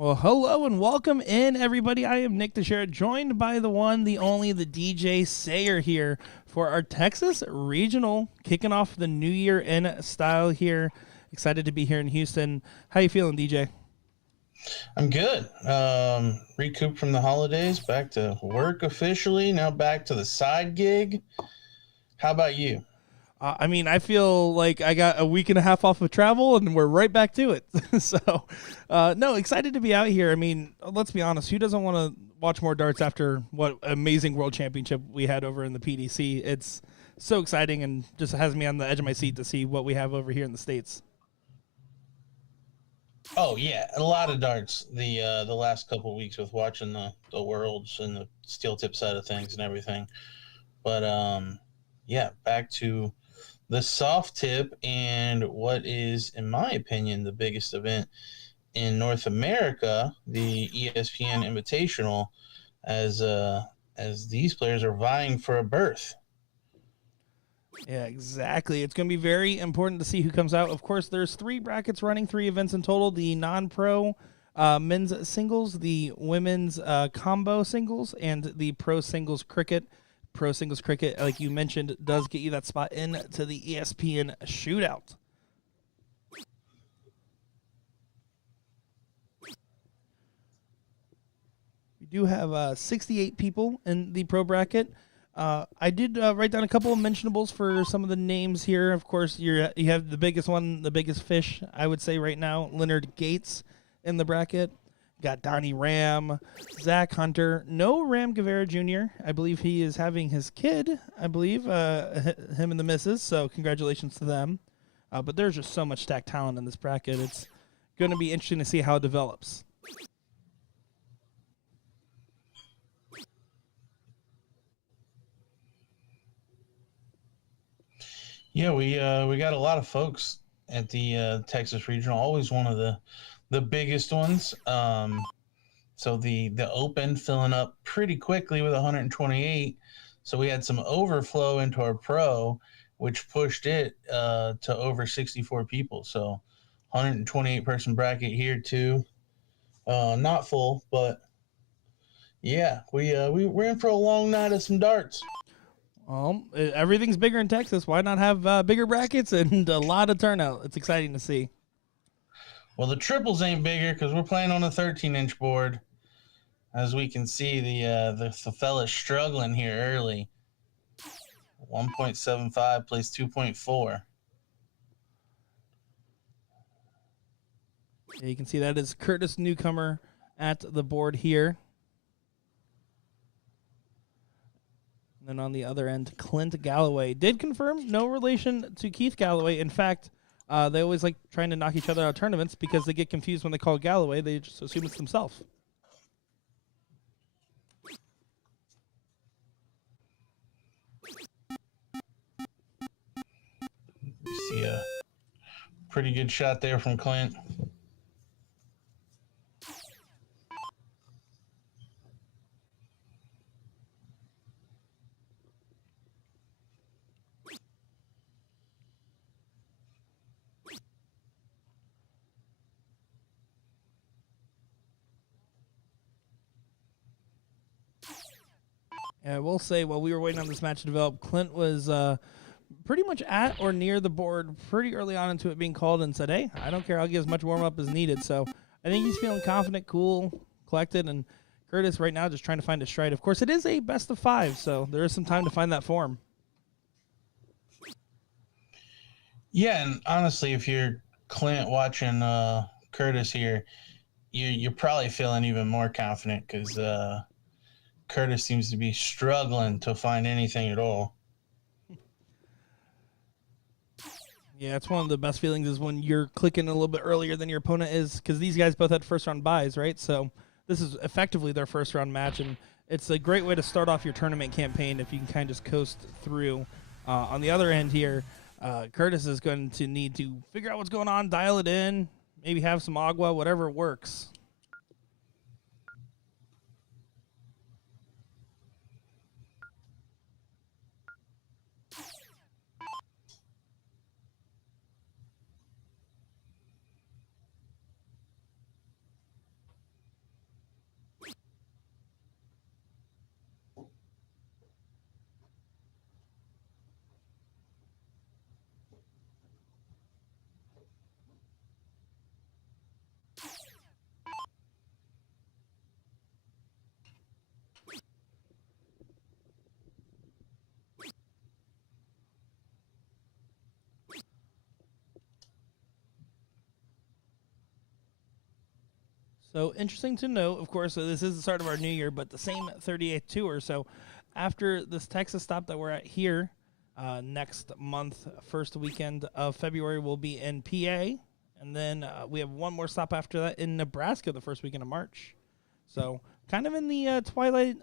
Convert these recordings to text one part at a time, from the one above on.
Well, hello and welcome in, everybody. I am Nick Teixeira, joined by the one, the only, the DJ Sayer here for our Texas Regional, kicking off the new year in style here. Excited to be here in Houston. How you feeling, DJ? I'm good. Recouped from the holidays, back to work officially, now back to the side gig. How about you? I feel like I got a week and a half off of travel, and we're right back to it. No, excited to be out here. I mean, let's be honest. Who doesn't want to watch more darts after what amazing world championship we had over in the PDC? It's so exciting and just has me on the edge of my seat to see what we have over here in the States. Oh yeah, a lot of darts the last couple of weeks with watching the worlds and the steel tip side of things and everything. But yeah, back to the soft tip and what is, in my opinion, the biggest event in North America, the ESPN Invitational, as these players are vying for a berth. Yeah, exactly. It's going to be very important to see who comes out. Of course, there's 3 brackets running, 3 events in total: the non-pro men's singles, the women's combo singles, and the pro singles cricket. Pro singles cricket, like you mentioned, does get you that spot into the ESPN shootout. We do have 68 people in the pro bracket. I did write down a couple of mentionables for some of the names here. Of course, you have the biggest one, the biggest fish, I would say right now, Leonard Gates in the bracket. Got Donnie Ram, Zach Hunter, no Ram Guevara Jr. I believe he is having his kid, I believe, him and the missus, so congratulations to them. But there's just so much stacked talent in this bracket. It's going to be interesting to see how it develops. Yeah, we got a lot of folks at the Texas Regional. Always one of the biggest ones. So the Open filling up pretty quickly with 128. So we had some overflow into our pro, which pushed it to over 64 people. So 128 person bracket here too. Not full, but yeah, we're in for a long night of some darts. Everything's bigger in Texas. Why not have bigger brackets and a lot of turnout? It's exciting to see. Well, the triples ain't bigger because we're playing on a 13-inch board. As we can see, the fella's struggling here early. 1.75 plays 2.4. Yeah, you can see that is Curtis Newcomer at the board here. And then on the other end, Clint Galloway did confirm no relation to Keith Galloway. In fact, they always like trying to knock each other out of tournaments because they get confused when they call Galloway. They just assume it's themselves. You see a pretty good shot there from Clint. Yeah, I will say while we were waiting on this match to develop, Clint was pretty much at or near the board pretty early on into it being called and said, hey, I don't care. I'll get as much warm-up as needed. So I think he's feeling confident, cool, collected, and Curtis right now just trying to find his stride. Of course, it is a best of 5, so there is some time to find that form. Yeah, and honestly, if you're Clint watching Curtis here, you're probably feeling even more confident because Curtis seems to be struggling to find anything at all. Yeah, it's one of the best feelings is when you're clicking a little bit earlier than your opponent is, because these guys both had first round buys, right? So this is effectively their first round match, and it's a great way to start off your tournament campaign if you can kind of just coast through. On the other end here, Curtis is going to need to figure out what's going on, dial it in, maybe have some agua, whatever works. So interesting to note, of course, so this is the start of our new year, but the same 38th tour. So after this Texas stop that we're at here, next month, first weekend of February, we'll be in PA. And then we have one more stop after that in Nebraska the first weekend of March. So kind of in the twilight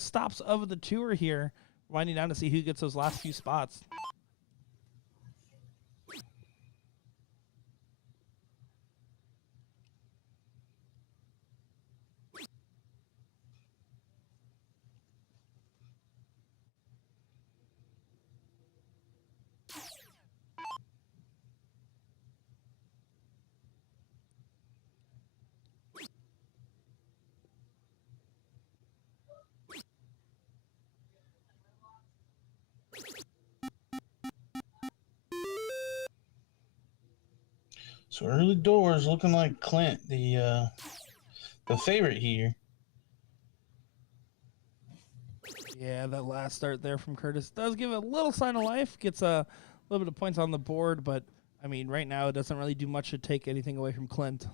stops of the tour here, winding down to see who gets those last few spots. So early doors looking like Clint, the favorite here. Yeah, that last start there from Curtis does give a little sign of life. Gets a little bit of points on the board, but, I mean, right now it doesn't really do much to take anything away from Clint.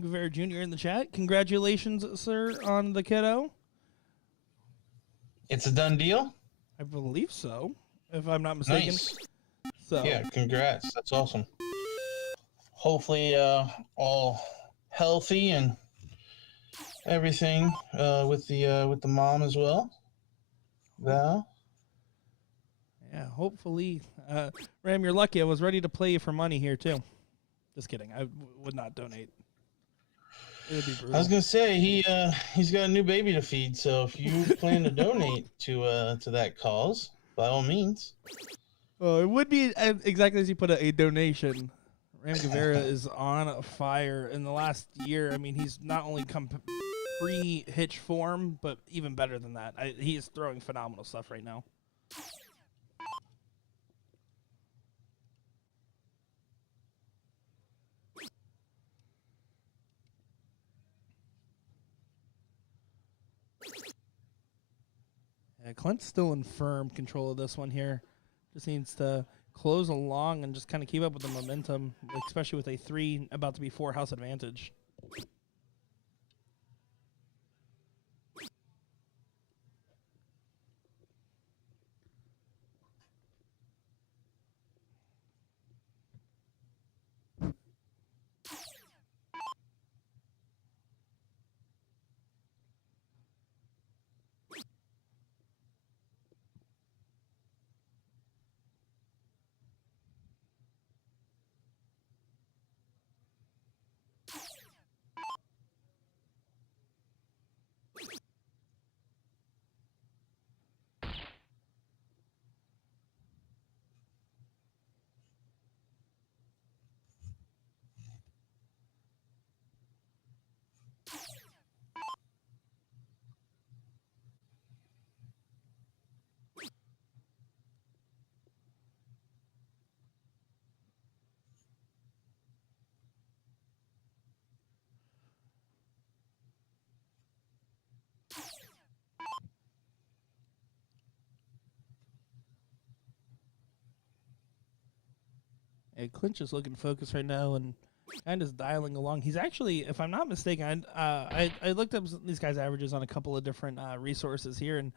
Guevara Jr. in the chat. Congratulations, sir, on the kiddo. It's a done deal? I believe so, if I'm not mistaken. Nice. So yeah, congrats. That's awesome. Hopefully all healthy and everything with the mom as well. Val? Yeah, hopefully. Ram, you're lucky. I was ready to play you for money here, too. Just kidding. I would not donate. It would be brutal. I was gonna say he's got a new baby to feed, so if you plan to donate to that cause, by all means. Well, it would be exactly as you put it, a donation. Ram Guevara is on fire in the last year. I mean, he's not only come pre-hitch form, but even better than that. He is throwing phenomenal stuff right now. Yeah, Clint's still in firm control of this one here. Just needs to close along and just kind of keep up with the momentum, especially with a 3, about to be 4 house advantage. Yeah, Clint is looking focused right now and kind of dialing along. He's actually, if I'm not mistaken, I looked up these guys' averages on a couple of different resources here, and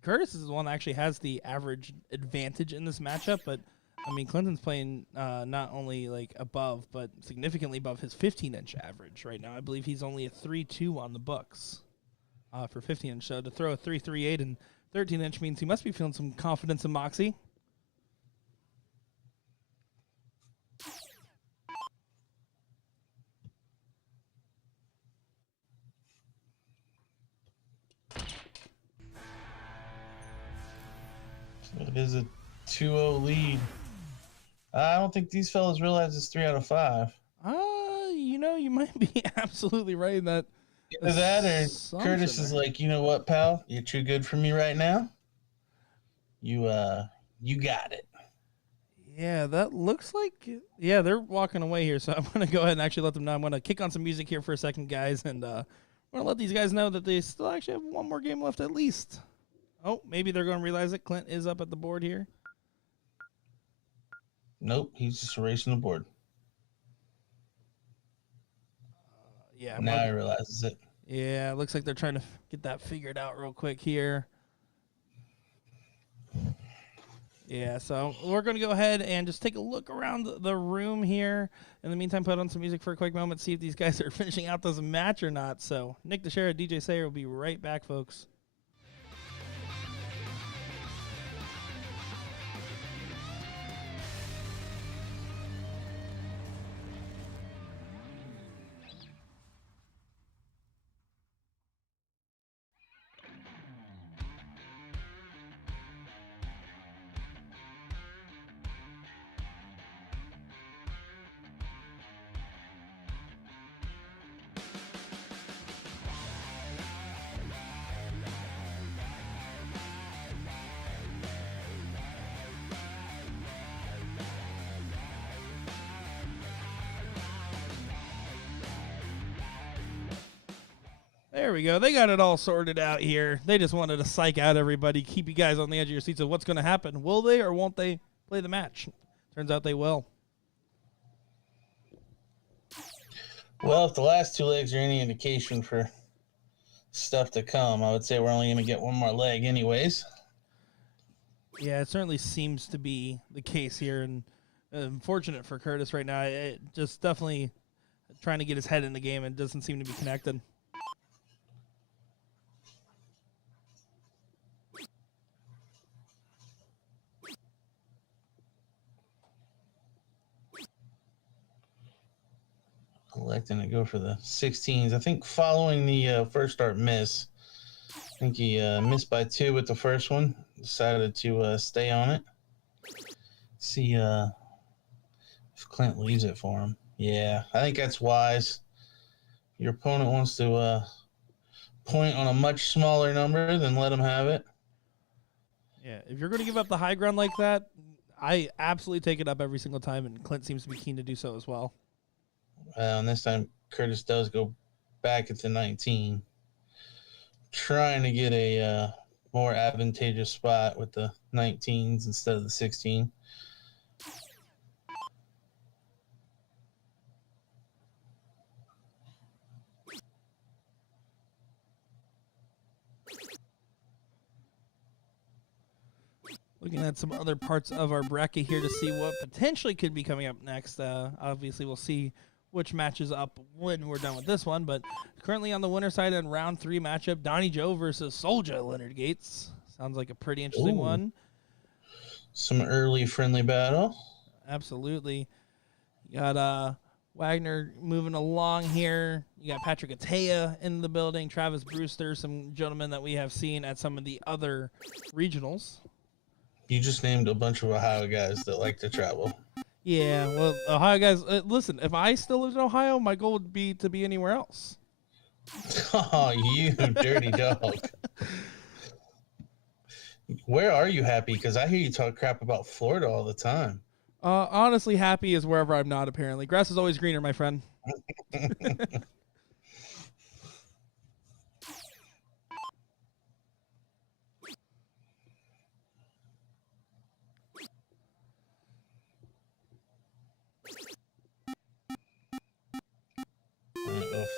Curtis is the one that actually has the average advantage in this matchup. But I mean, Clinton's playing not only like above, but significantly above his 15-inch average right now. I believe he's only a 3.2 on the books for 15-inch. So to throw a 3.38 and 13-inch means he must be feeling some confidence in Moxie. It is a 2-0 lead. I don't think these fellas realize it's 3 out of 5. You know, you might be absolutely right in that. Either that or Curtis is like, you know what, pal? You're too good for me right now. You got it. Yeah, that looks like. Yeah, they're walking away here, so I'm gonna go ahead and actually let them know. I'm gonna kick on some music here for a second, guys, and I'm gonna let these guys know that they still actually have one more game left at least. Oh, maybe they're gonna realize it. Clint is up at the board here. Nope, he's just erasing the board. Yeah, now he realizes it. Yeah, it looks like they're trying to get that figured out real quick here. Yeah, so we're going to go ahead and just take a look around the room here. In the meantime, put on some music for a quick moment, see if these guys are finishing out this match or not. So Nick DeShera, DJ Sayer will be right back, folks. There we go. They got it all sorted out here. They just wanted to psych out everybody, keep you guys on the edge of your seats of what's going to happen. Will they or won't they play the match? Turns out they will. Well, if the last two legs are any indication for stuff to come, I would say we're only going to get one more leg anyways. Yeah, it certainly seems to be the case here, and unfortunate for Curtis right now. It just definitely trying to get his head in the game and doesn't seem to be connected. Electing to go for the 16s. I think following the first start miss, I think he missed by 2 with the first one. Decided to stay on it. See if Clint leaves it for him. Yeah, I think that's wise. Your opponent wants to point on a much smaller number, then let him have it. Yeah, if you're going to give up the high ground like that, I absolutely take it up every single time, and Clint seems to be keen to do so as well. And this time, Curtis does go back at the 19, trying to get a more advantageous spot with the 19s instead of the 16. Looking at some other parts of our bracket here to see what potentially could be coming up next. Obviously, we'll see which matches up when we're done with this one. But currently on the winner side in round 3 matchup, Donnie Joe versus Soulja Leonard Gates. Sounds like a pretty interesting one. Some early friendly battle. Absolutely. You got Wagner moving along here. You got Patrick Atea in the building, Travis Brewster, some gentlemen that we have seen at some of the other regionals. You just named a bunch of Ohio guys that like to travel. Yeah, well, Ohio guys, listen, if I still lived in Ohio, my goal would be to be anywhere else. Oh, you dirty dog. Where are you happy? Because I hear you talk crap about Florida all the time. Honestly, happy is wherever I'm not, apparently. Grass is always greener, my friend.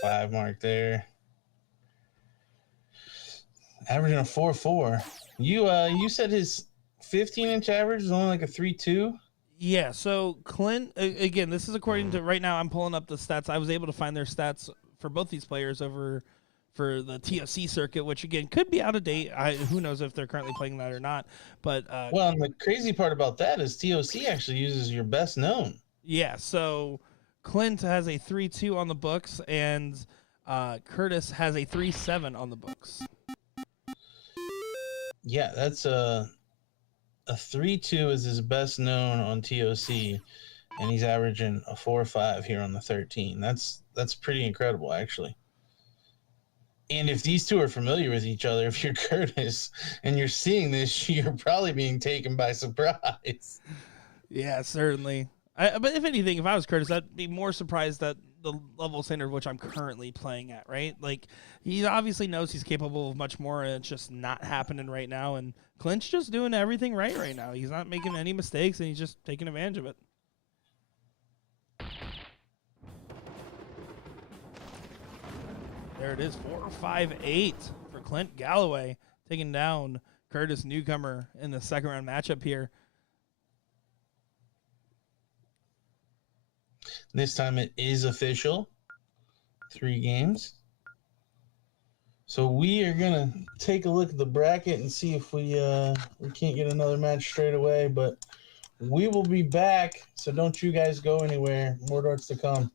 5 mark there. Averaging a 4.4. You said his 15-inch average is only like a 3.2? Yeah, so Clint, again, this is according to, right now I'm pulling up the stats. I was able to find their stats for both these players over for the TOC circuit, which again could be out of date. Who knows if they're currently playing that or not. But well, and the crazy part about that is TOC actually uses your best known. Yeah, so Clint has a 3.2 on the books, and Curtis has a 3.7 on the books. Yeah, that's a 3.2 is his best known on TOC, and he's averaging a 4.5 here on the 13. That's pretty incredible, actually. And if these two are familiar with each other, if you're Curtis and you're seeing this, you're probably being taken by surprise. Yeah, certainly. But if anything, if I was Curtis, I'd be more surprised at the level standard which I'm currently playing at, right? Like, he obviously knows he's capable of much more, and it's just not happening right now. And Clint's just doing everything right now. He's not making any mistakes, and he's just taking advantage of it. There it is, 4-5-8 for Clint Galloway, taking down Curtis Newcomer in the second round matchup here. This time it is official. 3 games. So we are going to take a look at the bracket and see if we can't get another match straight away. But we will be back, so don't you guys go anywhere. More darts to come.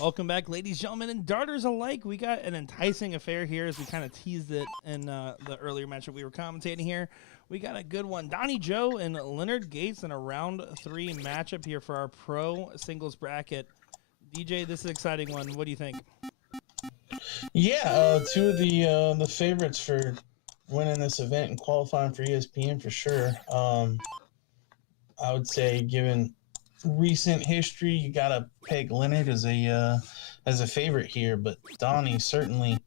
Welcome back, ladies, gentlemen, and darters alike. We got an enticing affair here as we kind of teased it in the earlier matchup we were commentating here. We got a good one. Donnie Joe and Leonard Gates in a round 3 matchup here for our pro singles bracket. DJ, this is an exciting one. What do you think? Yeah, two of the favorites for winning this event and qualifying for ESPN for sure. I would say, given recent history, you gotta peg Leonard as a favorite here, but Donnie certainly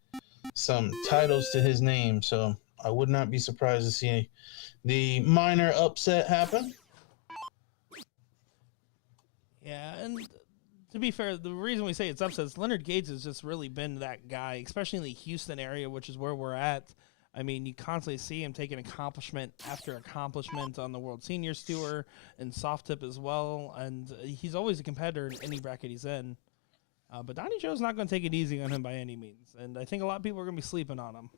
some titles to his name, so I would not be surprised to see the minor upset happen. Yeah, and to be fair, the reason we say it's upset is Leonard Gates has just really been that guy, especially in the Houston area, which is where we're at. I mean, you constantly see him taking accomplishment after accomplishment on the World Seniors Tour and soft tip as well, and he's always a competitor in any bracket he's in. But Donnie Joe's not going to take it easy on him by any means, and I think a lot of people are going to be sleeping on him.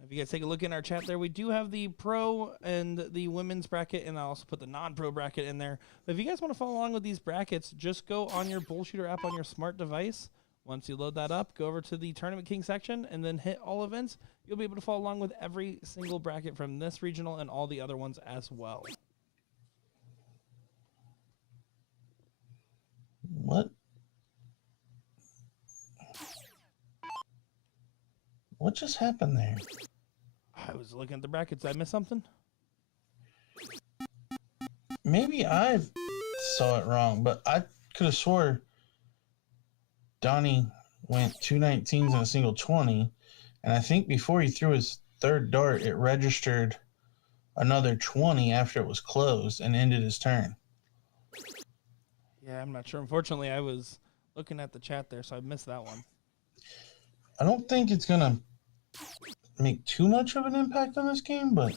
If you guys take a look in our chat there, we do have the pro and the women's bracket, and I also put the non-pro bracket in there. But if you guys want to follow along with these brackets, just go on your BullShooter app on your smart device. Once you load that up, go over to the Tournament King section and then hit all events. You'll be able to follow along with every single bracket from this regional and all the other ones as well. What just happened there? I was looking at the brackets. Did I miss something? Maybe I saw it wrong, but I could have swore Donnie went 2 19s and a single 20, and I think before he threw his third dart, it registered another 20 after it was closed and ended his turn. Yeah, I'm not sure. Unfortunately, I was looking at the chat there, so I missed that one. I don't think it's going to make too much of an impact on this game, but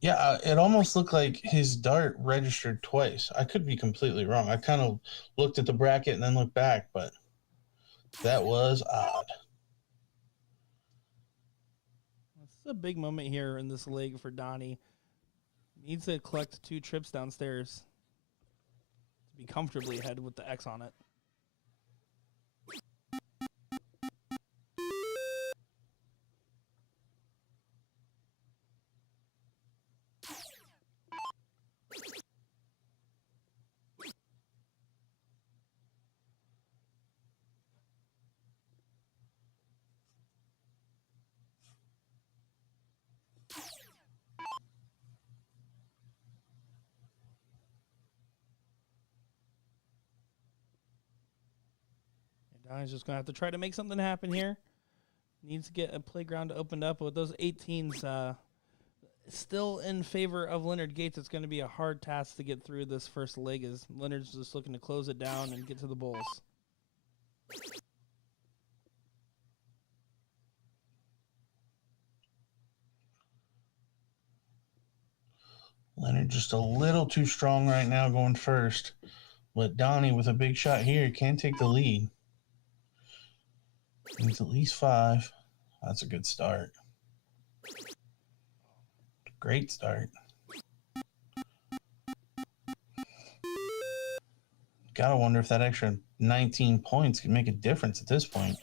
yeah, it almost looked like his dart registered twice. I could be completely wrong. I kind of looked at the bracket and then looked back, but that was odd. This is a big moment here in this leg for Donnie. Needs to collect 2 trips downstairs to be comfortably ahead with the X on it. Donnie's just going to have to try to make something happen here. Needs to get a playground opened up. With those 18s still in favor of Leonard Gates, it's going to be a hard task to get through this first leg as Leonard's just looking to close it down and get to the bulls. Leonard just a little too strong right now going first, but Donnie with a big shot here can take the lead. Needs at least 5. That's a good start. Great start. Gotta wonder if that extra 19 points can make a difference at this point.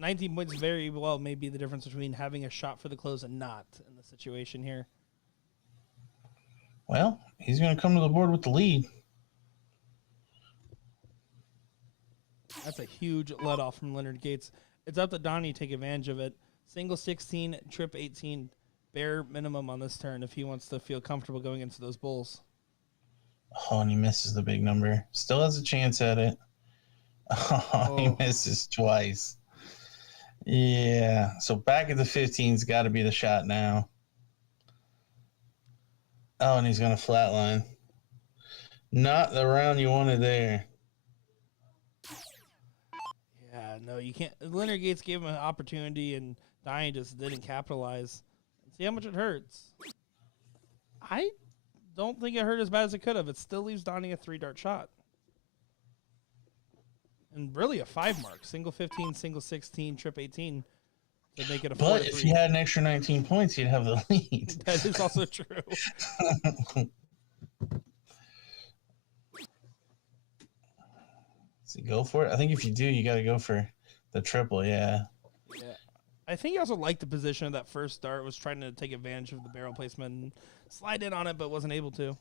19 points very well may be the difference between having a shot for the close and not in the situation here. Well, he's going to come to the board with the lead. That's a huge let off from Leonard Gates. It's up to Donnie to take advantage of it. Single 16, trip 18, bare minimum on this turn if he wants to feel comfortable going into those bulls. Oh, and he misses the big number. Still has a chance at it. Oh, he misses twice. Yeah, so back at the 15's got to be the shot now. Oh, and he's going to flatline. Not the round you wanted there. Yeah, no, you can't. Leonard Gates gave him an opportunity, and Donnie just didn't capitalize. See how much it hurts. I don't think it hurt as bad as it could have. It still leaves Donnie a 3-dart shot. And really a 5 mark. Single 15, single 16, trip 18 to make it a 4-3. But if you had an extra 19 points, you'd have the lead. That is also true. So go for it. I think if you do, you got to go for the triple. Yeah. Yeah. I think he also liked the position of that first start, was trying to take advantage of the barrel placement and slide in on it, but wasn't able to.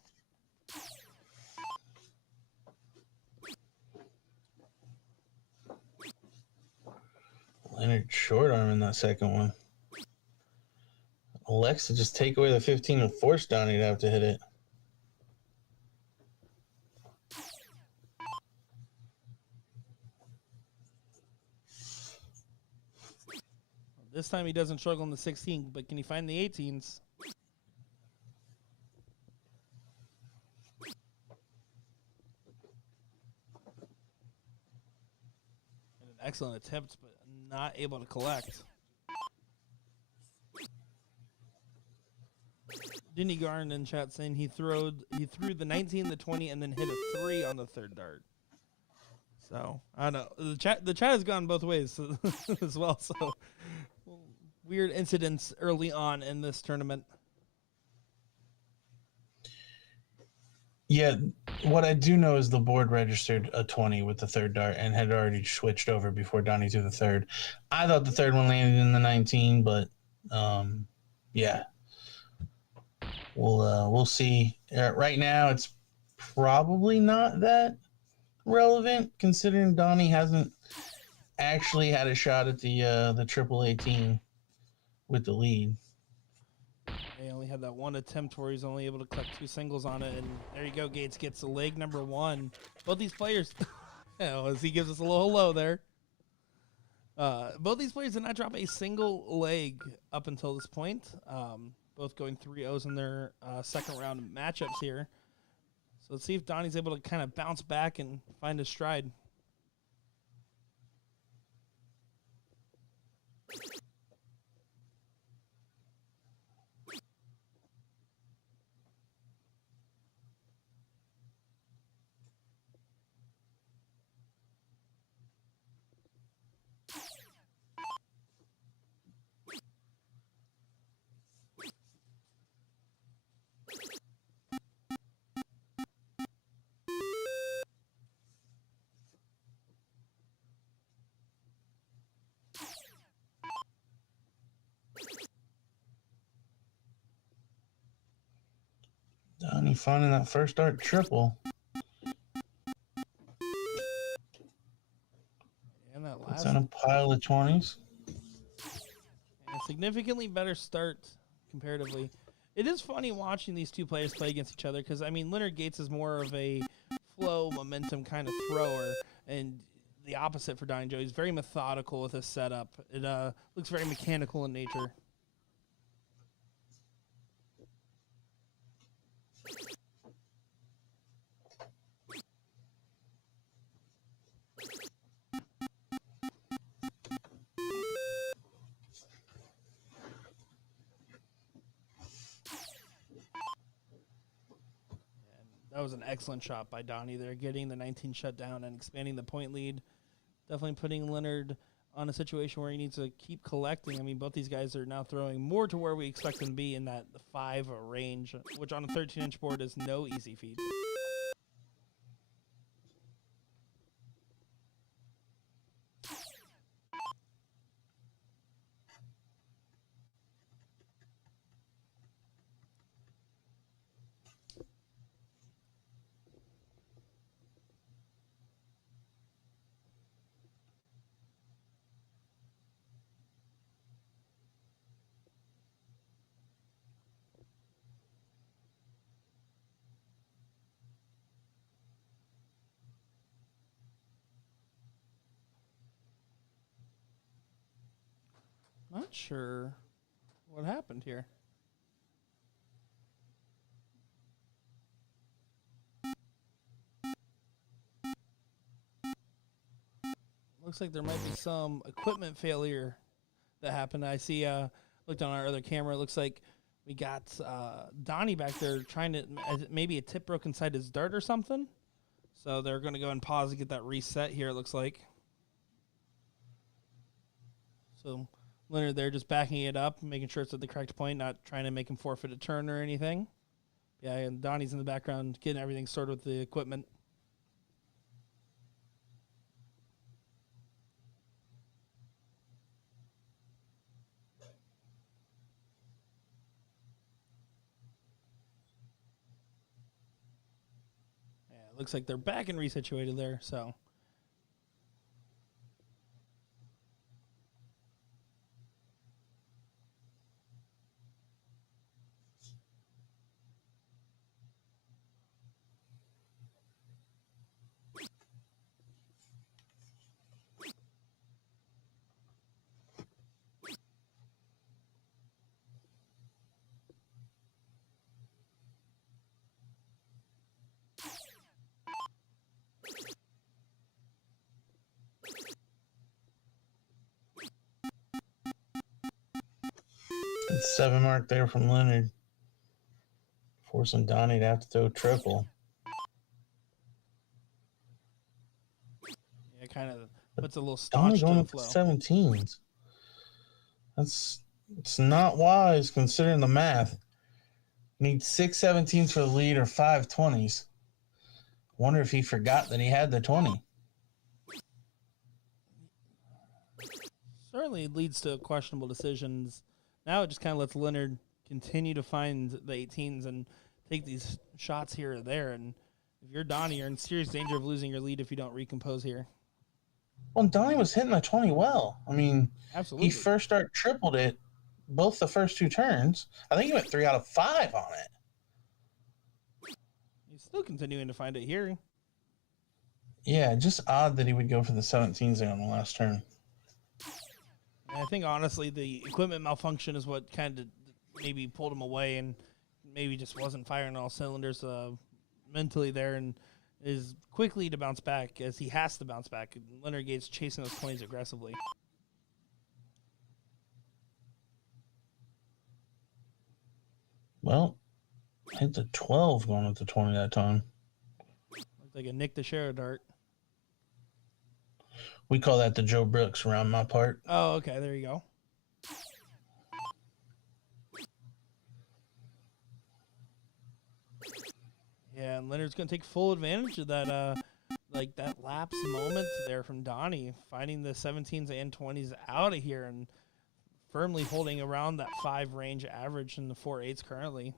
Leonard short arm in that second one. Alexa just take away the 15 and force Donnie to have to hit it. This time he doesn't struggle in the 16, but can he find the 18s? And an excellent attempt, but not able to collect. Denny Garn in chat saying he threw the 19, the 20, and then hit a 3 on the third dart. So I don't know. The chat has gone both ways as well. So weird incidents early on in this tournament. Yeah, what I do know is the board registered a 20 with the third dart and had already switched over before Donnie threw the third. I thought the third one landed in the 19, but yeah. We'll see. Right now, it's probably not that relevant, considering Donnie hasn't actually had a shot at the triple 18 with the lead. He only had that one attempt where he's only able to collect 2 singles on it, and there you go. Gates gets leg number 1. Both these players, as he gives us a little hello there. Both these players did not drop a single leg up until this point. Both going 3-0s in their second round matchups here. So let's see if Donnie's able to kind of bounce back and find his stride. Donnie finding that first dart triple. And that It's last on a pile of 20s. a significantly better start comparatively. It is funny watching these two players play against each other because, I mean, Leonard Gates is more of a flow, momentum kind of thrower, and the opposite for Donnie Joe. He's very methodical with his setup. It looks very mechanical in nature. That was an excellent shot by Donnie there, getting the 19 shut down and expanding the point lead. Definitely putting Leonard on a situation where he needs to keep collecting. I mean, both these guys are now throwing more to where we expect them to be in that 5 range, which on a 13-inch board is no easy feat. Not sure what happened here. Looks like there might be some equipment failure that happened. I see, looked on our other camera. It looks like we got Donnie back there trying to, maybe a tip broke inside his dart or something. So they're going to go and pause and get that reset here, it looks like. So Leonard there just backing it up, making sure it's at the correct point, not trying to make him forfeit a turn or anything. Yeah, and Donnie's in the background getting everything sorted with the equipment. Yeah, it looks like they're back and resituated there, so... It's 7 mark there from Leonard. Forcing Donnie to have to throw triple. Yeah, kind of puts a little Donnie staunch to going the up to flow. 17s. It's not wise considering the math. Need 6 17s for the lead or 5 20s. Wonder if he forgot that he had the 20. Certainly leads to questionable decisions. Now it just kind of lets Leonard continue to find the 18s and take these shots here or there. And if you're Donnie, you're in serious danger of losing your lead if you don't recompose here. Well, Donnie was hitting the 20 well. I mean, Absolutely. he first tripled it both the first 2 turns. I think he went 3 out of 5 on it. He's still continuing to find it here. Yeah, just odd that he would go for the 17s there on the last turn. I think, honestly, the equipment malfunction is what kind of maybe pulled him away and maybe just wasn't firing all cylinders mentally there and is quickly to bounce back as he has to bounce back. Leonard Gates chasing those 20s aggressively. Well, hit the 12 going at the 20 that time. Looks like a Nick DeShera dart. We call that the Joe Brooks around my part. Oh, okay. There you go. Yeah, and Leonard's going to take full advantage of that, that lapse moment there from Donnie, finding the 17s and 20s out of here and firmly holding around that 5 range average in the 4/8s currently.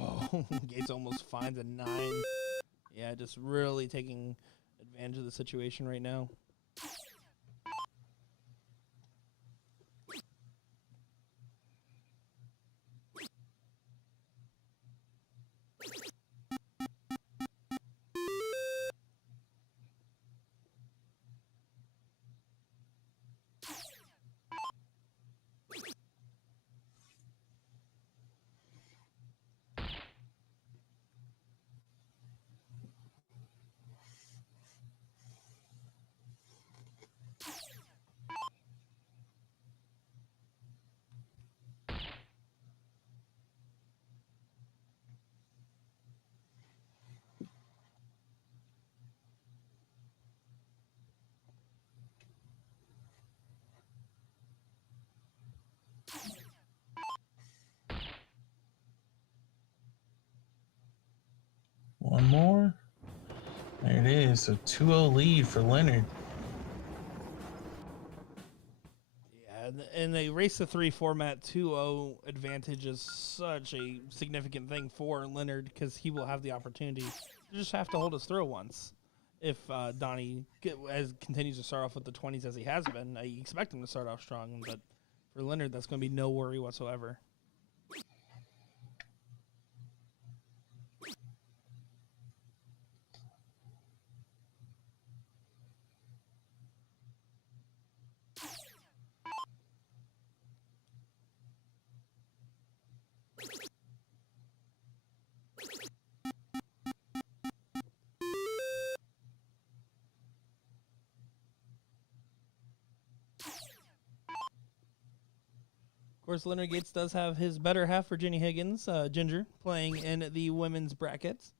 Oh, Gates almost finds a 9. Yeah, just really taking advantage of the situation right now. One more. There it is. A 2-0 lead for Leonard. Yeah, and they race to 3 format 2-0 advantage is such a significant thing for Leonard because he will have the opportunity to just have to hold his throw once. If Donnie continues to start off with the 20s as he has been, I expect him to start off strong, but for Leonard, that's going to be no worry whatsoever. course, Leonard Gates does have his better half, Virginia Higgins, Ginger, playing in the women's brackets.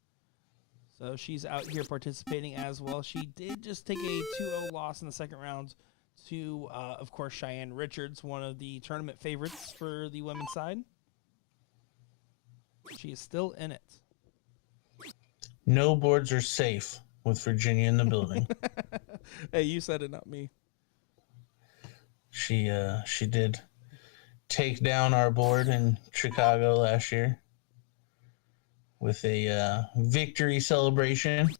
So she's out here participating as well. She did just take a 2-0 loss in the second round to, of course, Cheyenne Richards, one of the tournament favorites for the women's side. She is still in it. No boards are safe with Virginia in the building. Hey, you said it, not me. She did take down our board in Chicago last year with a victory celebration.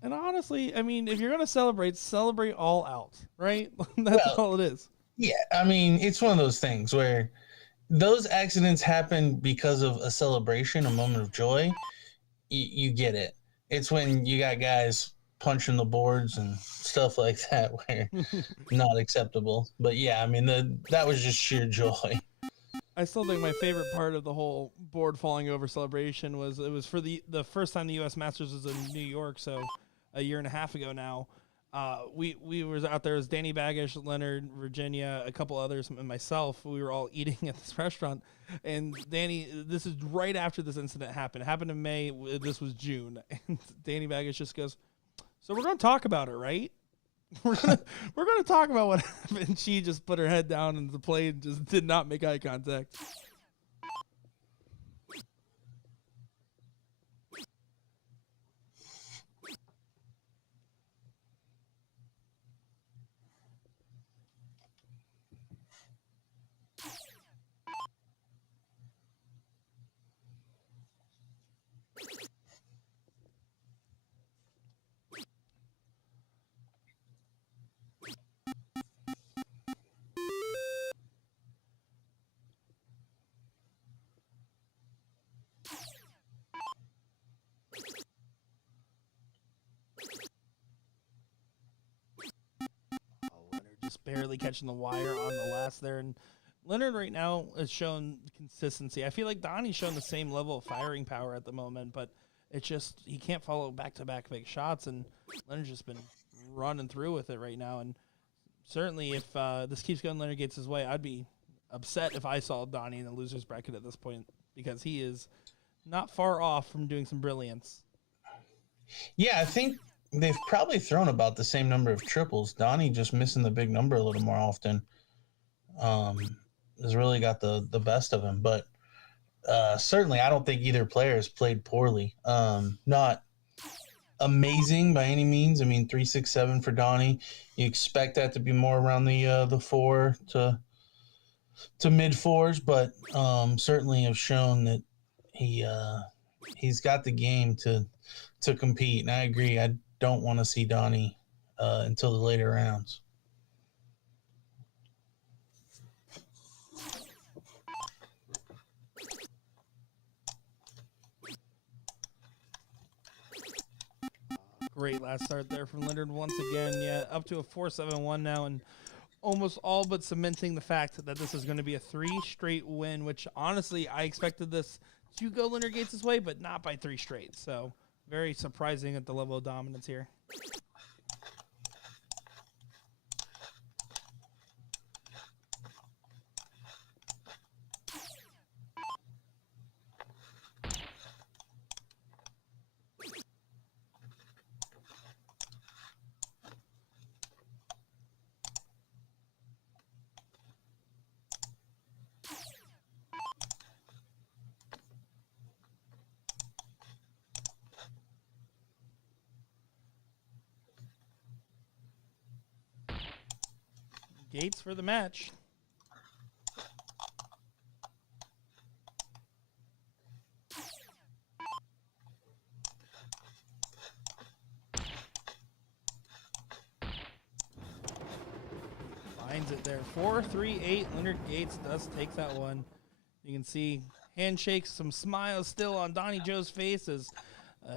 And honestly, I mean, if you're going to celebrate all out, right? That's all it is. Yeah, I mean, it's one of those things where those accidents happen because of a celebration, a moment of joy. You get it. It's when you got guys punching the boards and stuff like that where not acceptable. But yeah, I mean, that was just sheer joy. I still think my favorite part of the whole board falling over celebration was it was for the first time the U.S. Masters was in New York, so a year and a half ago now. We was out there as Danny Baggish, Leonard, Virginia, a couple others, and myself. We were all eating at this restaurant, and Danny. This is right after this incident happened. It happened in May. This was June, and Danny Baggish just goes, "So we're going to talk about it, right? we're gonna talk about what happened." She just put her head down in the plate and just did not make eye contact. Just barely catching the wire on the last there. And Leonard right now has shown consistency. I feel like Donnie's shown the same level of firing power at the moment, but it's just he can't follow back-to-back big shots, and Leonard's just been running through with it right now. And certainly if this keeps going Leonard Gates' way, I'd be upset if I saw Donnie in the loser's bracket at this point because he is not far off from doing some brilliance. Yeah, I think they've probably thrown about the same number of triples. Donnie just missing the big number a little more often. Has really got the best of him. But certainly I don't think either player has played poorly. Not amazing by any means. I mean, 3-6-7 for Donnie. You expect that to be more around the 4 to mid 4s, but certainly have shown that he's got the game to compete. And I agree. I don't want to see Donnie until the later rounds. Great last start there from Leonard once again. Yeah, up to a 4-7-1 now, and almost all but cementing the fact that this is going to be a 3 straight win, which honestly I expected this to go Leonard Gates' way, but not by 3 straight. So very surprising at the level of dominance here. Gates for the match. Finds it there. 4-3-8. Leonard Gates does take that one. You can see handshakes, some smiles still on Donnie Joe's face as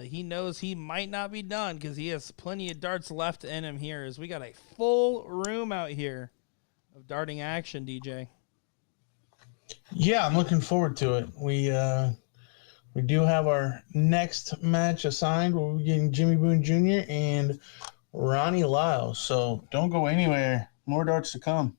he knows he might not be done because he has plenty of darts left in him here as we got a full room out here of darting action, DJ. Yeah, I'm looking forward to it. We do have our next match assigned. We're getting Jimmy Boone Jr. and Ronnie Lyle. So don't go anywhere. More darts to come.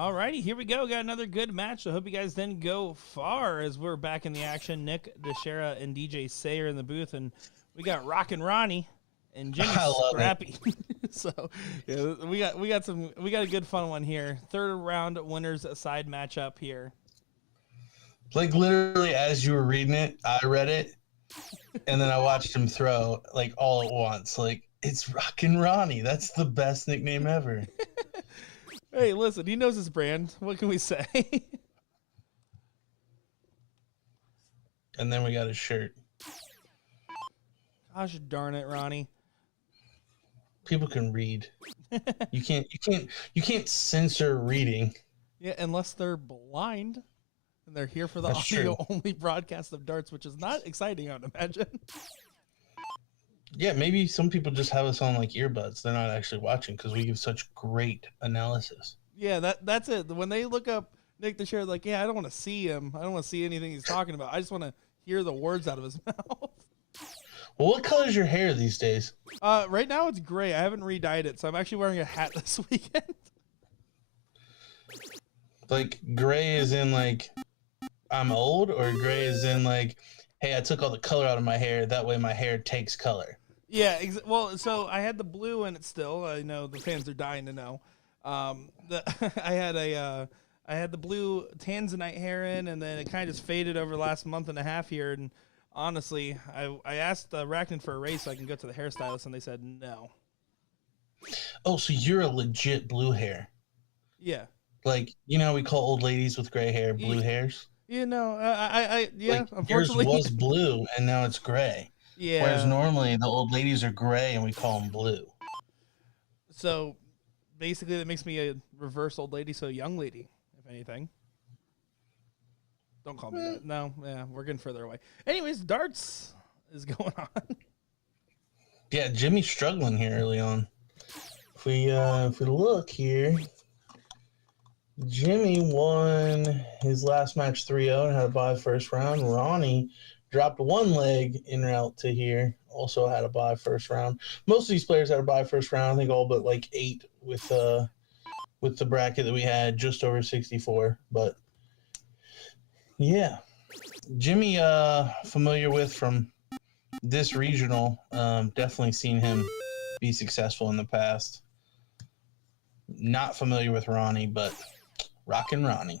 Alrighty, here we go. Got another good match. I hope you guys didn't go far as we're back in the action. Nick DeShera and DJ Sayer in the booth, and we got Rockin' Ronnie and Jimmy Scrappy. So yeah, we got a good fun one here. Third round winners side matchup here. Like literally as you were reading it, I read it, and then I watched him throw like all at once. Like, it's Rockin' Ronnie. That's the best nickname ever. Hey, listen, he knows his brand. What can we say? And then we got his shirt. Gosh darn it, Ronnie. People can read. You can't censor reading. Yeah, unless they're blind and they're here for the That's audio true. only broadcast of darts, which is not exciting, I would imagine. Yeah, maybe some people just have us on like earbuds. They're not actually watching because we give such great analysis. Yeah, that's it. When they look up Nick DeShera, like, yeah, I don't want to see him. I don't want to see anything he's talking about. I just want to hear the words out of his mouth. Well, what color is your hair these days? Right now it's gray. I haven't re-dyed it, so I'm actually wearing a hat this weekend. Like gray is in like I'm old, or gray is in like, hey, I took all the color out of my hair. That way my hair takes color. Yeah, well, so I had the blue in it still. I know the fans are dying to know. I had the blue tanzanite hair in, and then it kind of just faded over the last month and a half here. And honestly, I asked Rackman for a raise so I can go to the hairstylist, and they said no. Oh, so you're a legit blue hair. Yeah. Like, you know, we call old ladies with gray hair blue hairs. You know, yeah. Like, Unfortunately, yours was blue, and now it's gray. Yeah. Whereas normally the old ladies are gray, and we call them blue. So basically, that makes me a reverse old lady, so a young lady, if anything. Don't call me that. No, yeah, we're getting further away. Anyways, darts is going on. Yeah, Jimmy's struggling here early on. If we look here, Jimmy won his last match 3-0 and had a bye first round. Ronnie dropped one leg en route to here, also had a bye first round. Most of these players had a bye first round. I think all but like 8 with the bracket that we had, just over 64. But yeah, Jimmy, familiar with from this regional, definitely seen him be successful in the past. Not familiar with Ronnie, but rockin' Ronnie.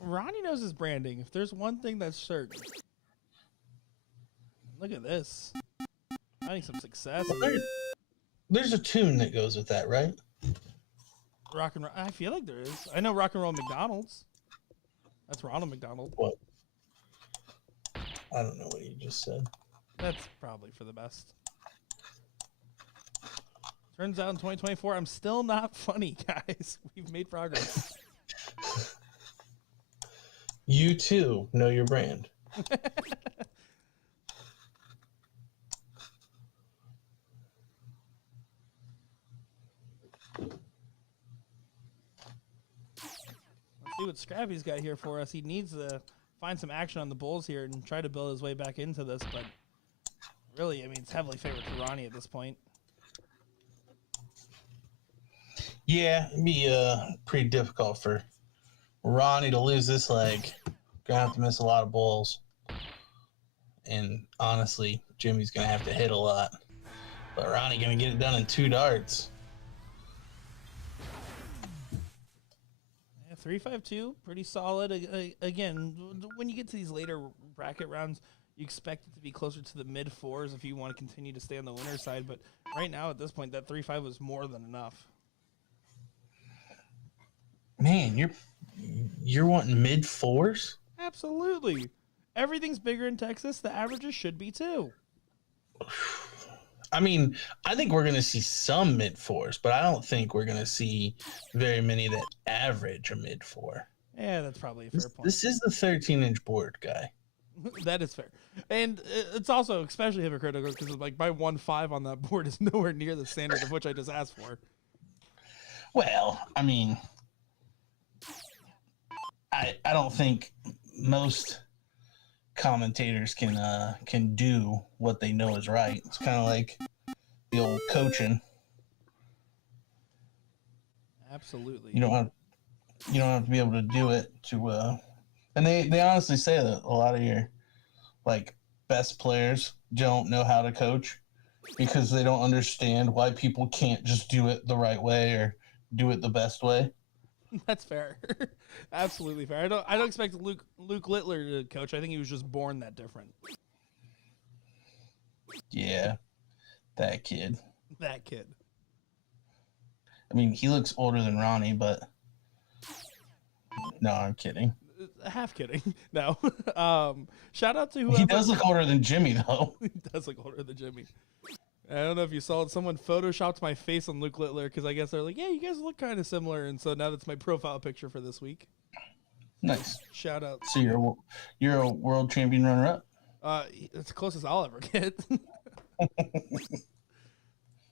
Ronnie knows his branding. If there's one thing that's certain. Look at this. Finding some success. There's a tune that goes with that, right? Rock and roll. I feel like there is. I know Rock and Roll McDonald's. That's Ronald McDonald. What? I don't know what you just said. That's probably for the best. Turns out in 2024, I'm still not funny, guys. We've made progress. You too know your brand. Let's see what Scrappy's got here for us. He needs to find some action on the Bulls here and try to build his way back into this, but really, I mean, it's heavily favored to Ronnie at this point. Yeah, it'd be pretty difficult for Ronnie to lose this leg. Gonna have to miss a lot of balls. And honestly, Jimmy's gonna have to hit a lot. But Ronnie gonna get it done in 2 darts. Yeah, 3-5-2, pretty solid. Again, when you get to these later bracket rounds, you expect it to be closer to the mid-4s if you want to continue to stay on the winner's side. But right now, at this point, that 3-5 was more than enough. Man, you're wanting mid-4s? Absolutely. Everything's bigger in Texas. The averages should be too. I mean, I think we're going to see some mid-4s, but I don't think we're going to see very many that average a mid-4. Yeah, that's probably a fair point. This is the 13-inch board, guy. That is fair. And it's also especially hypocritical because like my 1-5 on that board is nowhere near the standard of which I just asked for. Well, I mean, I don't think most commentators can do what they know is right. It's kind of like the old coaching. Absolutely. You don't You don't have to be able to do it to. And they honestly say that a lot of your like best players don't know how to coach because they don't understand why people can't just do it the right way or do it the best way. That's fair. Absolutely fair. I don't expect Luke Littler to coach. I think he was just born that different. Yeah, that kid. That kid. I mean, he looks older than Ronnie, but no, I'm kidding. Half kidding. No. Shout out to whoever. He does look older than Jimmy, though. He does look older than Jimmy. I don't know if you saw it. Someone photoshopped my face on Luke Littler because I guess they're like, yeah, you guys look kind of similar. And so now that's my profile picture for this week. Nice. Shout out. So you're a world champion runner-up? It's the closest I'll ever get.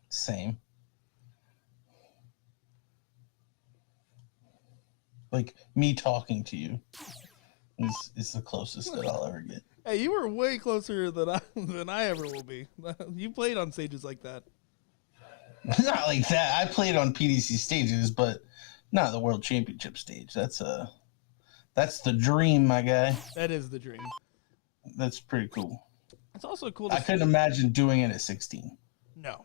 Same. Like, me talking to you is the closest that I'll ever get. Hey, you were way closer than I ever will be. You played on stages like that. Not like that. I played on PDC stages, but not the World Championship stage. That's the dream, my guy. That is the dream. That's pretty cool. It's also cool. I couldn't imagine doing it at 16. No,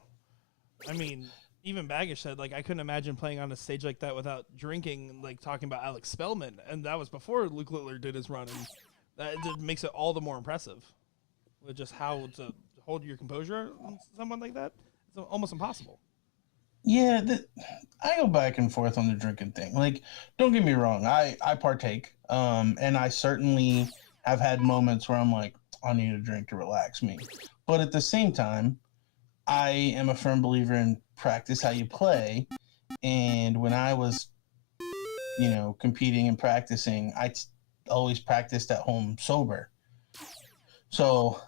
I mean, even Baggish said like I couldn't imagine playing on a stage like that without drinking, and like talking about Alex Spellman, and that was before Luke Littler did his run, and that makes it all the more impressive. With just how to hold your composure on someone like that, it's almost impossible. Yeah, I go back and forth on the drinking thing. Like, don't get me wrong, I partake, and I certainly have had moments where I'm like, I need a drink to relax me. But at the same time, I am a firm believer in practice how you play. And when I was, competing and practicing, I always practiced at home sober. So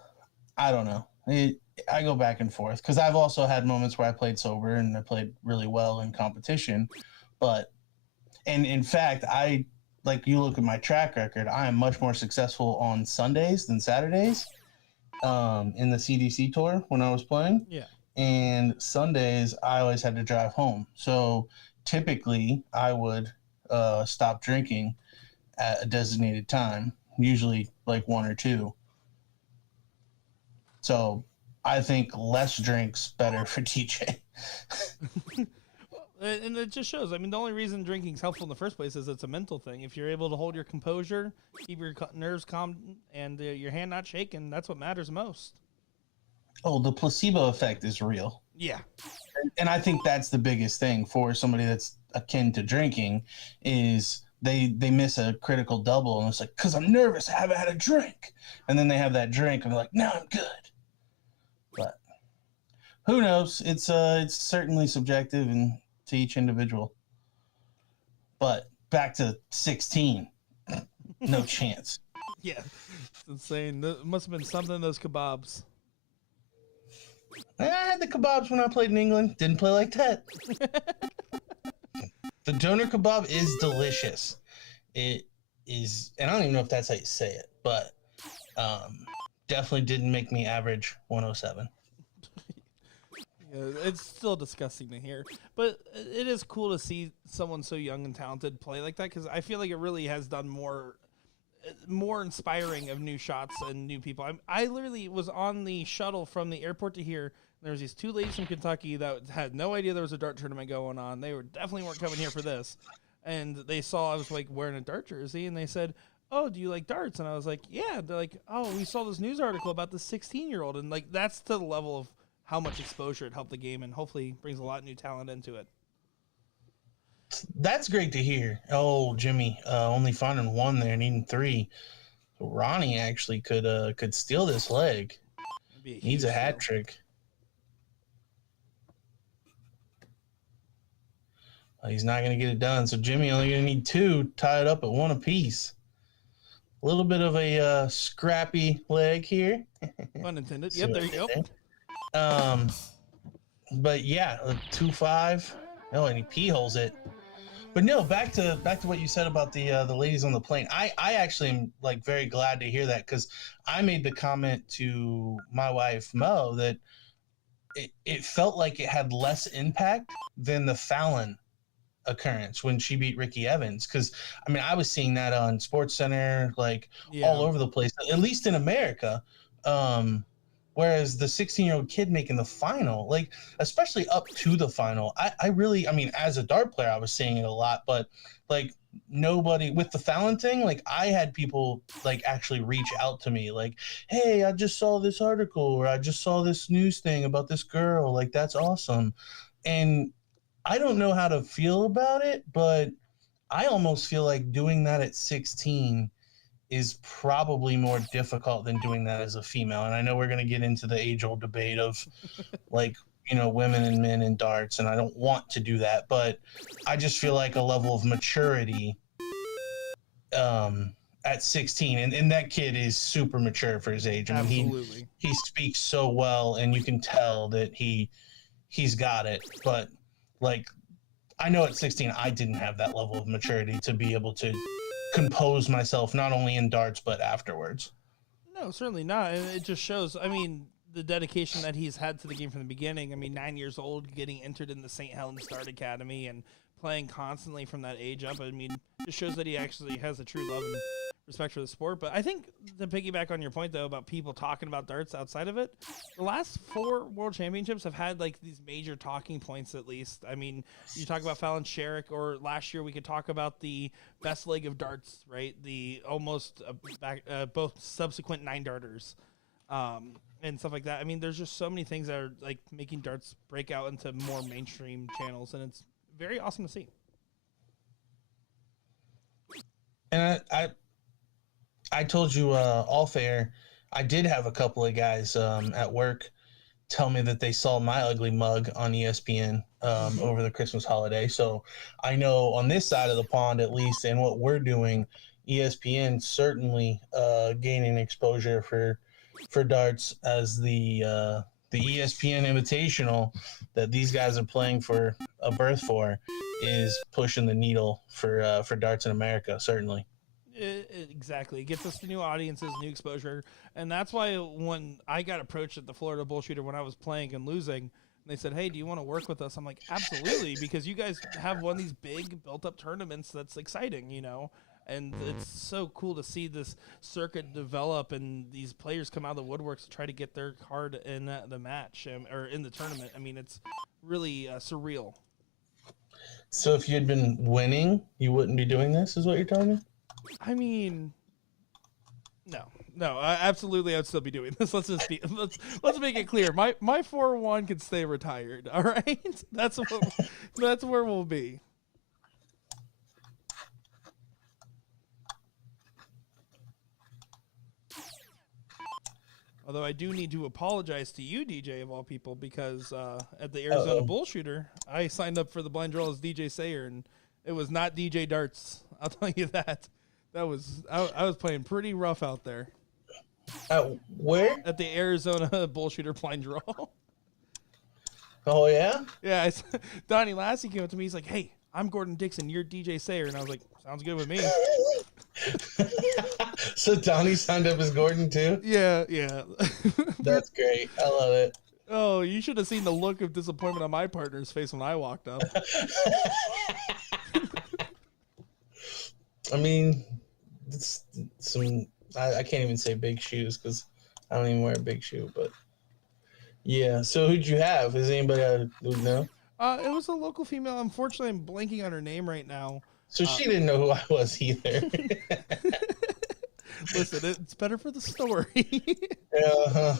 I don't know. I go back and forth because I've also had moments where I played sober and I played really well in competition. And in fact, like you look at my track record, I am much more successful on Sundays than Saturdays in the CDC tour when I was playing. Yeah. And Sundays, I always had to drive home. So typically, I would stop drinking at a designated time, usually like 1 or 2. So I think less drinks better for TJ. And it just shows. I mean, the only reason drinking is helpful in the first place is it's a mental thing. If you're able to hold your composure, keep your nerves calm, and your hand not shaking, that's what matters most. Oh, the placebo effect is real. Yeah. And I think that's the biggest thing for somebody that's akin to drinking is they miss a critical double, and it's like, because I'm nervous, I haven't had a drink. And then they have that drink, and they're like, now I'm good. But who knows? It's certainly subjective and to each individual. But back to 16, no chance. Yeah, it's insane. It must have been something in those kebabs. I had the kebabs when I played in England. Didn't play like that. The doner kebab is delicious. It is, and I don't even know if that's how you say it, but definitely didn't make me average 107. Yeah, it's still disgusting to hear, but it is cool to see someone so young and talented play like that because I feel like it really has done more inspiring of new shots and new people. I literally was on the shuttle from the airport to here. There was these 2 ladies from Kentucky that had no idea there was a dart tournament going on. They definitely weren't coming here for this, and they saw I was like wearing a dart jersey, and they said, "Oh, do you like darts?" And I was like, "Yeah." They're like, "Oh, we saw this news article about this 16-year-old," and like that's to the level of how much exposure it helped the game and hopefully brings a lot of new talent into it. That's great to hear. Oh, Jimmy, only finding 1 there, needing 3. So Ronnie actually could steal this leg. Needs a hat trick. He's not going to get it done. So Jimmy only going to need 2, tie it up at 1 apiece. A little bit of a scrappy leg here. Pun intended. Yep, there you go. But yeah, 2-5. Oh, and he p-holes it. But no, back to what you said about the ladies on the plane. I actually am like very glad to hear that because I made the comment to my wife Mo that it felt like it had less impact than the Fallon occurrence when she beat Ricky Evans. Because I mean, I was seeing that on Sports Center, like all over the place, at least in America. Whereas the 16-year-old kid making the final, like especially up to the final, I really, I mean, as a dart player, I was seeing it a lot, but like nobody with the Fallon thing, like I had people like actually reach out to me, like, hey, I just saw this article or I just saw this news thing about this girl, like that's awesome. And I don't know how to feel about it, but I almost feel like doing that at 16 is probably more difficult than doing that as a female. And I know we're going to get into the age-old debate of like, you know, women and men in darts, and I don't want to do that, but I just feel like a level of maturity at 16, and that kid is super mature for his age. I mean, he speaks so well, and you can tell that he's got it. But like, I know at 16 I didn't have that level of maturity to be able to compose myself not only in darts but afterwards. No, certainly not. And it just shows, I mean, the dedication that he's had to the game from the beginning. I mean, 9 years old, getting entered in the St. Helens Dart Academy and playing constantly from that age up. I mean, it shows that he actually has a true love and respect for the sport. But I think to piggyback on your point, though, about people talking about darts outside of it, the last 4 World Championships have had, like, these major talking points, at least. I mean, you talk about Fallon Sherrick, or last year we could talk about the best leg of darts, right? The almost both subsequent 9 darters. And stuff like that. I mean, there's just so many things that are like making darts break out into more mainstream channels, and it's very awesome to see. And I told you all fair, I did have a couple of guys at work tell me that they saw my ugly mug on ESPN over the Christmas holiday. So I know on this side of the pond, at least, and what we're doing, ESPN certainly gaining exposure for darts, as the ESPN Invitational that these guys are playing for a berth for is pushing the needle for darts in America, certainly. Exactly. It gets us to new audiences, new exposure. And that's why when I got approached at the Florida BullShooter when I was playing and losing, and they said, hey, do you want to work with us? I'm like, absolutely, because you guys have one of these big built-up tournaments that's exciting, you know? And it's so cool to see this circuit develop and these players come out of the woodworks to try to get their card in the match or in the tournament. I mean, it's really surreal. So if you'd been winning, you wouldn't be doing this, is what you're telling me? I mean, no, absolutely, I'd still be doing this. Let's let's make it clear. My 4-1 can stay retired. All right, that's where we'll be. Although I do need to apologize to you, DJ, of all people, because at the Arizona BullShooter, I signed up for the blind draw as DJ Sayer, and it was not DJ Darts. I'll tell you that. I was playing pretty rough out there. Where? At the Arizona BullShooter blind draw. Oh, yeah? Yeah. Donnie Lassie came up to me. He's like, hey, I'm Gordon Dixon. You're DJ Sayer. And I was like, sounds good with me. So Donnie signed up as Gordon, too? Yeah. That's great. I love it. Oh, you should have seen the look of disappointment on my partner's face when I walked up. I mean, it's some. I can't even say big shoes because I don't even wear a big shoe. But yeah. So who'd you have? Is anybody I would know? It was a local female. Unfortunately, I'm blanking on her name right now. So she didn't know who I was either. Listen, it's better for the story. Uh-huh.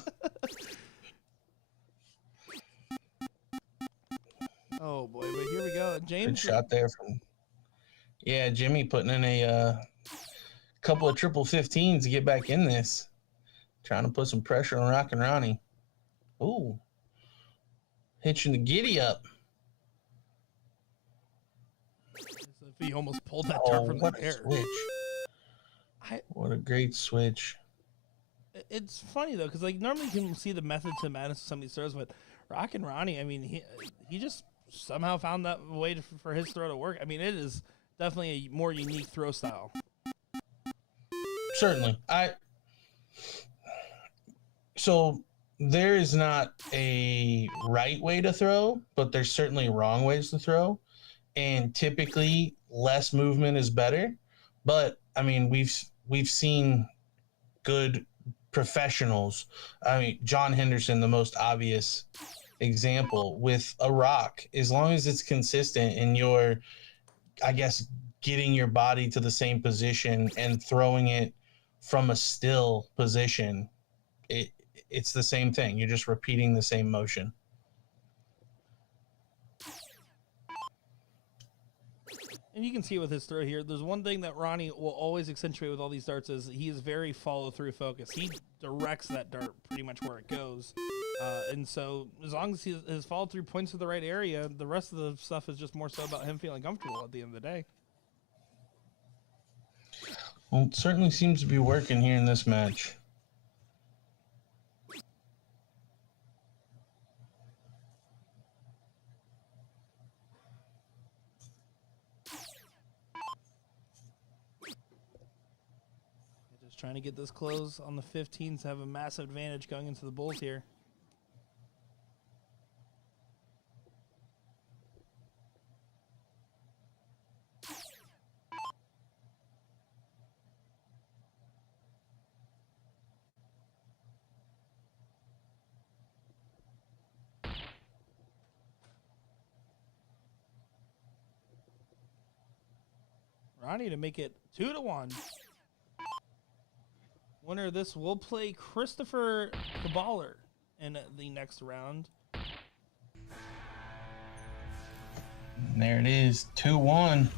Oh boy, but here we go. James Good shot there from. Yeah, Jimmy putting in a couple of triple 15s to get back in this. Trying to put some pressure on Rockin' Ronnie. Ooh. Hitching the giddy up. He almost pulled that dart from the air. Switch. What a great switch. It's funny, though, because like normally you can see the method to madness of some of these throws, but Rockin' Ronnie, I mean, he just somehow found that way for his throw to work. I mean, it is definitely a more unique throw style. Certainly. So there is not a right way to throw, but there's certainly wrong ways to throw. and typically less movement is better. But I mean, we've seen good professionals. I mean, John Henderson, the most obvious example with a rock. As long as it's consistent and you're, I guess, getting your body to the same position and throwing it from a still position, it's the same thing. You're just repeating the same motion. And you can see it with his throw here. There's one thing that Ronnie will always accentuate with all these darts is he is very follow-through focused. He directs that dart pretty much where it goes. And so as long as his follow-through points to the right area, the rest of the stuff is just more so about him feeling comfortable at the end of the day. Well, it certainly seems to be working here in this match. Just trying to get this close on the 15s to have a massive advantage going into the Bulls here. Ronnie to make it 2-1. Winner of this will play Christopher Caballer in the next round. And there it is, 2-1.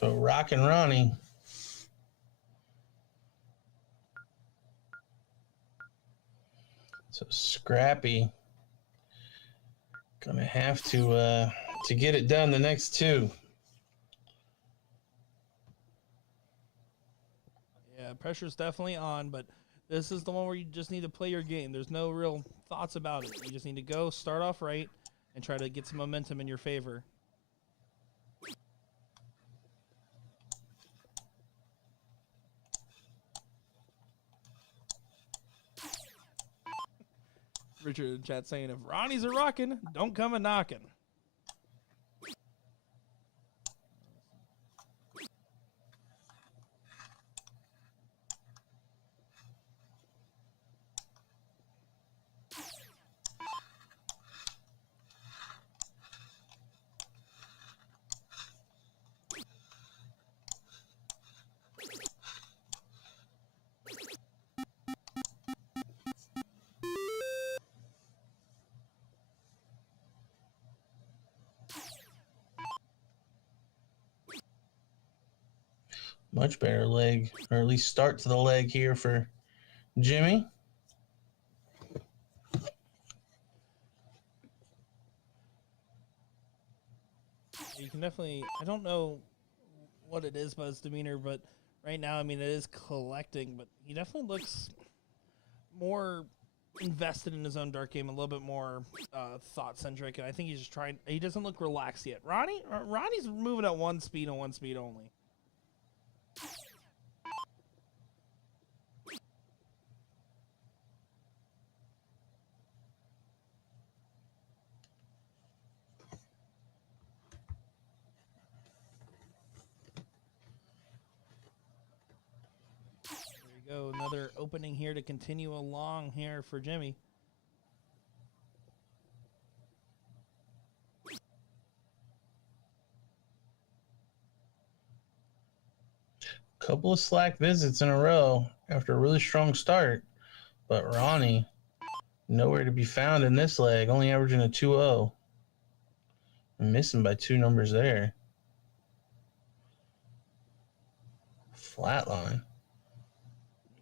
So Rock and Ronnie. So Scrappy gonna have to get it done the next two. Yeah, pressure's definitely on, but this is the one where you just need to play your game. There's no real thoughts about it. You just need to go, start off right, and try to get some momentum in your favor. Richard in chat saying, if Ronnie's a rockin', don't come a knockin'. Much better leg, or at least start to the leg here for Jimmy. You can definitely, I don't know what it is about his demeanor, but right now, I mean, it is collecting, but he definitely looks more invested in his own dart game, a little bit more thought-centric, and I think he's just trying, he doesn't look relaxed yet. Ronnie's moving at one speed and one speed only. Go another opening here to continue along here for Jimmy. Couple of slack visits in a row after a really strong start, but Ronnie nowhere to be found in this leg, only averaging a 2-0. Missing by 2 numbers there. Flatline.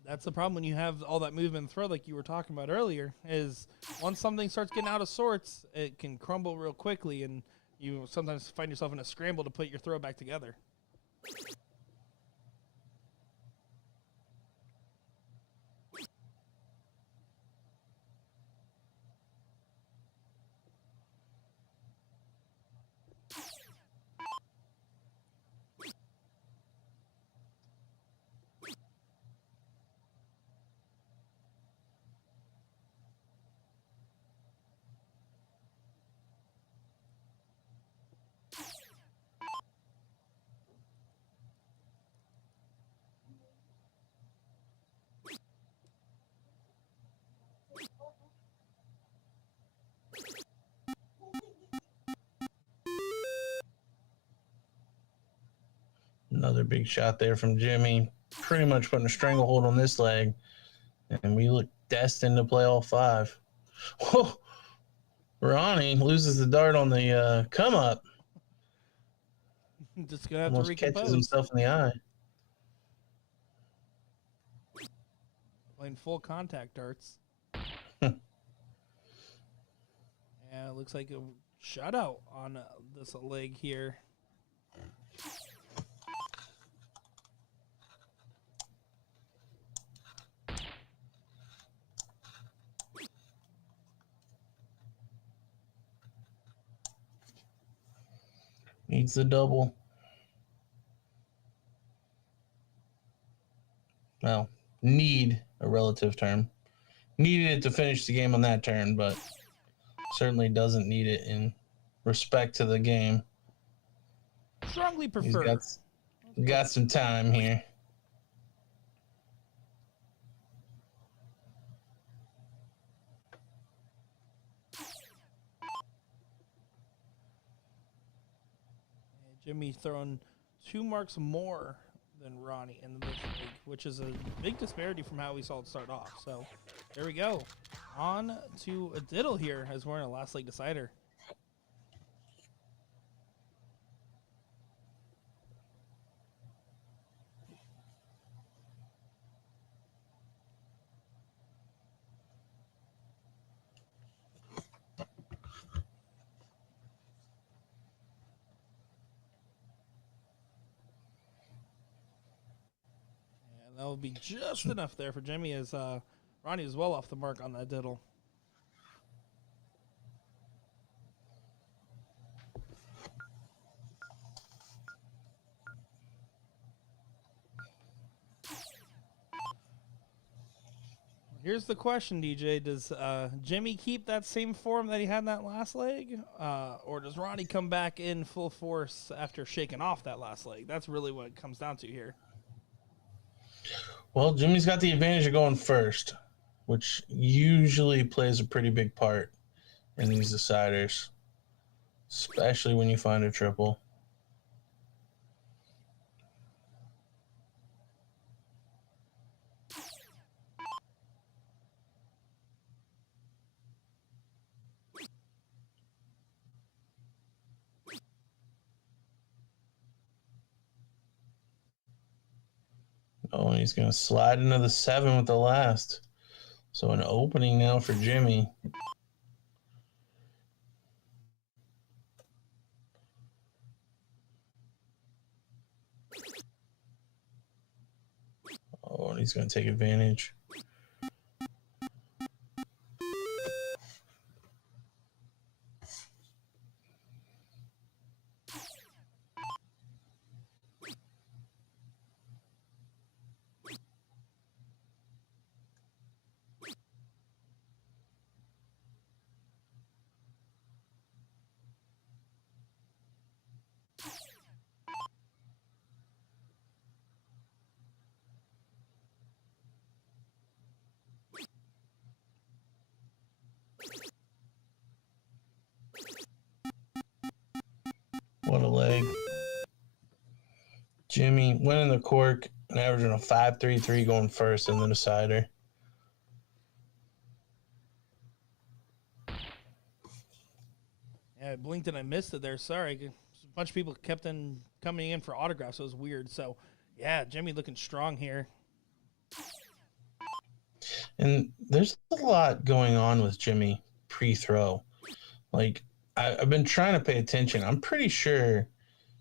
That's the problem when you have all that movement and throw like you were talking about earlier, is once something starts getting out of sorts, it can crumble real quickly, and you sometimes find yourself in a scramble to put your throw back together. Another big shot there from Jimmy. Pretty much putting a stranglehold on this leg. And we look destined to play all 5. Whoa. Ronnie loses the dart on the come up. Just going to have Almost to recompose. catches himself in the eye. Playing full contact darts. And it looks like a shutout on this leg here. Needs the double. Well, need a relative term. Needed it to finish the game on that turn, but certainly doesn't need it in respect to the game. Strongly prefer. He's got some time here. Jimmy throwing 2 marks more than Ronnie in the league, which is a big disparity from how we saw it start off. So there we go. On to a diddle here as we're in a last leg decider. That will be just enough there for Jimmy, as Ronnie is well off the mark on that diddle. Here's the question, DJ. Does Jimmy keep that same form that he had in that last leg? Or does Ronnie come back in full force after shaking off that last leg? That's really what it comes down to here. Well, Jimmy's got the advantage of going first, which usually plays a pretty big part in these deciders, especially when you find a triple. Oh, and he's going to slide into the 7 with the last. So an opening now for Jimmy. Oh, and he's going to take advantage. What a leg. Jimmy winning the cork and averaging a 5.33 going first in the decider. Yeah, I blinked and I missed it there. Sorry. A bunch of people kept coming in for autographs. So it was weird. So, yeah, Jimmy looking strong here. And there's a lot going on with Jimmy pre-throw. Like, I've been trying to pay attention. I'm pretty sure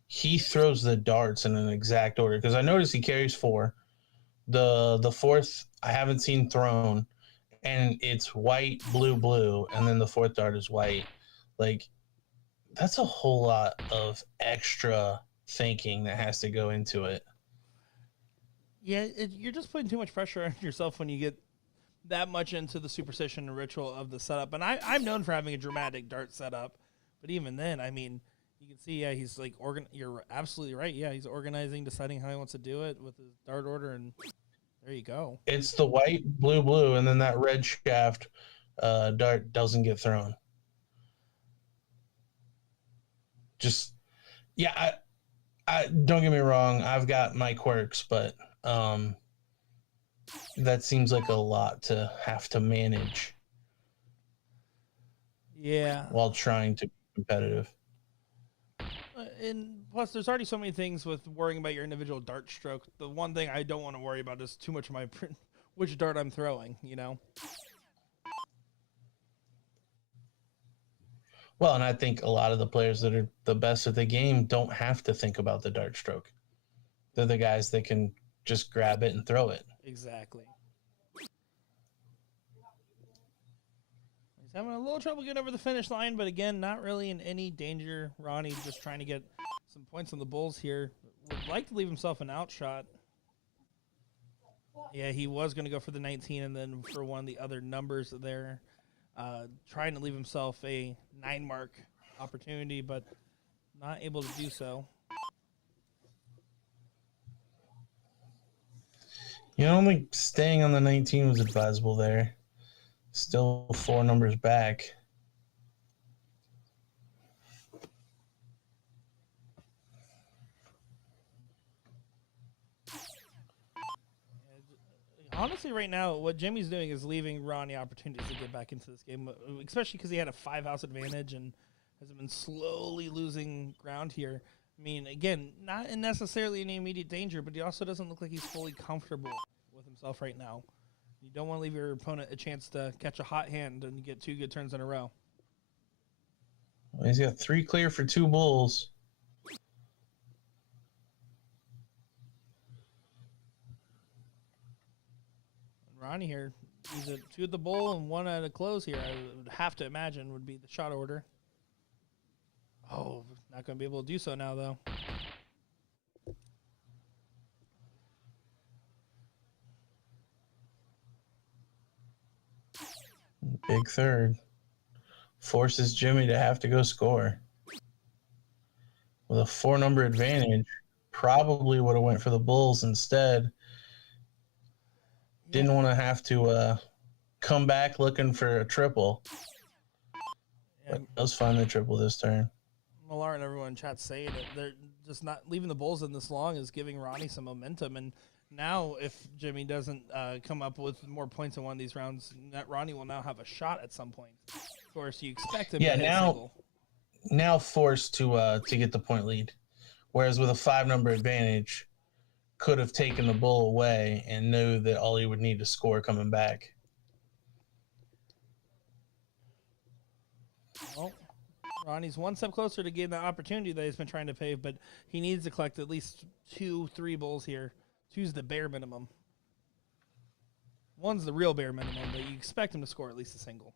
he throws the darts in an exact order because I noticed he carries 4. The fourth I haven't seen thrown, and it's white, blue, blue, and then the 4th dart is white. Like, that's a whole lot of extra thinking that has to go into it. Yeah, you're just putting too much pressure on yourself when you get that much into the superstition and ritual of the setup. And I'm known for having a dramatic dart setup. But even then, I mean, you can see, yeah, he's like, you're absolutely right. Yeah, he's organizing, deciding how he wants to do it with his dart order, and there you go. It's the white, blue, blue, and then that red shaft dart doesn't get thrown. Just, yeah, Don't get me wrong, I've got my quirks, but that seems like a lot to have to manage. Yeah. While trying to be competitive. And plus, there's already so many things with worrying about your individual dart stroke. The one thing I don't want to worry about is too much of my which dart I'm throwing, you know? Well, and I think a lot of the players that are the best at the game don't have to think about the dart stroke. They're the guys that can just grab it and throw it. Exactly. He's having a little trouble getting over the finish line, but again, not really in any danger. Ronnie just trying to get some points on the Bulls here. Would like to leave himself an outshot. Yeah, he was going to go for the 19 and then for one of the other numbers there. Trying to leave himself a 9-mark opportunity, but not able to do so. You know, only staying on the 19 was advisable there. Still 4 numbers back. Honestly, right now, what Jimmy's doing is leaving Ronnie opportunities to get back into this game, especially because he had a 5-house advantage and has been slowly losing ground here. I mean, again, not necessarily in immediate danger, but he also doesn't look like he's fully comfortable with himself right now. You don't want to leave your opponent a chance to catch a hot hand and get 2 good turns in a row. Well, he's got 3 clear for 2 bulls. Ronnie here, he's a 2 at the bull and 1 at a close here. I would have to imagine would be the shot order. Oh, not going to be able to do so now, though. Big third. Forces Jimmy to have to go score. With a 4-number advantage, probably would have went for the Bulls instead. Didn't want to have to come back looking for a triple. But it was fun to triple this turn. Millar and everyone in chat say that they're just not leaving the Bulls in this long is giving Ronnie some momentum. And now if Jimmy doesn't come up with more points in one of these rounds, Ronnie will now have a shot at some point. Of course, you expect him to hit a single. Now forced to get the point lead. Whereas with a 5-number advantage, could have taken the bull away and knew that all he would need to score coming back. Well, Ronnie's 1 step closer to getting the opportunity that he's been trying to pave, but he needs to collect at least 2-3 bulls here. 2's the bare minimum. 1's the real bare minimum, but you expect him to score at least a single.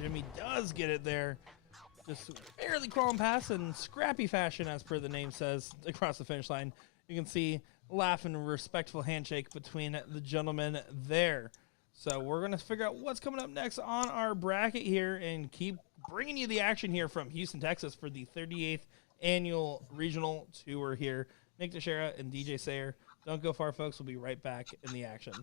Jimmy does get it there. Just barely crawling past in scrappy fashion, as per the name says, across the finish line. You can see laugh and respectful handshake between the gentlemen there. So we're going to figure out what's coming up next on our bracket here and keep bringing you the action here from Houston, Texas for the 38th annual regional tour here. Nick Teixeira and DJ Sayer. Don't go far, folks. We'll be right back in the action.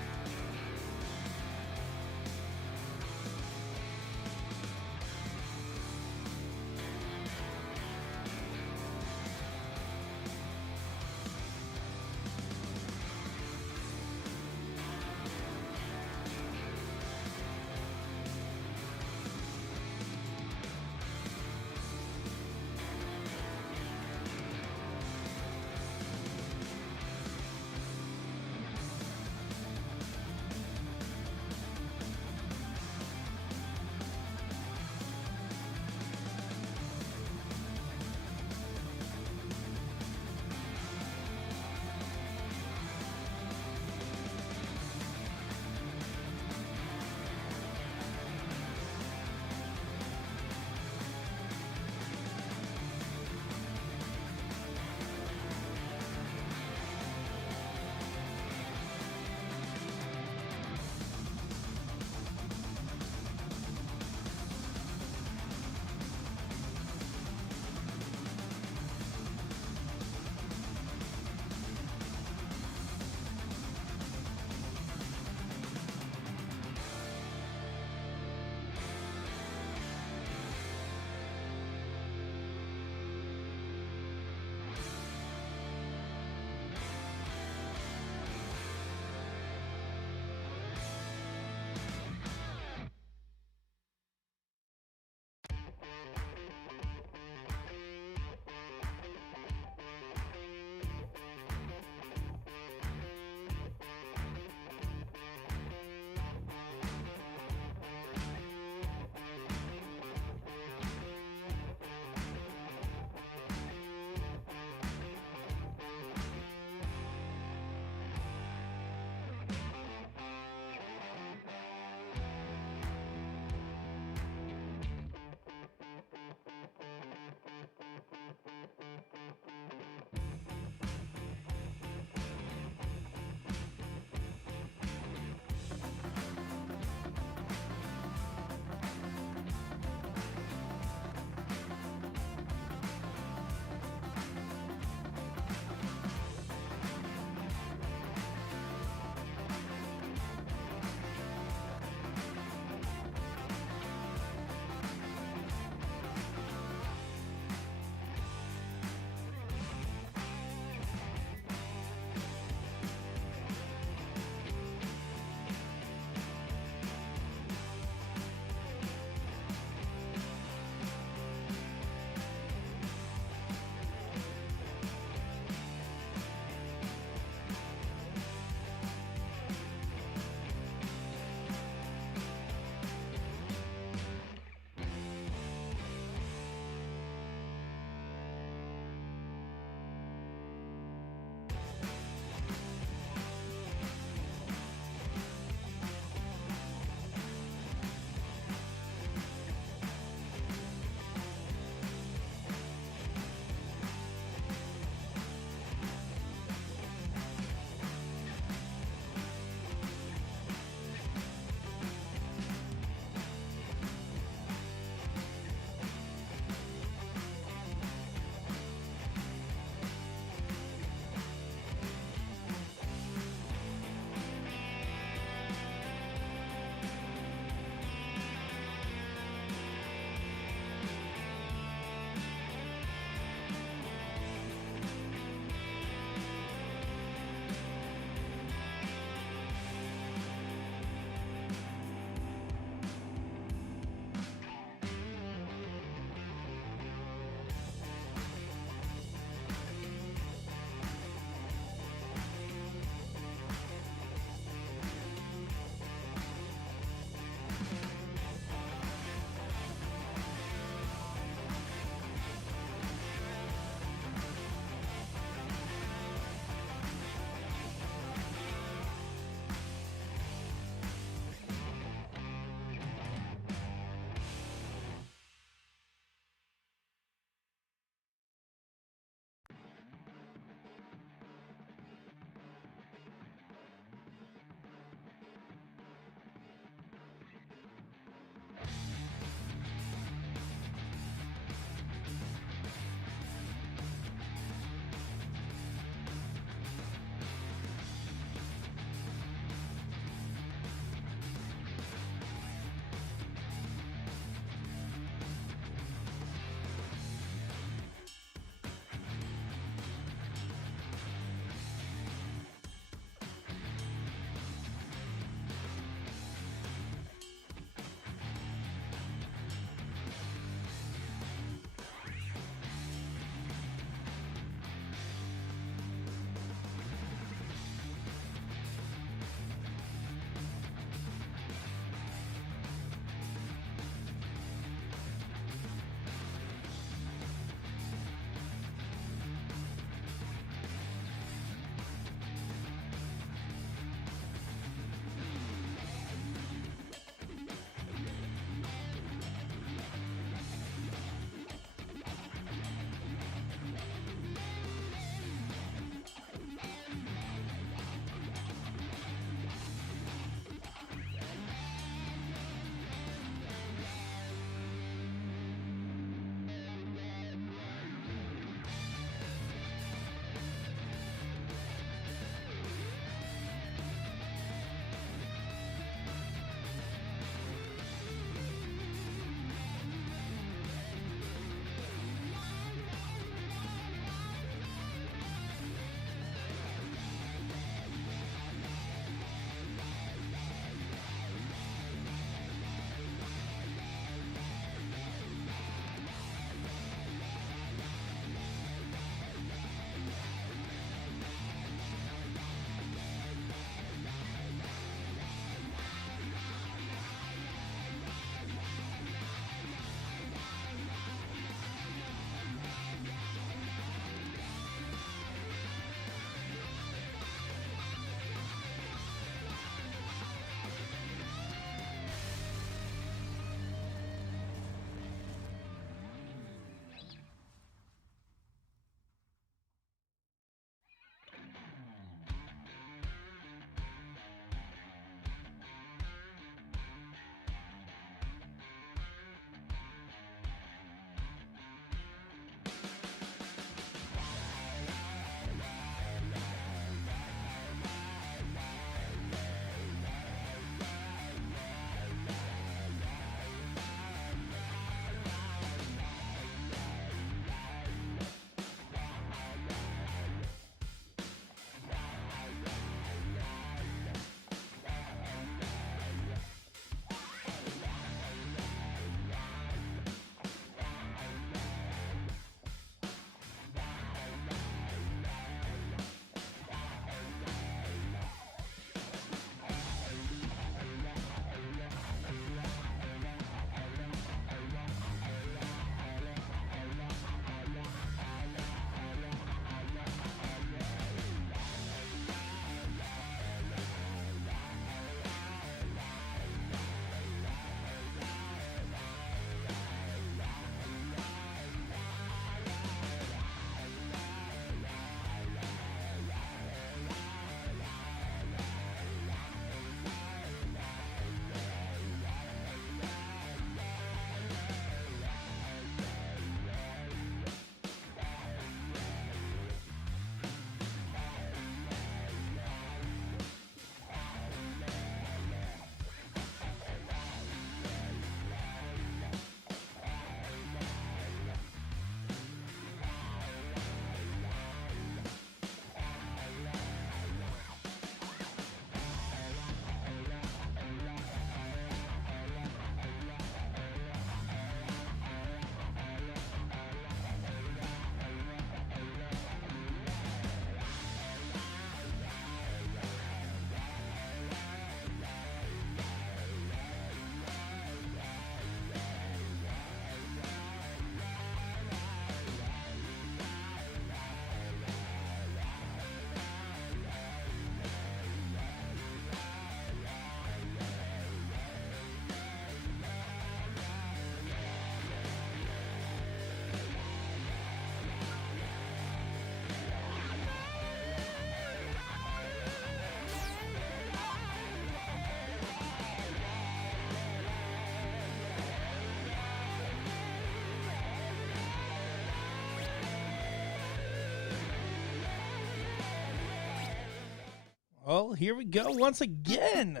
Well, here we go once again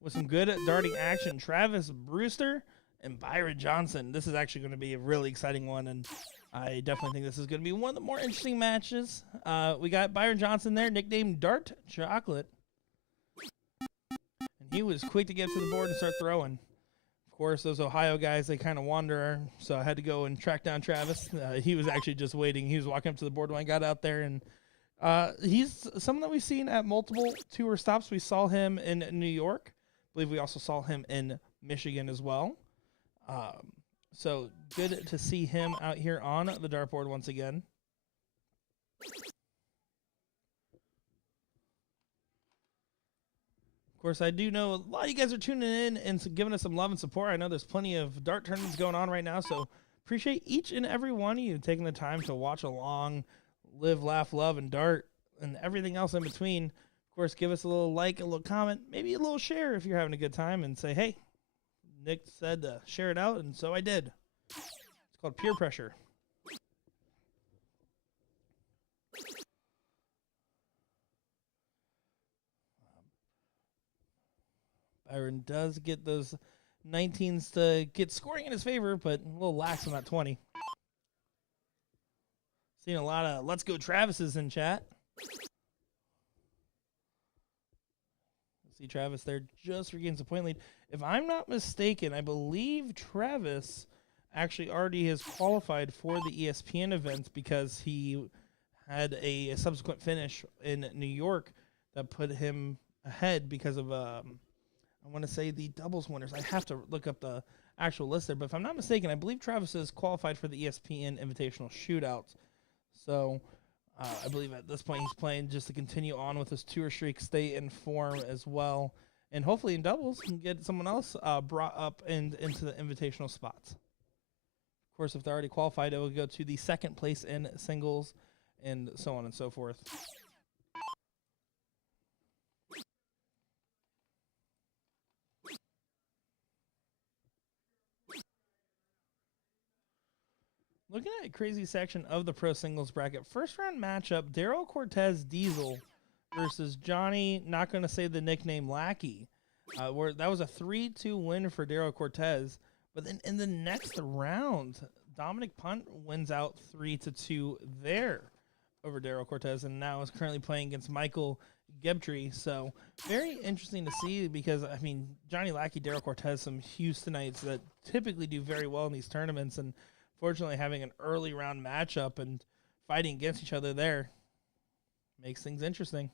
with some good darting action. Travis Brewster and Byron Johnson. This is actually going to be a really exciting one, and I definitely think this is going to be one of the more interesting matches. We got Byron Johnson there, nicknamed Dart Chocolate. And he was quick to get to the board and start throwing. Of course, those Ohio guys, they kind of wander, so I had to go and track down Travis. He was actually just waiting. He was walking up to the board when I got out there, and he's someone that we've seen at multiple tour stops. We saw him in New York. I believe we also saw him in Michigan as well. So good to see him out here on the dartboard once again. Of course, I do know a lot of you guys are tuning in and giving us some love and support. I know there's plenty of dart tournaments going on right now, so appreciate each and every one of you taking the time to watch along, live, laugh, love, and dart, and everything else in between. Of course, give us a little like, a little comment, maybe a little share if you're having a good time, and say, hey, Nick said to share it out, and so I did. It's called peer pressure. Byron does get those 19s to get scoring in his favor, but a little lax on that 20. Seeing a lot of Let's Go Travises in chat. See Travis there just regains a point lead. If I'm not mistaken, I believe Travis actually already has qualified for the ESPN event because he had a subsequent finish in New York that put him ahead because of I want to say the doubles winners. I have to look up the actual list there, but if I'm not mistaken, I believe Travis is qualified for the ESPN Invitational Shootout. So I believe at this point he's playing just to continue on with his tour streak, stay in form as well, and hopefully in doubles can get someone else brought up into the invitational spots. Of course, if they're already qualified, it will go to the second place in singles and so on and so forth. Looking at a crazy section of the pro singles bracket, first round matchup, Daryl Cortez Diesel versus Johnny, not going to say the nickname Lackey. Where that was a 3-2 win for Daryl Cortez. But then in the next round, Dominic Punt wins out 3-2 there over Daryl Cortez, and now is currently playing against Michael Gebtree. So very interesting to see because, I mean, Johnny Lackey, Daryl Cortez, some Houstonites that typically do very well in these tournaments, and fortunately, having an early round matchup and fighting against each other there makes things interesting.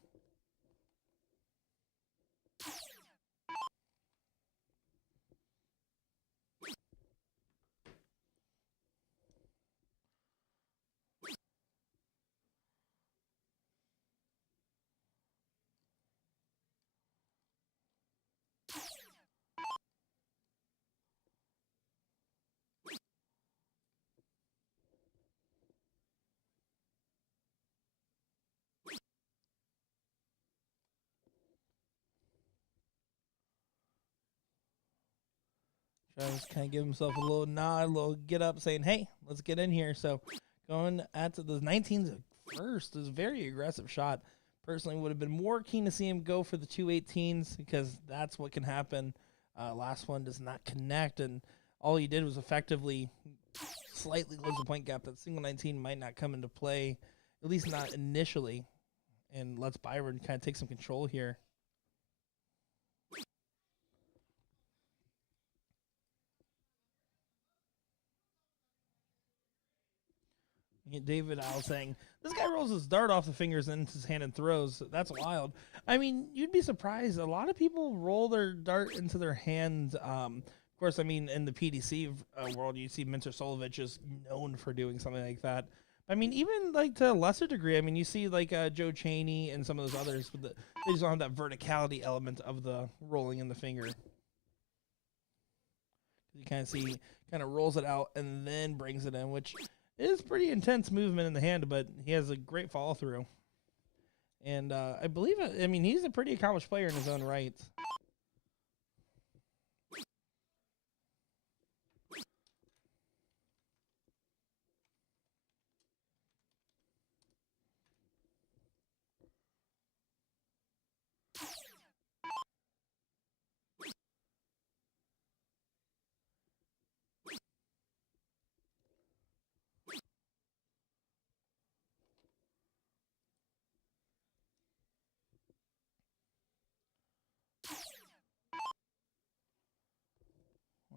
Travis kind of give himself a little nod, a little get up, saying, hey, let's get in here. So going at the 19s first is a very aggressive shot. Personally, would have been more keen to see him go for the 218s because that's what can happen. Last one does not connect, and all he did was effectively slightly close the point gap. That single 19 might not come into play, at least not initially, and lets Byron kind of take some control here. David Al saying, this guy rolls his dart off the fingers and into his hand and throws. That's wild. I mean, you'd be surprised. A lot of people roll their dart into their hand. Of course, I mean, in the PDC world, you see Minter Solovich is known for doing something like that. I mean, even like to a lesser degree, I mean, you see like Joe Chaney and some of those others, but they just don't have that verticality element of the rolling in the finger. You kind of see, kind of rolls it out and then brings it in, which it is pretty intense movement in the hand, but he has a great follow through. And I believe, I mean, he's a pretty accomplished player in his own right.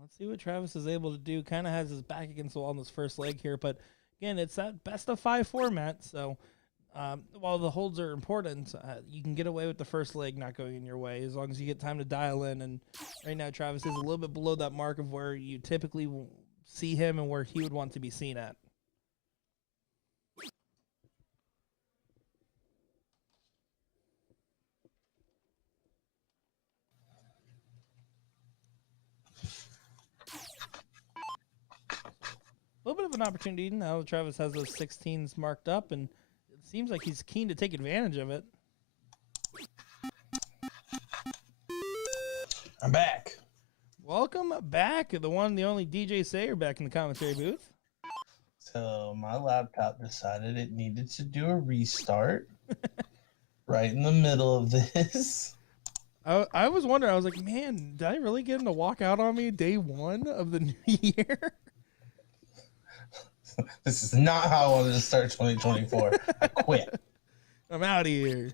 Let's see what Travis is able to do. Kind of has his back against the wall in this first leg here, but again, it's that best of 5 format. So while the holds are important, you can get away with the first leg not going in your way as long as you get time to dial in. And right now, Travis is a little bit below that mark of where you typically see him and where he would want to be seen at. A little bit of an opportunity now that Travis has those 16s marked up, and it seems like he's keen to take advantage of it. I'm back. Welcome back, the one, the only DJ Sayer back in the commentary booth. So my laptop decided it needed to do a restart right in the middle of this. I was wondering, I was like, man, did I really get him to walk out on me day one of the new year? This is not how I wanted to start 2024. I quit. I'm out of here.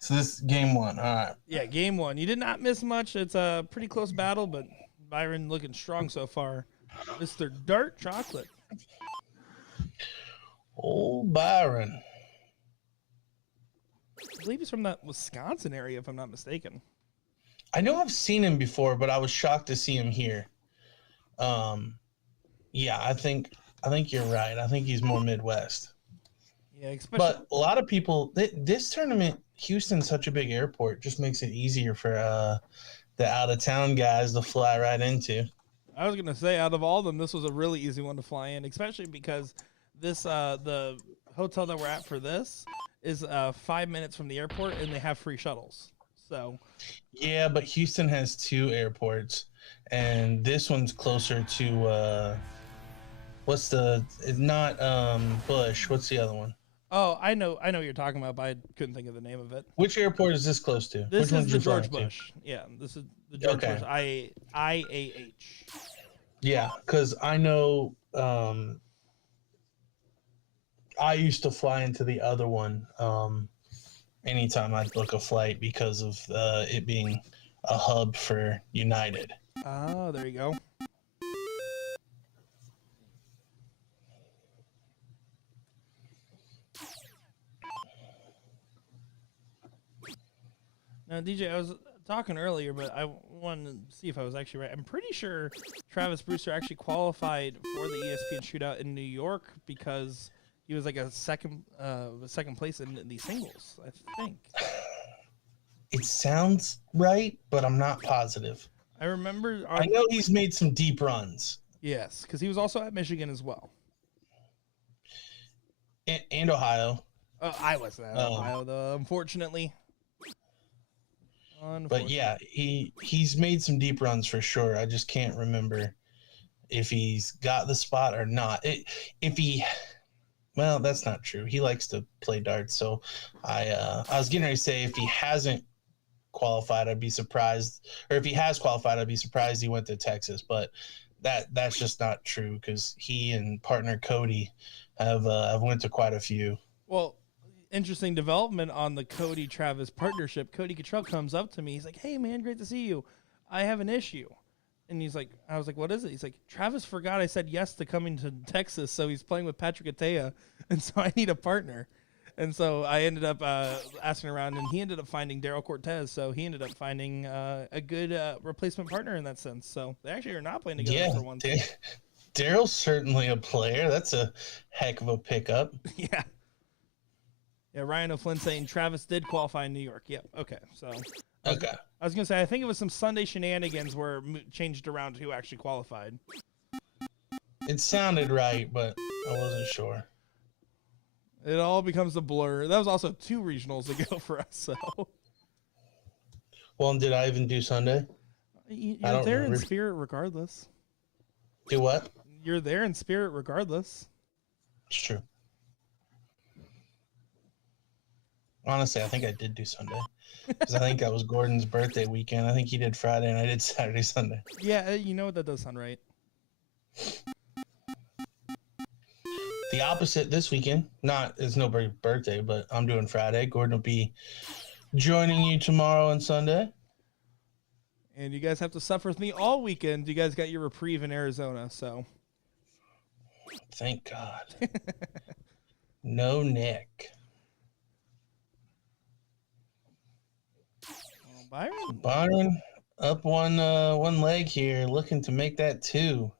So this is game one. All right. Yeah, game one. You did not miss much. It's a pretty close battle, but Byron looking strong so far. Mr. Dark Chocolate. Old Byron. I believe he's from that Wisconsin area, if I'm not mistaken. I know I've seen him before, but I was shocked to see him here. Yeah, I think you're right. I think he's more Midwest. Yeah, especially. But a lot of people, this tournament, Houston's such a big airport, just makes it easier for the out of town guys to fly right into. I was gonna say, out of all of them, this was a really easy one to fly in, especially because this the hotel that we're at for this is 5 minutes from the airport, and they have free shuttles. So. Yeah, but Houston has 2 airports, and this one's closer to it's not Bush. What's the other one? Oh, I know what you're talking about, but I couldn't think of the name of it. Which airport is this close to? This is the George Bush. Yeah, this is the George Bush. IAH. Yeah, because I know I used to fly into the other one anytime I'd book a flight because of it being a hub for United. Oh, there you go. Now, DJ, I was talking earlier, but I wanted to see if I was actually right. I'm pretty sure Travis Brewster actually qualified for the ESPN shootout in New York because he was like a second place in the singles, I think. It sounds right, but I'm not positive. I remember. I know he's made some deep runs. Yes, because he was also at Michigan as well. And Ohio. I wasn't at Ohio, though, unfortunately. But yeah, he's made some deep runs for sure. I just can't remember if he's got the spot or not. Well, that's not true. He likes to play darts, so I was getting ready to say if he hasn't qualified, I'd be surprised, or if he has qualified, I'd be surprised he went to Texas. But that's just not true because he and partner Cody have went to quite a few. Well, interesting development on the Cody Travis partnership. Cody Cottrell comes up to me. He's like, "Hey man, great to see you. I have an issue." And I was like, "What is it?" He's like, "Travis forgot I said yes to coming to Texas, so he's playing with Patrick Atea, and so I need a partner." And so I ended up asking around, and he ended up finding Daryl Cortez. So he ended up finding a good replacement partner in that sense. So they actually are not playing together for once. Daryl's certainly a player. That's a heck of a pickup. Yeah. Yeah, Ryan O'Flynn saying Travis did qualify in New York. Yep. Okay. So. Okay. I was gonna say I think it was some Sunday shenanigans where it changed around who actually qualified. It sounded right, but I wasn't sure. It all becomes a blur. That was also 2 regionals ago for us. So. Well, and did I even do Sunday? You're there in spirit regardless. Do what? You're there in spirit regardless. It's true. Honestly, I think I did do Sunday because I think that was Gordon's birthday weekend. I think he did Friday and I did Saturday, Sunday. Yeah, you know what? That does sound right. The opposite this weekend. It's nobody's birthday, but I'm doing Friday. Gordon will be joining you tomorrow and Sunday. And you guys have to suffer with me all weekend. You guys got your reprieve in Arizona, so. Thank God. No Nick. Well, Byron. Byron up one leg here, looking to make that 2.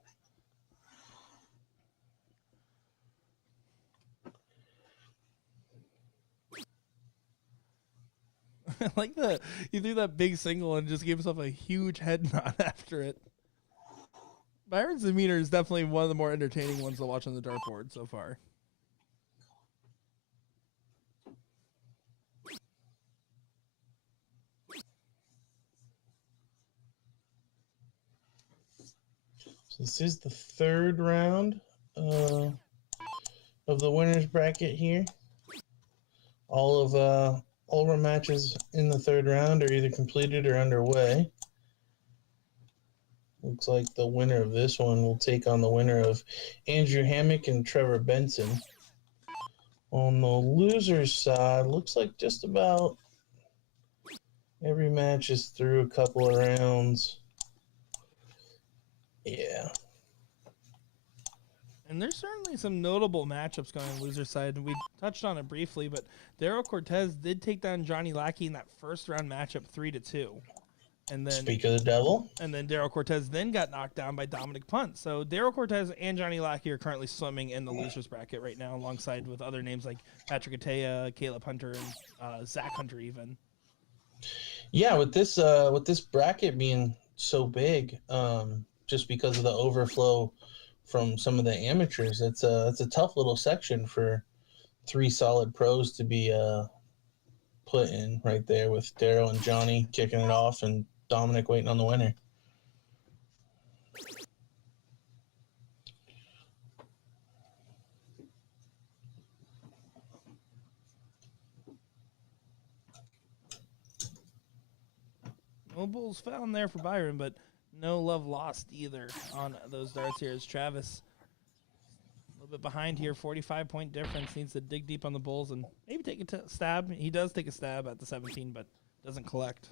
I like that he threw that big single and just gave himself a huge head nod after it. Byron's demeanor is definitely one of the more entertaining ones to watch on the dartboard so far. So this is the 3rd round of the winners bracket here. All of our matches in the 3rd round are either completed or underway. Looks like the winner of this one will take on the winner of Andrew Hammock and Trevor Benson. On the loser's side, looks like just about every match is through a couple of rounds. Yeah. And there's certainly some notable matchups going on the loser side, and we touched on it briefly, but Daryl Cortez did take down Johnny Lackey in that first round matchup 3-2. And then Speak of the devil. And then Daryl Cortez then got knocked down by Dominic Punt. So Daryl Cortez and Johnny Lackey are currently swimming in the losers bracket right now, alongside with other names like Patrick Atea, Caleb Hunter, and Zach Hunter even. Yeah, with this bracket being so big, just because of the overflow from some of the amateurs, it's a tough little section for 3 solid pros to be put in right there, with Daryl and Johnny kicking it off and Dominic waiting on the winner. No bulls found there for Byron, but no love lost either on those darts here as Travis a little bit behind here, 45-point difference, needs to dig deep on the bulls and maybe take a stab. He does take a stab at the 17, but doesn't collect.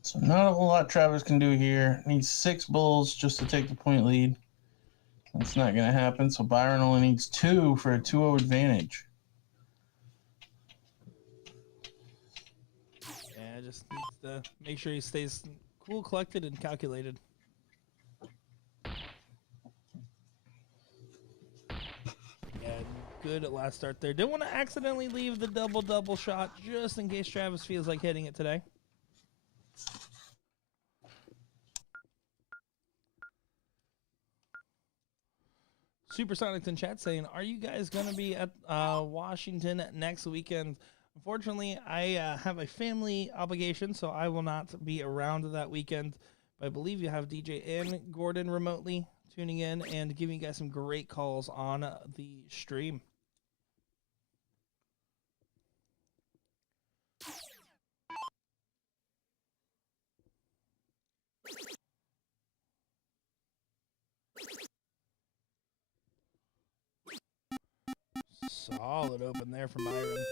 So not a whole lot Travis can do here. Needs 6 bulls just to take the point lead. That's not going to happen. So Byron only needs 2 for a 2-0 advantage. Yeah, just needs to make sure he stays cool, collected, and calculated. Yeah, good at last start there. Didn't want to accidentally leave the double shot just in case Travis feels like hitting it today. Supersonics in chat saying, are you guys going to be at Washington next weekend? Unfortunately, I have a family obligation, so I will not be around that weekend. But I believe you have DJ and Gordon remotely tuning in and giving you guys some great calls on the stream. Solid open there from Byron.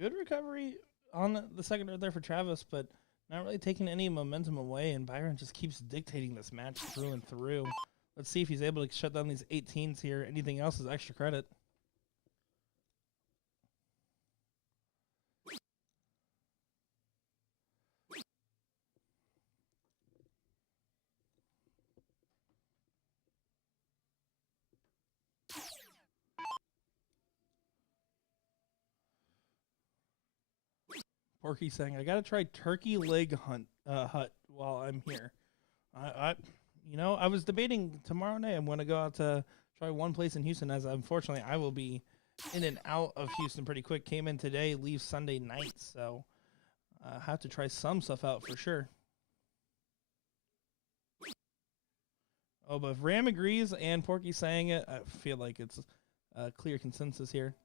Good recovery on the second dart there for Travis, but not really taking any momentum away, and Byron just keeps dictating this match through and through. Let's see if he's able to shut down these 18s here. Anything else is extra credit. Porky saying, I got to try turkey leg hut while I'm here. I was debating tomorrow night. I'm going to go out to try one place in Houston, as unfortunately I will be in and out of Houston pretty quick. Came in today, leave Sunday night, so I have to try some stuff out for sure. Oh, but if Ram agrees and Porky saying it, I feel like it's a clear consensus here.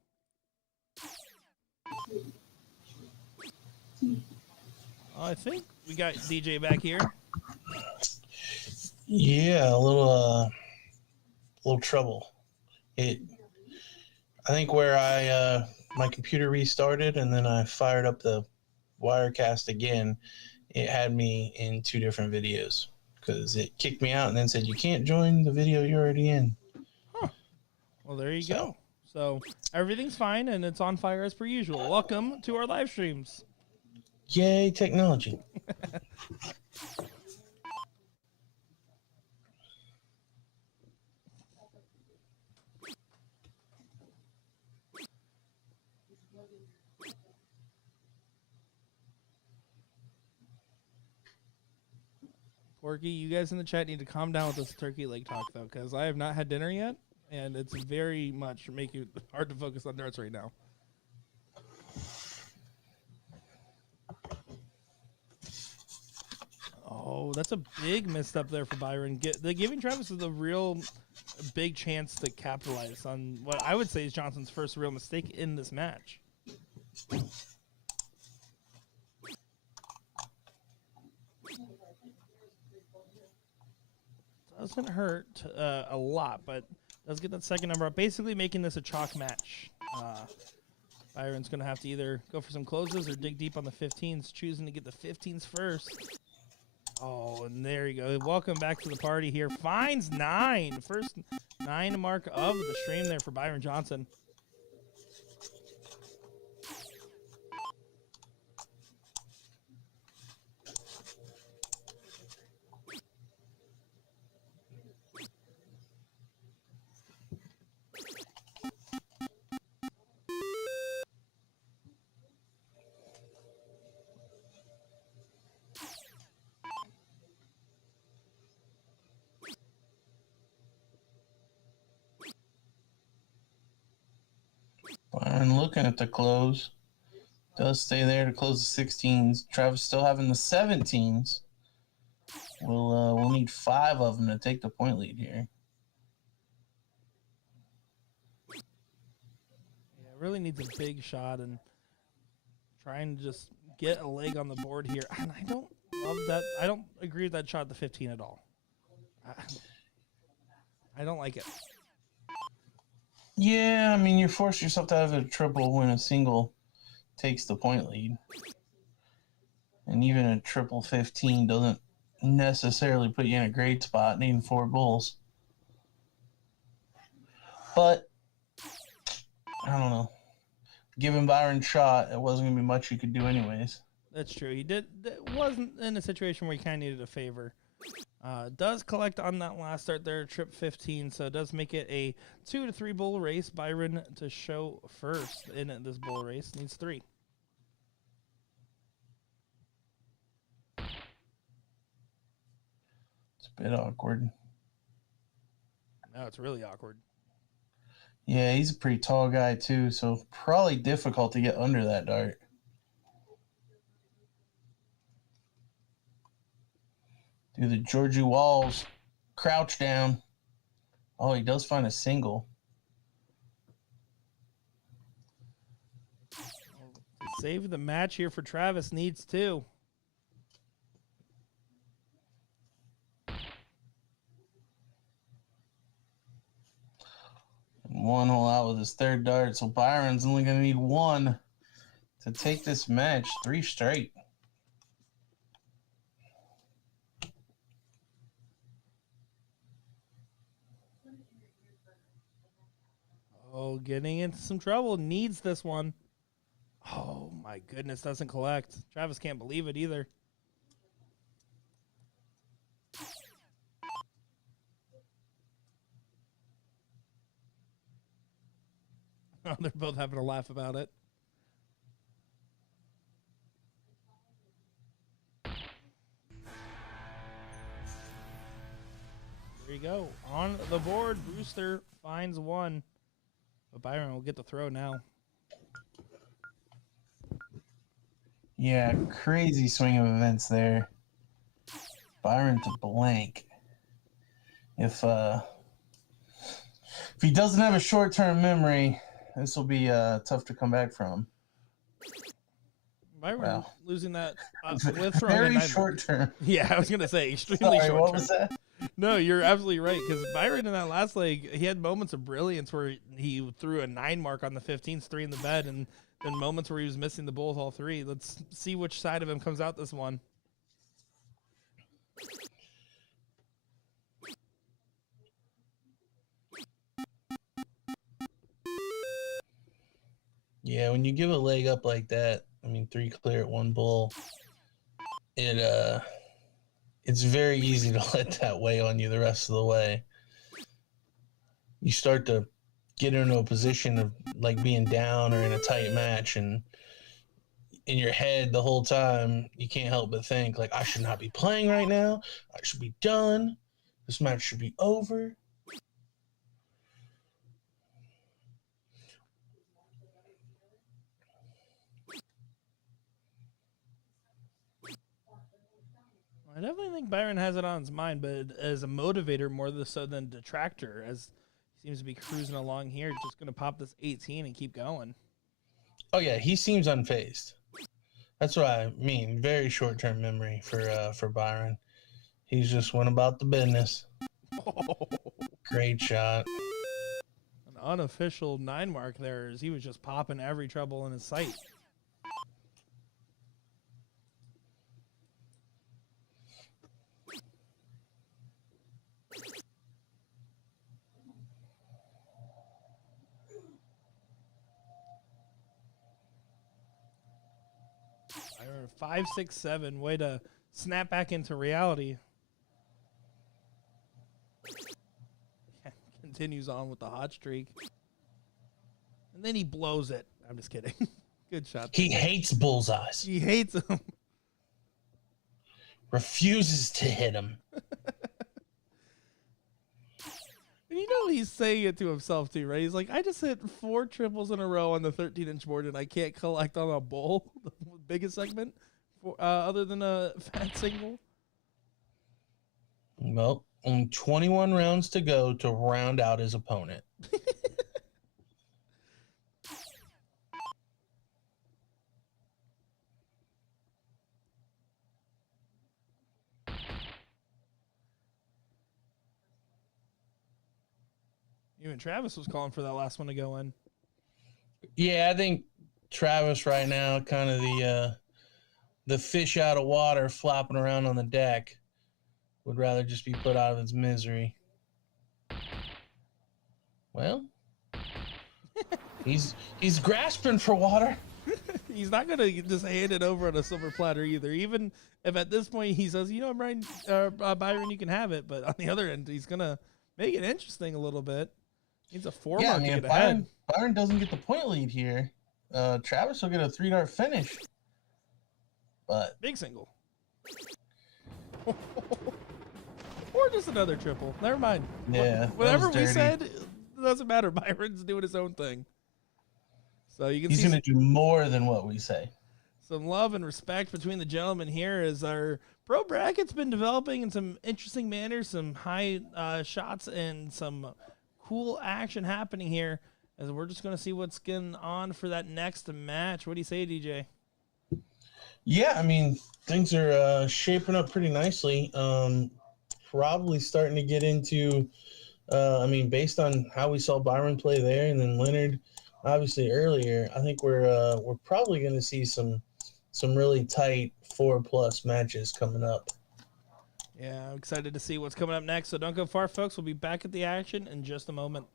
I think we got DJ back here. Yeah, a little trouble. I think where my computer restarted and then I fired up the Wirecast again, it had me in 2 different videos because it kicked me out and then said you can't join the video you're already in. Huh. Well, there you go. So everything's fine and it's on fire as per usual. Welcome to our live streams. Yay, technology. Porky, you guys in the chat need to calm down with this turkey leg talk, though, because I have not had dinner yet, and it's very much making it hard to focus on darts right now. Oh, that's a big misstep there for Byron. Giving Travis the real big chance to capitalize on what I would say is Johnson's first real mistake in this match. Doesn't hurt a lot, but does get that second number up, basically making this a chalk match. Byron's going to have to either go for some closes or dig deep on the 15s, choosing to get the 15s first. Oh, and there you go. Welcome back to the party here. Finds 9. First 9 mark of the stream there for Byron Johnson. Byron looking at the close. Does stay there to close the 16s. Travis still having the 17s. We'll need 5 of them to take the point lead here. Yeah, really needs a big shot and trying to just get a leg on the board here. And I don't love that. I don't agree with that shot at the 15 at all. I don't like it. Yeah, I mean, you force yourself to have a triple when a single takes the point lead. And even a triple 15 doesn't necessarily put you in a great spot, needing 4 bulls. But, I don't know. Given Byron's shot, it wasn't going to be much you could do anyways. That's true. He wasn't in a situation where he kind of needed a favor. Does collect on that last start there, trip 15, so it does make it a 2 to 3 bull race. Byron to show first in this bull race needs 3. It's a bit awkward. No, it's really awkward. Yeah, he's a pretty tall guy too, so probably difficult to get under that dart. Do the Georgie Walls crouch down. Oh, he does find a single. Save the match here for Travis, needs 2. One hole out with his 3rd dart, so Byron's only going to need 1 to take this match 3 straight. Oh, getting into some trouble. Needs this one. Oh, my goodness. Doesn't collect. Travis can't believe it either. Oh, they're both having a laugh about it. we go. On the board, Brewster finds one. But Byron will get the throw now. Yeah, crazy swing of events there. Byron to blank. If he doesn't have a short-term memory, this will be tough to come back from. Byron losing that with throwing very short-term. Yeah, I was gonna say extremely short-term. What was that? No, you're absolutely right, because Byron in that last leg, he had moments of brilliance where he threw a 9 mark on the 15th, 3 in the bed, and then moments where he was missing the bulls all 3. Let's see which side of him comes out this one. Yeah, when you give a leg up like that, I mean 3 clear at 1 bull, it's very easy to let that weigh on you the rest of the way. You start to get into a position of like being down or in a tight match, and in your head the whole time you can't help but think like, I should not be playing right now. I should be done. This match should be over. I definitely think Byron has it on his mind, but as a motivator more so than detractor, as he seems to be cruising along here, just going to pop this 18 and keep going. Oh yeah, he seems unfazed. That's what I mean. Very short-term memory for Byron. He's just went about the business. Oh. Great shot. An unofficial 9 mark there, as he was just popping every treble in his sight. Byron 5, 6, 7. Way to snap back into reality. Continues on with the hot streak. And then he blows it. I'm just kidding. Good shot. He hates bullseyes. He hates them. Refuses to hit him. And you know he's saying it to himself too, right? He's like, I just hit 4 triples in a row on the 13-inch board, and I can't collect on a bull, the biggest segment, other than a fat single. Well, only 21 rounds to go to round out his opponent. Even Travis was calling for that last one to go in. Yeah, I think Travis right now, kind of the fish out of water flopping around on the deck, would rather just be put out of his misery. Well, he's grasping for water. He's not going to just hand it over on a silver platter either. Even if at this point he says, you know, Brian, Byron, you can have it. But on the other end, he's going to make it interesting a little bit. Needs a 4 mark to get ahead. Byron doesn't get the point lead here. Travis will get a 3-dart finish. But big single. Or just another triple. Never mind. Yeah. Whatever we said, it doesn't matter. Byron's doing his own thing. So you can he's see going to do more than what we say. some love and respect between the gentlemen here as our pro bracket's been developing in some interesting manners, some high shots, and some cool action happening here. As we're just going to see what's going on for that next match. What do you say, DJ? Yeah, I mean, things are shaping up pretty nicely. Probably starting to get into, I mean, based on how we saw Byron play there and then Leonard, obviously earlier, I think we're probably going to see some really tight 4+ matches coming up. Yeah, I'm excited to see what's coming up next. So don't go far, folks. We'll be back at the action in just a moment.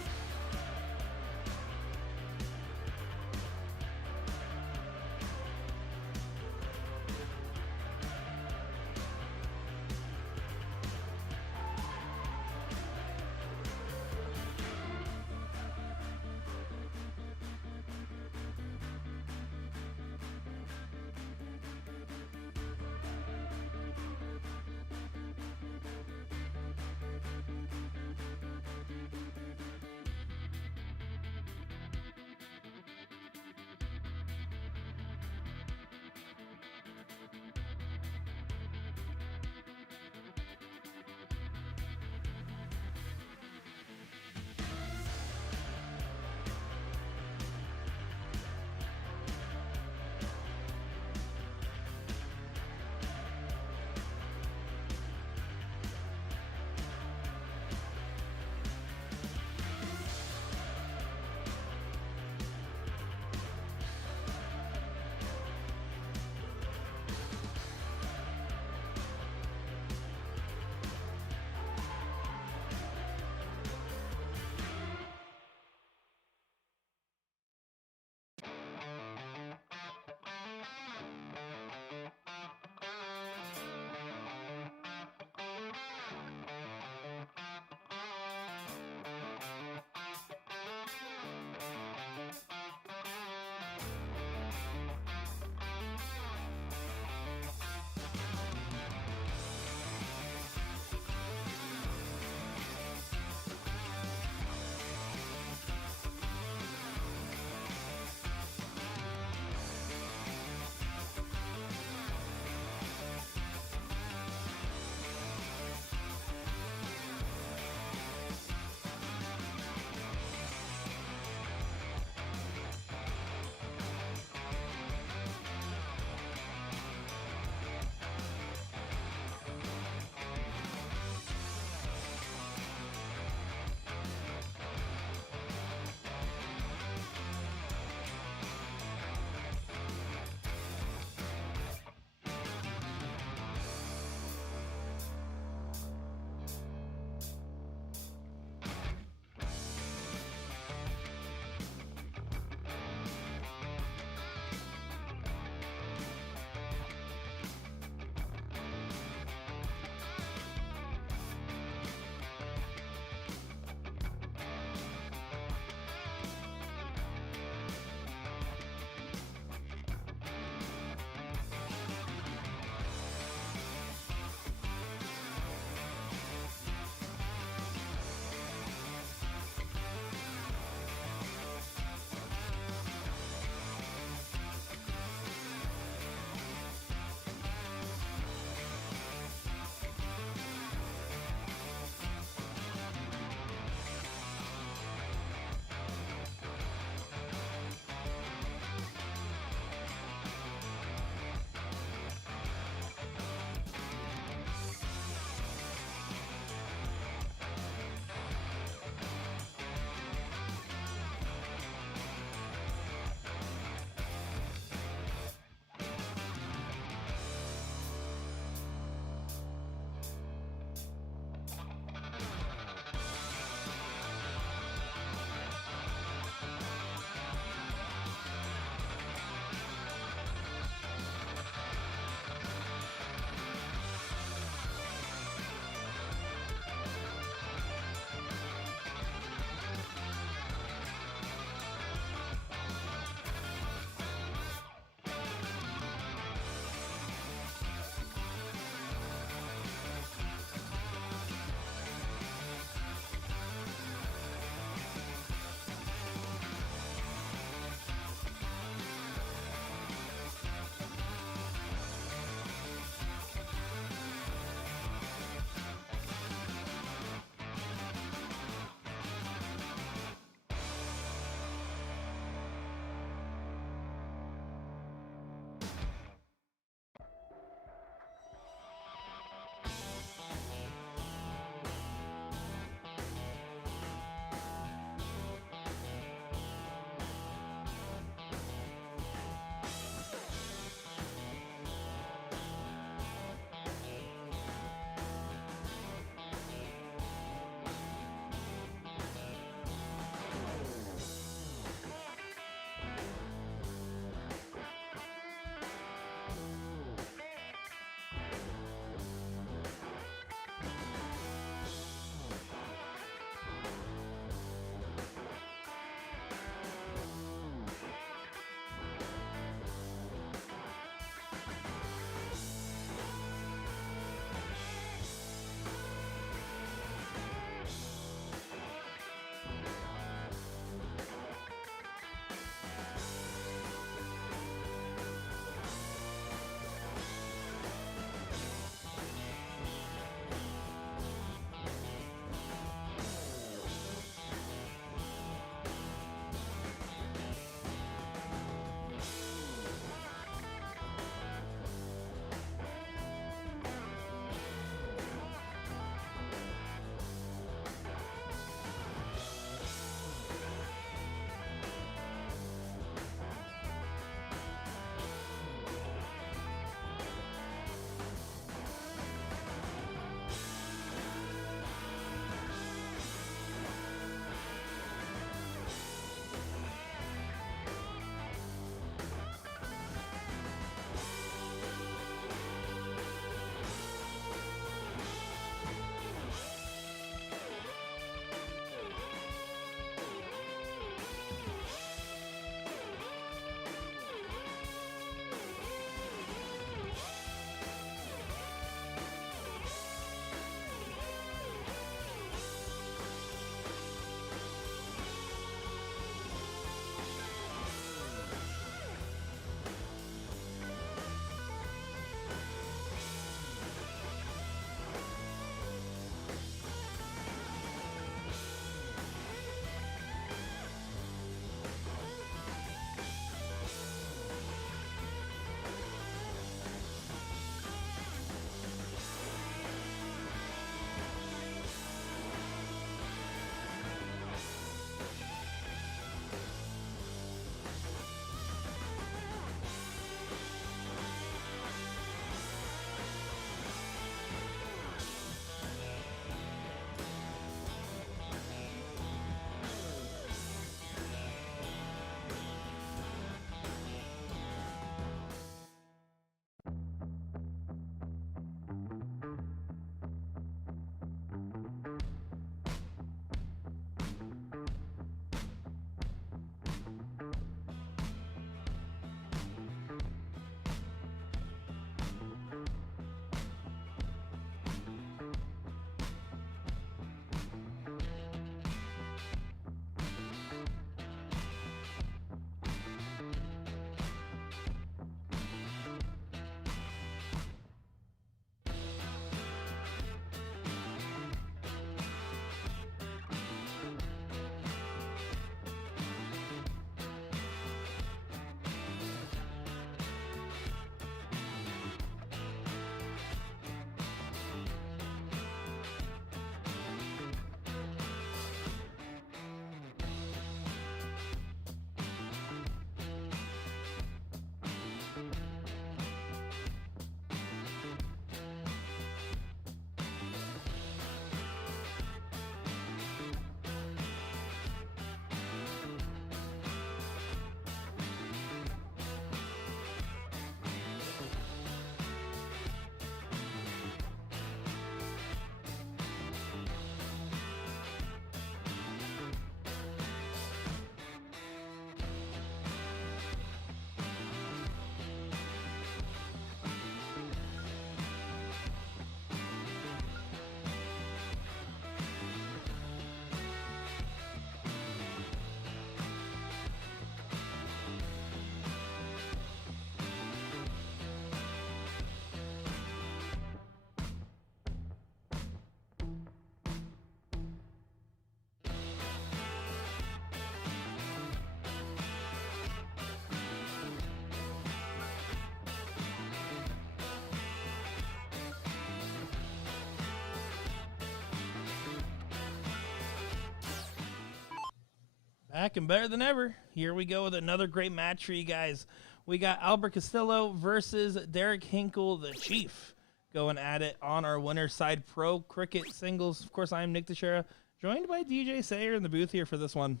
Back and better than ever. Here we go with another great match for you guys. We got Albert Castillo versus Derek Hinkle, the Chief, going at it on our winner's side pro cricket singles. Of course, I'm Nick Teixeira, joined by DJ Sayer in the booth here for this one.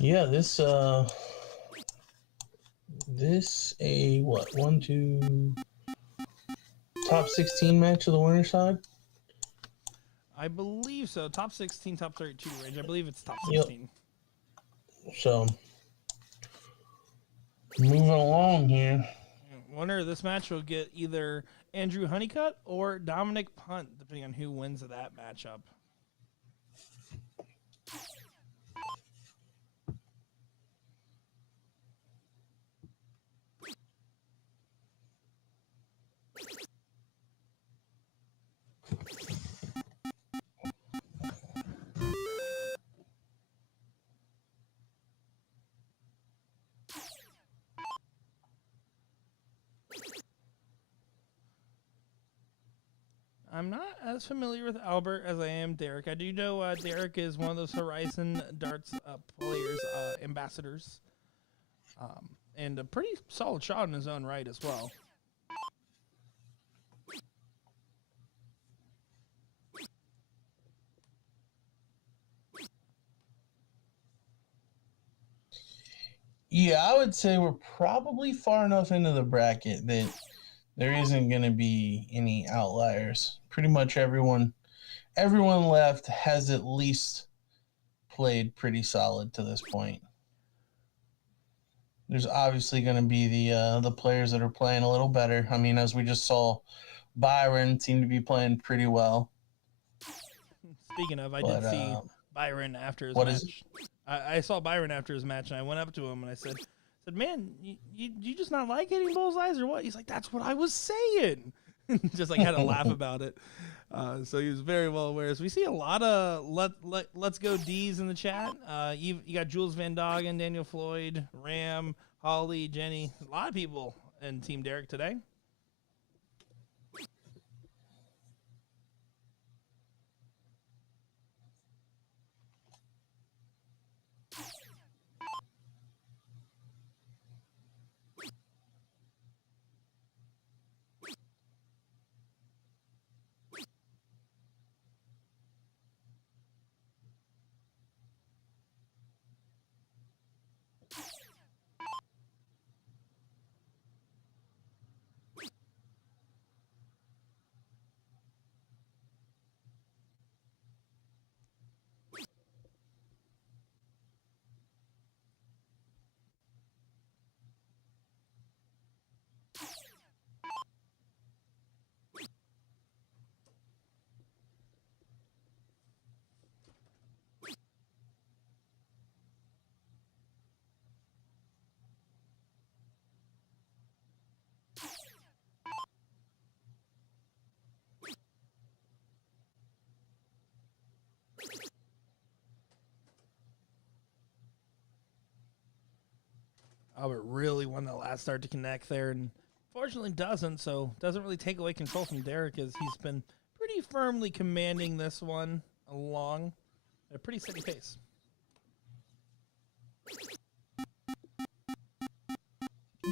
Yeah, this top 16 match of the winner side? I believe so. Top 16, top 32 range. I believe it's top 16. Yep. So, moving along here. Winner of this match will get either Andrew Honeycutt or Dominic Punt, depending on who wins that matchup. I'm not as familiar with Albert as I am Derek. I do know Derek is one of those Horizon Darts players, ambassadors, and a pretty solid shot in his own right as well. Yeah, I would say we're probably far enough into the bracket that there isn't going to be any outliers. Pretty much everyone left has at least played pretty solid to this point. There's obviously going to be the players that are playing a little better. I mean, as we just saw, Byron seemed to be playing pretty well. Speaking of, I did see Byron after his match. I saw Byron after his match, and I went up to him and I said, man, you just not like hitting bullseyes or what? He's like, that's what I was saying. Just like had a laugh about it. So he was very well aware. So we see a lot of let's go D's in the chat. You got Jules Van Doggen, Daniel Floyd, Ram, Holly, Jenny. A lot of people in Team Derek today. Albert really won that last start to connect there, and fortunately doesn't, so doesn't really take away control from Derek as he's been pretty firmly commanding this one along at a pretty steady pace.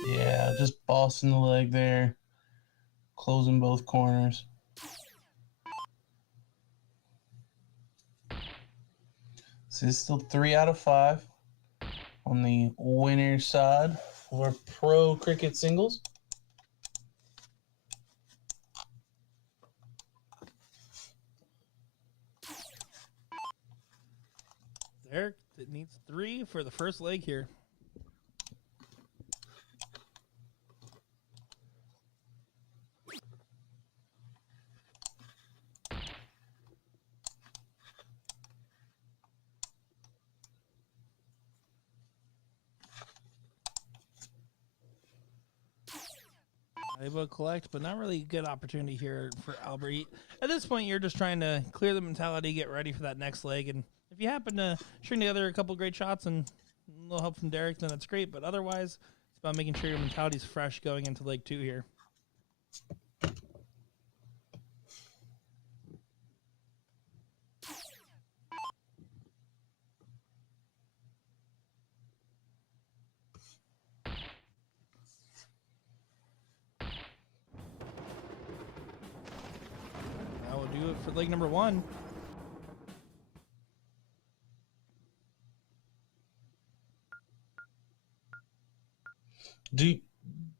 Yeah, just bossing the leg there, closing both corners. So it's still 3 out of 5 on the winner's side for pro cricket singles. Derek needs 3 for the first leg here. Able to collect, but not really a good opportunity here for Albert. At this point, you're just trying to clear the mentality, get ready for that next leg, and if you happen to string together a couple great shots and a little help from Derek, then that's great, but otherwise, it's about making sure your mentality's fresh going into Lake 2 here. That will do it for Lake number 1.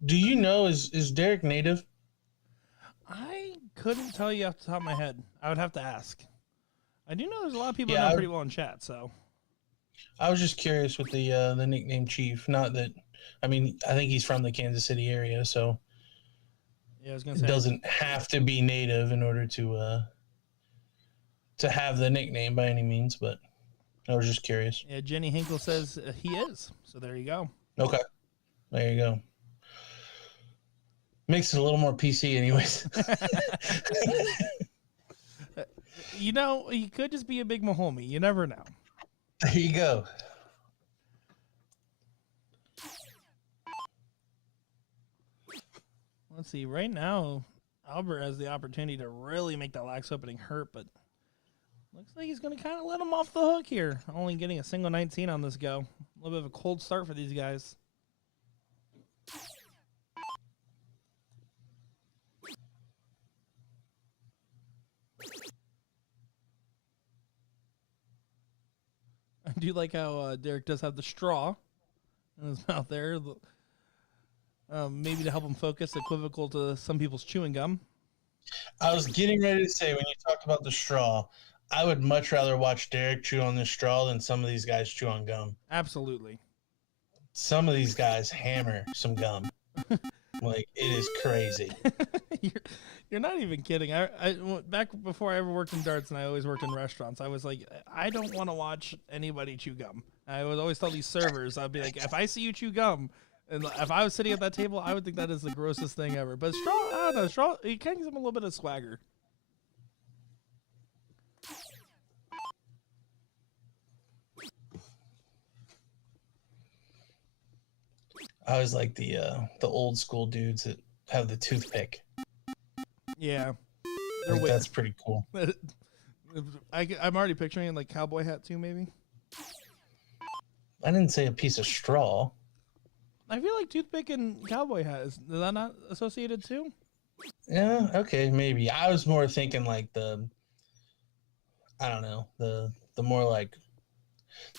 Do you know, is Derek native? I couldn't tell you off the top of my head. I would have to ask. I do know there's a lot of people Yeah, that know pretty well in chat, so. I was just curious with the nickname Chief. Not that, I mean, I think he's from the Kansas City area, so Yeah, I was gonna it say. doesn't have to be native in order to have the nickname by any means. But I was just curious. Yeah, Jenny Hinkle says he is. So there you go. Okay, there you go. Makes it a little more PC, anyways. You know, he could just be a big Mahomie. You never know. There you go. Let's see. Right now, Albert has the opportunity to really make that lax opening hurt, but looks like he's going to kind of let him off the hook here. Only getting a single 19 on this go. A little bit of a cold start for these guys. I do like how Derek does have the straw in his mouth there. Maybe to help him focus, equivocal to some people's chewing gum. I was getting ready to say, when you talked about the straw, I would much rather watch Derek chew on this straw than some of these guys chew on gum. Absolutely. Some of these guys hammer some gum. Like, it is crazy. You're not even kidding. I back before I ever worked in darts, and I always worked in restaurants, I was like, I don't want to watch anybody chew gum. I would always tell these servers, I'd be like, if I see you chew gum, and if I was sitting at that table, I would think that is the grossest thing ever. But straw, I don't know, straw, it kind of gives them a little bit of swagger. I always like the old school dudes that have the toothpick. Yeah. I think that's pretty cool. I'm already picturing it like cowboy hat too, maybe. I didn't say a piece of straw. I feel like toothpick and cowboy hat is that not associated too? Yeah, okay, maybe. I was more thinking like I don't know, the more like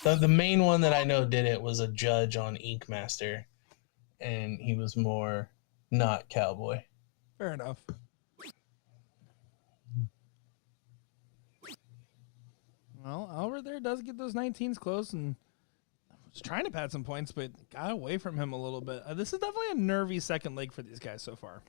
the main one that I know did it was a judge on Ink Master, and he was more not cowboy. Fair enough. Well, Albert there does get those 19s close, and was trying to pad some points, but got away from him a little bit. This is definitely a nervy second leg for these guys so far.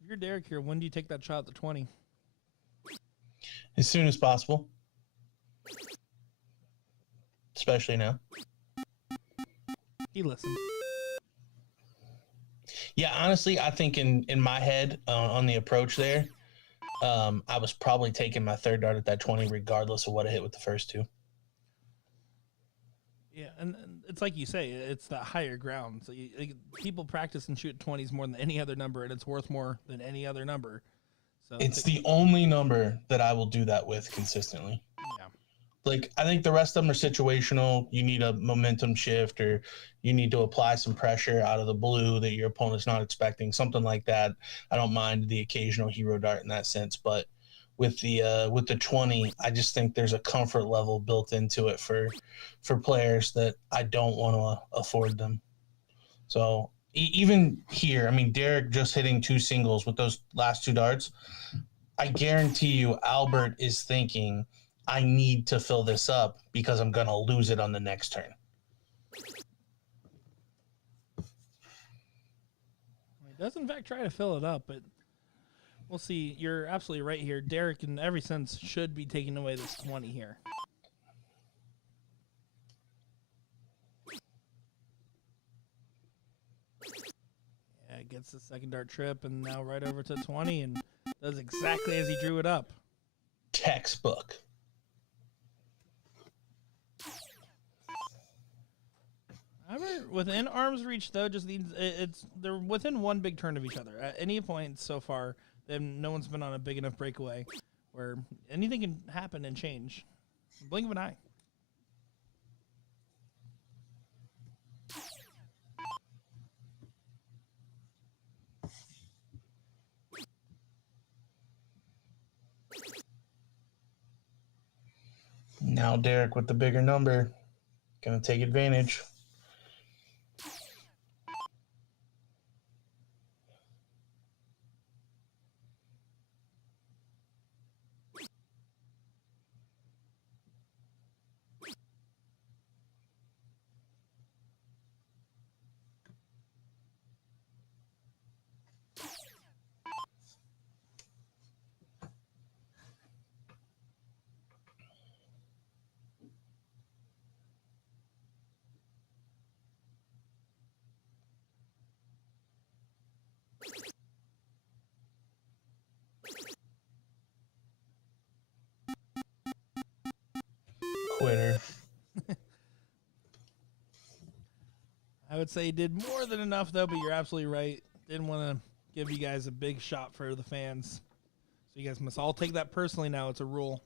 If you're Derek here, when do you take that shot at the 20? As soon as possible. Especially now. He listened. Yeah, honestly, I think in my head on the approach there, I was probably taking my third dart at that 20 regardless of what I hit with the first two. Yeah, and it's like you say, it's that higher ground. So people practice and shoot 20s more than any other number, and it's worth more than any other number. So It's the only number that I will do that with consistently. Yeah. Like, I think the rest of them are situational. You need a momentum shift, or you need to apply some pressure out of the blue that your opponent's not expecting, something like that. I don't mind the occasional hero dart in that sense, but with the 20, I just think there's a comfort level built into it for players that I don't want to afford them. So even here, I mean, Derek just hitting two singles with those last two darts, I guarantee you Albert is thinking, I need to fill this up because I'm going to lose it on the next turn. He does, in fact, try to fill it up, but we'll see. You're absolutely right here. Derek, in every sense, should be taking away this 20 here. Yeah, gets the second dart trip, and now right over to 20, and does exactly as he drew it up. Textbook. However, within arm's reach, though, just needs they're within one big turn of each other. At any point so far, then no one's been on a big enough breakaway where anything can happen and change. Blink of an eye. Now Derek with the bigger number. Gonna take advantage. Quitter. I would say he did more than enough, though, but you're absolutely right. Didn't want to give you guys a big shot for the fans. So you guys must all take that personally now. It's a rule.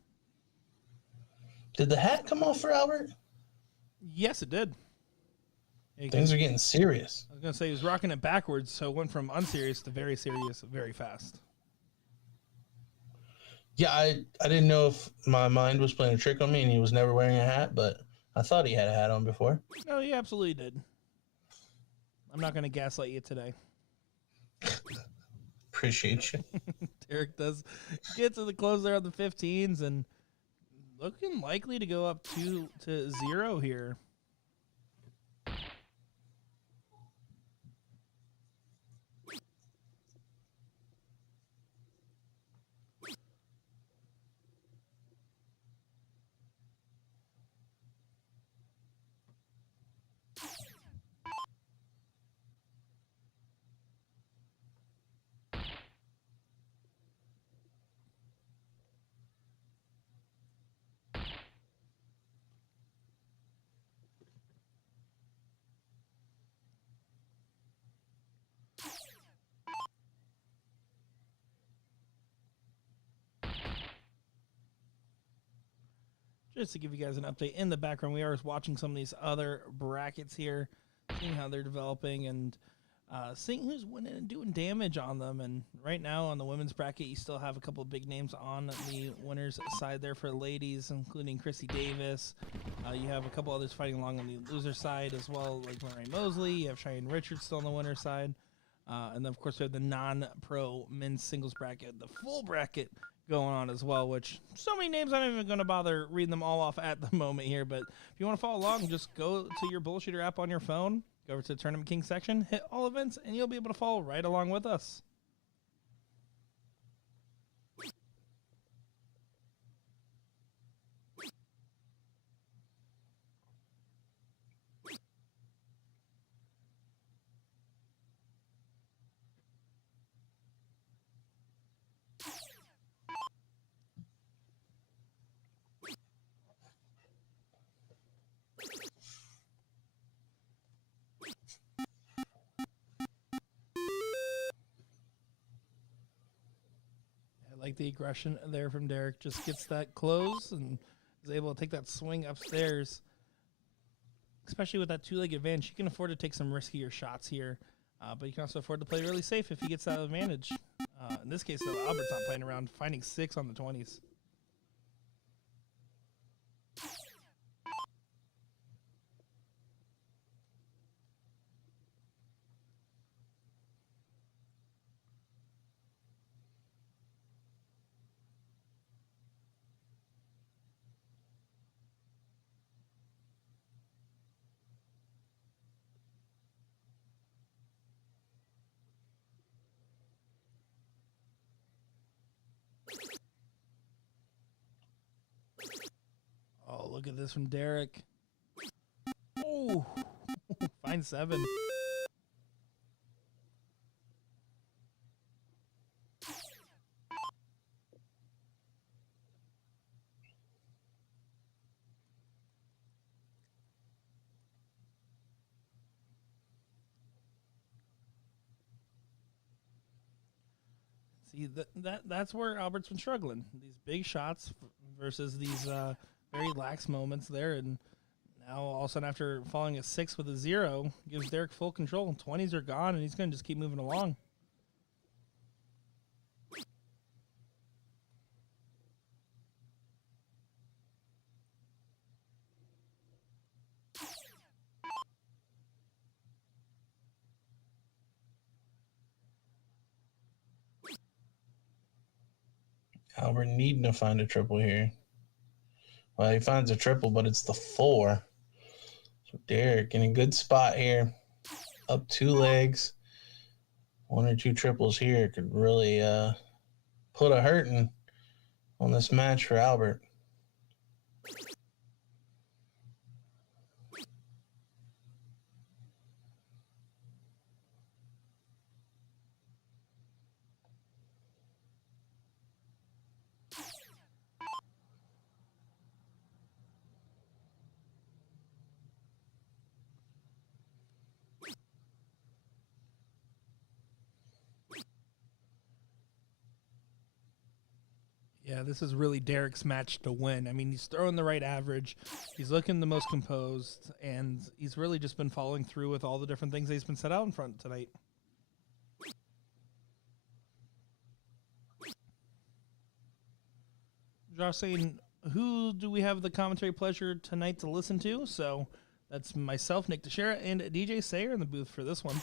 Did the hat come off for Albert? Yes, it did. Yeah, Things are getting serious. I was going to say he was rocking it backwards, so it went from unserious to very serious very fast. Yeah, I didn't know if my mind was playing a trick on me and he was never wearing a hat, but I thought he had a hat on before. No, he absolutely did. I'm not going to gaslight you today. Appreciate you. Derek does get to the close there on the 15s and looking likely to go up 2-0 here. Just to give you guys an update in the background, we are watching some of these other brackets here, seeing how they're developing and seeing who's winning and doing damage on them. And right now on the women's bracket, you still have a couple of big names on the winners' side there for ladies, including Chrissy Davis. You have a couple others fighting along on the loser side as well, like Lorraine Mosley. You have Cheyenne Richards still on the winner's side. And then, of course, we have the non-pro men's singles bracket, the full bracket going on as well, which so many names I'm not even going to bother reading them all off at the moment here. But if you want to follow along, just go to your BullShooter app on your phone, go over to the Tournament King section, hit all events, and you'll be able to follow right along with us. Like the aggression there from Derek, just gets that close and is able to take that swing upstairs. Especially with that two-leg advantage, you can afford to take some riskier shots here, but you can also afford to play really safe if he gets that advantage. In this case, though, Albert's not playing around, finding 6 on the 20s. look at this from Derek. Oh, fine 7. See, that's where Albert's been struggling. These big shots versus these very lax moments there. And now, all of a sudden, after falling a 6 with a 0, gives Derek full control. 20s are gone, and he's going to just keep moving along. Albert needing to find a triple here. Well, he finds a triple, but it's the 4. So Derek in a good spot here. Up 2 legs. 1 or 2 triples here could really put a hurting on this match for Albert. Yeah, this is really Derek's match to win. I mean, he's throwing the right average. He's looking the most composed, and he's really just been following through with all the different things that he's been set out in front tonight. Josh saying, who do we have the commentary pleasure tonight to listen to? So that's myself, Nick Teixeira, and DJ Sayer in the booth for this one.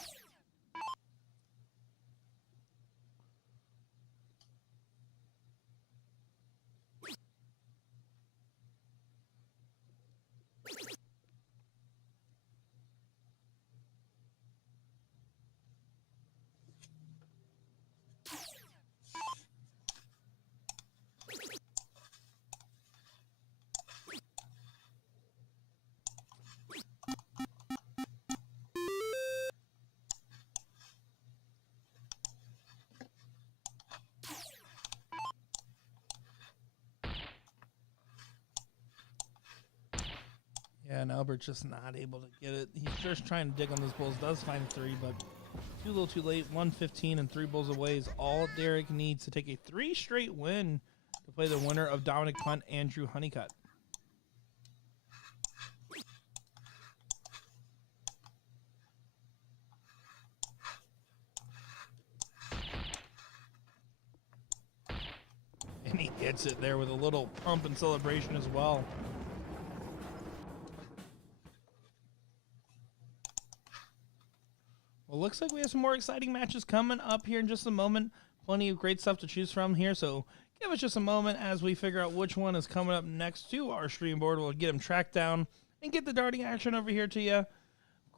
Yeah, and Albert's just not able to get it. He's just trying to dig on those bulls. Does find 3, but too little too late. 115 and 3 bulls away is all Derek needs to take a 3 straight win to play the winner of Dominic Punt, Andrew Honeycutt. And he gets it there with a little pump and celebration as well. Well, looks like we have some more exciting matches coming up here in just a moment. Plenty of great stuff to choose from here, so give us just a moment as we figure out which one is coming up next to our stream board. We'll get them tracked down and get the darting action over here to you. Of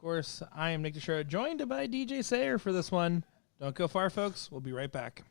course, I am Nick Teixeira, joined by DJ Sayer for this one. Don't go far, folks. We'll be right back.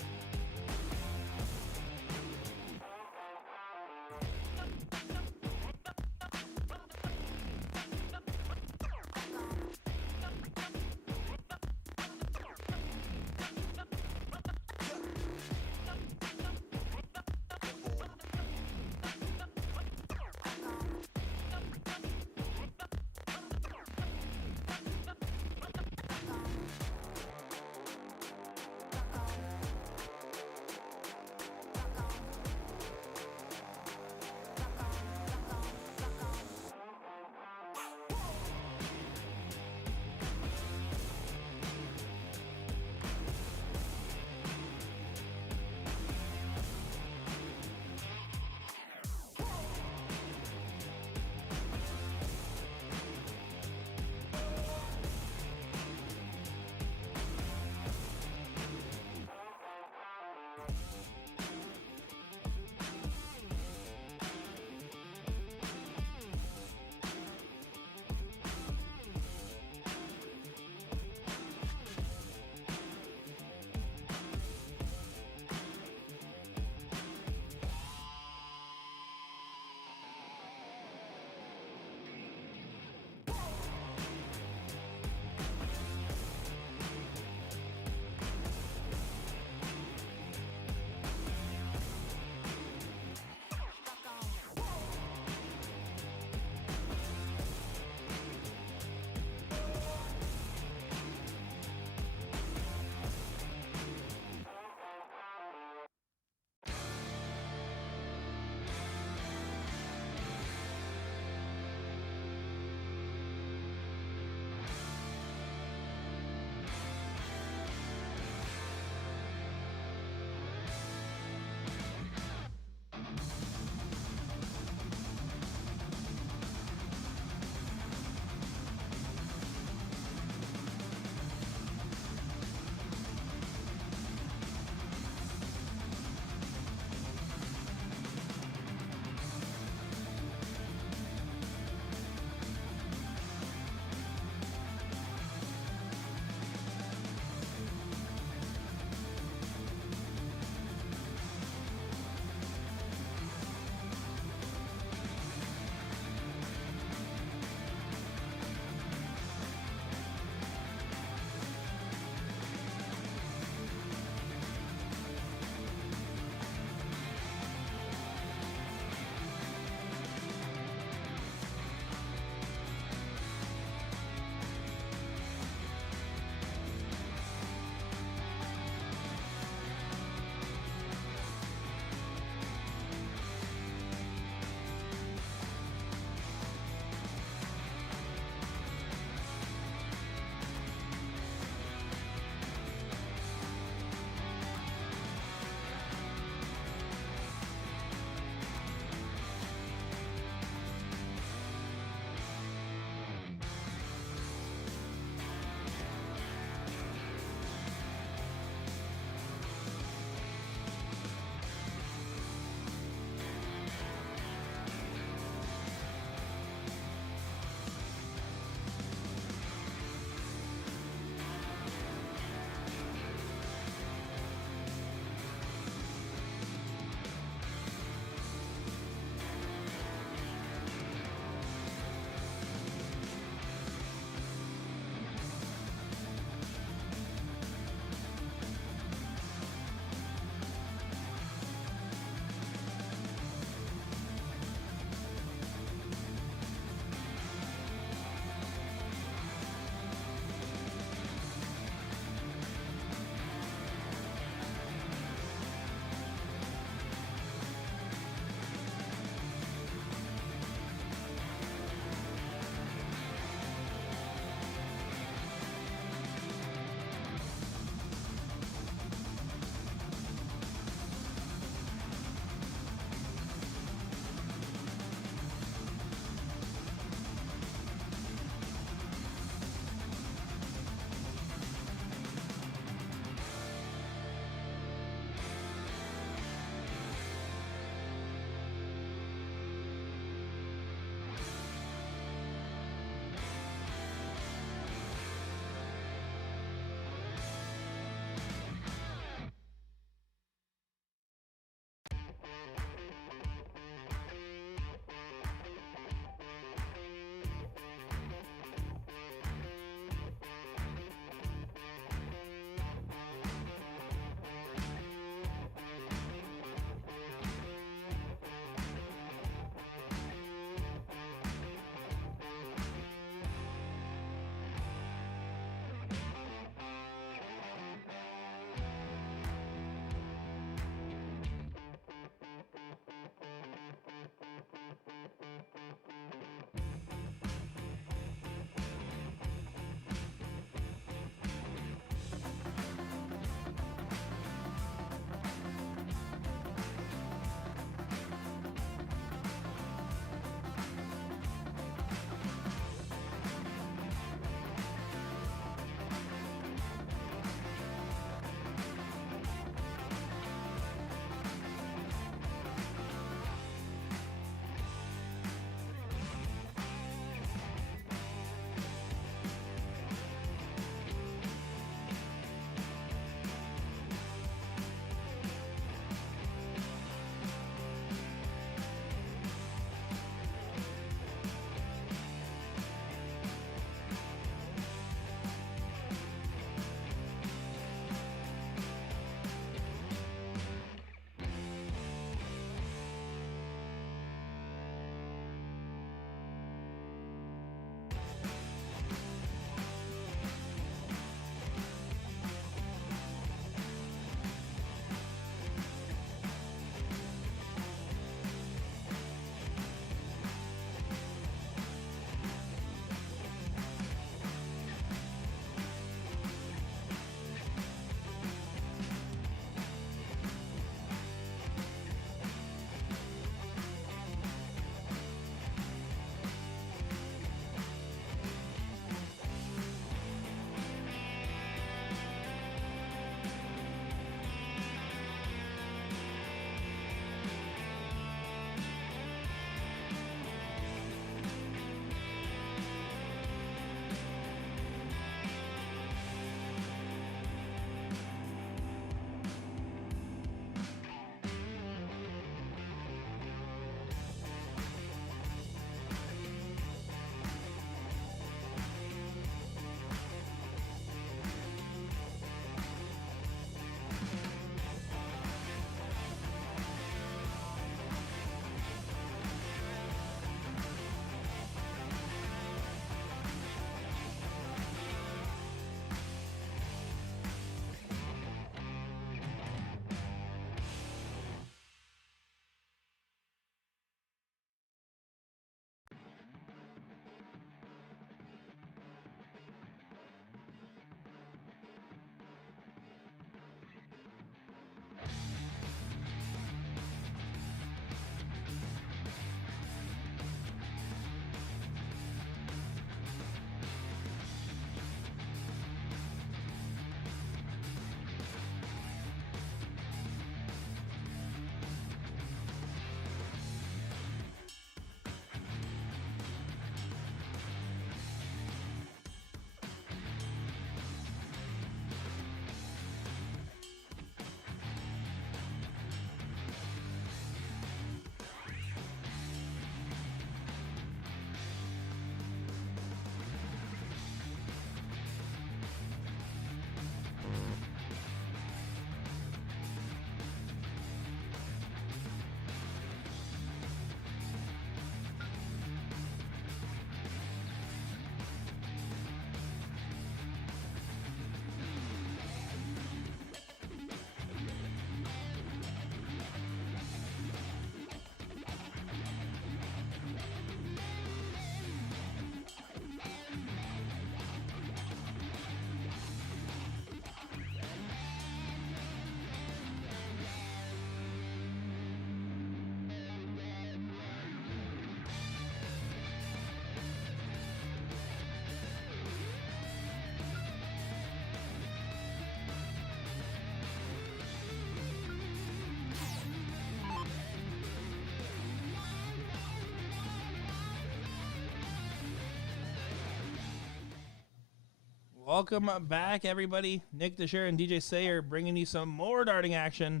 welcome back, everybody. Nick DeShare and DJ Sayer bringing you some more darting action.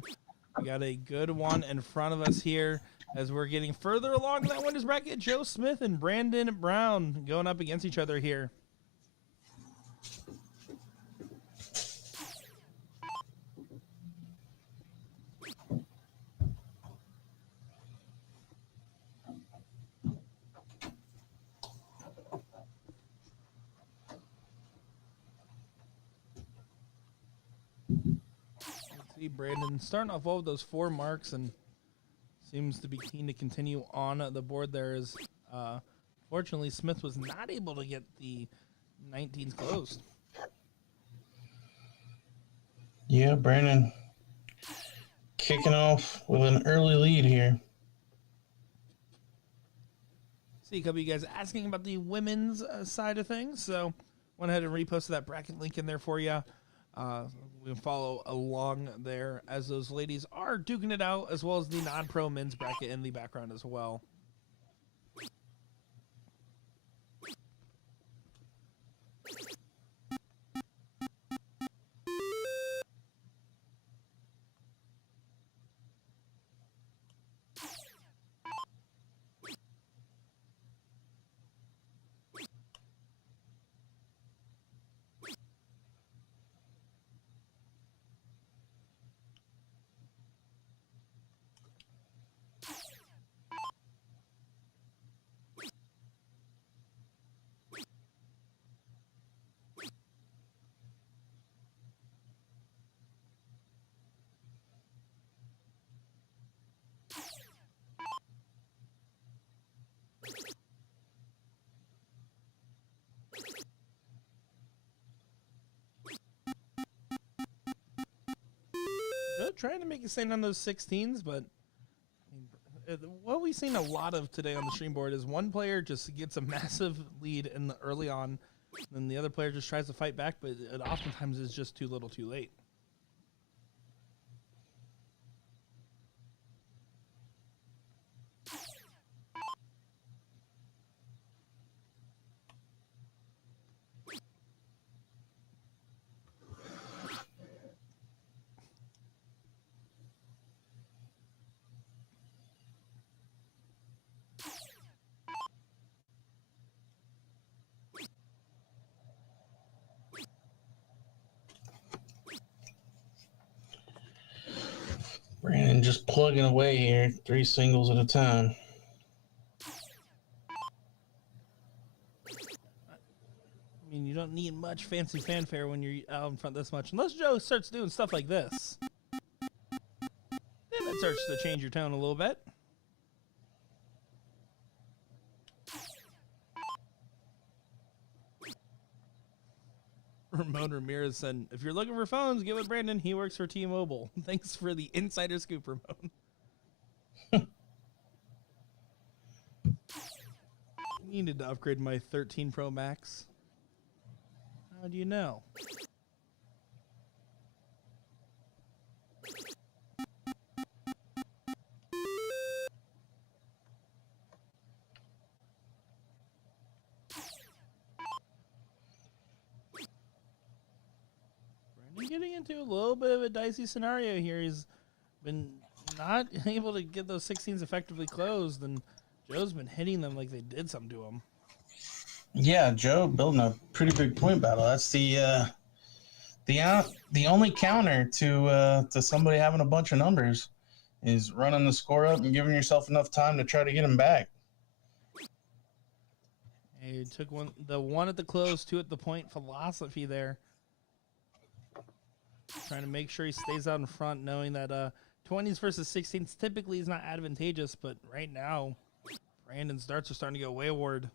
We got a good one in front of us here as we're getting further along in that winners bracket. Joe Smith and Brandon Brown going up against each other here. See Brandon starting off well with those 4 marks and seems to be keen to continue on the board there. As fortunately, Smith was not able to get the 19s closed. Yeah, Brandon kicking off with an early lead here. See a couple of you guys asking about the women's side of things, so went ahead and reposted that bracket link in there for you. We can follow along there as those ladies are duking it out, as well as the non-pro men's bracket in the background as well. They're trying to make a stand on those 16s, but what we've seen a lot of today on the stream board is one player just gets a massive lead in the early on, and the other player just tries to fight back, but it oftentimes is just too little too late. Brandon just plugging away here, 3 singles at a time. I mean, you don't need much fancy fanfare when you're out in front this much, unless Joe starts doing stuff like this. Then it starts to change your tone a little bit. Ramon Ramirez said, if you're looking for phones, get with Brandon. He works for T-Mobile. Thanks for the insider scoop, Ramon. Needed to upgrade my 13 Pro Max. How do you know? Brandon getting into a little bit of a dicey scenario here. He's been not able to get those 16s effectively closed, and Joe's been hitting them like they did something to him. Yeah, Joe building a pretty big point battle. That's the only counter to somebody having a bunch of numbers is running the score up and giving yourself enough time to try to get them back. He took the one at the close, 2 at the point philosophy there. Trying to make sure he stays out in front, knowing that 20s versus 16s typically is not advantageous, but right now, Brandon's darts are starting to go wayward.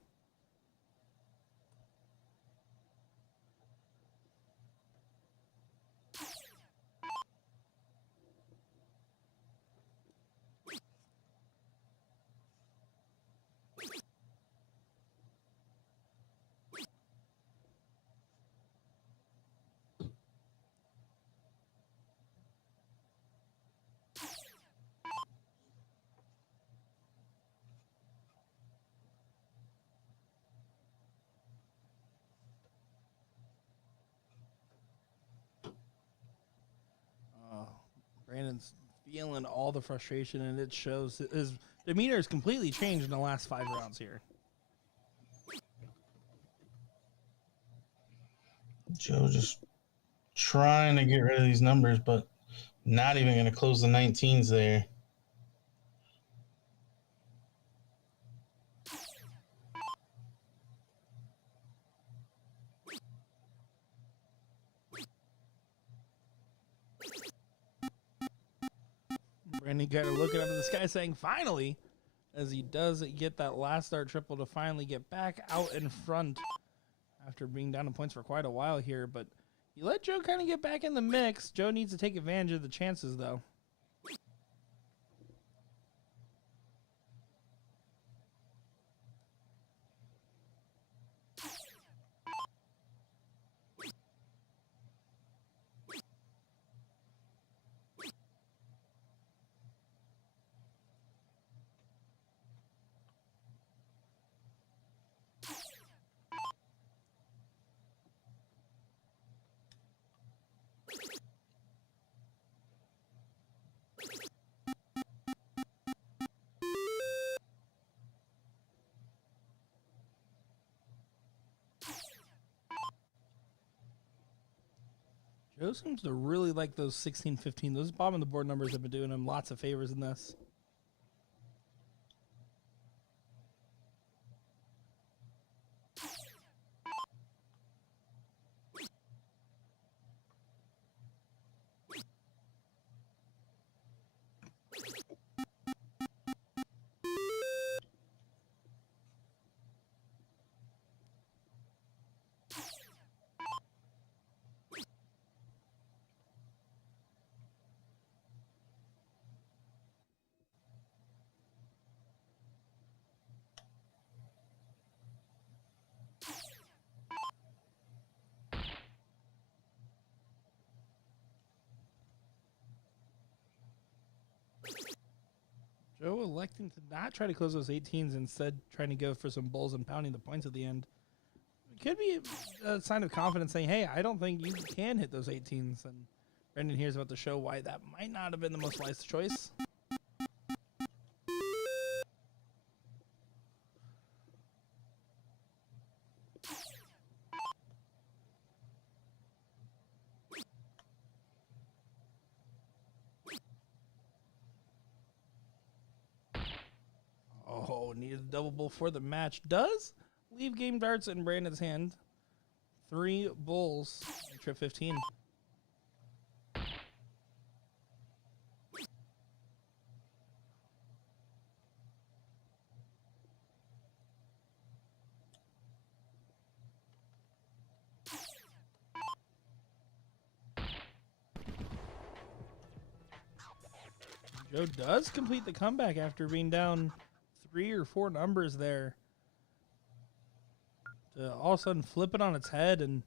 is feeling all the frustration, and it shows. His demeanor has completely changed in the last 5 rounds here. Joe just trying to get rid of these numbers, but not even going to close the 19s there. Brandon kind of looking up in the sky saying, finally, as he does get that last start triple to finally get back out in front after being down in points for quite a while here. But you let Joe kind of get back in the mix. Joe needs to take advantage of the chances, though. Joe seems to really like those 16-15. Those bottom of the board numbers have been doing him lots of favors in this. Joe electing to not try to close those 18s, instead trying to go for some bulls and pounding the points at the end. It could be a sign of confidence saying, hey, I don't think you can hit those 18s. And Brendan here's about to show why that might not have been the most wise choice. Oh, needed a double bull for the match. Does leave game darts in Brandon's hand. 3 bulls, trip 15. Joe does complete the comeback after being down 3 or 4 numbers there. To all of a sudden flip it on its head. And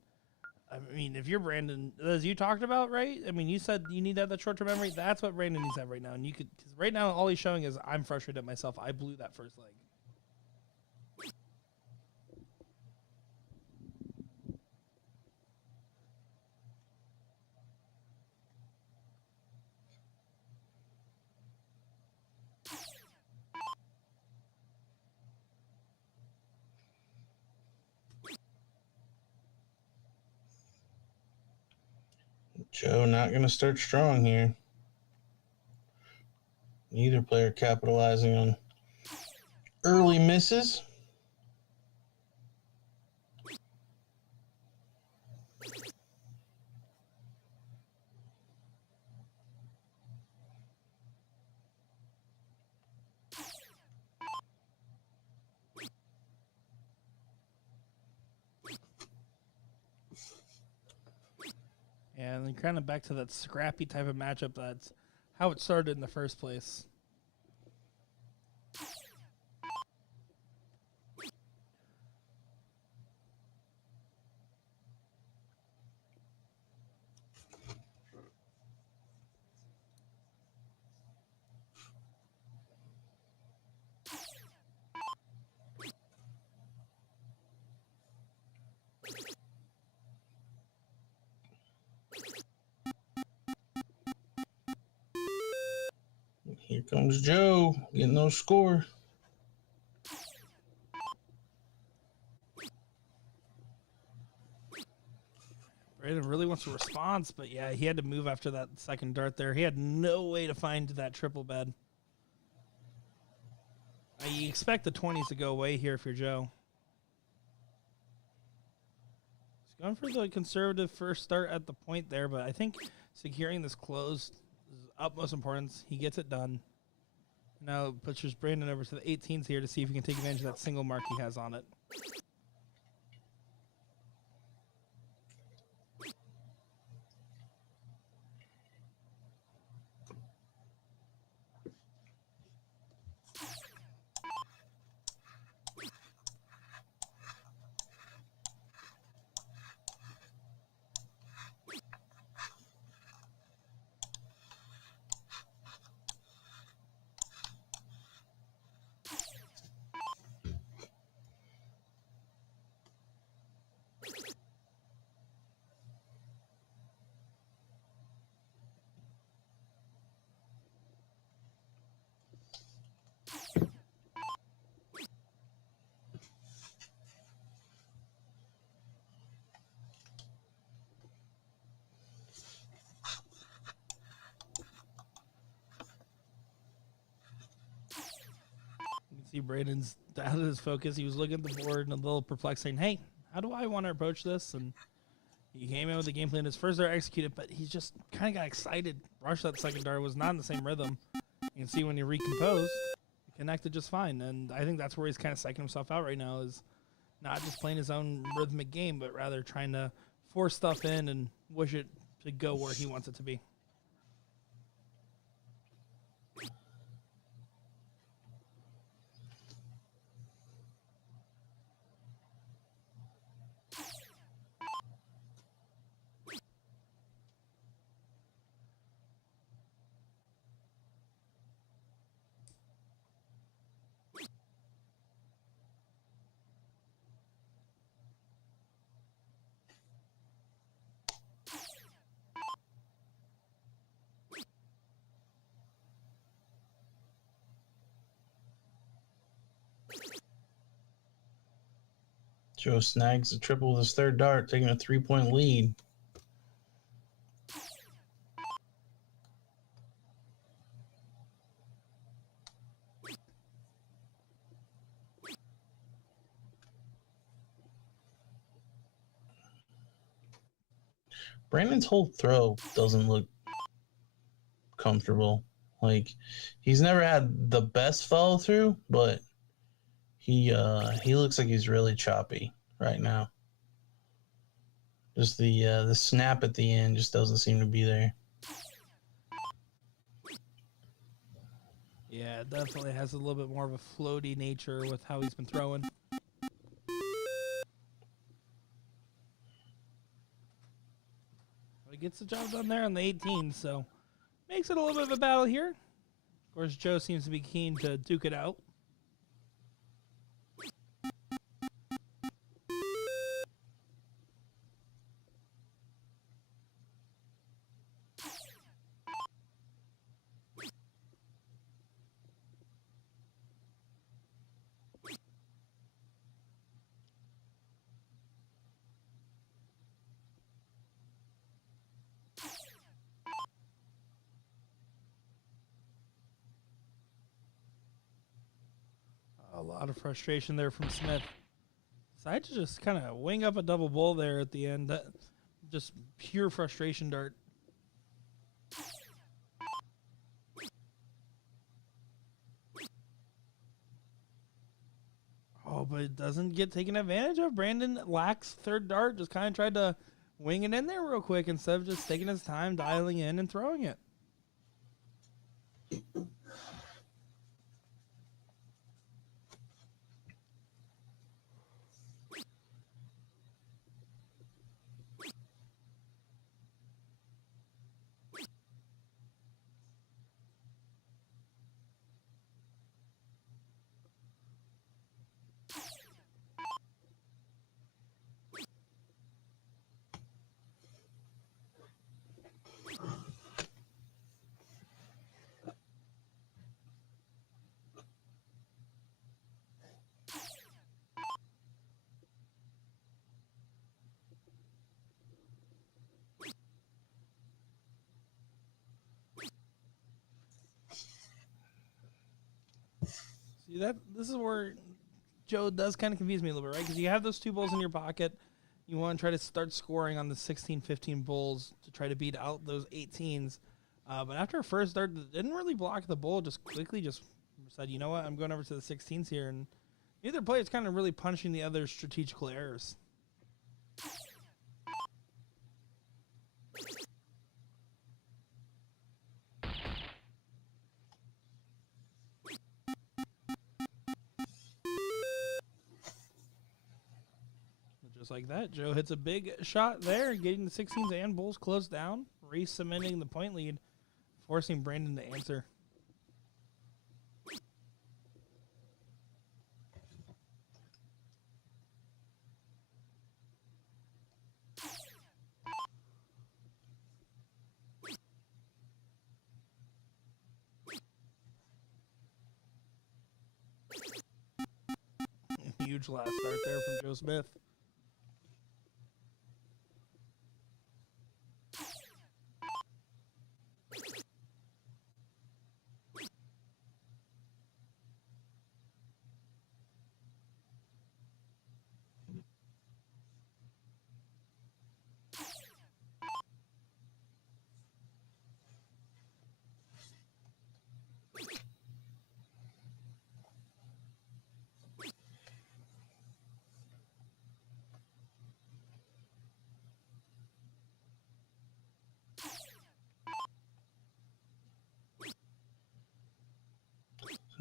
I mean, if you're Brandon, as you talked about, right? I mean, you said you need that short-term memory. That's what Brandon needs to have right now. And you could, because right now all he's showing is I'm frustrated at myself. I blew that first leg. Joe not going to start strong here. Neither player capitalizing on early misses. And then kind of back to that scrappy type of matchup. That's how it started in the first place. Here comes Joe getting those score. Brandon really wants a response, but yeah, he had to move after that second dart there. He had no way to find that triple bed. You expect the 20s to go away here if you're Joe. He's going for the conservative first start at the point there, but I think securing this close is utmost importance. He gets it done. Now pushes Brandon over to the 18s here to see if he can take advantage of that single mark he has on it. See Braden's out of his focus. He was looking at the board and a little perplexed, saying, hey, how do I want to approach this? And he came in with the game plan. His first dart executed, but he just kind of got excited. Rushed that second dart, was not in the same rhythm. You can see when he recomposed, he connected just fine. And I think that's where he's kind of psyching himself out right now, is not just playing his own rhythmic game, but rather trying to force stuff in and wish it to go where he wants it to be. Joe snags the triple with his third dart, taking a 3-point lead. Brandon's whole throw doesn't look comfortable. Like, he's never had the best follow through, but he looks like he's really choppy right now. Just the snap at the end just doesn't seem to be there. Yeah, it definitely has a little bit more of a floaty nature with how he's been throwing. But he gets the job done there on the 18, so makes it a little bit of a battle here. Of course, Joe seems to be keen to duke it out. A lot of frustration there from Smith. Decided to just kind of wing up a double bull there at the end. Just pure frustration dart. Oh, but it doesn't get taken advantage of. Brandon Liac's third dart just kind of tried to wing it in there real quick instead of just taking his time, dialing in and throwing it. See that? This is where Joe does kind of confuse me a little bit, right? Because you have those 2 bulls in your pocket. You want to try to start scoring on the 16, 15 bulls to try to beat out those 18s. But after a first start, didn't really block the bull. Just quickly just said, you know what? I'm going over to the 16s here. And neither player's kind of really punishing the other's strategical errors. Just like that, Joe hits a big shot there, getting the 16s and bulls closed down, re-cementing the point lead, forcing Brandon to answer. Huge last start there from Joe Smith.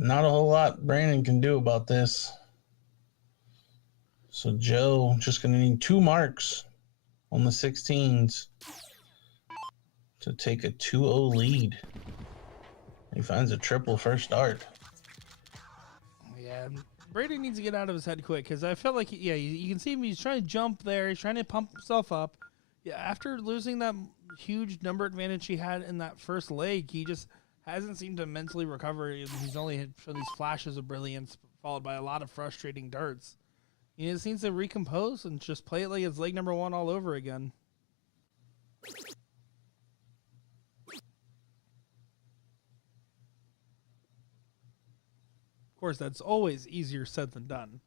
Not a whole lot Brandon can do about this. So Joe just going to need 2 marks on the 16s to take a 2-0 lead. He finds a triple first start. Yeah, Brandon needs to get out of his head quick because I felt like, you can see him. He's trying to jump there. He's trying to pump himself up. Yeah, after losing that huge number advantage he had in that first leg, he just hasn't seemed to mentally recover. He's only had these flashes of brilliance followed by a lot of frustrating darts. He just needs to recompose and just play it like it's leg number 1 all over again. Of course, that's always easier said than done.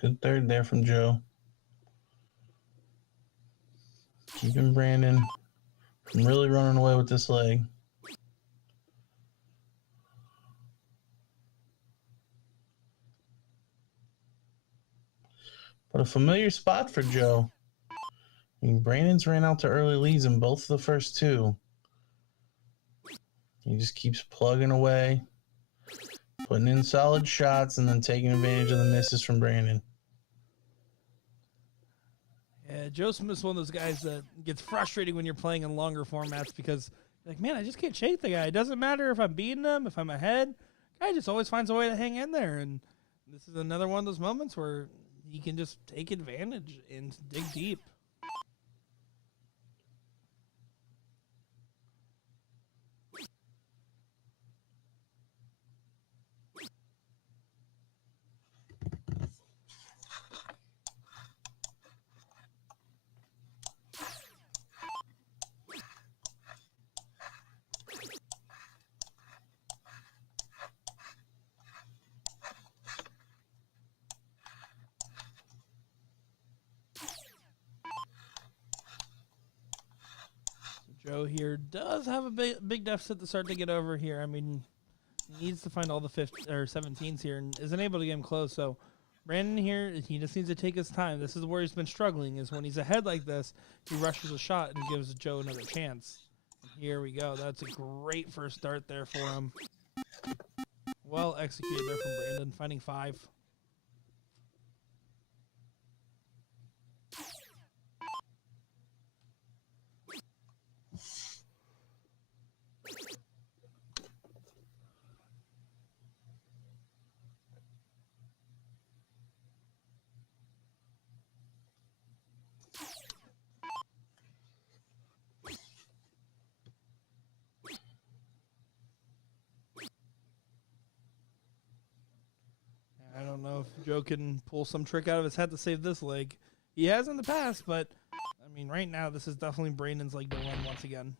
Good third there from Joe. Keeping Brandon from really running away with this leg. But a familiar spot for Joe. I mean, Brandon's ran out to early leads in both of the first 2. He just keeps plugging away, putting in solid shots, and then taking advantage of the misses from Brandon. Yeah, Joe Smith's one of those guys that gets frustrating when you're playing in longer formats because you're like, man, I just can't shake the guy. It doesn't matter if I'm beating him, if I'm ahead. Guy just always finds a way to hang in there. And this is another one of those moments where he can just take advantage and dig deep. Joe here does have a big deficit to start to get over here. I mean, needs to find all the 17s here and isn't able to get him close. So Brandon here, he just needs to take his time. This is where he's been struggling, is when he's ahead like this, he rushes a shot and gives Joe another chance. Here we go. That's a great first start there for him. Well executed there from Brandon, finding 5. I don't know if Joe can pull some trick out of his head to save this leg. He has in the past, but, I mean, right now, this is definitely Brandon's leg to win once again.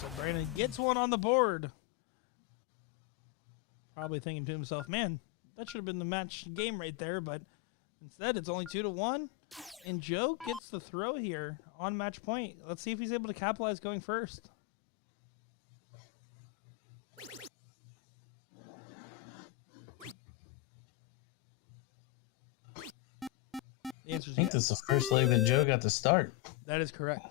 So Brandon gets one on the board. Probably thinking to himself, man, that should have been the match game right there, but instead it's only 2-1. And Joe gets the throw here on match point. Let's see if he's able to capitalize going first. The answer is I think this is the first leg that Joe got to start. That is correct.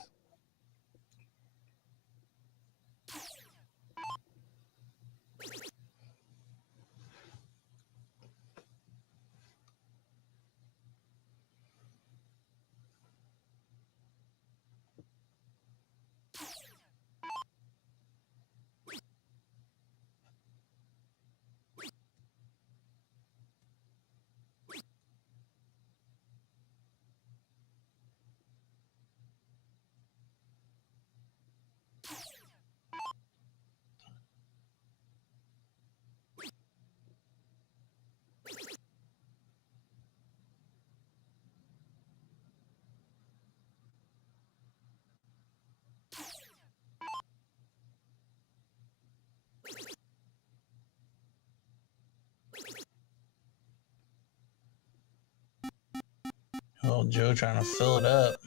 Oh, Joe trying to fill it up.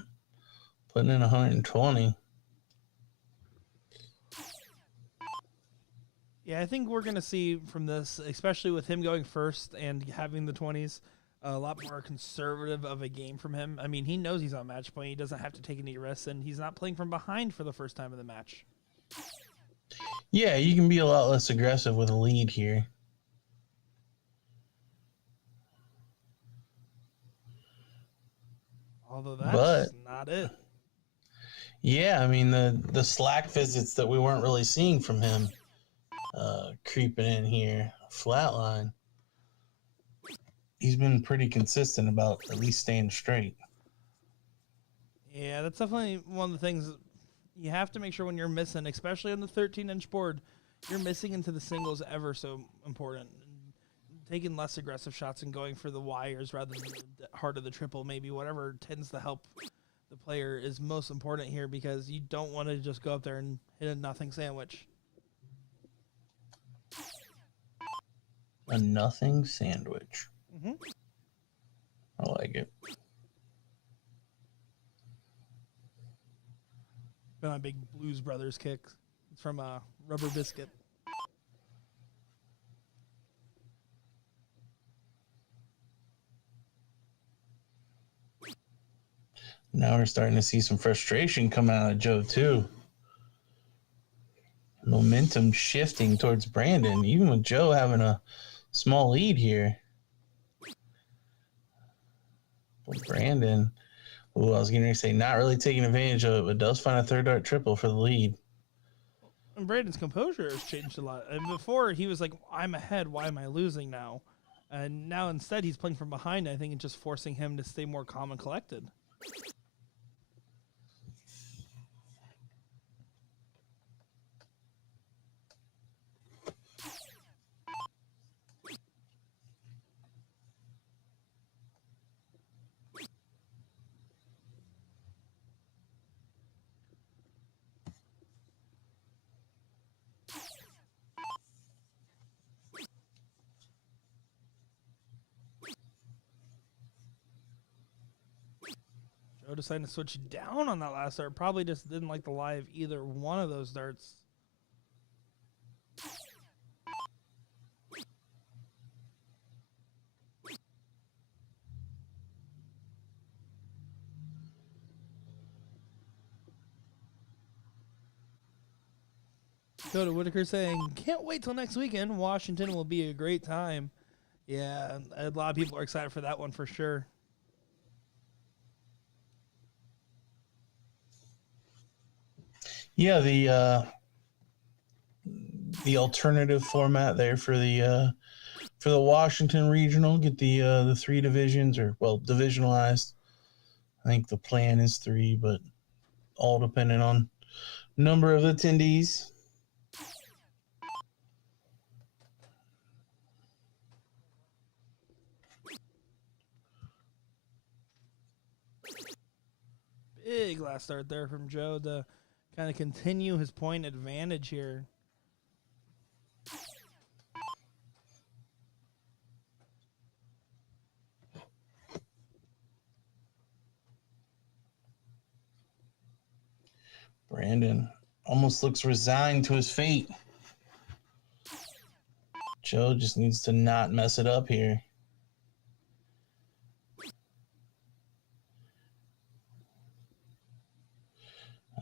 Putting in 120. Yeah, I think we're going to see from this, especially with him going first and having the 20s, a lot more conservative of a game from him. I mean, he knows he's on match point. He doesn't have to take any risks, and he's not playing from behind for the first time in the match. Yeah, you can be a lot less aggressive with a lead here. Although that's not it. Yeah, I mean, the slack visits that we weren't really seeing from him creeping in here, flatline. He's been pretty consistent about at least staying straight. Yeah, that's definitely one of the things you have to make sure when you're missing, especially on the 13-inch board, you're missing into the singles ever so important. Taking less aggressive shots and going for the wires rather than the heart of the triple, maybe whatever tends to help the player is most important here, because you don't want to just go up there and hit a nothing sandwich. A nothing sandwich. Mm-hmm. I like it. My big Blues Brothers kick. It's from Rubber Biscuit. Now we're starting to see some frustration coming out of Joe, too. Momentum shifting towards Brandon, even with Joe having a small lead here. Brandon. Ooh, I was going to say not really taking advantage of it, but does find a third dart triple for the lead. And Brandon's composure has changed a lot. And before, he was like, I'm ahead. Why am I losing now? And now instead, he's playing from behind. I think it's just forcing him to stay more calm and collected. Joe decided to switch down on that last dart. Probably just didn't like the lie of either one of those darts. Dakota Whitaker saying, can't wait till next weekend. Washington will be a great time. Yeah, a lot of people are excited for that one for sure. Yeah, the alternative format there for the Washington regional, get the 3 divisions, or well, divisionalized. I think the plan is 3, but all dependent on number of attendees. Big last start there from Joe to kind of continue his point advantage here. Brandon almost looks resigned to his fate. Joe just needs to not mess it up here.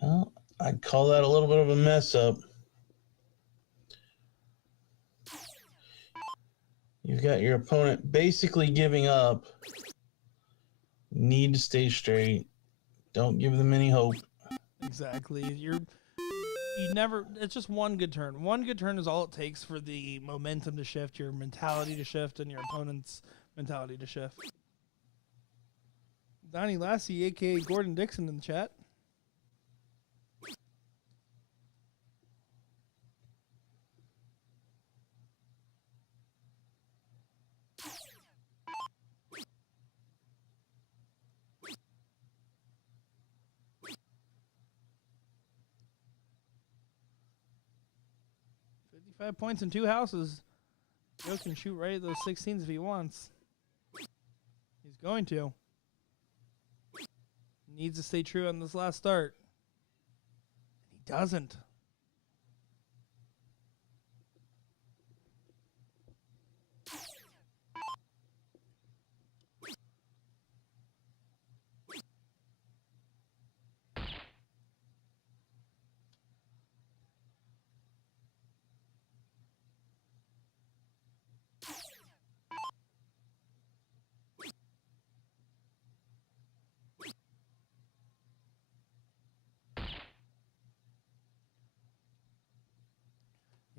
Well, I'd call that a little bit of a mess up. You've got your opponent basically giving up. Need to stay straight. Don't give them any hope. Exactly. It's just one good turn. One good turn is all it takes for the momentum to shift, your mentality to shift, and your opponent's mentality to shift. Donnie Lassie, a.k.a. Gordon Dixon in the chat. $55 points in 2 houses. Joe can shoot right at those 16s if he wants. He's going to. Needs to stay true on this last start. He doesn't.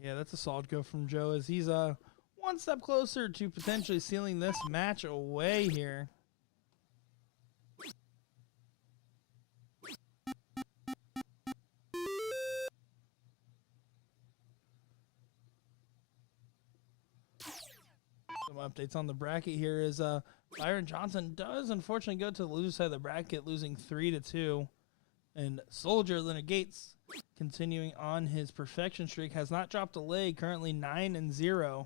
Yeah, that's a solid go from Joe as he's one step closer to potentially sealing this match away here. Some updates on the bracket here is Byron Johnson does unfortunately go to the loser side of the bracket, losing 3-2. And Soldier Leonard Gates, continuing on his perfection streak, has not dropped a leg, currently 9-0.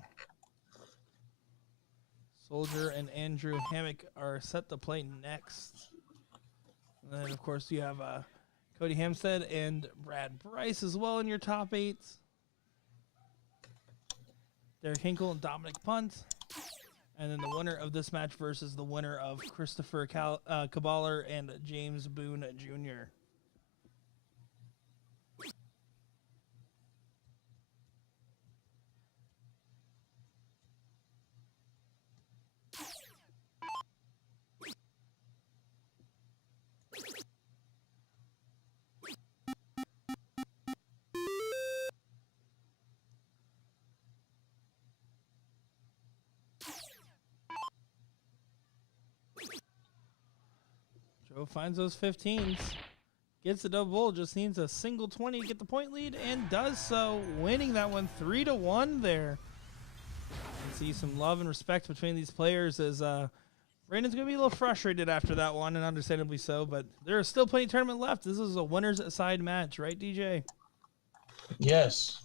Soldier and Andrew Hammock are set to play next. And then, of course, you have Cody Hamstead and Brad Bryce as well in your top 8. Derek Hinkle and Dominic Punt. And then the winner of this match versus the winner of Christopher Caballer and James Boone Jr. finds those 15s. Gets the double, just needs a single 20 to get the point lead, and does so, winning that one 3-1 there. You can see some love and respect between these players as Brandon's going to be a little frustrated after that one, and understandably so, but there is still plenty of tournament left. This is a winner's side match, right, DJ? Yes.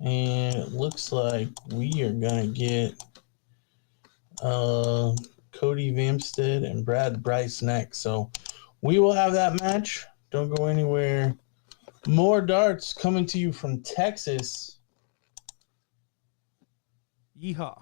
And it looks like we are going to get Cody Hamstead and Brad Bryce next. So we will have that match. Don't go anywhere. More darts coming to you from Texas. Yeehaw.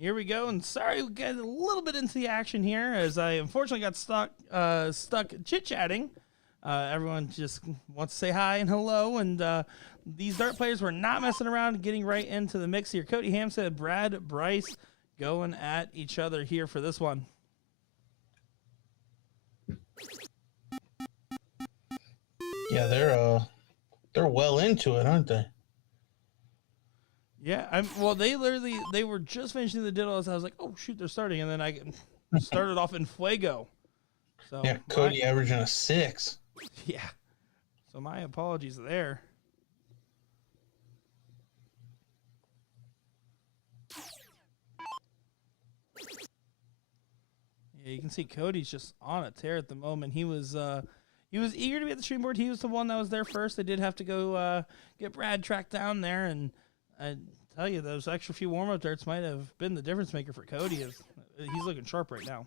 Here we go, and sorry we got a little bit into the action here as I unfortunately got stuck chit-chatting. Everyone just wants to say hi and hello, and these dart players were not messing around, getting right into the mix here. Cody Hamstead, Brad, Bryce going at each other here for this one. Yeah, they're well into it, aren't they? Yeah, they were just finishing the diddle as I was like, oh shoot, they're starting, and then I started off in Fuego. So Yeah, Cody averaging a 6. Yeah. So my apologies there. Yeah, you can see Cody's just on a tear at the moment. He was eager to be at the stream board. He was the one that was there first. They did have to go get Brad tracked down there, and I tell you, those extra few warm-up darts might have been the difference maker for Cody. He's looking sharp right now.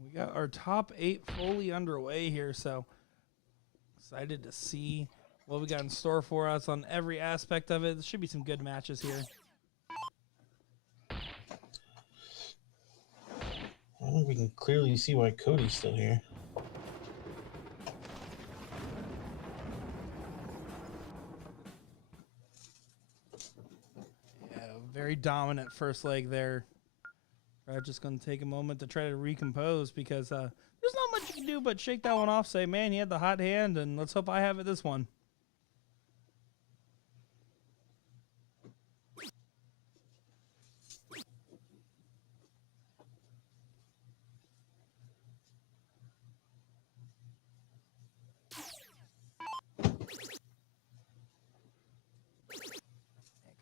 We got our top 8 fully underway here, so excited to see what we got in store for us on every aspect of it. There should be some good matches here. I think we can clearly see why Cody's still here. Yeah, very dominant first leg there. We're just going to take a moment to try to recompose because there's not much you can do but shake that one off, say, man, he had the hot hand, and let's hope I have it this one.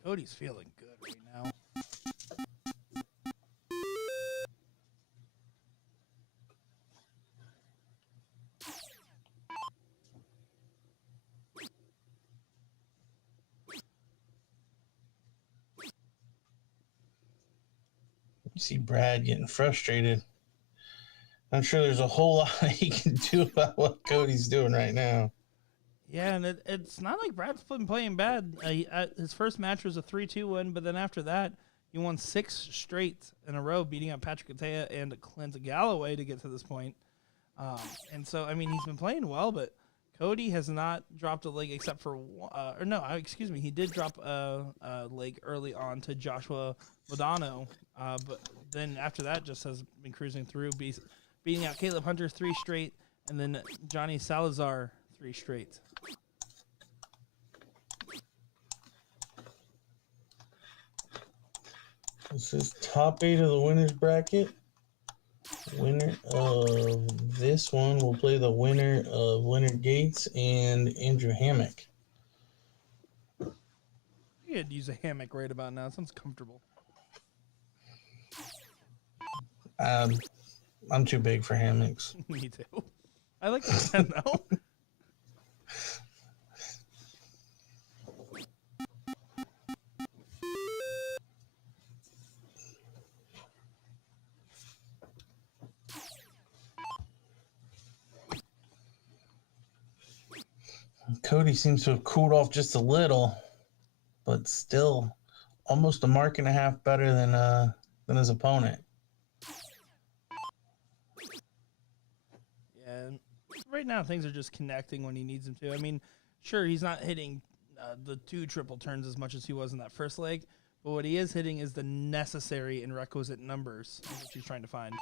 Cody's feeling good right now. You see Brad getting frustrated. I'm sure there's a whole lot he can do about what Cody's doing right now. Yeah, and it's not like Brad's been playing bad. His first match was a 3-2 win, but then after that, he won 6 straight in a row, beating out Patrick Atea and Clint Galloway to get to this point. And so, I mean, he's been playing well, but Cody has not dropped a leg except for he did drop a leg early on to Joshua Modano, but then after that just has been cruising through, beating out Caleb Hunter 3 straight, and then Johnny Salazar 3 straight. This is top 8 of the winners bracket. Winner of this one will play the winner of Leonard Gates and Andrew Hammock. You could use a hammock right about now. It sounds comfortable. I'm too big for hammocks. Me too. I like the pen though. Cody seems to have cooled off just a little, but still almost a mark and a half better than his opponent. Yeah, right now things are just connecting when he needs them to. I mean, sure, he's not hitting the 2 triple turns as much as he was in that first leg, but what he is hitting is the necessary and requisite numbers that he's trying to find.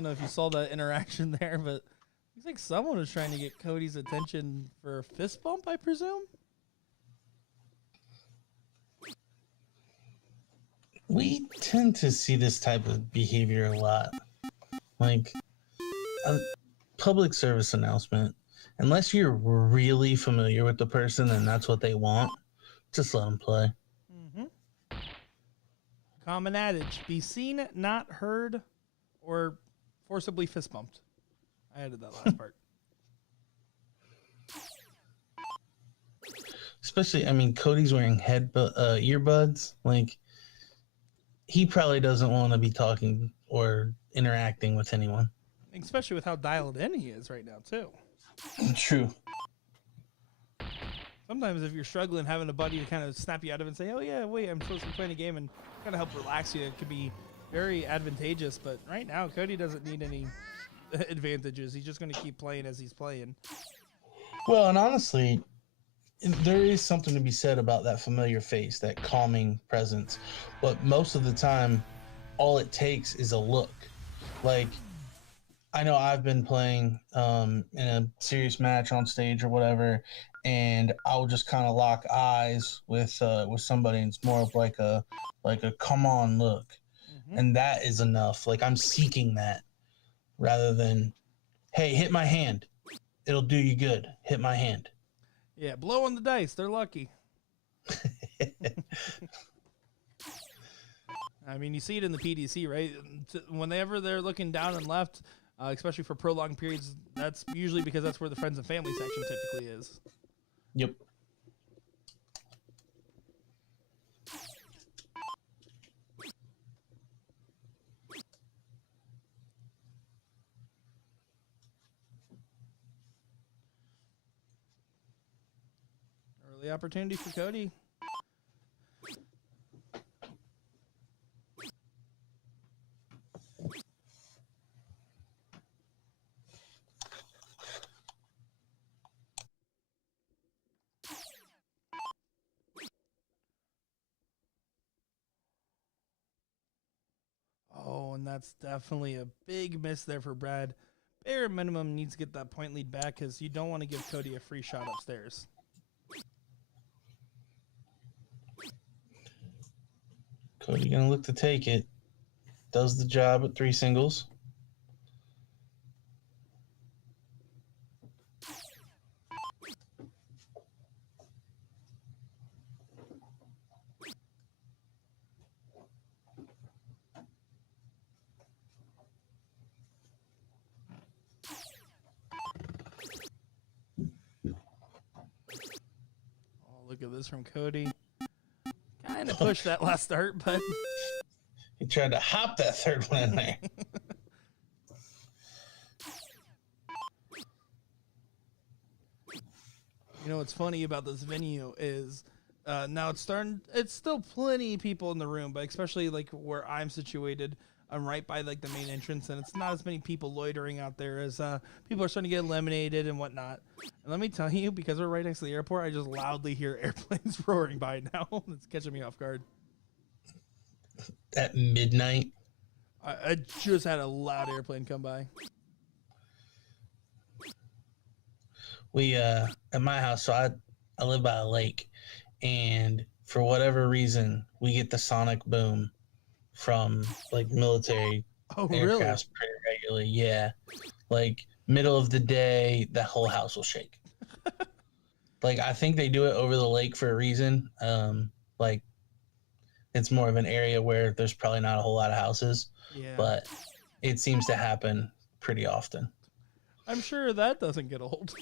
don't know if you saw that interaction there, but looks like someone was trying to get Cody's attention for a fist bump, I presume. We tend to see this type of behavior a lot. Like a public service announcement, unless you're really familiar with the person and that's what they want, just let them play. Mm-hmm. Common adage, be seen, not heard, or forcibly fist bumped. I added that last part. Especially, I mean, Cody's wearing earbuds. Like, he probably doesn't want to be talking or interacting with anyone. Especially with how dialed in he is right now, too. True. Sometimes if you're struggling, having a buddy to kind of snap you out of it and say, oh, yeah, wait, I'm supposed to be playing a game, and kind of help relax you, it could be very advantageous. But right now, Cody doesn't need any advantages. He's just going to keep playing as he's playing. Well, and honestly, there is something to be said about that familiar face, that calming presence. But most of the time, all it takes is a look. Like, I know I've been playing in a serious match on stage or whatever, and I'll just kind of lock eyes with somebody, and it's more of like a come on look, and that is enough. Like, I'm seeking that rather than, hey, hit my hand, it'll do you good. Hit my hand. Yeah, blow on the dice. They're lucky. I mean, you see it in the PDC, right? Whenever they're looking down and left, especially for prolonged periods, that's usually because that's where the friends and family section typically is. Yep. Early opportunity for Cody. Oh, and that's definitely a big miss there for Brad. Bare minimum needs to get that point lead back because you don't want to give Cody a free shot upstairs. Cody gonna look to take it. Does the job at 3 singles. Oh, look at this from Cody. Kind of pushed that last start, but He tried to hop that third one in there. you know what's funny about this venue is now it's still plenty of people in the room, but especially like where I'm situated, I'm right by like the main entrance, and it's not as many people loitering out there as people are starting to get eliminated and whatnot. And let me tell you, because we're right next to the airport, I just loudly hear airplanes roaring by now. It's catching me off guard. At midnight. I just had a loud airplane come by. We at my house, so I live by a lake, and for whatever reason, we get the sonic boom from like military aircrafts pretty regularly. Yeah, like middle of the day, the whole house will shake. Like, I think they do it over the lake for a reason. Like, it's more of an area where there's probably not a whole lot of houses, but it seems to happen pretty often. I'm sure that doesn't get old.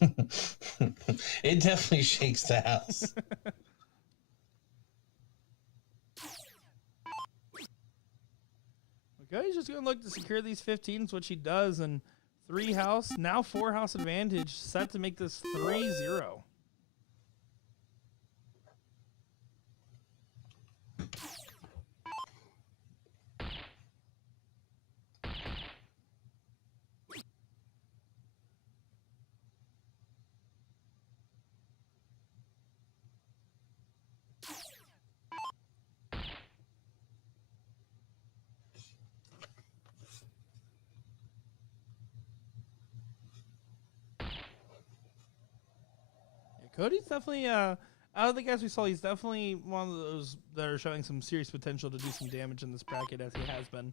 It definitely shakes the house. Okay, he's just going to look to secure these 15s, which he does, and 3 house, now 4 house advantage, set to make this 3-0. Cody's definitely out of the guys we saw, he's definitely one of those that are showing some serious potential to do some damage in this bracket, as he has been.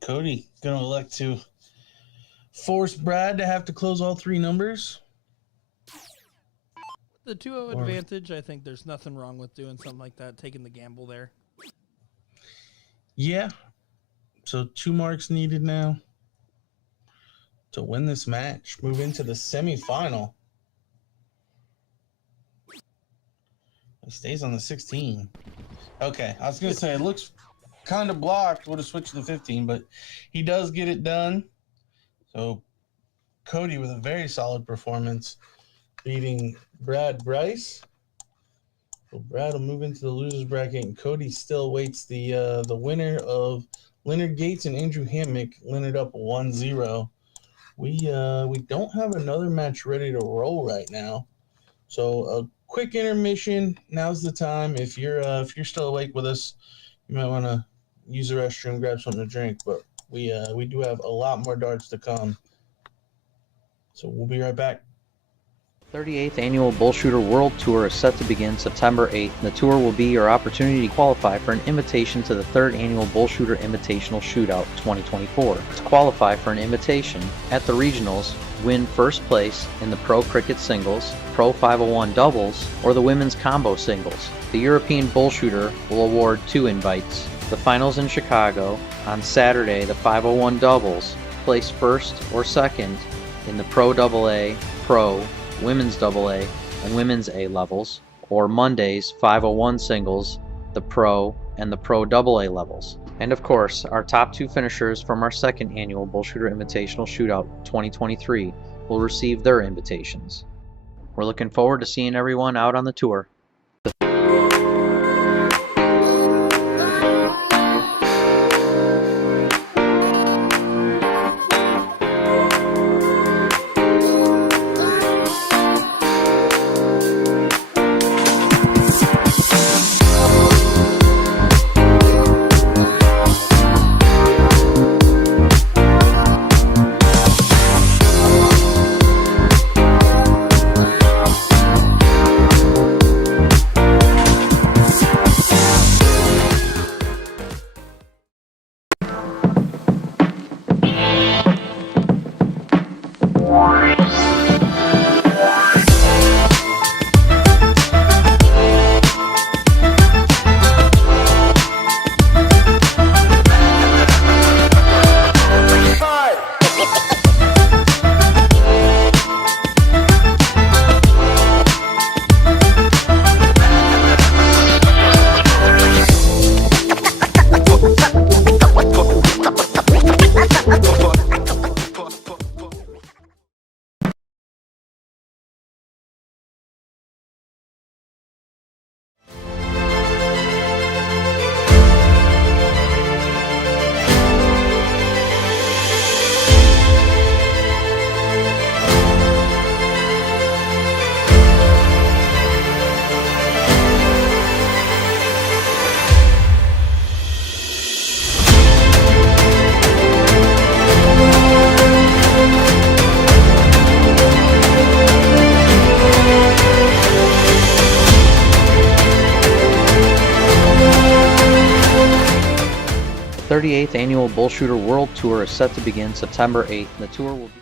Cody gonna elect to force Brad to have to close all 3 numbers. The 2-0 advantage, I think there's nothing wrong with doing something like that, taking the gamble there. Yeah. So 2 marks needed now to win this match. Move into the semifinal. He stays on the 16. Okay, I was going to say it looks kind of blocked. Would have switched to the 15, but he does get it done. So Cody with a very solid performance, beating Bryce. So Brad will move into the losers bracket, and Cody still waits the winner of Leonard Gates and Andrew Hammock. Leonard up 1-0. We don't have another match ready to roll right now, so a quick intermission. Now's the time. If you're still awake with us, you might want to use the restroom, grab something to drink. But we do have a lot more darts to come, so we'll be right back. 38th Annual BullShooter World Tour is set to begin September 8th. The tour will be your opportunity to qualify for an invitation to the 3rd Annual BullShooter Invitational Shootout 2024. To qualify for an invitation at the regionals, win first place in the Pro Cricket Singles, Pro 501 Doubles, or the Women's Combo Singles. The European BullShooter will award 2 invites. The finals in Chicago on Saturday, the 501 Doubles, place first or second in the Pro AA, Pro, Women's AA, and Women's A levels, or Monday's 501 singles, the Pro and the Pro AA levels. And of course, our top 2 finishers from our 2nd Annual BullShooter Invitational Shootout 2023 will receive their invitations. We're looking forward to seeing everyone out on the tour. 38th Annual BullShooter World Tour is set to begin September 8th. The tour will be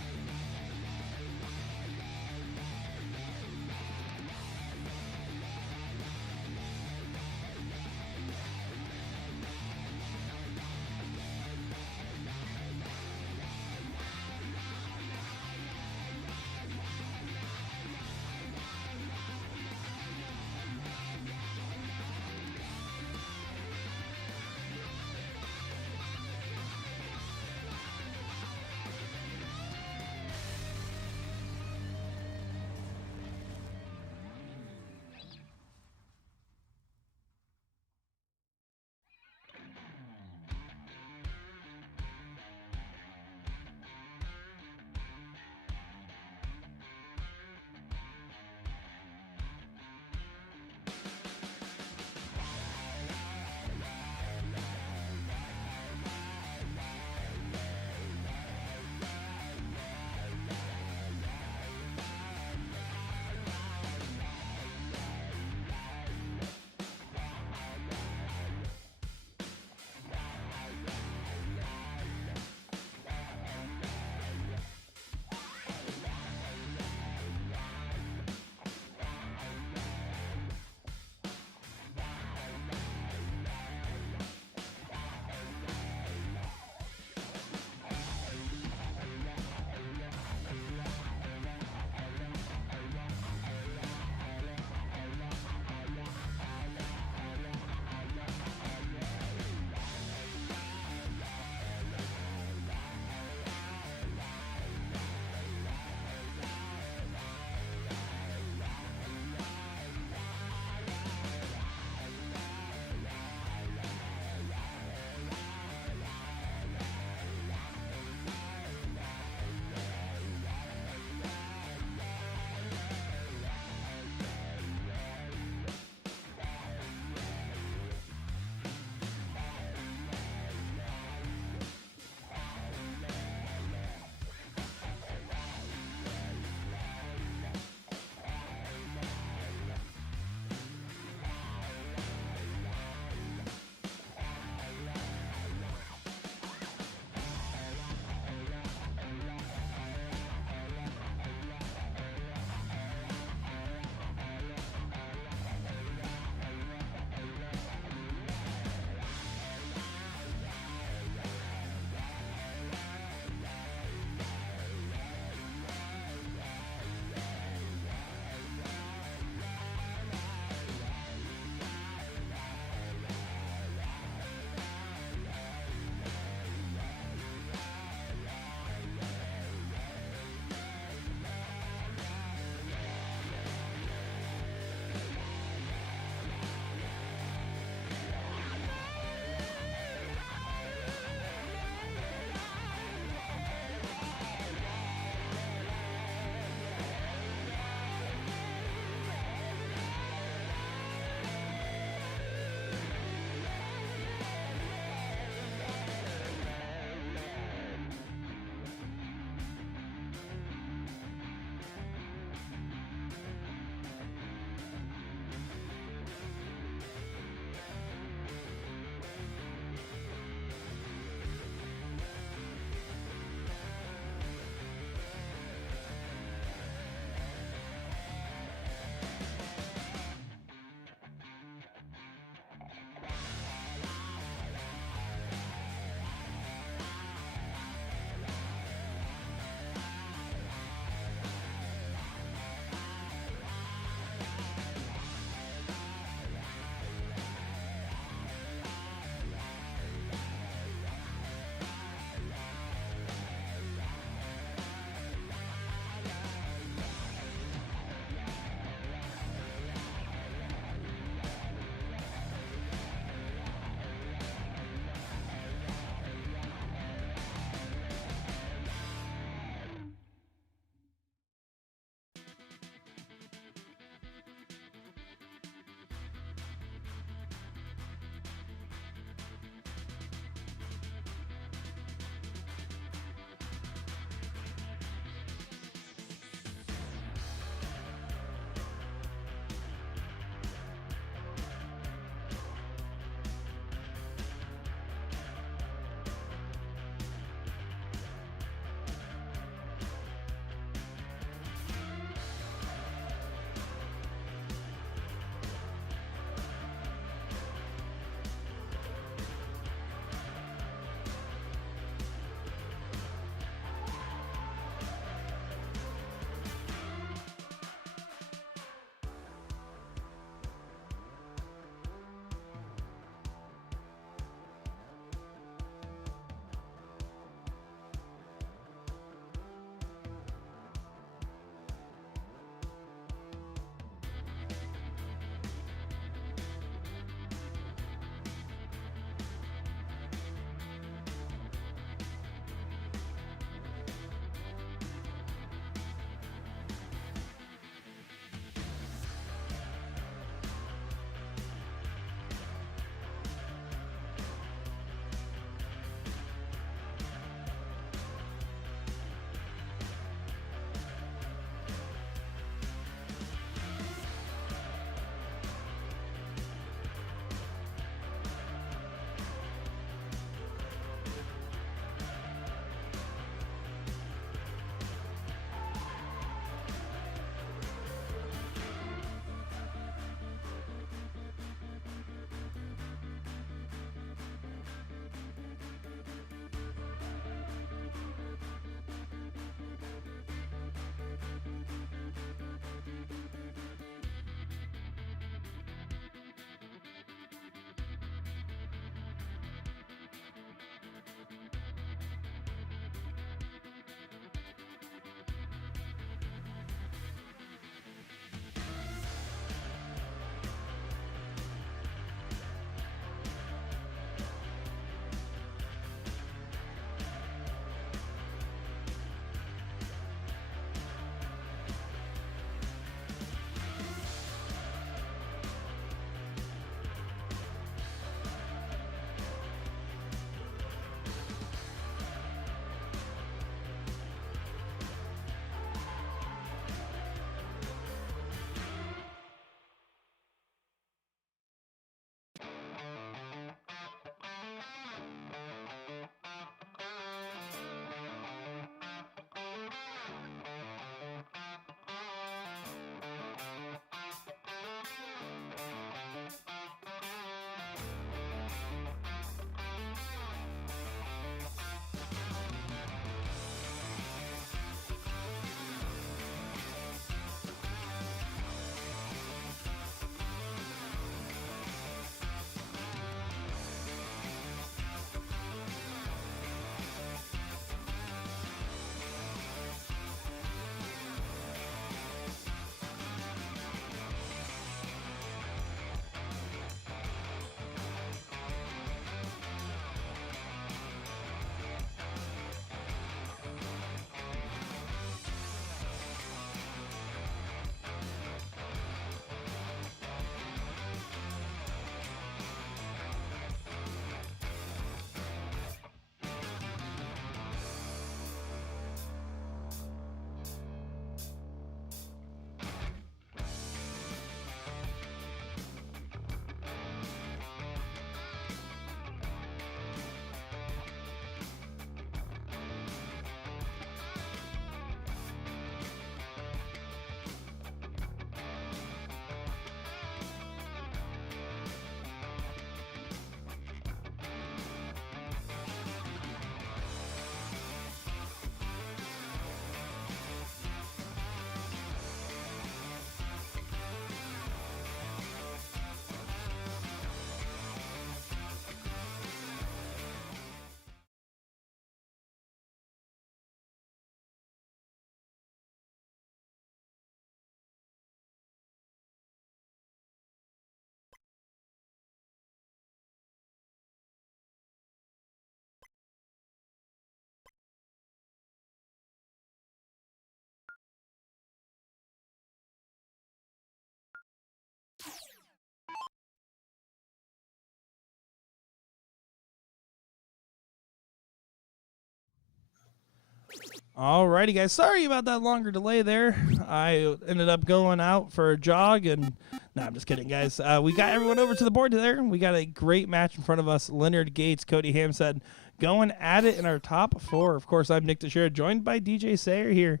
Alrighty, guys. Sorry about that longer delay there. I ended up going out for a jog, and I'm just kidding, guys. We got everyone over to the board there. We got a great match in front of us. Leonard Gates, Cody Hamstead going at it in our top 4. Of course, I'm Nick Teixeira, joined by DJ Sayer here.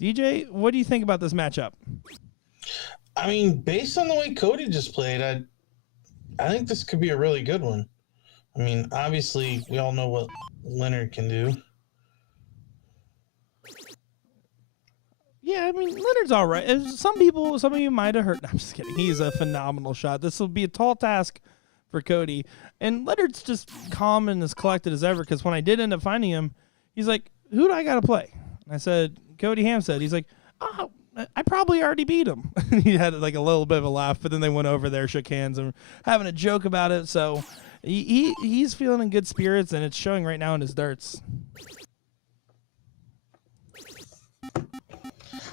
DJ, what do you think about this matchup? I mean, based on the way Cody just played, I think this could be a really good one. I mean, obviously, we all know what Leonard can do. Yeah, I mean, Leonard's all right. Some of you might have heard. I'm just kidding. He's a phenomenal shot. This will be a tall task for Cody. And Leonard's just calm and as collected as ever, because when I did end up finding him, he's like, who do I got to play? And I said, Cody Hamstead. He's like, oh, I probably already beat him. He had like a little bit of a laugh, but then they went over there, shook hands, and having a joke about it. So he's feeling in good spirits, and it's showing right now in his darts.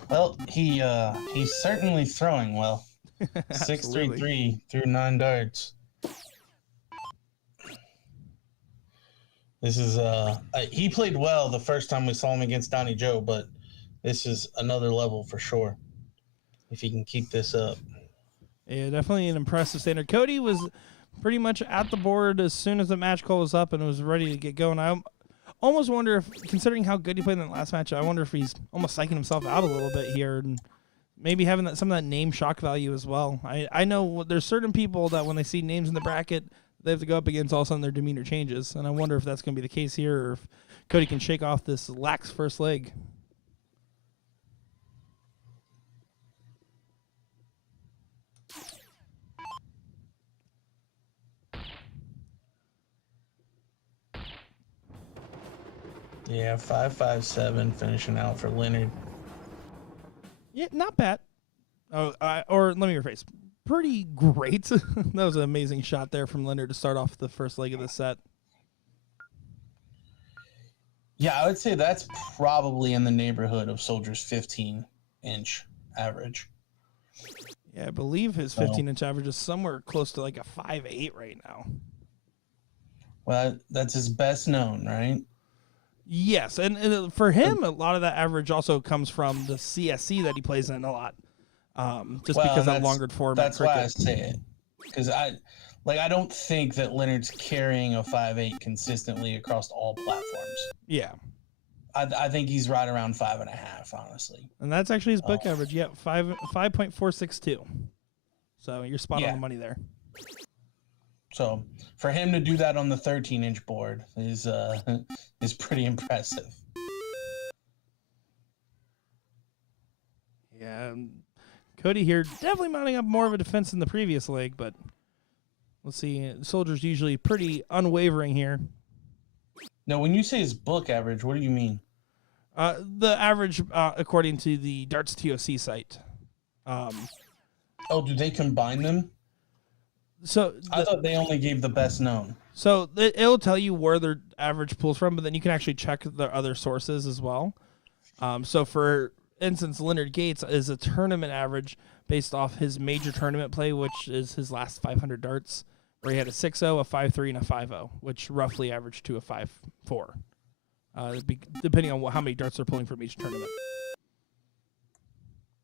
Well, he's certainly throwing well. 6-3-3 through 9 darts. This is he played well the first time we saw him against Donnie Joe, but this is another level for sure. If he can keep this up. Yeah, definitely an impressive standard. Cody was pretty much at the board as soon as the match call was up and was ready to get going. I almost wonder if, considering how good he played in that last match, I wonder if he's almost psyching himself out a little bit here and maybe having some of that name shock value as well. I know there's certain people that when they see names in the bracket, they have to go up against, all of a sudden their demeanor changes. And I wonder if that's going to be the case here or if Cody can shake off this lax first leg. Yeah, 5-5-7 finishing out for Leonard. Yeah, not bad. Or let me rephrase. Pretty great. That was an amazing shot there from Leonard to start off the first leg of the set. Yeah, I would say that's probably in the neighborhood of Soldier's 15-inch average. Yeah, I believe his 15-inch average is somewhere close to like a 5.8 right now. Well, that's his best known, right? Yes, and for him, a lot of that average also comes from the CSC that he plays in a lot, because of longer format. That's why I say it, because I don't think that Leonard's carrying a 5.8 consistently across all platforms. Yeah, I think he's right around 5.5, honestly. And that's actually his book average. Yeah, 5.462. So you're spot on the money there. So for him to do that on the 13-inch board is pretty impressive. Yeah, Cody here definitely mounting up more of a defense than the previous leg, but let's see. Soldier's usually pretty unwavering here. Now, when you say his book average, what do you mean? The average, according to the Darts TOC site. Do they combine them? So I thought they only gave the best known. So it'll tell you where their average pulls from, but then you can actually check the other sources as well. So for instance, Leonard Gates is a tournament average based off his major tournament play, which is his last 500 darts, where he had a 6-0, a 5-3, and a 5-0, which roughly averaged to a 5-4, depending on how many darts they're pulling from each tournament.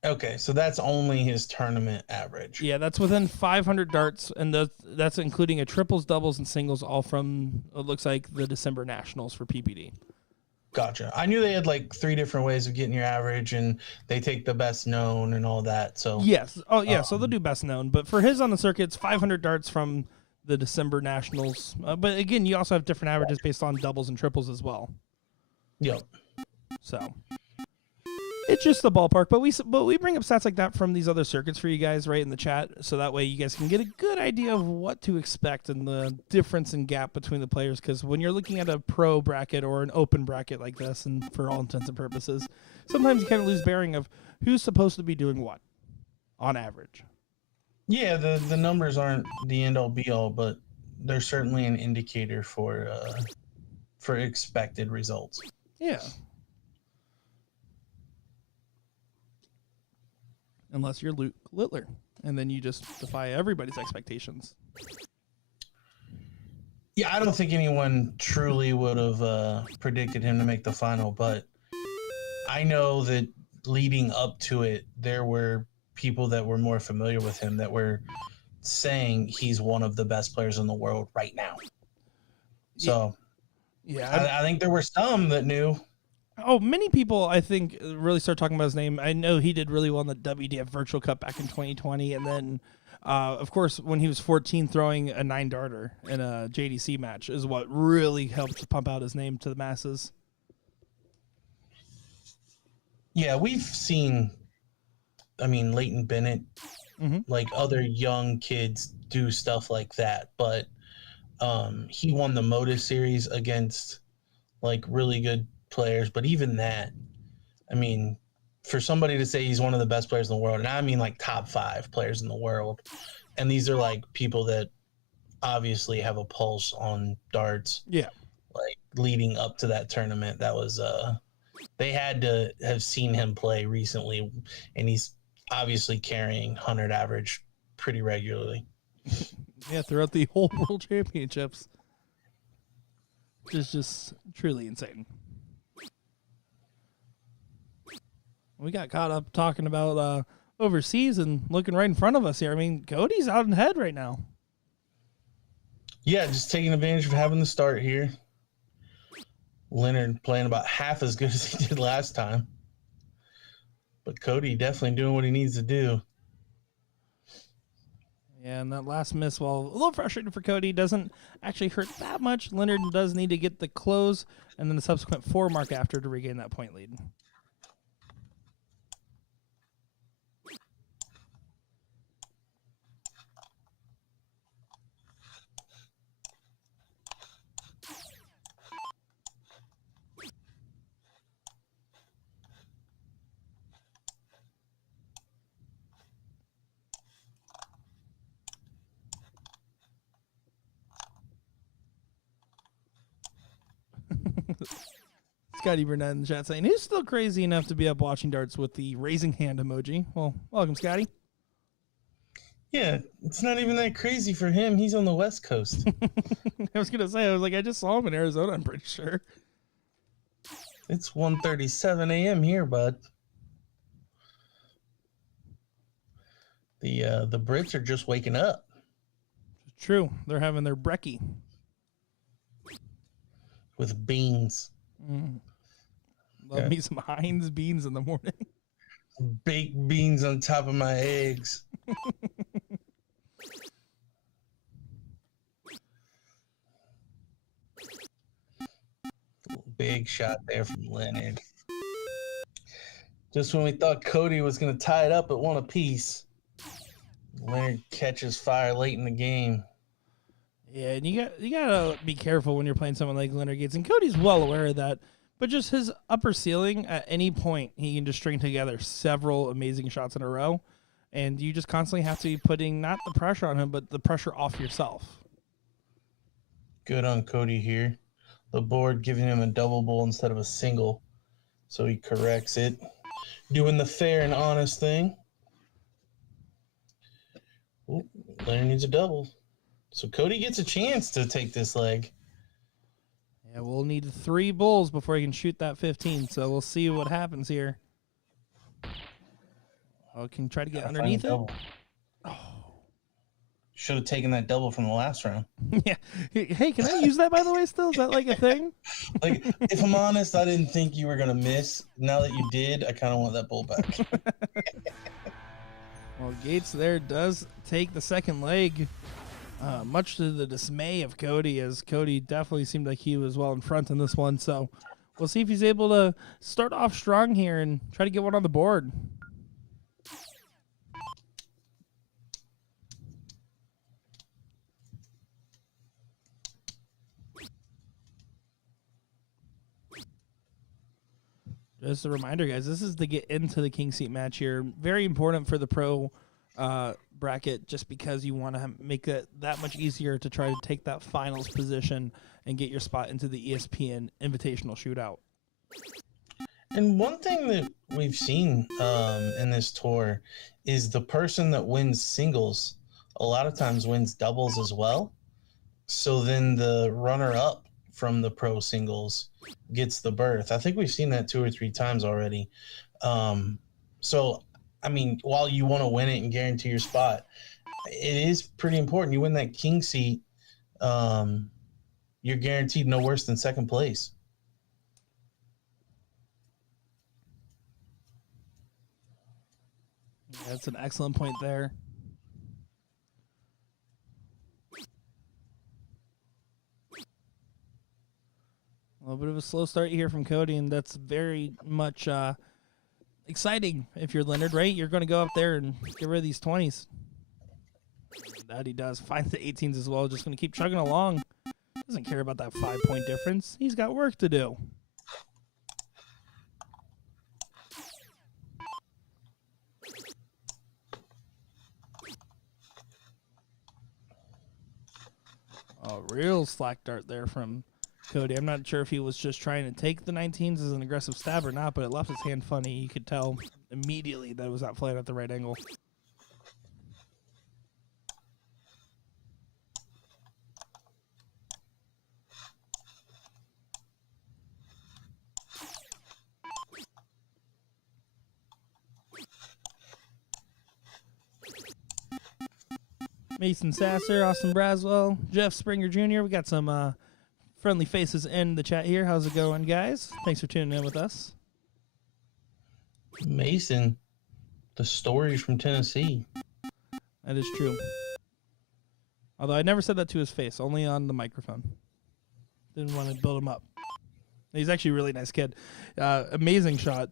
Okay, so that's only his tournament average. Yeah, that's within 500 darts, and that's including a triples, doubles, and singles, all from, it looks like, the December Nationals for PPD. Gotcha. I knew they had like 3 different ways of getting your average, and they take the best known and all that. So yes. Oh, yeah, so they'll do best known. But for his on the circuit, it's 500 darts from the December Nationals. But again, you also have different averages based on doubles and triples as well. Yep. So it's just the ballpark, but we bring up stats like that from these other circuits for you guys right in the chat, so that way you guys can get a good idea of what to expect and the difference in gap between the players, because when you're looking at a pro bracket or an open bracket like this, and for all intents and purposes, sometimes you kind of lose bearing of who's supposed to be doing what on average. Yeah, the numbers aren't the end-all be-all, but they're certainly an indicator for expected results. Yeah. Unless you're Luke Littler, and then you just defy everybody's expectations. Yeah, I don't think anyone truly would have predicted him to make the final, but I know that leading up to it, there were people that were more familiar with him that were saying he's one of the best players in the world right now. So, I think there were some that knew. Oh, many people, I think, really started talking about his name. I know he did really well in the WDF Virtual Cup back in 2020. And then, of course, when he was 14, throwing a 9-darter in a JDC match is what really helped pump out his name to the masses. Yeah, we've seen, Leighton Bennett, like other young kids do stuff like that. But he won the Motus series against, like, really good players. But even that, for somebody to say he's one of the best players in the world, and I mean like top 5 players in the world, and these are like people that obviously have a pulse on darts. Yeah. Like leading up to that tournament, that was they had to have seen him play recently, and he's obviously carrying 100 average pretty regularly. Yeah, throughout the whole World Championships. Which is just truly insane. We got caught up talking about overseas and looking right in front of us here. Cody's out ahead right now. Yeah, just taking advantage of having the start here. Leonard playing about half as good as he did last time. But Cody definitely doing what he needs to do. Yeah, and that last miss, while a little frustrating for Cody, doesn't actually hurt that much. Leonard does need to get the close and then the subsequent 4 mark after to regain that point lead. Scotty Burnett in the chat saying he's still crazy enough to be up watching darts with the raising hand emoji. Well, welcome, Scotty. Yeah, it's not even that crazy for him. He's on the West Coast. I was gonna say, I just saw him in Arizona, I'm pretty sure. It's 1:37 a.m. here, bud. The Brits are just waking up. True. They're having their brekkie. With beans. Love me some Heinz beans in the morning. Baked beans on top of my eggs. Big shot there from Leonard. Just when we thought Cody was going to tie it up at 1 apiece, Leonard catches fire late in the game. Yeah, and you gotta be careful when you're playing someone like Leonard Gates, and Cody's well aware of that. But just his upper ceiling, at any point, he can just string together several amazing shots in a row, and you just constantly have to be putting not the pressure on him, but the pressure off yourself. Good on Cody here. The board giving him a double bowl instead of a single, so he corrects it, doing the fair and honest thing. Ooh, Leonard needs a double. So Cody gets a chance to take this leg. Yeah, we'll need 3 bulls before he can shoot that 15, so we'll see what happens here. Oh, can try to get underneath it? Oh. Should have taken that double from the last round. Yeah. Hey, can I use that, by the way, still? Is that like a thing? Like, if I'm honest, I didn't think you were going to miss. Now that you did, I kind of want that bull back. Well, Gates there does take the second leg. Much to the dismay of Cody, as Cody definitely seemed like he was well in front in this one. So we'll see if he's able to start off strong here and try to get one on the board. Just a reminder, guys, this is to get into the king seat match here. Very important for the pro bracket, just because you want to make it that much easier to try to take that finals position and get your spot into the ESPN Invitational Shootout. And one thing that we've seen in this tour is the person that wins singles a lot of times wins doubles as well. So then the runner-up from the pro singles gets the berth. I think we've seen that 2 or 3 times already. So, I mean, while you want to win it and guarantee your spot, it is pretty important. You win that king seat, you're guaranteed no worse than second place. Yeah, that's an excellent point there. A little bit of a slow start here from Cody, and that's very much exciting if you're Leonard, right? You're going to go up there and get rid of these 20s. That he does. Finds the 18s as well. Just going to keep chugging along. Doesn't care about that 5-point difference. He's got work to do. A real slack dart there from Cody. I'm not sure if he was just trying to take the 19s as an aggressive stab or not, but it left his hand funny. You could tell immediately that it was not playing at the right angle. Mason Sasser, Austin Braswell, Jeff Springer Jr. We got some friendly faces in the chat here. How's it going, guys? Thanks for tuning in with us. Mason, the story from Tennessee. That is true. Although I never said that to his face, only on the microphone. Didn't want to build him up. He's actually a really nice kid. Amazing shot.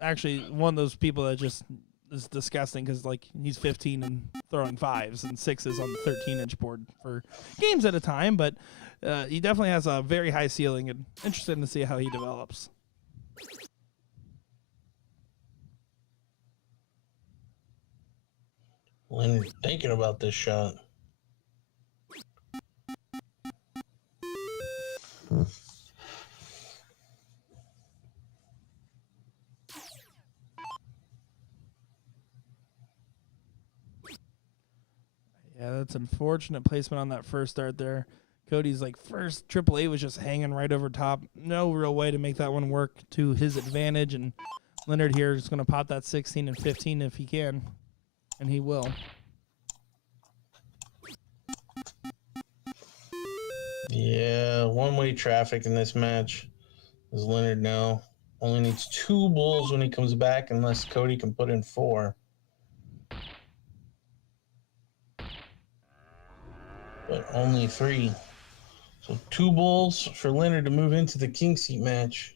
Actually, one of those people that just is disgusting because, like, he's 15 and throwing 5s and 6s on the 13-inch board for games at a time. But he definitely has a very high ceiling, and interested to see how he develops. When thinking about this shot. Yeah, that's unfortunate placement on that first start there. Cody's like first AAA was just hanging right over top. No real way to make that one work to his advantage. And Leonard here is going to pop that 16 and 15 if he can. And he will. Yeah, one-way traffic in this match. As Leonard now only needs 2 bulls when he comes back, unless Cody can put in 4. But only 3. So 2 bulls for Leonard to move into the king seat match.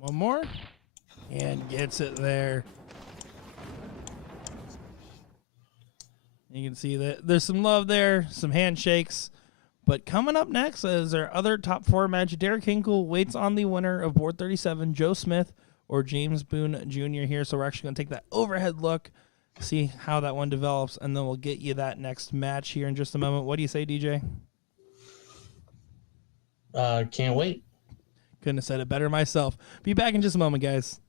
One more. And gets it there. You can see that there's some love there, some handshakes. But coming up next is our other top 4 match. Derek Hinkle waits on the winner of board 37, Joe Smith or James Boone Jr. here. So we're actually going to take that overhead look, see how that one develops, and then we'll get you that next match here in just a moment. What do you say, DJ? Can't wait. Couldn't have said it better myself. Be back in just a moment, guys.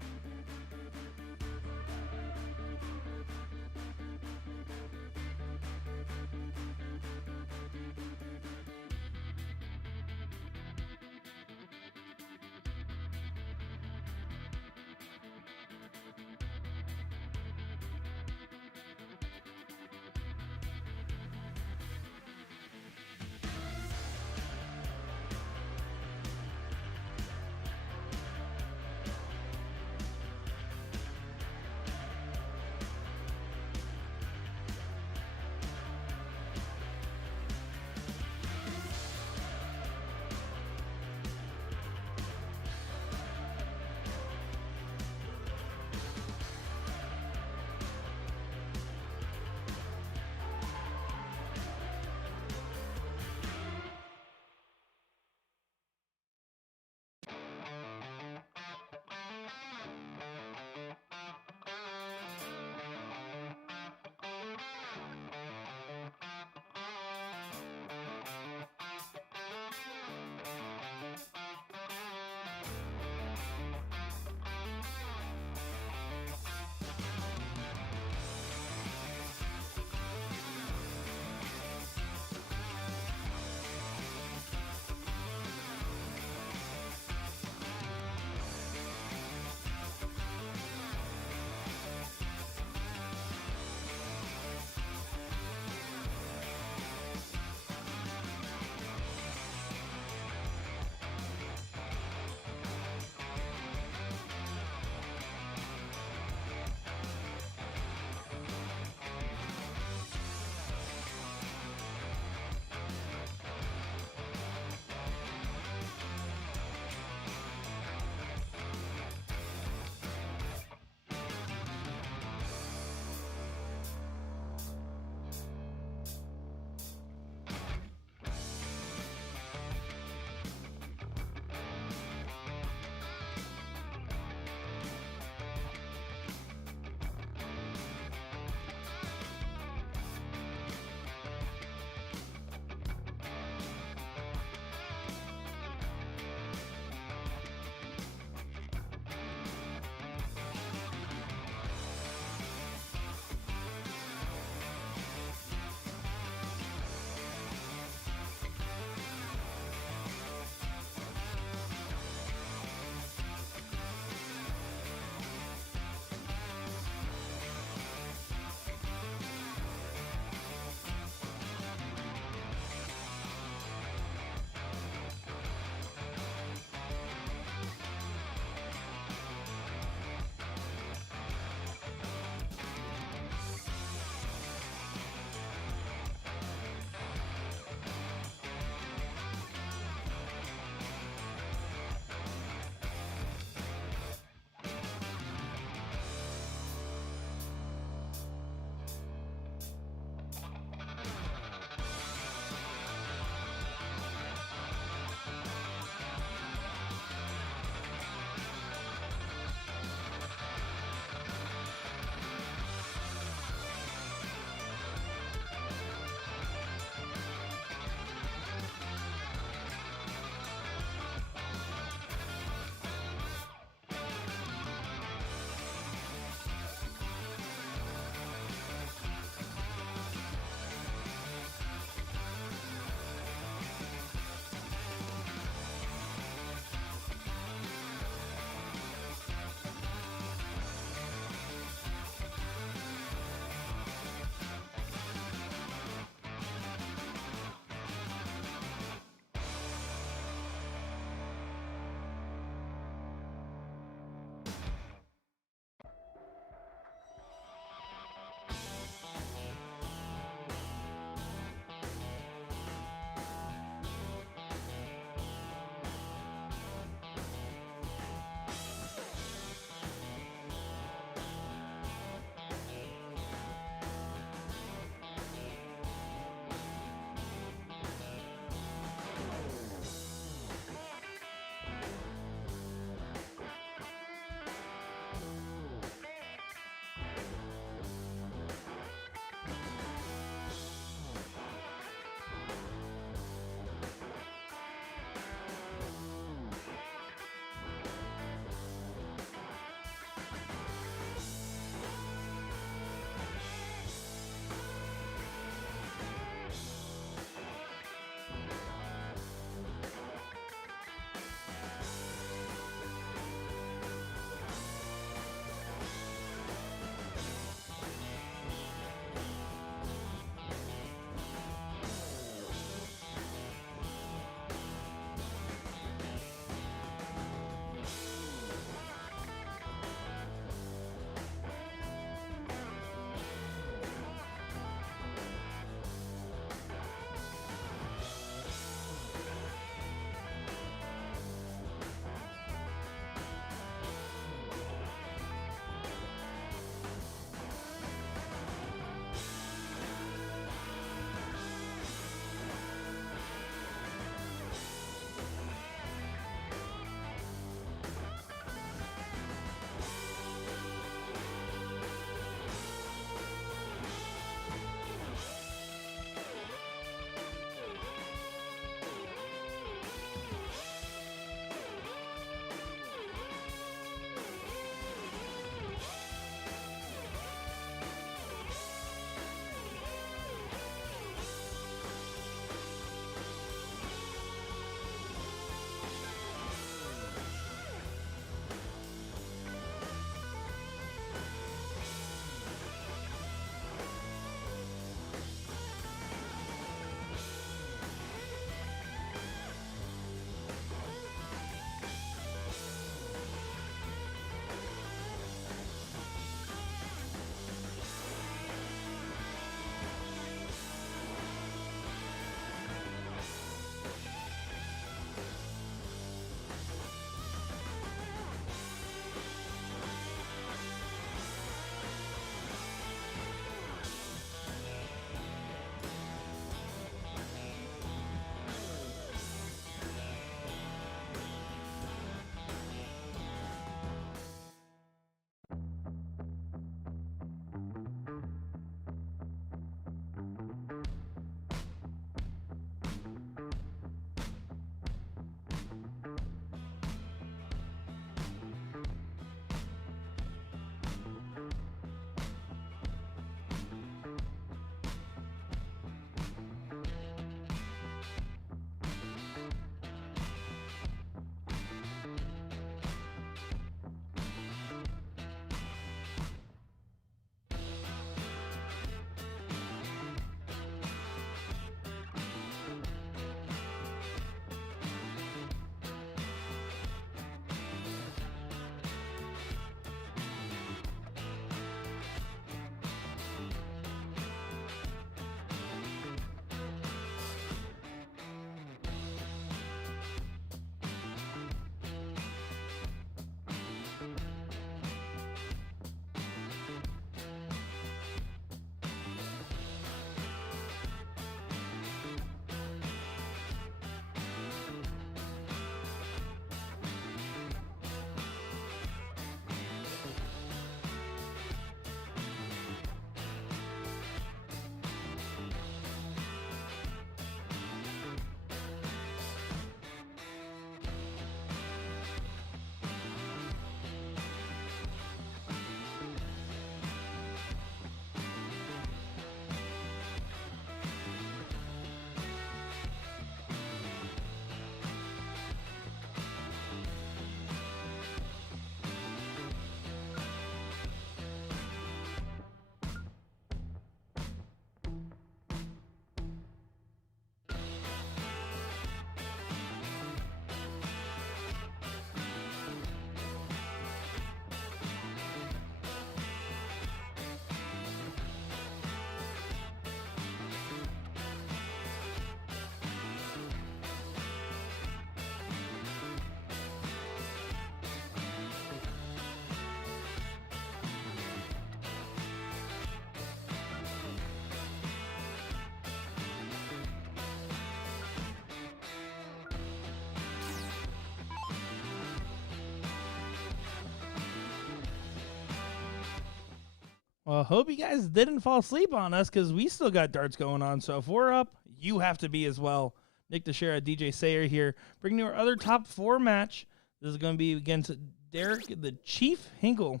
Well, hope you guys didn't fall asleep on us because we still got darts going on. So if we're up, you have to be as well. Nick Teixeira, DJ Sayer here, bringing you our other top 4 match. This is going to be against Derek the Chief Hinkle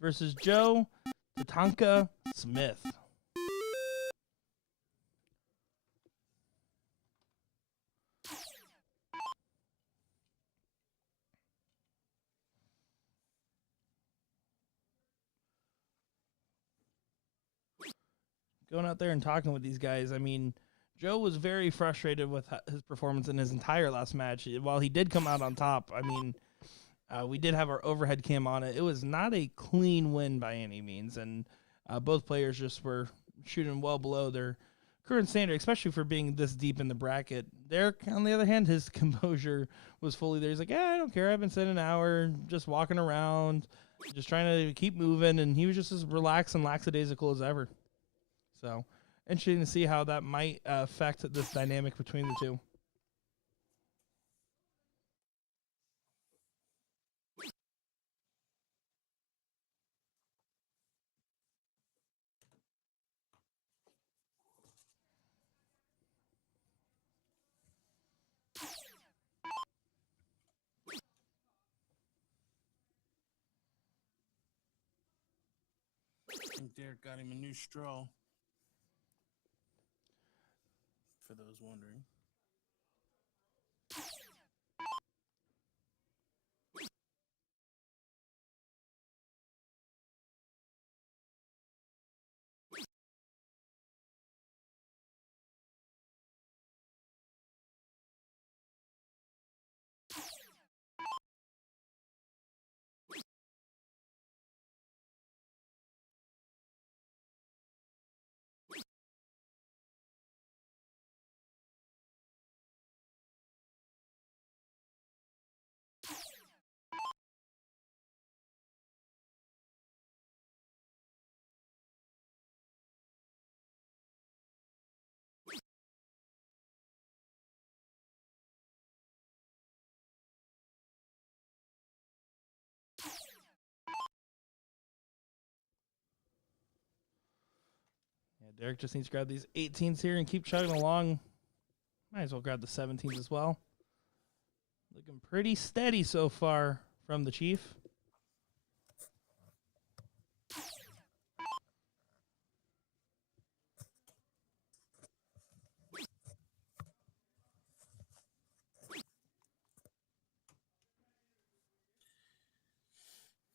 versus Joe Tatanka Smith. Going out there and talking with these guys, I mean, Joe was very frustrated with his performance in his entire last match. While he did come out on top, I mean, we did have our overhead cam on it. It was not a clean win by any means, and both players just were shooting well below their current standard, especially for being this deep in the bracket. Derek, on the other hand, his composure was fully there. He's like, I don't care. I've been sitting an hour, just walking around, just trying to keep moving, and he was just as relaxed and lackadaisical as ever. So, interesting to see how that might affect this dynamic between the two. I think Derek got him a new straw. For those wondering. Derek just needs to grab these 18s here and keep chugging along. Might as well grab the 17s as well. Looking pretty steady so far from the Chief.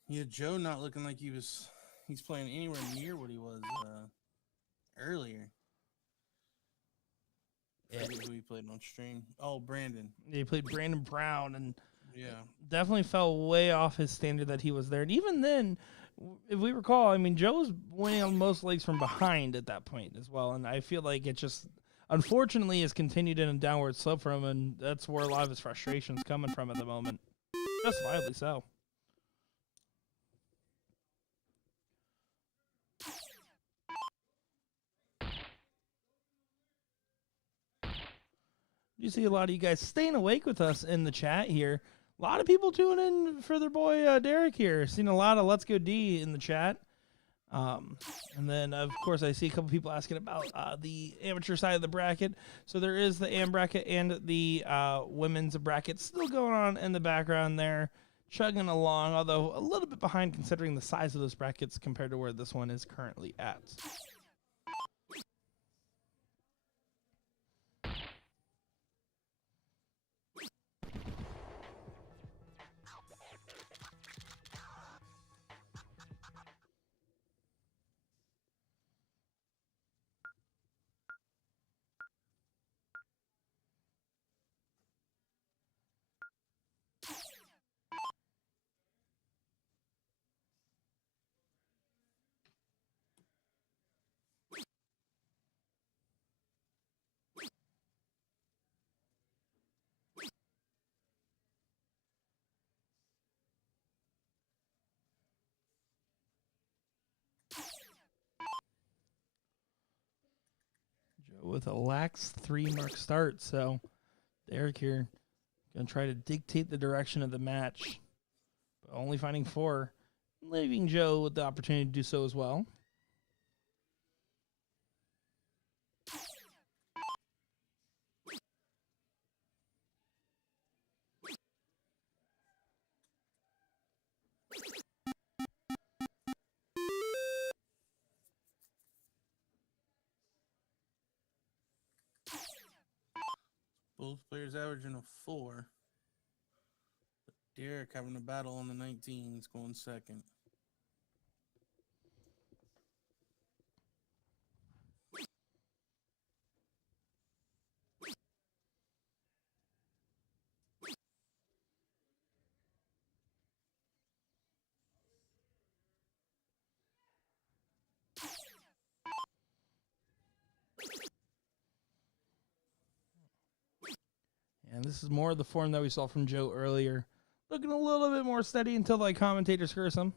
Yeah, Joe not looking like he's playing anywhere near what he was earlier. Yeah. Who he played on stream? Oh, Brandon. He played Brandon Brown and Yeah. definitely fell way off his standard that he was there. And even then, if we recall, I mean, Joe was winning on most legs from behind at that point as well. And I feel like it just, unfortunately, has continued in a downward slope for him. And that's where a lot of his frustration's coming from at the moment. Justifiably so. You see a lot of you guys staying awake with us in the chat here. A lot of people tuning in for their boy Derek here. Seen a lot of Let's Go D in the chat. And then, of course, I see a couple people asking about the amateur side of the bracket. So there is the AM bracket and the women's bracket still going on in the background there, chugging along, although a little bit behind considering the size of those brackets compared to where this one is currently at. With a lax 3-mark start, so Derek here gonna try to dictate the direction of the match, but only finding 4, leaving Joe with the opportunity to do so as well. Both players averaging a 4. Derek having a battle on the 19s, going second. And this is more of the form that we saw from Joe earlier. Looking a little bit more steady until like commentators curse him.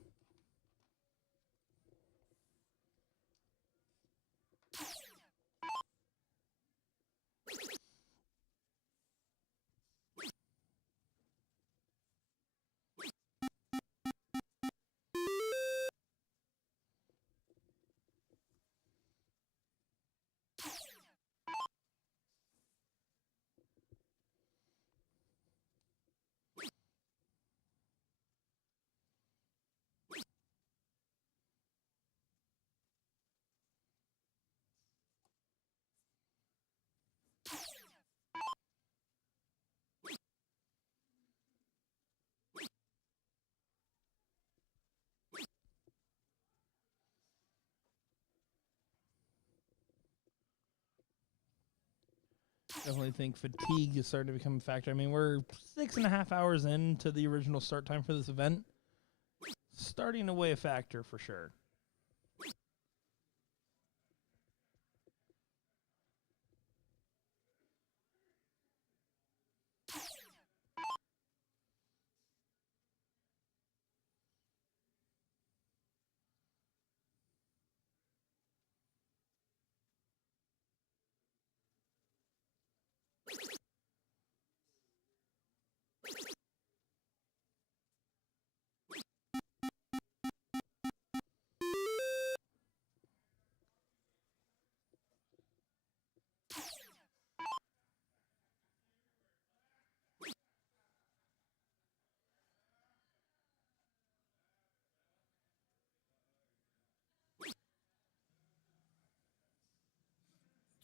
Definitely think fatigue is starting to become a factor. I mean, we're 6.5 hours into the original start time for this event. Starting to weigh a factor for sure.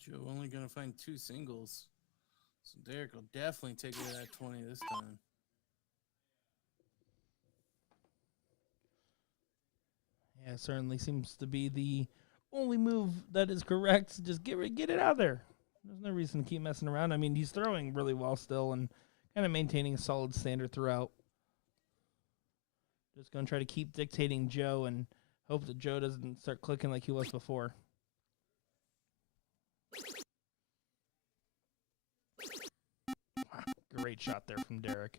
Joe only going to find 2 singles. So Derek will definitely take away that 20 this time. Yeah, it certainly seems to be the only move that is correct. Just get it out there. There's no reason to keep messing around. I mean, he's throwing really well still and kind of maintaining a solid standard throughout. Just going to try to keep dictating Joe and hope that Joe doesn't start clicking like he was before. Wow, great shot there from Derek.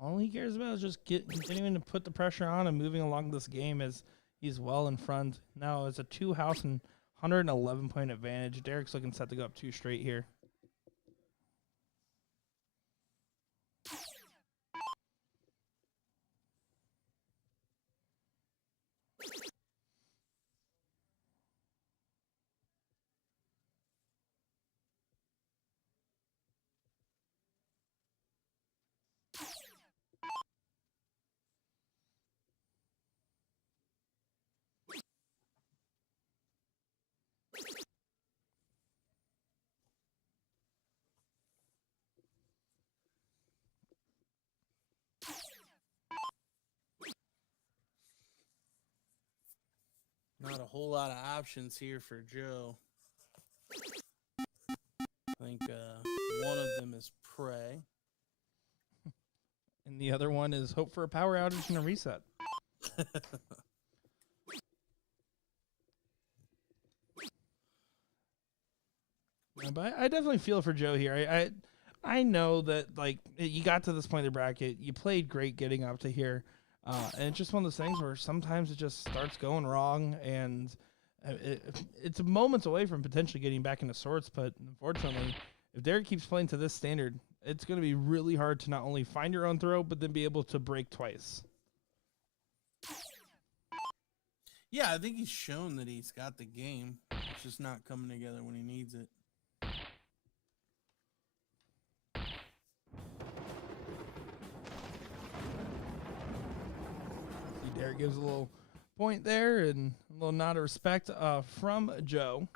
All he cares about is just continuing to put the pressure on and moving along this game as he's well in front. Now it's a 2-house and 111-point advantage. Derek's looking set to go up 2 straight here. Not a whole lot of options here for Joe. I think one of them is pray. And the other one is hope for a power outage and a reset. But I definitely feel for Joe here. I know that, like, you got to this point of the bracket. You played great getting up to here. And it's just one of those things where sometimes it just starts going wrong. And It's moments away from potentially getting back into sorts, but unfortunately, if Derek keeps playing to this standard, it's going to be really hard to not only find your own throw, but then be able to break twice. Yeah, I think he's shown that he's got the game. It's just not coming together when he needs it. See, Derek gives a little point there and a little nod of respect from Joe.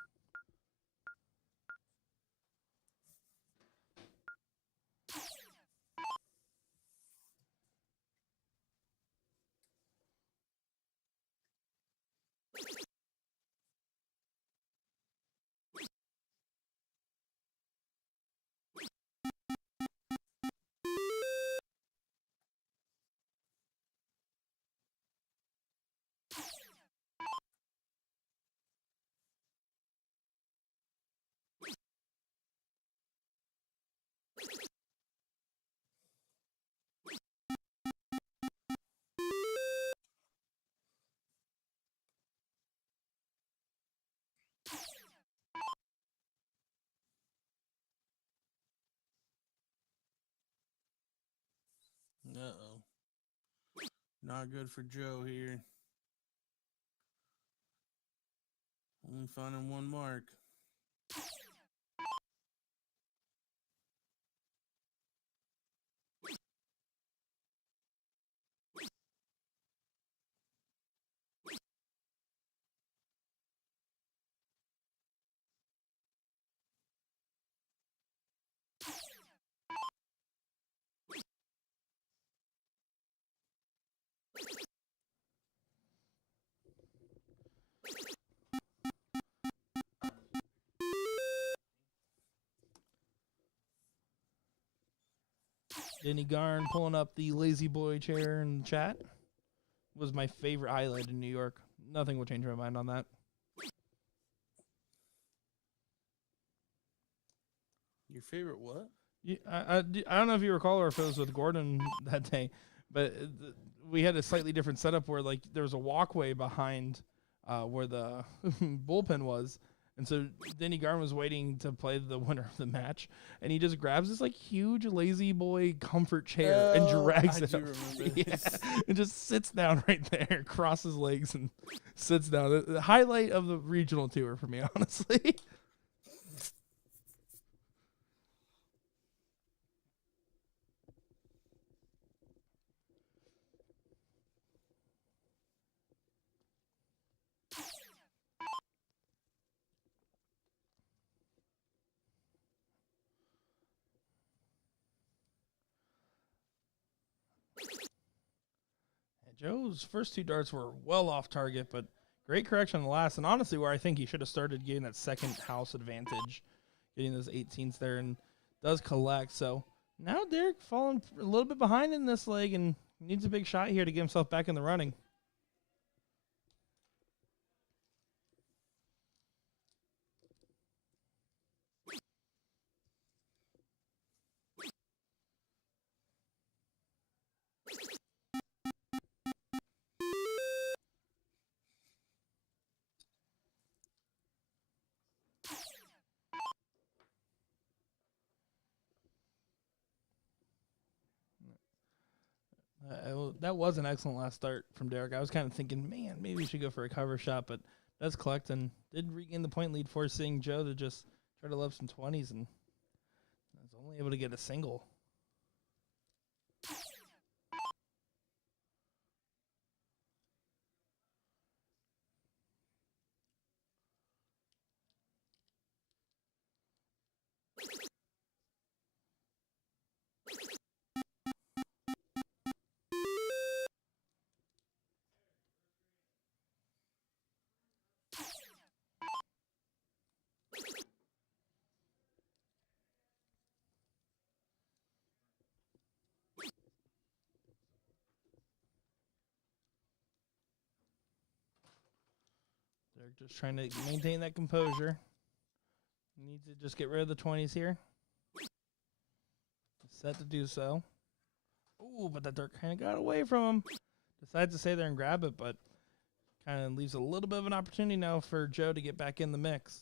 Uh-oh. Not good for Joe here. Only finding one mark. Denny Garn pulling up the lazy boy chair in the chat was my favorite highlight in New York. Nothing will change my mind on that. Your favorite what? I don't know if you recall or if it was with Gordon that day, but we had a slightly different setup where like there was a walkway behind where the bullpen was. And so Denny Garn was waiting to play the winner of the match, and he just grabs this like huge lazy boy comfort chair and drags it up. Yeah, and just sits down right there, crosses legs, and sits down. The highlight of the regional tour for me, honestly. Joe's first two darts were well off target, but great correction on the last. And honestly, where I think he should have started getting that second house advantage, getting those 18s there, and does collect. So now Derek falling a little bit behind in this leg and needs a big shot here to get himself back in the running. That was an excellent last start from Derek. I was kind of thinking, man, maybe we should go for a cover shot, but does collect and did regain the point lead, forcing Joe to just try to love some 20s, and was only able to get a single. They're just trying to maintain that composure. Needs to just get rid of the 20s here. Set to do so. Ooh, but that dirt kind of got away from him. Decides to stay there and grab it, but kind of leaves a little bit of an opportunity now for Joe to get back in the mix.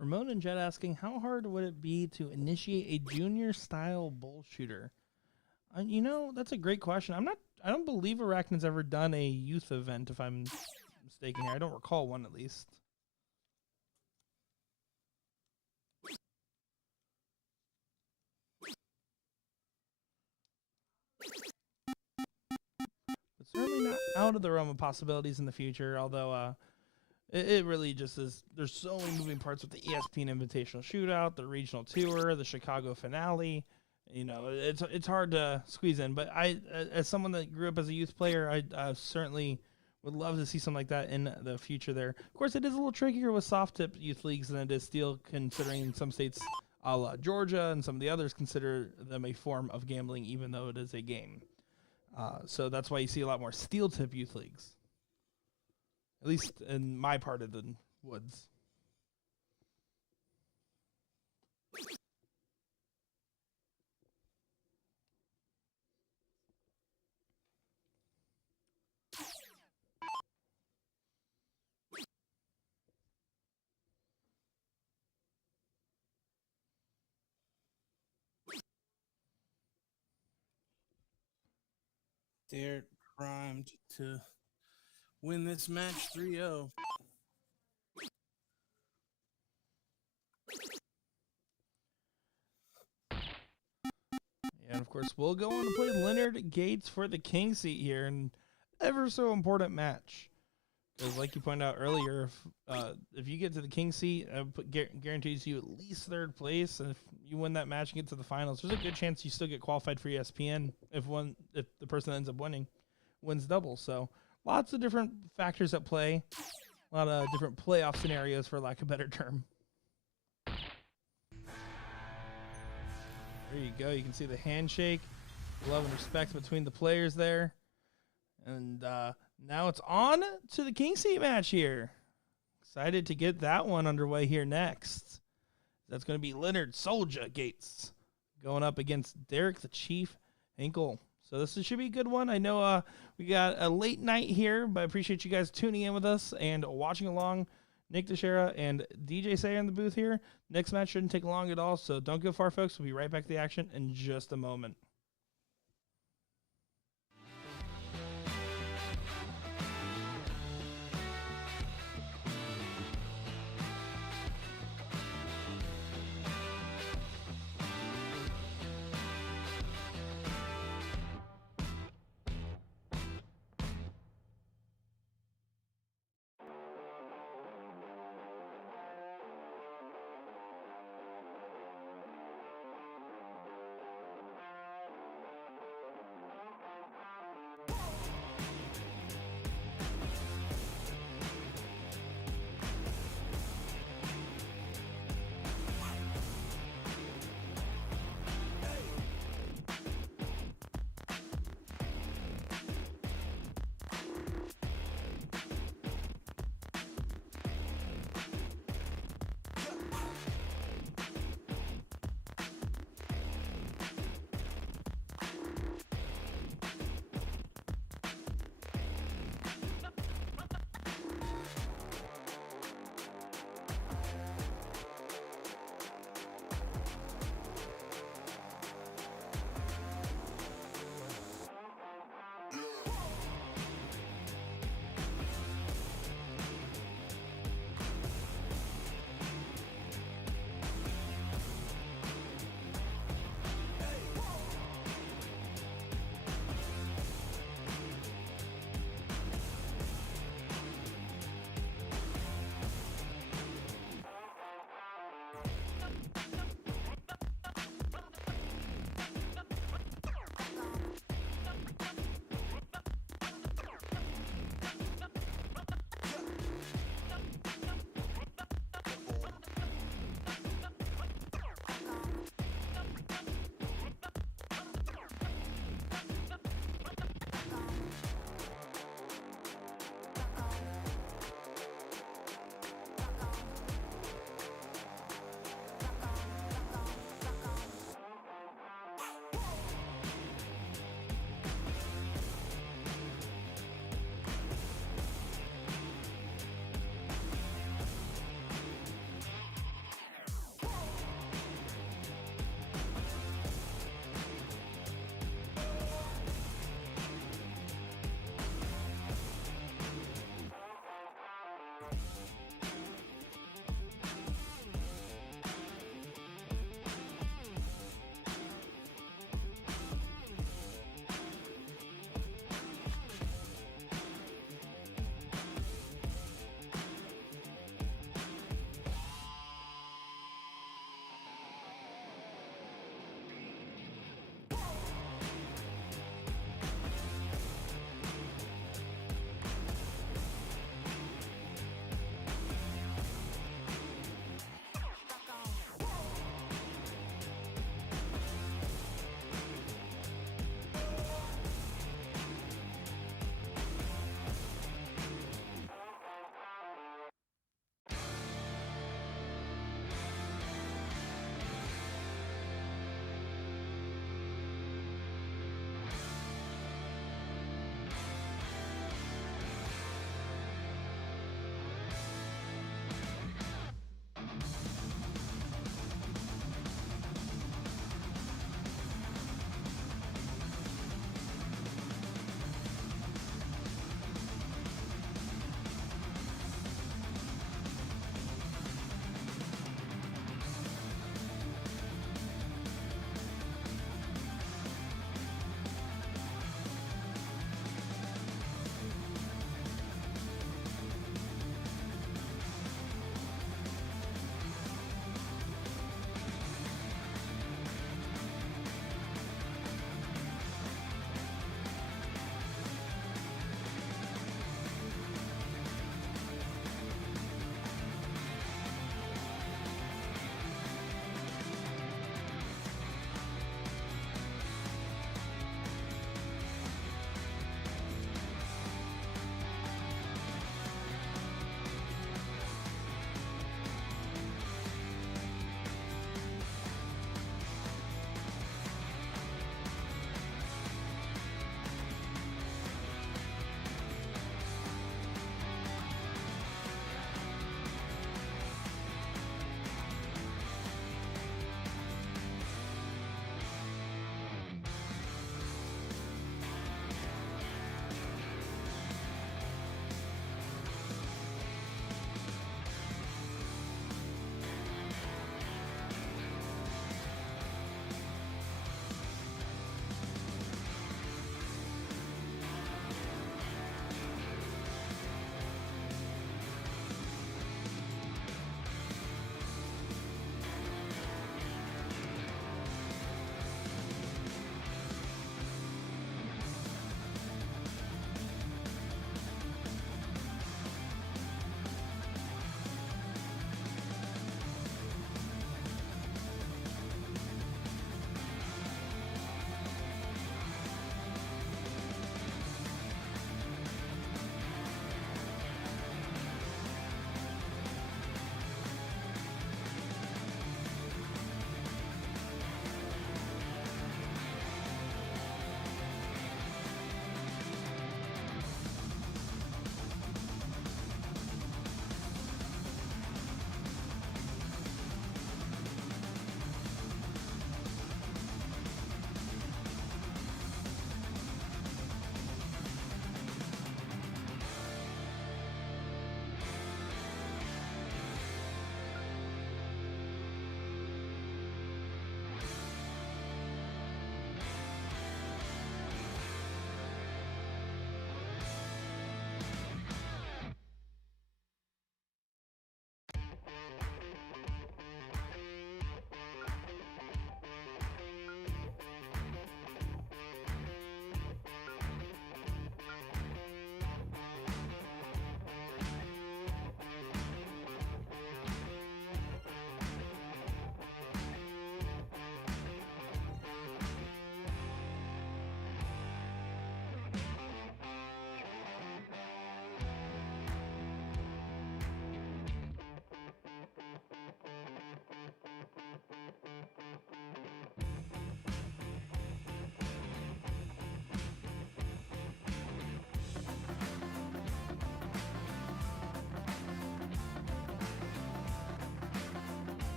Ramon and Jet asking, how hard would it be to initiate a junior-style BullShooter? You know, that's a great question. I don't believe Arachnid's ever done a youth event, if I'm mistaken here. I don't recall one, at least. But certainly not out of the realm of possibilities in the future, although it really just is. There's so many moving parts with the ESPN Invitational Shootout, the regional tour, the Chicago finale. You know, it's hard to squeeze in. But I, as someone that grew up as a youth player, I certainly would love to see something like that in the future there. Of course, it is a little trickier with soft tip youth leagues than it is steel, considering some states, a la Georgia and some of the others, consider them a form of gambling, even though it is a game. So that's why you see a lot more steel tip youth leagues. At least in my part of the woods. They're primed to win this match 3-0. And of course, we'll go on to play Leonard Gates for the king seat here, and ever so important match. Because, like you pointed out earlier, if you get to the king seat, guarantees you at least third place. And if you win that match and get to the finals, there's a good chance you still get qualified for ESPN if the person that ends up winning wins double. So lots of different factors at play, a lot of different playoff scenarios, for lack of a better term. There you go. You can see the handshake, love and respect between the players there. And now it's on to the king seat match here. Excited to get that one underway here next. That's going to be Leonard Soldier Gates going up against Derek the Chief Hinkle. So this should be a good one. I know we got a late night here, but I appreciate you guys tuning in with us and watching along. Nick Teixeira and DJ Sayer in the booth here. Next match shouldn't take long at all, so don't go far, folks. We'll be right back to the action in just a moment.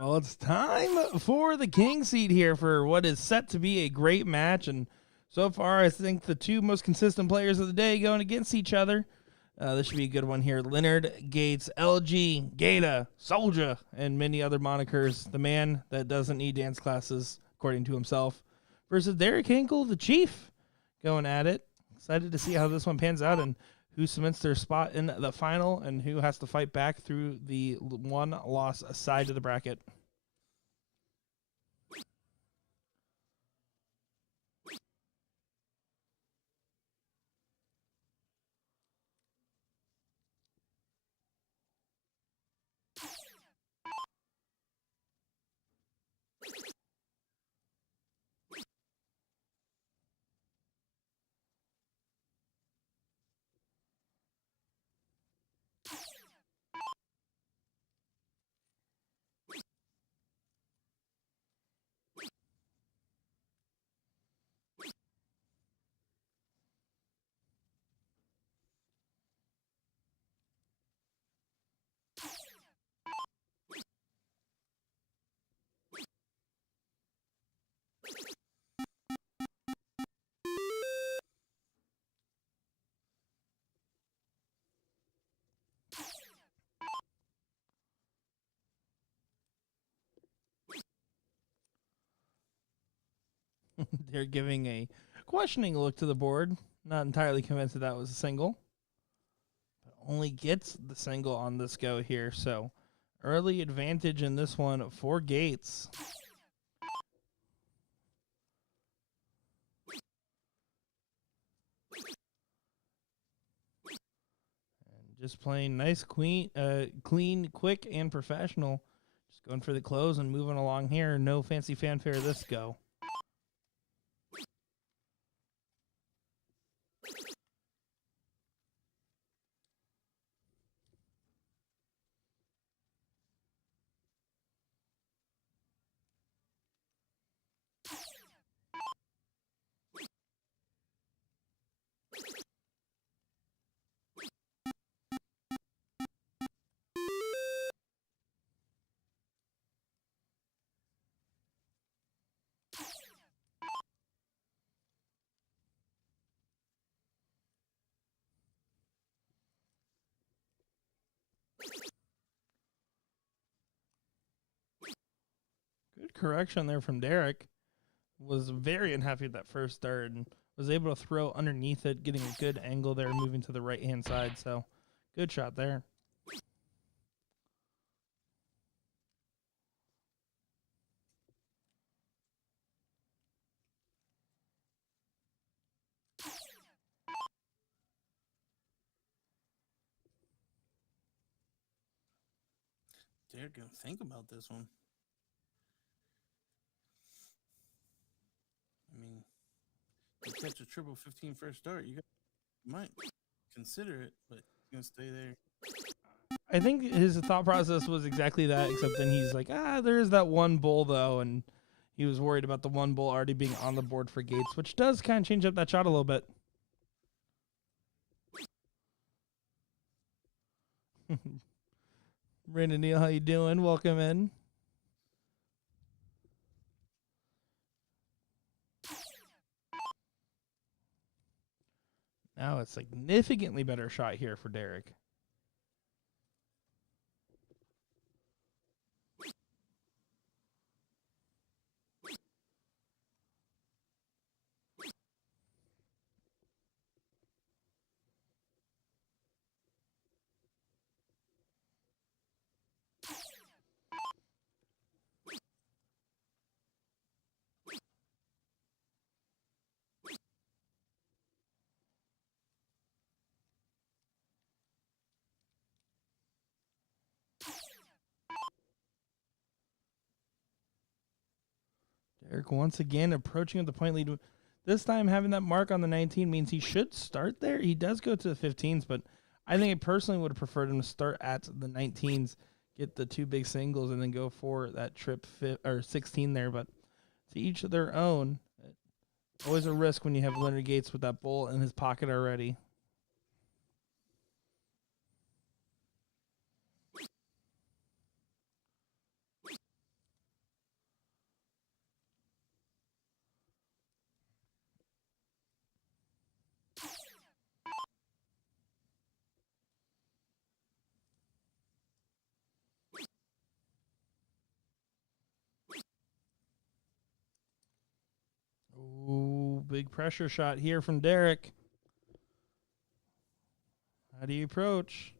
Well, it's time for the king seat here for what is set to be a great match. And so far, I think the two most consistent players of the day going against each other. This should be a good one here. Leonard Gates, LG, Gata, Soldier, and many other monikers. The man that doesn't need dance classes, according to himself, versus Derek Hinkle, the Chief, going at it. Excited to see how this one pans out and who cements their spot in the final and who has to fight back through the one-loss side of the bracket. They're giving a questioning look to the board. Not entirely convinced that was a single. But only gets the single on this go here. So early advantage in this one for Gates. And just playing nice, clean, quick, and professional. Just going for the close and moving along here. No fancy fanfare this go. Good correction there from Derek. Was very unhappy with that first start and was able to throw underneath it, getting a good angle there, moving to the right-hand side. So, good shot there. Derek gonna think about this one. I mean, you catch a triple 15 first start, you might consider it, but you're gonna stay there. I think his thought process was exactly that, except then he's like, there is that one bull, though, and he was worried about the one bull already being on the board for Gates, which does kind of change up that shot a little bit. Brandon Neal, how you doing? Welcome in. Now a significantly better shot here for Derek. Derek once again approaching with the point lead. This time having that mark on the 19 means he should start there. He does go to the 15s, but I think I personally would have preferred him to start at the 19s, get the two big singles, and then go for that trip 16 there. But to each of their own. Always a risk when you have Leonard Gates with that bull in his pocket already. big pressure shot here from Derek. How do you approach?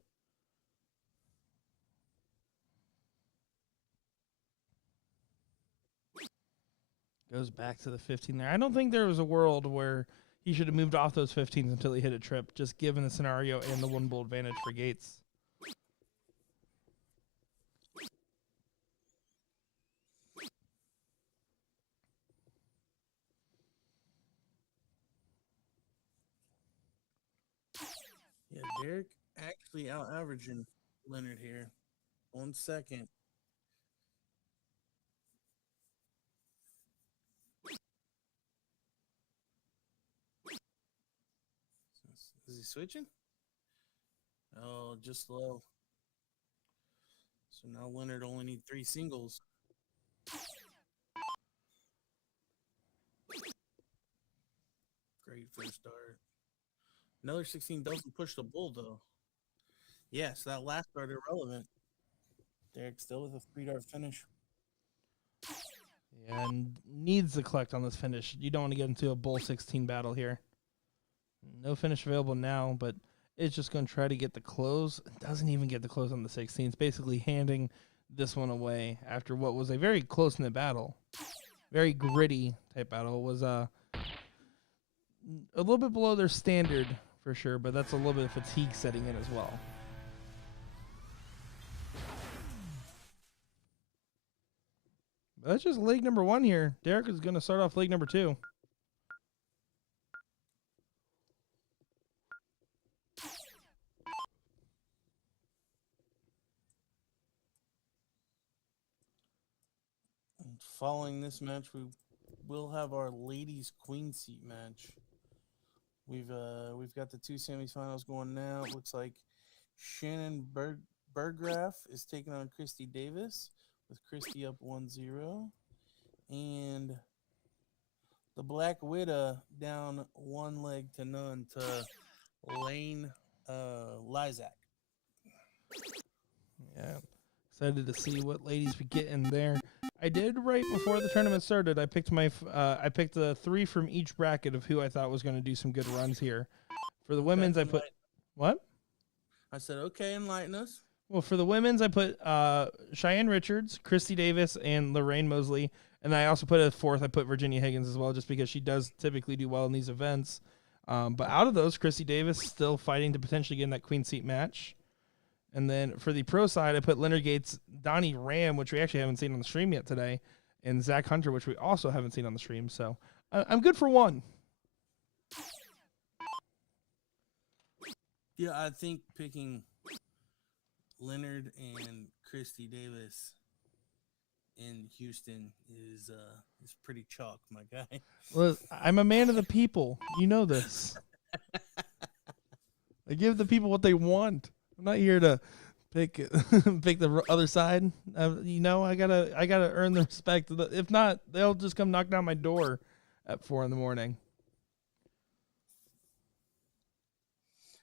Goes back to the 15 there. I don't think there was a world where he should have moved off those 15s until he hit a trip, just given the scenario and the one bull advantage for Gates. Yeah, Derek actually out-averaging Leonard here. 1 second. Is he switching? Oh, just low. So now Leonard only need 3 singles. Great first start. Another 16 doesn't push the bull, though. Yes, that last start irrelevant. Derek still with a 3-dart finish. Yeah, and needs to collect on this finish. You don't want to get into a bull 16 battle here. No finish available now, but it's just going to try to get the close. It doesn't even get the close on the 16. It's basically handing this one away after what was a very close-knit battle. Very gritty type battle. It was a little bit below their standard for sure, but that's a little bit of fatigue setting in as well. But that's just leg number 1 here. Derek is going to start off leg number 2. Following this match, we will have our ladies queen seat match. We've got the 2 semifinals going now. It looks like Shannon Berggraf is taking on Christy Davis, with Christy up 1-0, and the Black Widow down 1-0 to Lane Liac. Yeah, excited to see what ladies we get in there. I did right before the tournament started. I picked the 3 from each bracket of who I thought was going to do some good runs here. For the women's, I put what? I said, okay, enlighten us. Well, for the women's, I put Cheyenne Richards, Christy Davis, and Lorraine Mosley. And I also put a 4th. I put Virginia Higgins as well, just because she does typically do well in these events. But out of those, Christy Davis still fighting to potentially get in that queen seat match. And then for the pro side, I put Leonard Gates, Donnie Ram, which we actually haven't seen on the stream yet today, and Zach Hunter, which we also haven't seen on the stream. So I'm good for 1. Yeah, I think picking Leonard and Christy Davis in Houston is pretty chalk, my guy. Well, I'm a man of the people. You know this. I give the people what they want. I'm not here to pick the other side. I gotta earn the respect. If not, they'll just come knock down my door at 4 a.m.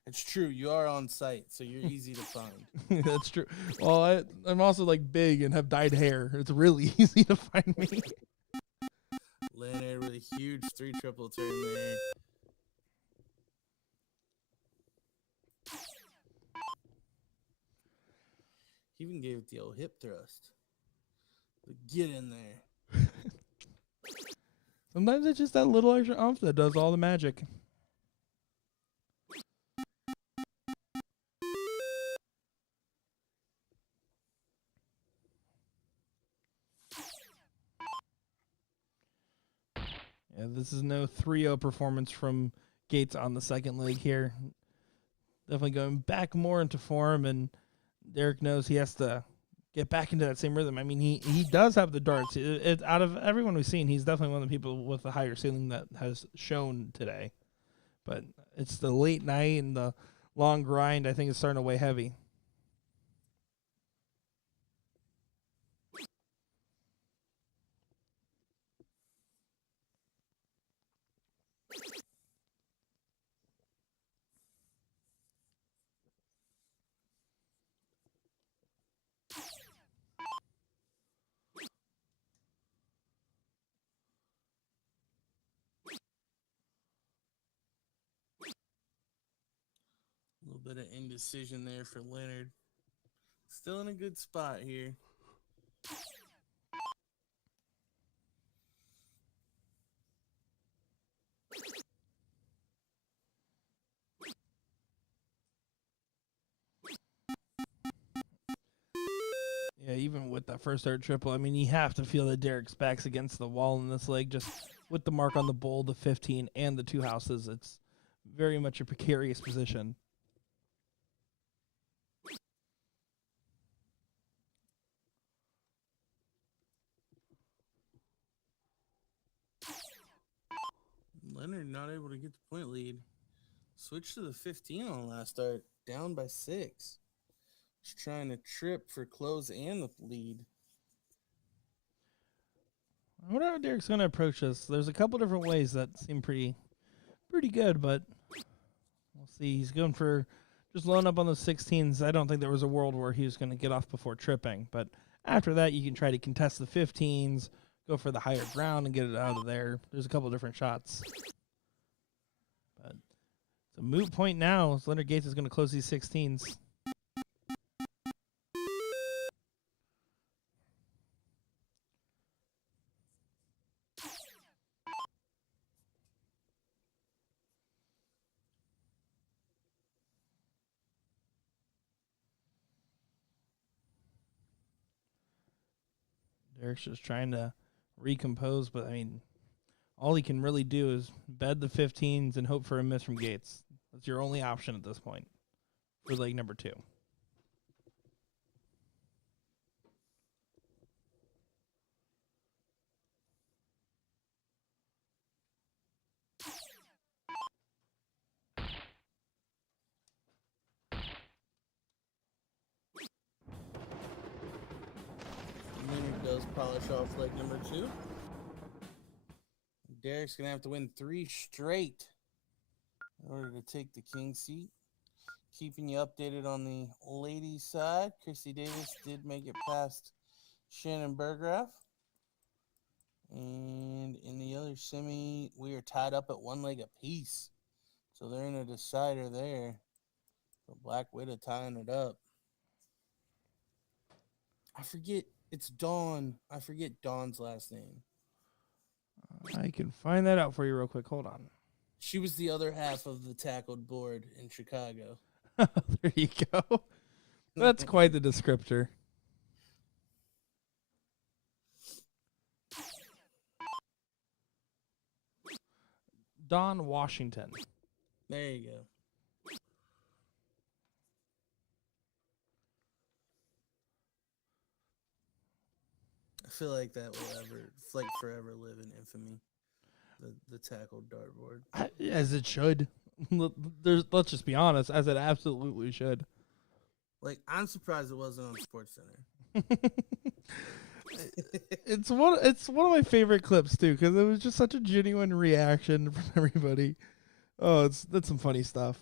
It's true. You are on site, so you're easy to find. That's true. Well, I'm also big and have dyed hair. It's really easy to find me. Leonard with a huge 3-triple turn there. He even gave it the old hip thrust. Get in there. Sometimes it's just that little extra oomph that does all the magic. Yeah, this is no 3-0 performance from Gates on the second leg here. Definitely going back more into form, and Derek knows he has to get back into that same rhythm. I mean, he does have the darts. Out of everyone we've seen, he's definitely one of the people with the higher ceiling that has shown today. But it's the late night and the long grind. I think it's starting to weigh heavy. bit of indecision there for Leonard. Still in a good spot here. Yeah, even with that first start triple, I mean, you have to feel that Derek's back's against the wall in this leg, just with the mark on the bull, the 15, and the 2 houses. It's very much a precarious position. Leonard not able to get the point lead. Switch to the 15 on last start. Down by 6. Just trying to trip for close and the lead. I wonder how Derek's going to approach this. There's a couple different ways that seem pretty good, but we'll see. He's going for just loading up on those 16s. I don't think there was a world where he was going to get off before tripping, but after that, you can try to contest the 15s, go for the higher ground, and get it out of there. There's a couple different shots. But it's a moot point now. Leonard Gates is going to close these 16s. Derek's just trying to recompose, but I mean, all he can really do is bed the 15s and hope for a miss from Gates. That's your only option at this point for leg number 2. Leonard does polish off leg number 2. Derek's going to have to win 3 straight in order to take the king seat. Keeping you updated on the ladies' side, Christy Davis did make it past Shannon Berggraf. And in the other semi, we are tied up at 1 leg apiece. So they're in a decider there. So Black Widow tying it up. I forget. It's Dawn. I forget Dawn's last name. I can find that out for you real quick. Hold on. She was the other half of the tackled board in Chicago. There you go. That's quite the descriptor. Dawn Washington. There you go. I feel like that will forever live in infamy. The tackled dartboard. As it should. Let's just be honest, as it absolutely should. Like, I'm surprised it wasn't on SportsCenter. It's one of my favorite clips too, because it was just such a genuine reaction from everybody. Oh, that's some funny stuff.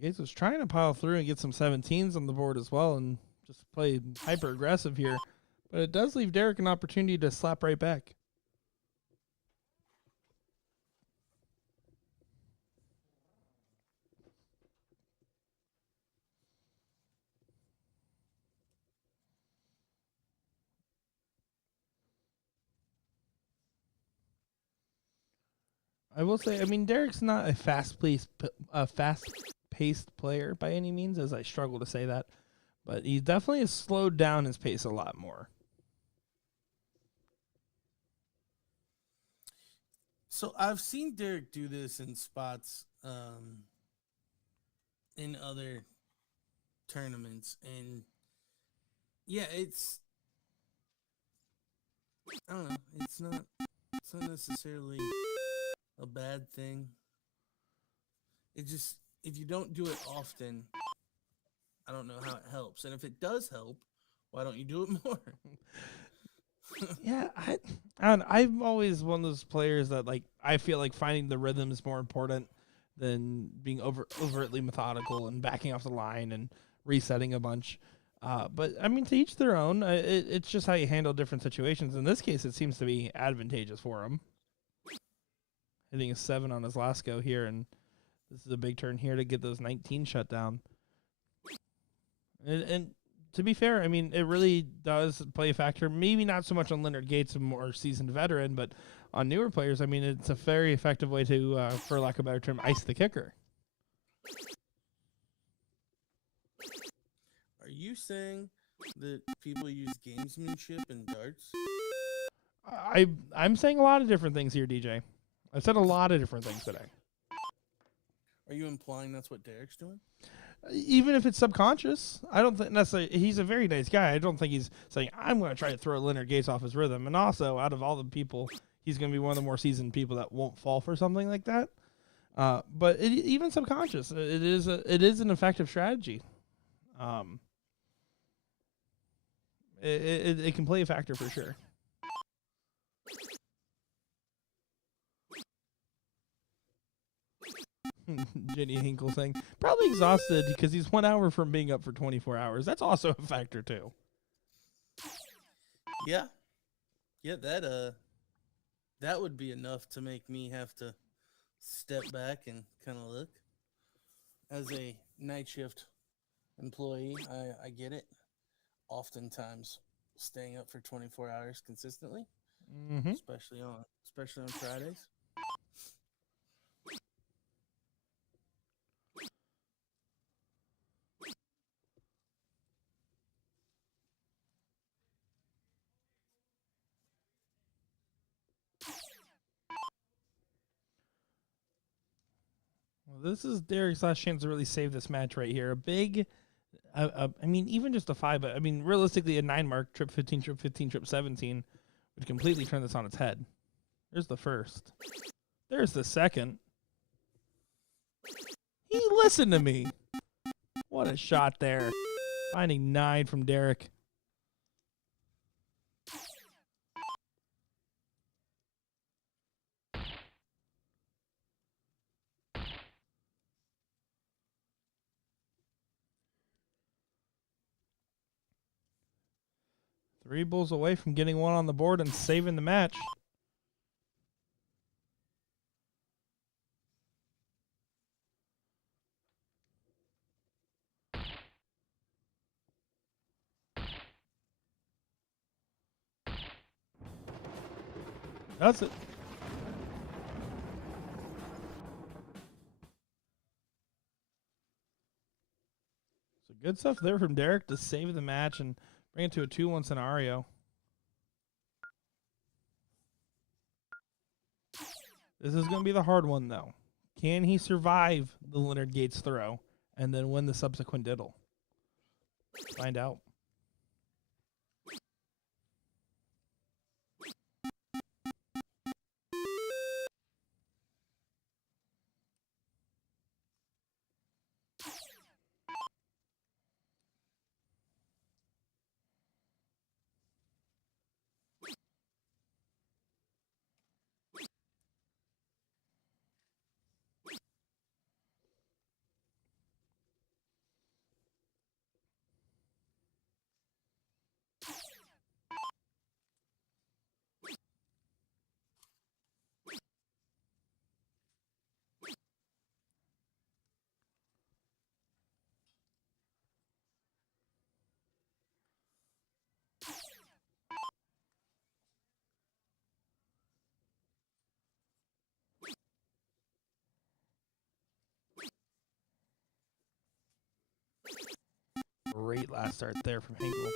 Gates was trying to pile through and get some 17s on the board as well and just play hyper aggressive here. But it does leave Derek an opportunity to slap right back. I will say, I mean, Derek's not a fast-paced player by any means, as I struggle to say that. But he definitely has slowed down his pace a lot more. So I've seen Derek do this in spots in other tournaments. And, yeah, I don't know. It's not necessarily a bad thing. It just, if you don't do it often, I don't know how it helps. And if it does help, why don't you do it more? Yeah, I'm always one of those players that, like, I feel like finding the rhythm is more important than being overtly methodical and backing off the line and resetting a bunch. But I mean, to each their own. It's just how you handle different situations. In this case, it seems to be advantageous for him. Hitting a 7 on his last go here, and this is a big turn here to get those 19 shut down. And to be fair, I mean, it really does play a factor. Maybe not so much on Leonard Gates, a more seasoned veteran, but on newer players, I mean, it's a very effective way to, for lack of a better term, ice the kicker. Are you saying that people use gamesmanship in darts? I'm saying a lot of different things here, DJ. I've said a lot of different things today. Are you implying that's what Derek's doing? Even if it's subconscious, I don't think necessarily. He's a very nice guy. I don't think he's saying, I'm going to try to throw Leonard Gates off his rhythm. And also, out of all the people, he's going to be one of the more seasoned people that won't fall for something like that. But even subconscious, it is an effective strategy. It can play a factor for sure. Jenny Hinkle saying, probably exhausted because he's 1 hour from being up for 24 hours. That's also a factor too. Yeah. Yeah, that would be enough to make me have to step back and kind of look. As a night shift employee, I get it. Oftentimes staying up for 24 hours consistently, especially on Fridays. Well, this is Derek's last chance to really save this match right here. A big, I mean, even just a 5, but I mean, realistically, a 9 mark, trip 15, trip 15, trip 17 would completely turn this on its head. There's the first. There's the second. He listened to me. What a shot there. Finding 9 from Derek. Three bulls away from getting one on the board and saving the match. That's it. So good stuff there from Derek to save the match and bring it to a 2-1 scenario. This is going to be the hard one, though. Can he survive the Leonard Gates throw and then win the subsequent diddle? Let's find out. Great last start there from Hinkle.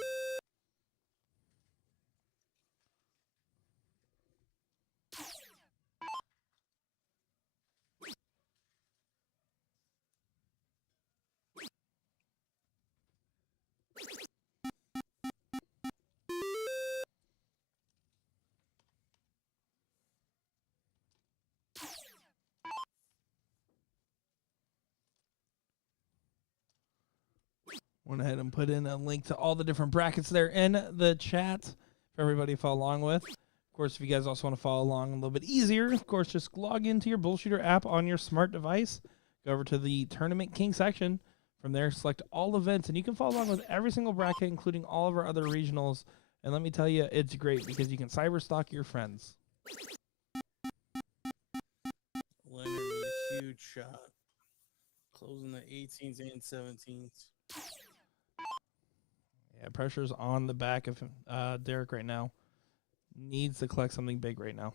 Went ahead and put in a link to all the different brackets there in the chat for everybody to follow along with. Of course, if you guys also want to follow along a little bit easier, of course, just log into your BullShooter app on your smart device. Go over to the Tournament King section. From there, select all events, and you can follow along with every single bracket, including all of our other regionals. And let me tell you, it's great because you can cyberstalk your friends. Leonard with a huge shot. Closing the 18s and 17s. Yeah, pressure's on the back of Derek right now. Needs to collect something big right now.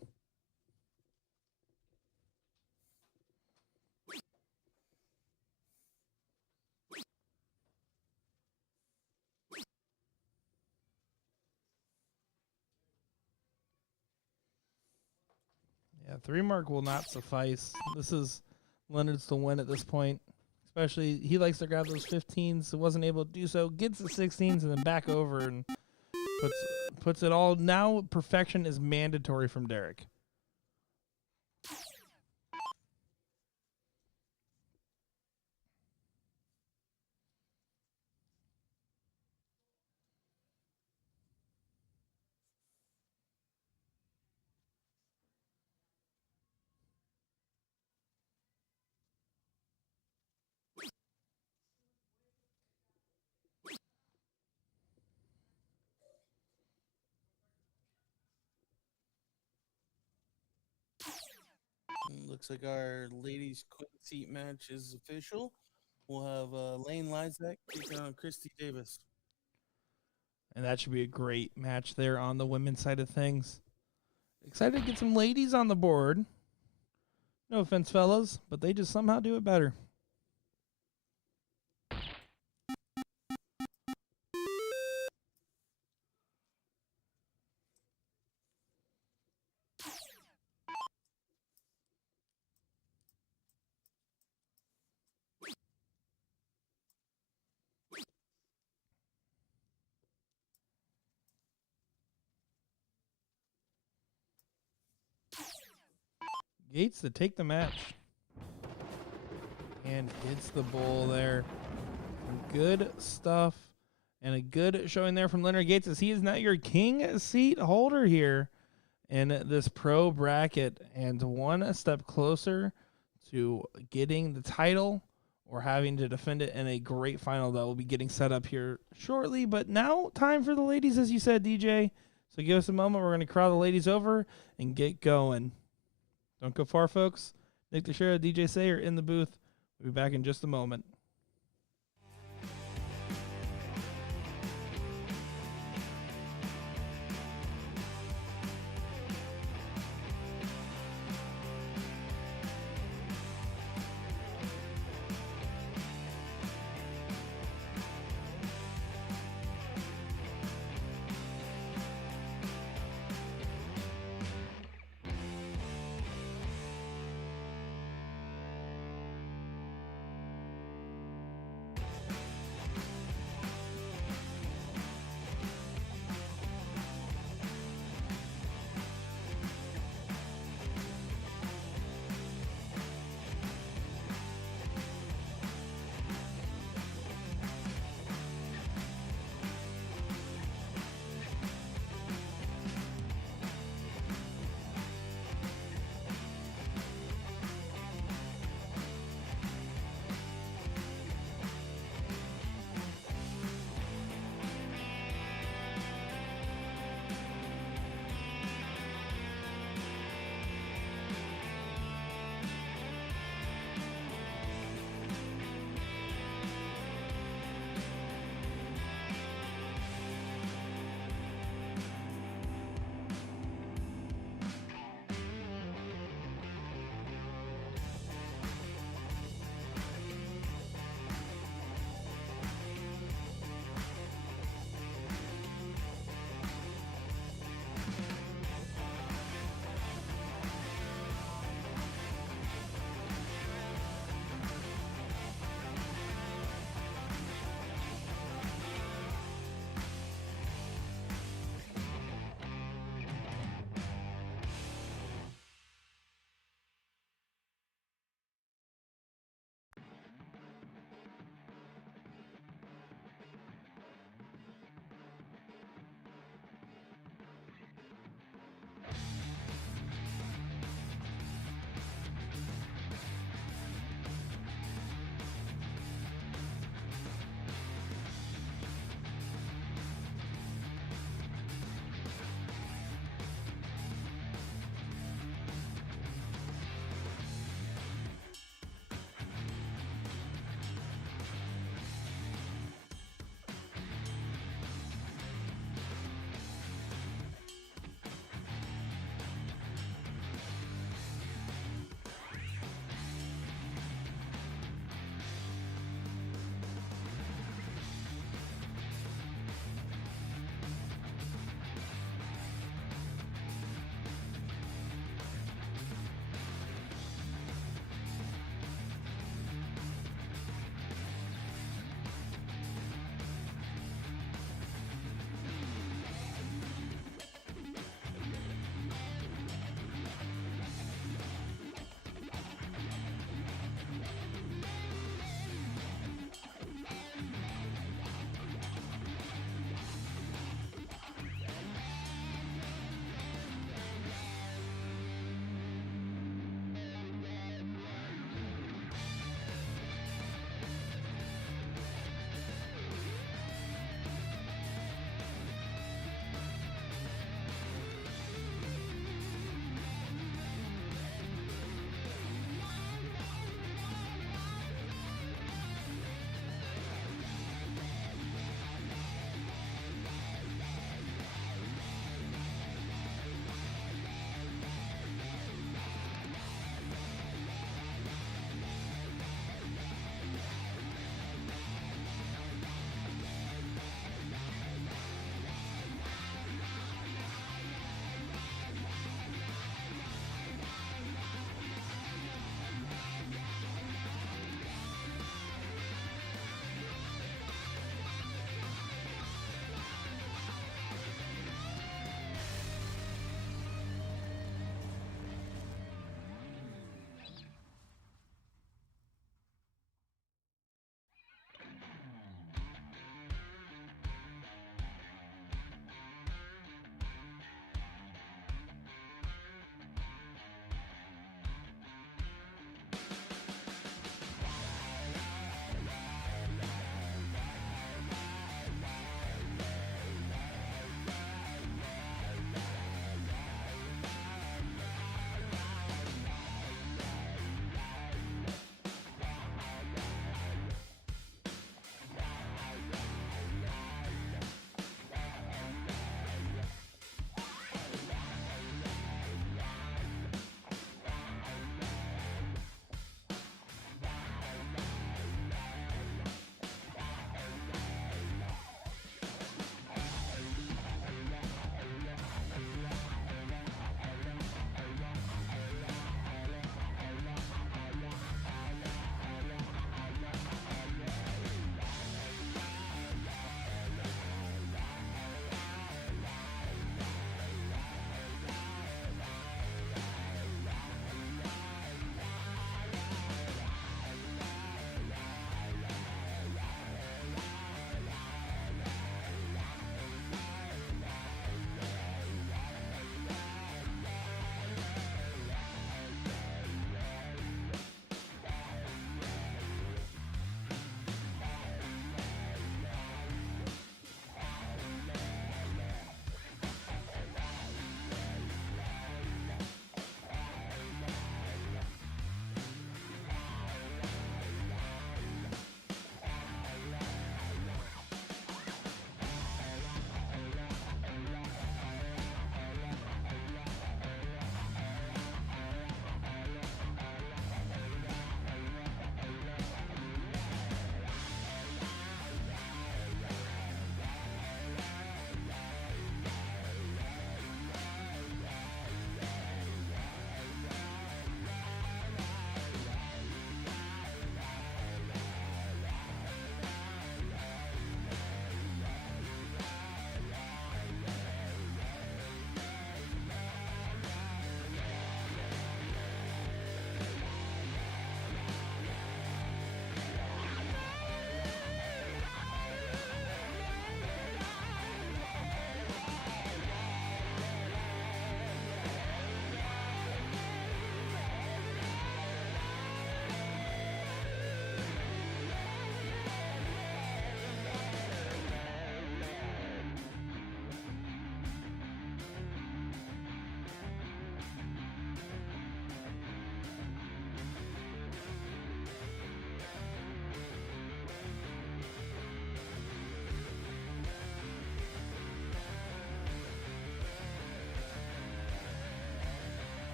Yeah, 3 mark will not suffice. This is Leonard's to win at this point. Especially, he likes to grab those 15s. Wasn't able to do so. Gets the 16s and then back over and puts it all. Now perfection is mandatory from Derek. Looks like our ladies' quick seat match is official. We'll have Lane Liac taking on Christy Davis. And that should be a great match there on the women's side of things. Excited to get some ladies on the board. No offense, fellas, but they just somehow do it better. Gates to take the match. And hits the bull there. Some good stuff. And a good showing there from Leonard Gates as he is now your king seat holder here in this pro bracket. And one step closer to getting the title or having to defend it in a great final that will be getting set up here shortly. But now time for the ladies, as you said, DJ. So give us a moment. We're going to crowd the ladies over and get going. Don't go far, folks. Nick Teixeira, DJ Sayer in the booth. We'll be back in just a moment.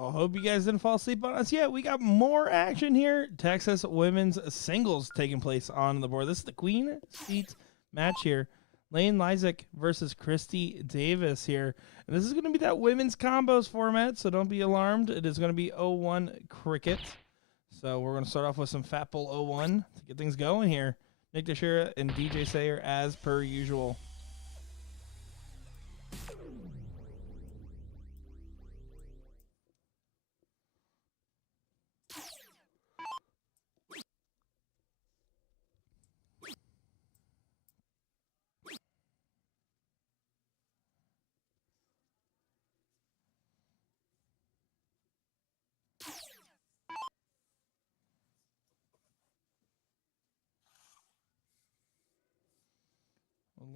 Well, hope you guys didn't fall asleep on us yet. We got more action here. Texas women's singles taking place on the board. This is the Queen Seat match here. Lane Liac versus Christy Davis here. And this is going to be that women's combos format, so don't be alarmed. It is going to be 0-1 cricket. So we're going to start off with some Fat Bull 0-1 to get things going here. Nick Teixeira and DJ Sayer as per usual.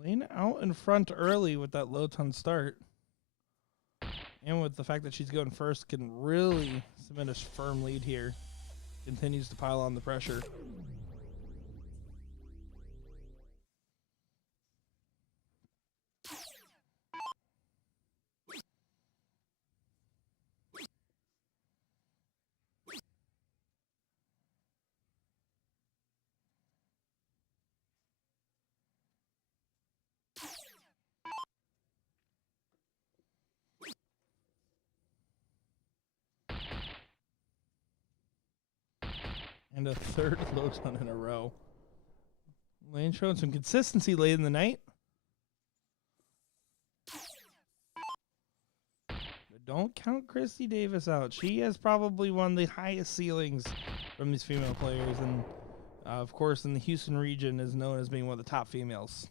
Lane out in front early with that low ton start. And with the fact that she's going first, can really cement a firm lead here. Continues to pile on the pressure. And a third low ton in a row. Lane showing some consistency late in the night. But don't count Christy Davis out. She has probably one of the highest ceilings from these female players. And, of course, in the Houston region is known as being one of the top females.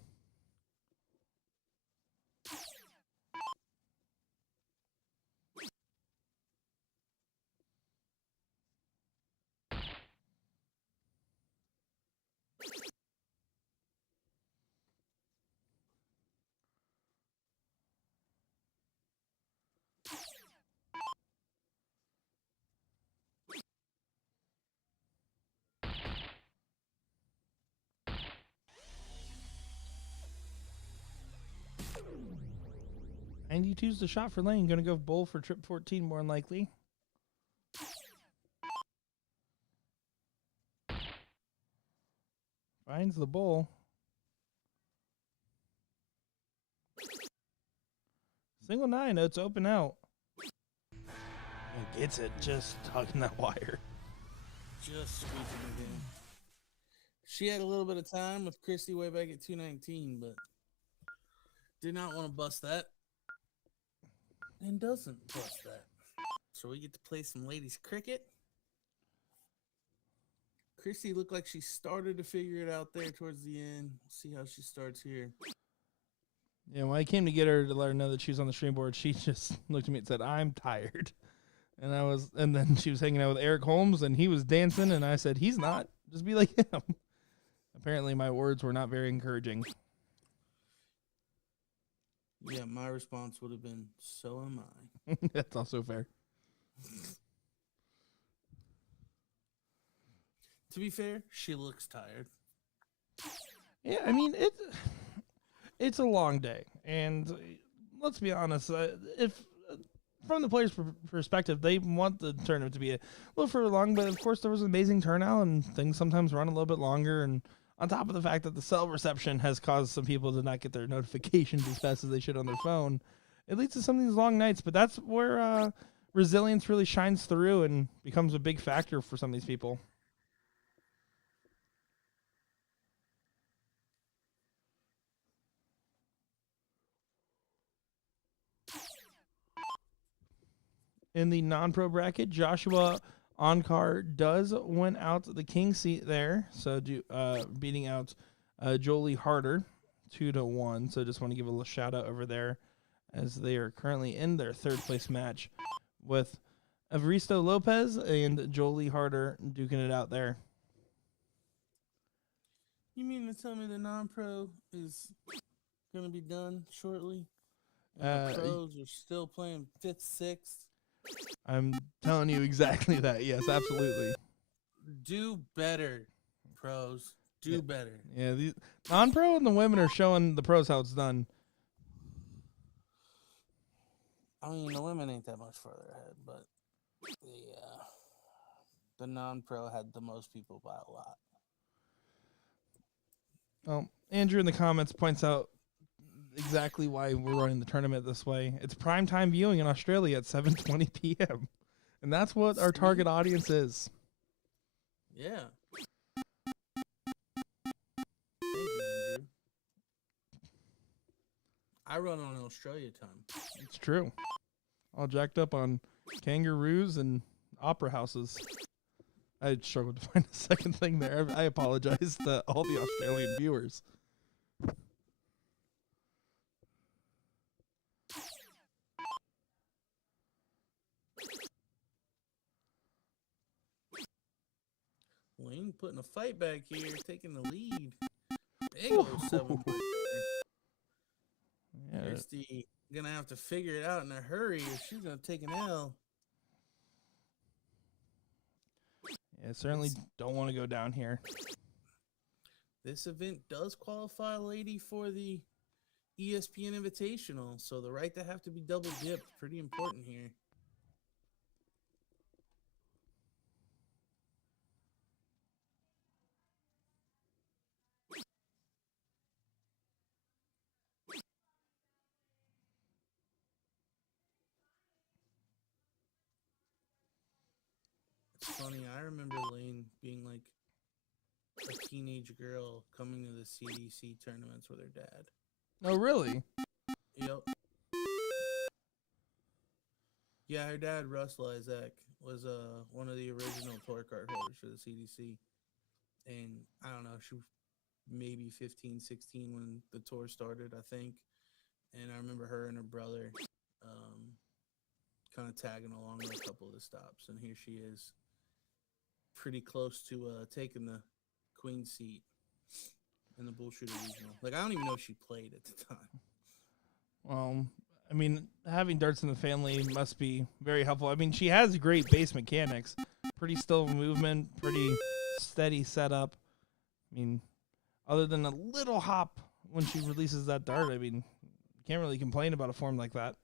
.92's the shot for Lane. Going to go bull for trip 14 more than likely. Finds the bull. Single 9, it's open out. And gets it, just tugging that wire. Just squeezing it in. She had a little bit of time with Christy way back at 219, but did not want to bust that. And doesn't bust that. So we get to play some ladies cricket. Christy looked like she started to figure it out there towards the end. We'll see how she starts here. Yeah, when I came to get her to let her know that she was on the stream board, she just looked at me and said, "I'm tired." And then she was hanging out with Eric Holmes and he was dancing and I said, "He's not. Just be like him." Apparently my words were not very encouraging. Yeah, my response would have been, "So am I." That's also fair. To be fair, she looks tired. Yeah, I mean, it's a long day. And let's be honest, if from the players' perspective, they want the tournament to be a little further long, but of course there was an amazing turnout and things sometimes run a little bit longer. And on top of the fact that the cell reception has caused some people to not get their notifications as fast as they should on their phone, it leads to some of these long nights. But that's where resilience really shines through and becomes a big factor for some of these people. In the non-pro bracket, Joshua Onkar does win out the king seat there, so beating out Jolie Harder 2-1. So just want to give a little shout out over there as they are currently in their third place match with Evaristo Lopez and Jolie Harder duking it out there. You mean to tell me the non-pro is going to be done shortly? And the pros are still playing 5th, 6th? I'm telling you exactly that. Yes, absolutely. Do better, pros. Do better. Yeah, the non-pro and the women are showing the pros how it's done. I mean, the women ain't that much further ahead, but The non-pro had the most people by a lot. Well, Andrew in the comments points out exactly why we're running the tournament this way. It's primetime viewing in Australia at 7:20 p.m. And that's what our target audience is. Yeah. Thank you, Andrew. I run on Australia time. It's true. All jacked up on kangaroos and opera houses. I struggled to find a second thing there. I apologize to all the Australian viewers. Wayne putting a fight back here, taking the lead. Big old 7-point. Yeah. Christy gonna have to figure it out in a hurry if she's gonna take an L. Yeah, certainly don't want to go down here. This event does qualify a lady for the ESPN Invitational, so the right to have to be double dipped, pretty important here. It's funny, I remember Lane being like a teenage girl coming to the CDC tournaments with her dad. Oh, really? Yep. Yeah, her dad, Russ Liac, was one of the original tour card holders for the CDC. And I don't know, she was maybe 15, 16 when the tour started, I think. And I remember her and her brother kind of tagging along with a couple of the stops. And here she is, pretty close to taking the queen seat in the BullShooter regional. Like, I don't even know if she played at the time. Well, I mean, having darts in the family must be very helpful. I mean, she has great base mechanics, pretty still movement, pretty steady setup. I mean, other than a little hop when she releases that dart, I mean, you can't really complain about a form like that.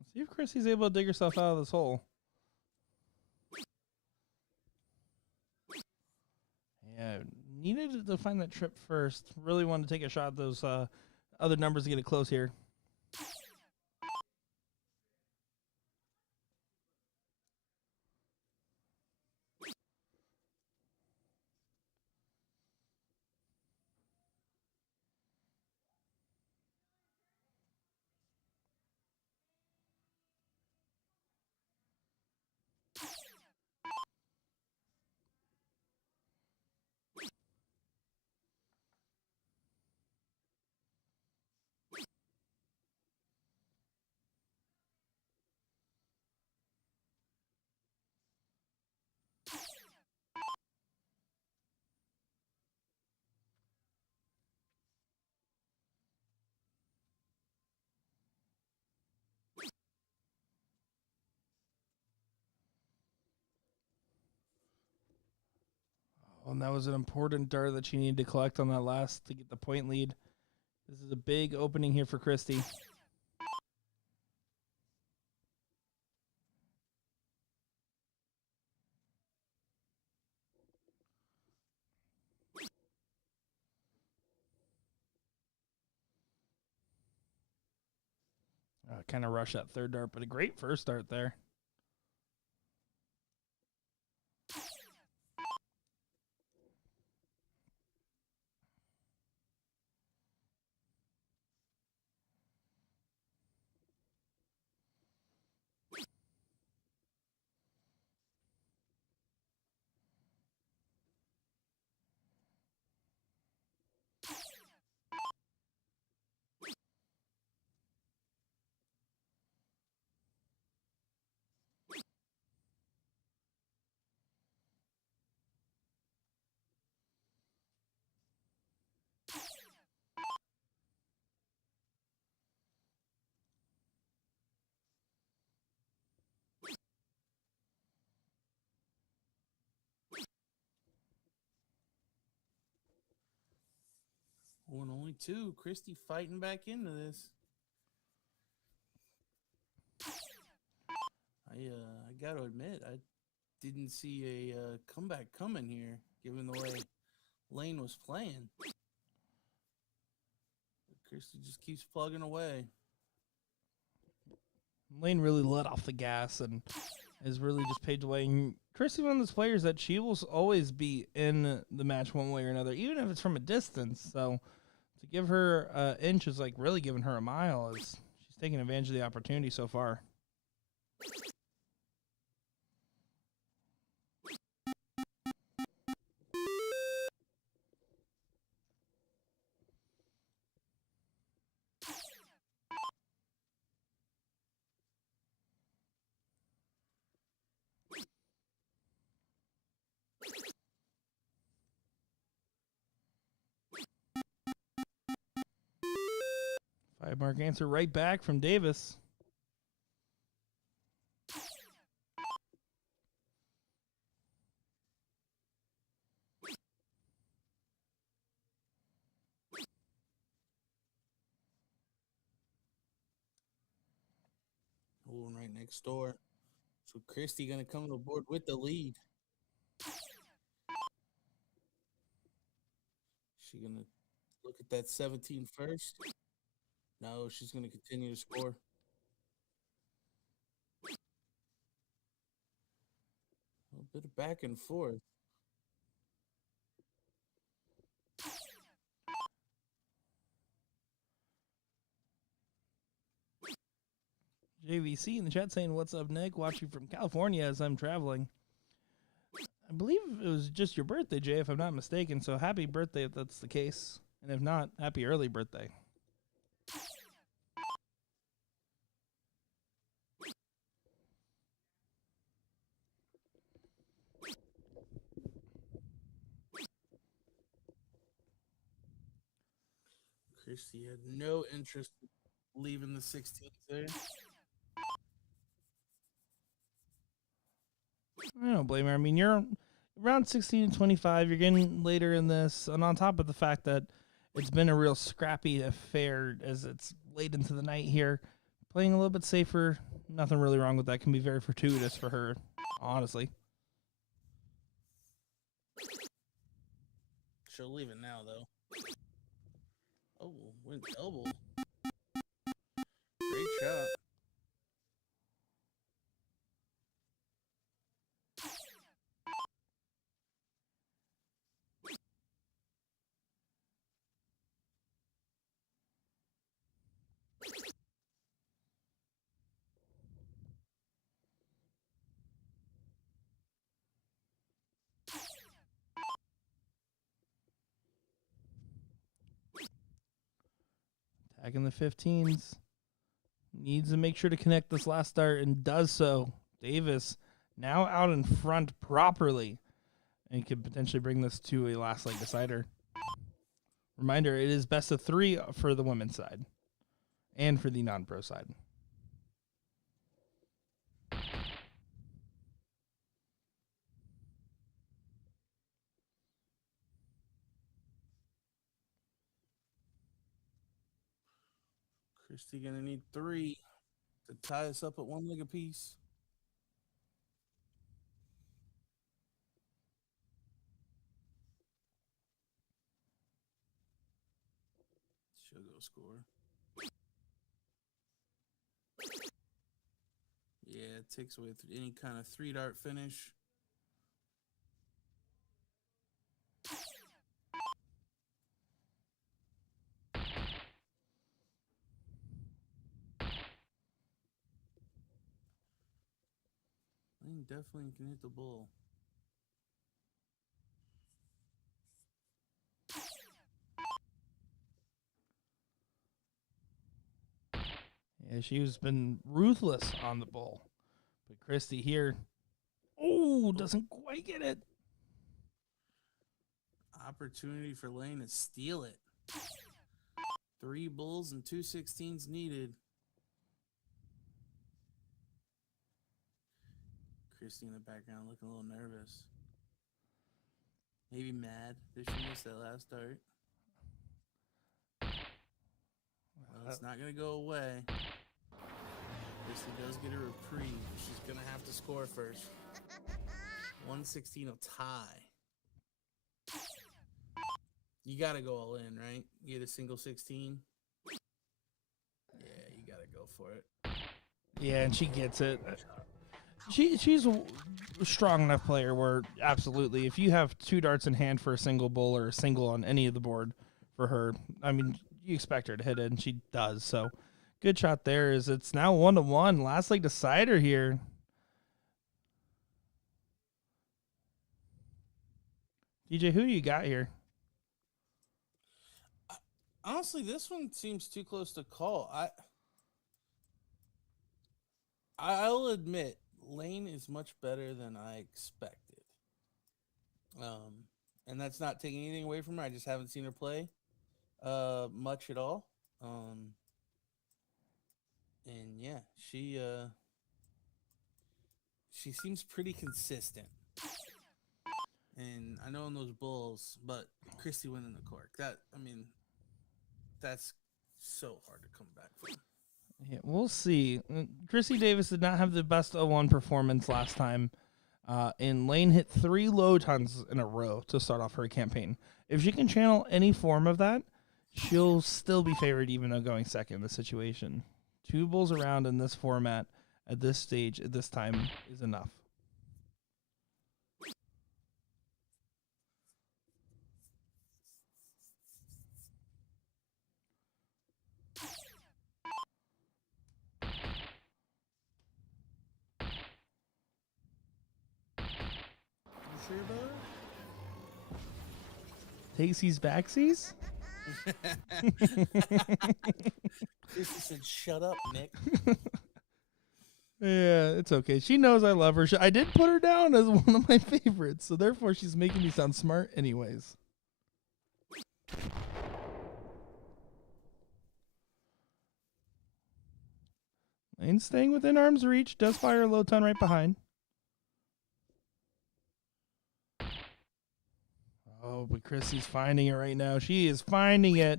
Let's see if Chrissy's able to dig herself out of this hole. Yeah, needed to find that trip first. Really wanted to take a shot at those other numbers to get it close here. And that was an important dart that she needed to collect on that last to get the point lead. This is a big opening here for Christy. Kind of rushed that third dart, but a great first dart there. Oh, and only 2. Christy fighting back into this. I got to admit, I didn't see a comeback coming here, given the way Lane was playing. But Christy just keeps plugging away. Lane really let off the gas and has really just paved the way. And Christy's one of those players that she will always be in the match one way or another, even if it's from a distance. So to give her an inch is like really giving her a mile. She's taking advantage of the opportunity so far. 5-mark answer right back from Davis. Oh, right next door. So Christy going to come to the board with the lead. She going to look at that 17 first? No, she's going to continue to score. A little bit of back and forth. JVC in the chat saying, "What's up, Nick? Watching from California as I'm traveling." I believe it was just your birthday, Jay, if I'm not mistaken. So happy birthday if that's the case. And if not, happy early birthday. Christy had no interest in leaving the 16th there. I don't blame her. I mean, you're around 16 and 25. You're getting later in this. And on top of the fact that it's been a real scrappy affair as it's late into the night here, playing a little bit safer, nothing really wrong with that. Can be very fortuitous for her, honestly. She'll leave it now, though. Oh, went double. Great shot. Tagging the 15s. Needs to make sure to connect this last start and does so. Davis now out in front properly and could potentially bring this to a last leg decider. Reminder, it is best of 3 for the women's side and for the non-pro side. Christy gonna need 3 to tie us up at 1 leg apiece. She'll go score. Yeah, it takes away any kind of 3-dart finish. Lane definitely can hit the bull. Yeah, she's been ruthless on the bull. But Christy here, doesn't quite get it. Opportunity for Lane to steal it. 3 bulls and 2 16s needed. Christy in the background looking a little nervous. Maybe mad that she missed that last start. It's not going to go away. Christy does get a reprieve. She's going to have to score first. 116 will tie. You got to go all in, right? You get a single 16. Yeah, you got to go for it. Yeah, and she gets it. She's a strong enough player where absolutely, if you have 2 darts in hand for a single bull or a single on any of the board for her, I mean, you expect her to hit it, and she does. So, good shot there. It's now 1-1. Last leg decider here. DJ, who do you got here? Honestly, this one seems too close to call. I'll admit, Lane is much better than I expected. And that's not taking anything away from her. I just haven't seen her play much at all. And yeah, she seems pretty consistent. And I know in those bulls, but Christy winning the cork. That's so hard to come back from. Yeah, we'll see. Chrissy Davis did not have the best 0-1 performance last time. And Lane hit 3 low tons in a row to start off her campaign. If she can channel any form of that, she'll still be favored even though going second in the situation. 2 bulls around in this format at this stage at this time is enough. Sure about it? Takesies backsies? Christy said, "Shut up, Nick." Yeah, it's okay. She knows I love her. I did put her down as one of my favorites, so therefore she's making me sound smart anyways. Lane staying within arm's reach. Does fire a low ton right behind. Oh, but Chrissy's finding it right now. She is finding it.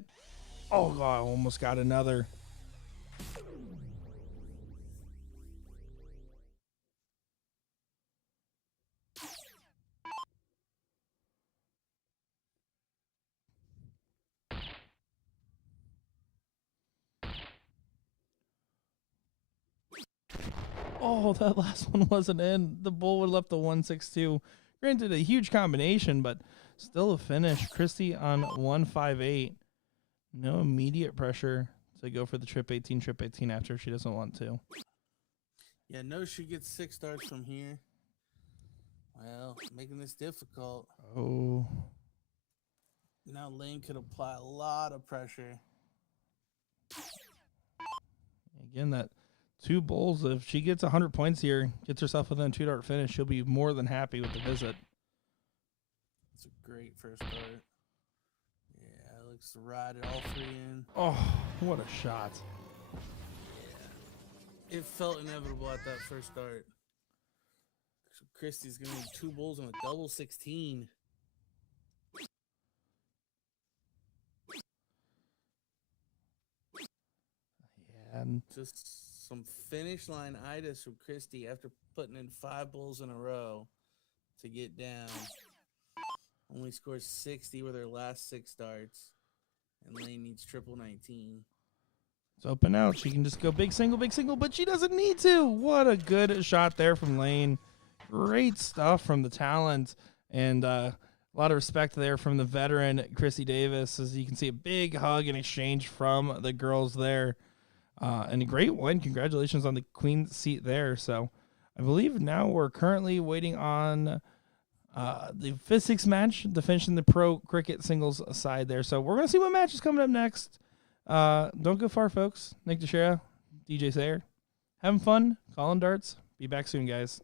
Oh, God, I almost got another. Oh, that last one wasn't in. The bull would have left the 162. Granted, a huge combination, but still a finish. Christy on 158. No immediate pressure to go for the trip 18 after she doesn't want to. Yeah, no, she gets 6 starts from here. Well, making this difficult. Oh. Now Lane could apply a lot of pressure. Again, that 2 bulls, if she gets 100 points here, gets herself within a 2-dart finish, she'll be more than happy with the visit. It's a great first start. Yeah, looks to ride it all 3 in. Oh, what a shot. Yeah. It felt inevitable at that first start. So Christy's going to need 2 bulls and a double 16. Yeah, and just some finish line itis from Christy after putting in 5 bulls in a row to get down. Only scores 60 with her last 6 starts. And Lane needs triple 19. it's open out. She can just go big single, but she doesn't need to. What a good shot there from Lane. Great stuff from the talent. And a lot of respect there from the veteran, Chrissy Davis. As you can see, a big hug in exchange from the girls there. And a great win. Congratulations on the queen seat there. So I believe now we're currently waiting on the 5th-6 match to finish in the pro cricket singles side there. So we're going to see what match is coming up next. Don't go far, folks. Nick Teixeira, DJ Sayer. Having fun, calling darts. Be back soon, guys.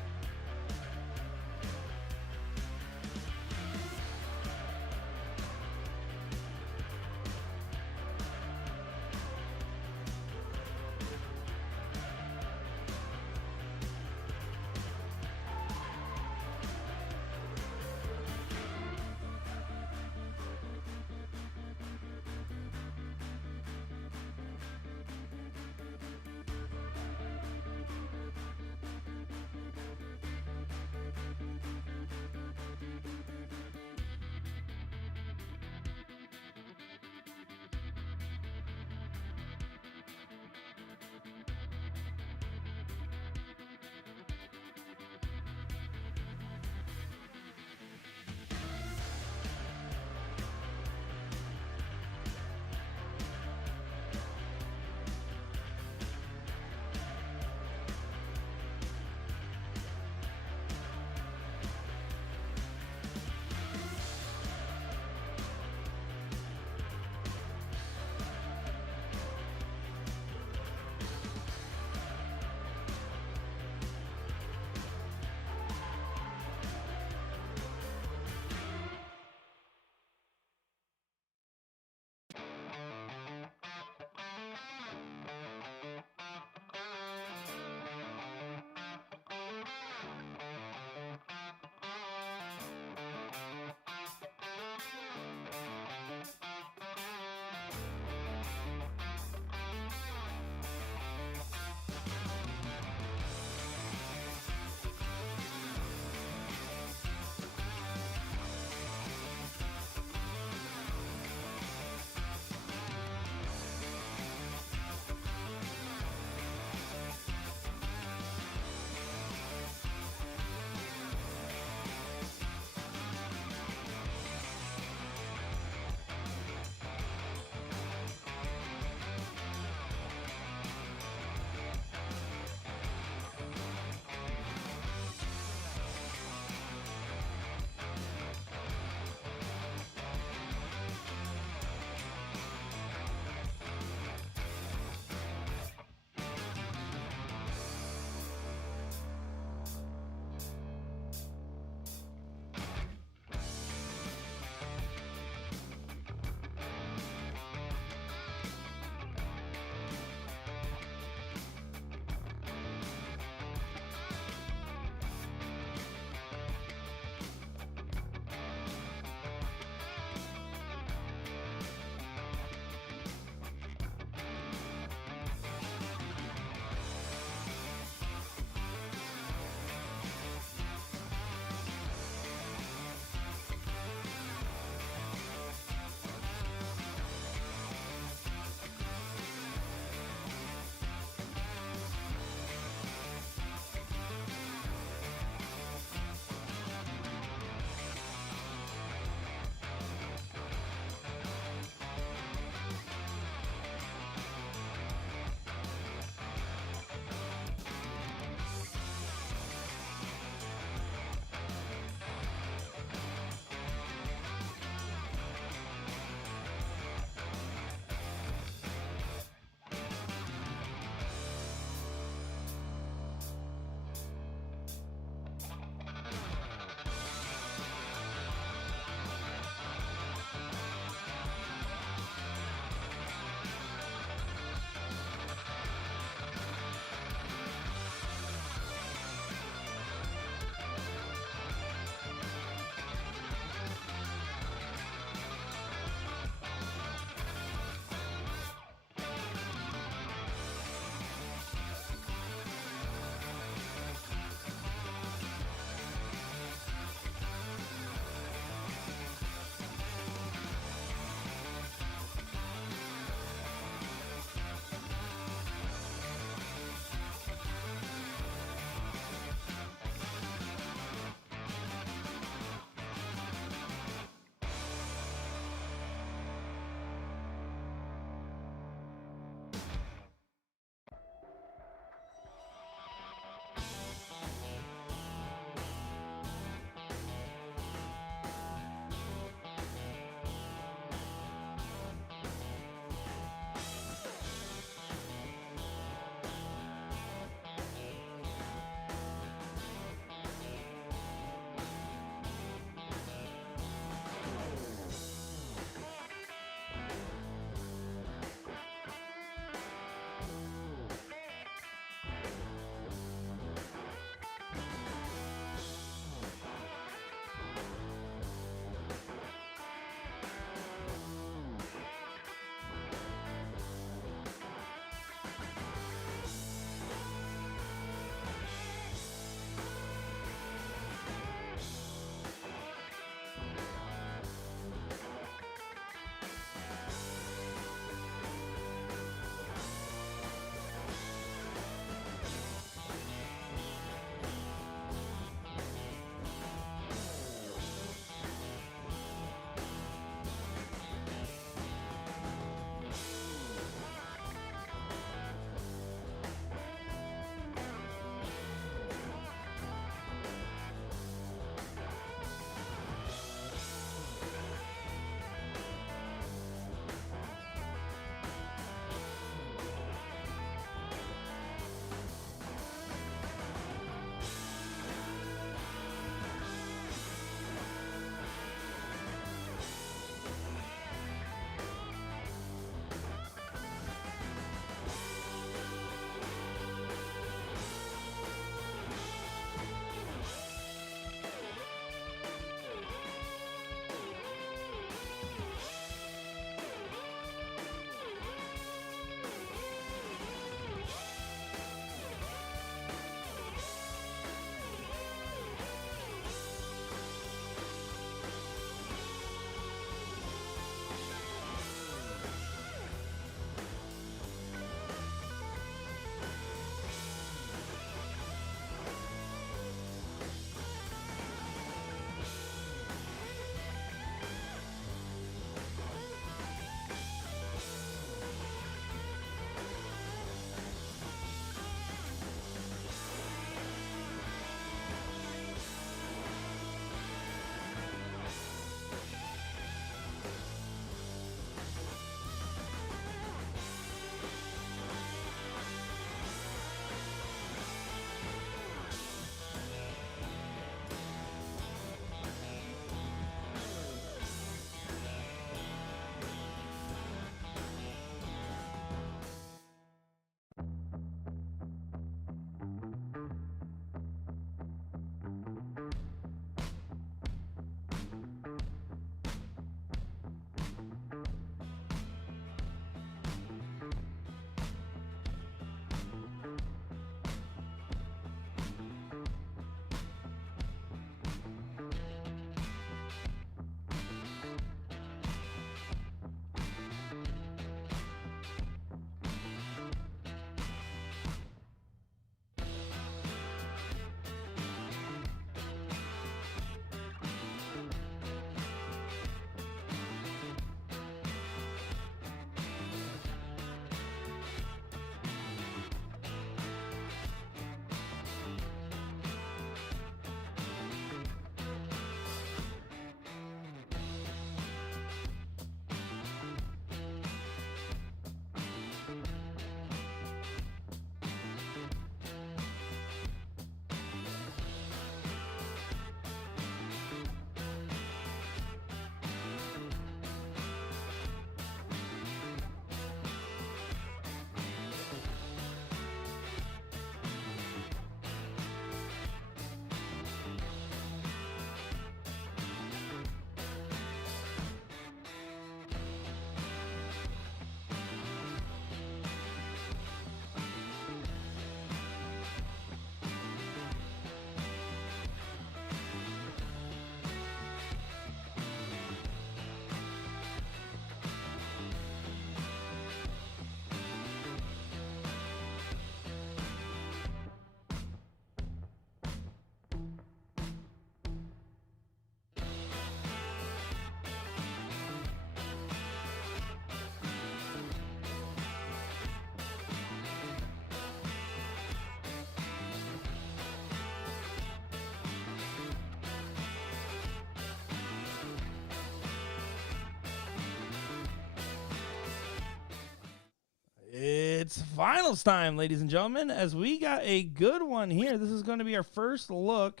It's finals time, ladies and gentlemen, as we got a good one here. This is going to be our first look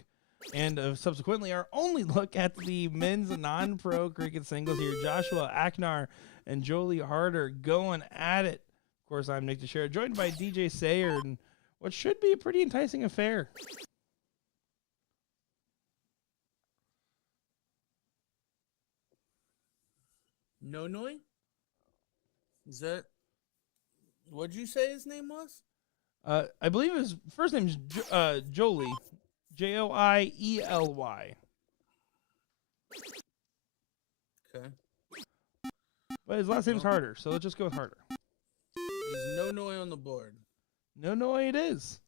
and subsequently our only look at the men's non-pro cricket singles here. Joshua Anar and Jolie Harder going at it. Of course, I'm Nick Teixeira, joined by DJ Sayer, and what should be a pretty enticing affair. Nonoy? Is that... What'd you say his name was? I believe his first name's Jolie. Joiely. Okay. But his last name's Harder, so let's just go with Harder. He's Nonoy on the board. No, it is.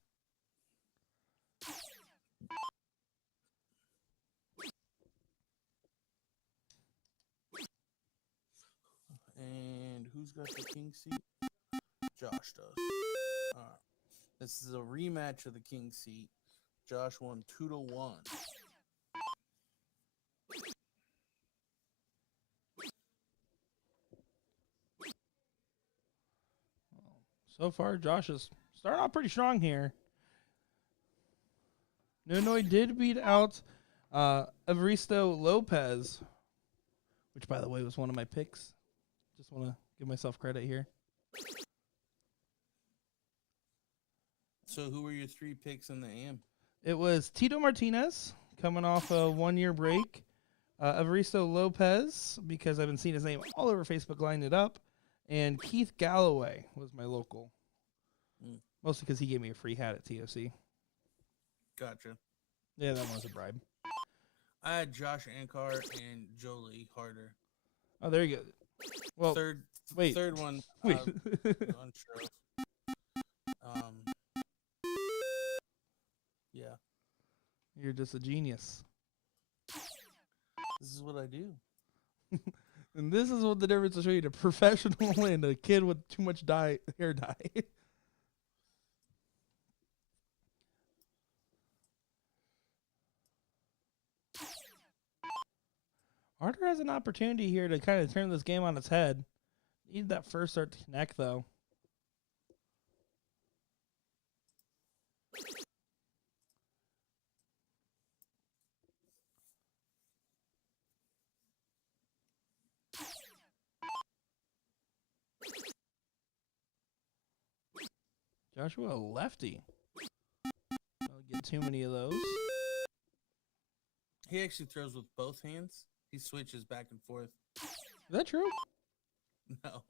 And who's got the king seat? Josh does. All right. This is a rematch of the king seat. Josh won 2-1. So far, Josh is starting off pretty strong here. Nonoy did beat out Evaristo Lopez, which, by the way, was one of my picks. Just want to give myself credit here. So who were your 3 picks in the AM? It was Tito Martinez, coming off a 1-year break. Evaristo Lopez, because I've been seeing his name all over Facebook lining it up. And Keith Galloway was my local. Mostly because he gave me a free hat at TOC. Gotcha. Yeah, that was a bribe. I had Josh Ankar and Jolie Harder. Oh, there you go. Well, third one. Wait. Unsure. Yeah. You're just a genius. This is what I do. And this is what the difference will show you: a professional and a kid with too much hair dye. Harder has an opportunity here to kind of turn this game on its head. Need that first start to connect, though. Joshua, a lefty. Don't get too many of those. He actually throws with both hands. He switches back and forth. Is that true? No.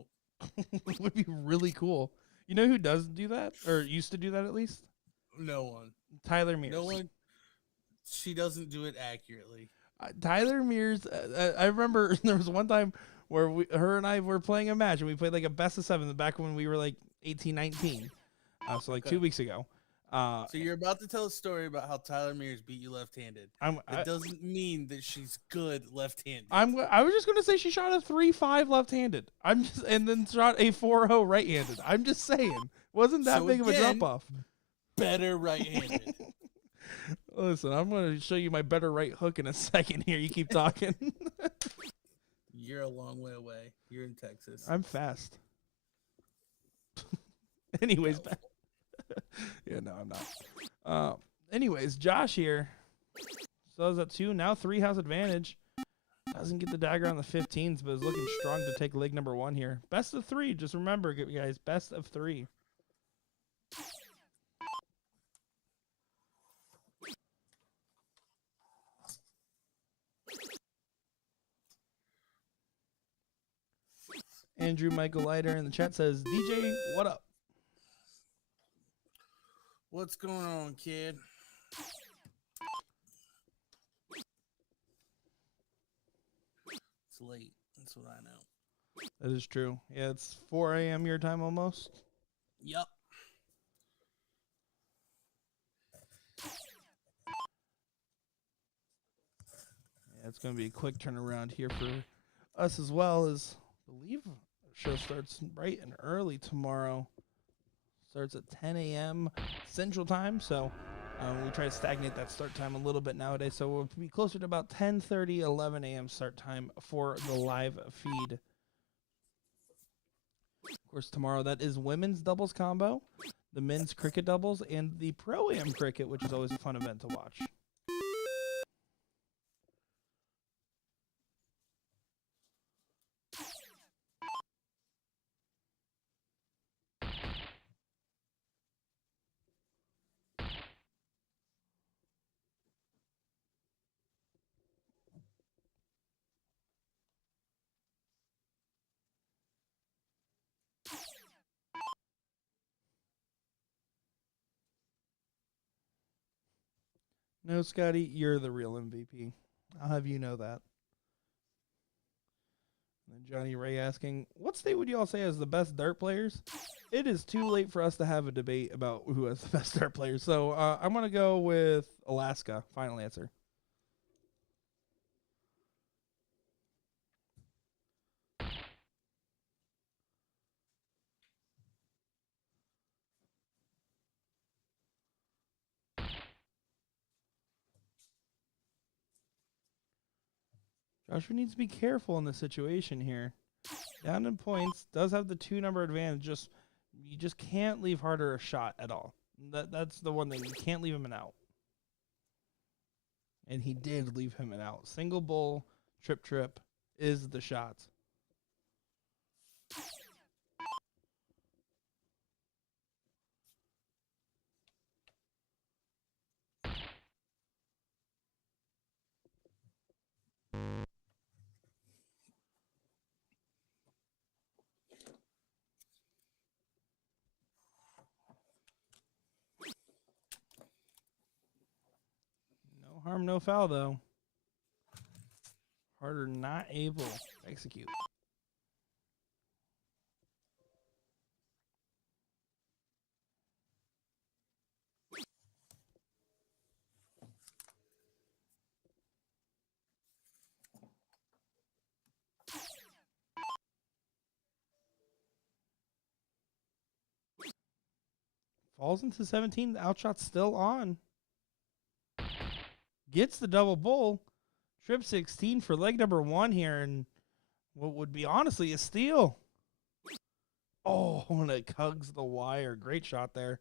It would be really cool. You know who does do that? Or used to do that at least? No one. Tyler Mears. No one. She doesn't do it accurately. Tyler Mears, I remember there was one time where her and I were playing a match, and we played like a best of 7 back when we were like 18, 19. So like 2 weeks ago. So you're about to tell a story about how Tyler Mears beat you left-handed. That doesn't mean that she's good left-handed. I was just gonna say she shot a 3-5 left-handed. And then shot a 4-0 right-handed. I'm just saying, wasn't that big of a drop off. Better right-handed. Listen, I'm gonna show you my better right hook in a second. Here, you keep talking. You're a long way away. You're in Texas. I'm fast. Anyways, yeah, no, I'm not. Anyways, Josh here. So is at 2, now 3 house advantage. Doesn't get the dagger on the 15s, but is looking strong to take leg number 1 here. Best of 3. Just remember, guys, best of 3. Andrew Michael Leiter in the chat says, DJ, what up? What's going on, kid? It's late. That's what I know. That is true. Yeah, it's 4 a.m. your time almost. Yep. Yeah, it's going to be a quick turnaround here for us as well, as I believe the show starts bright and early tomorrow. Starts at 10 a.m. Central Time, so we try to stagnate that start time a little bit nowadays, so we'll be closer to about 10:30, 11 a.m. start time for the live feed. Of course, tomorrow that is women's doubles combo, the men's cricket doubles, and the Pro-Am cricket, which is always a fun event to watch. No, Scotty, you're the real MVP. I'll have you know that. And Johnny Ray asking, what state would you all say has the best dart players? It is too late for us to have a debate about who has the best dart players. So I'm going to go with Alaska. Final answer. Joshua needs to be careful in this situation here. Down in points, does have the 2-number advantage. You just can't leave Harder a shot at all. That's the one thing. You can't leave him an out. And he did leave him an out. Single bull, trip is the shot. Harm, no foul, though. Harder not able to execute. Falls into 17. The outshot's still on. Gets the double bull. Trip 16 for leg number 1 here, and what would be honestly a steal. Oh, and it hugs the wire. Great shot there.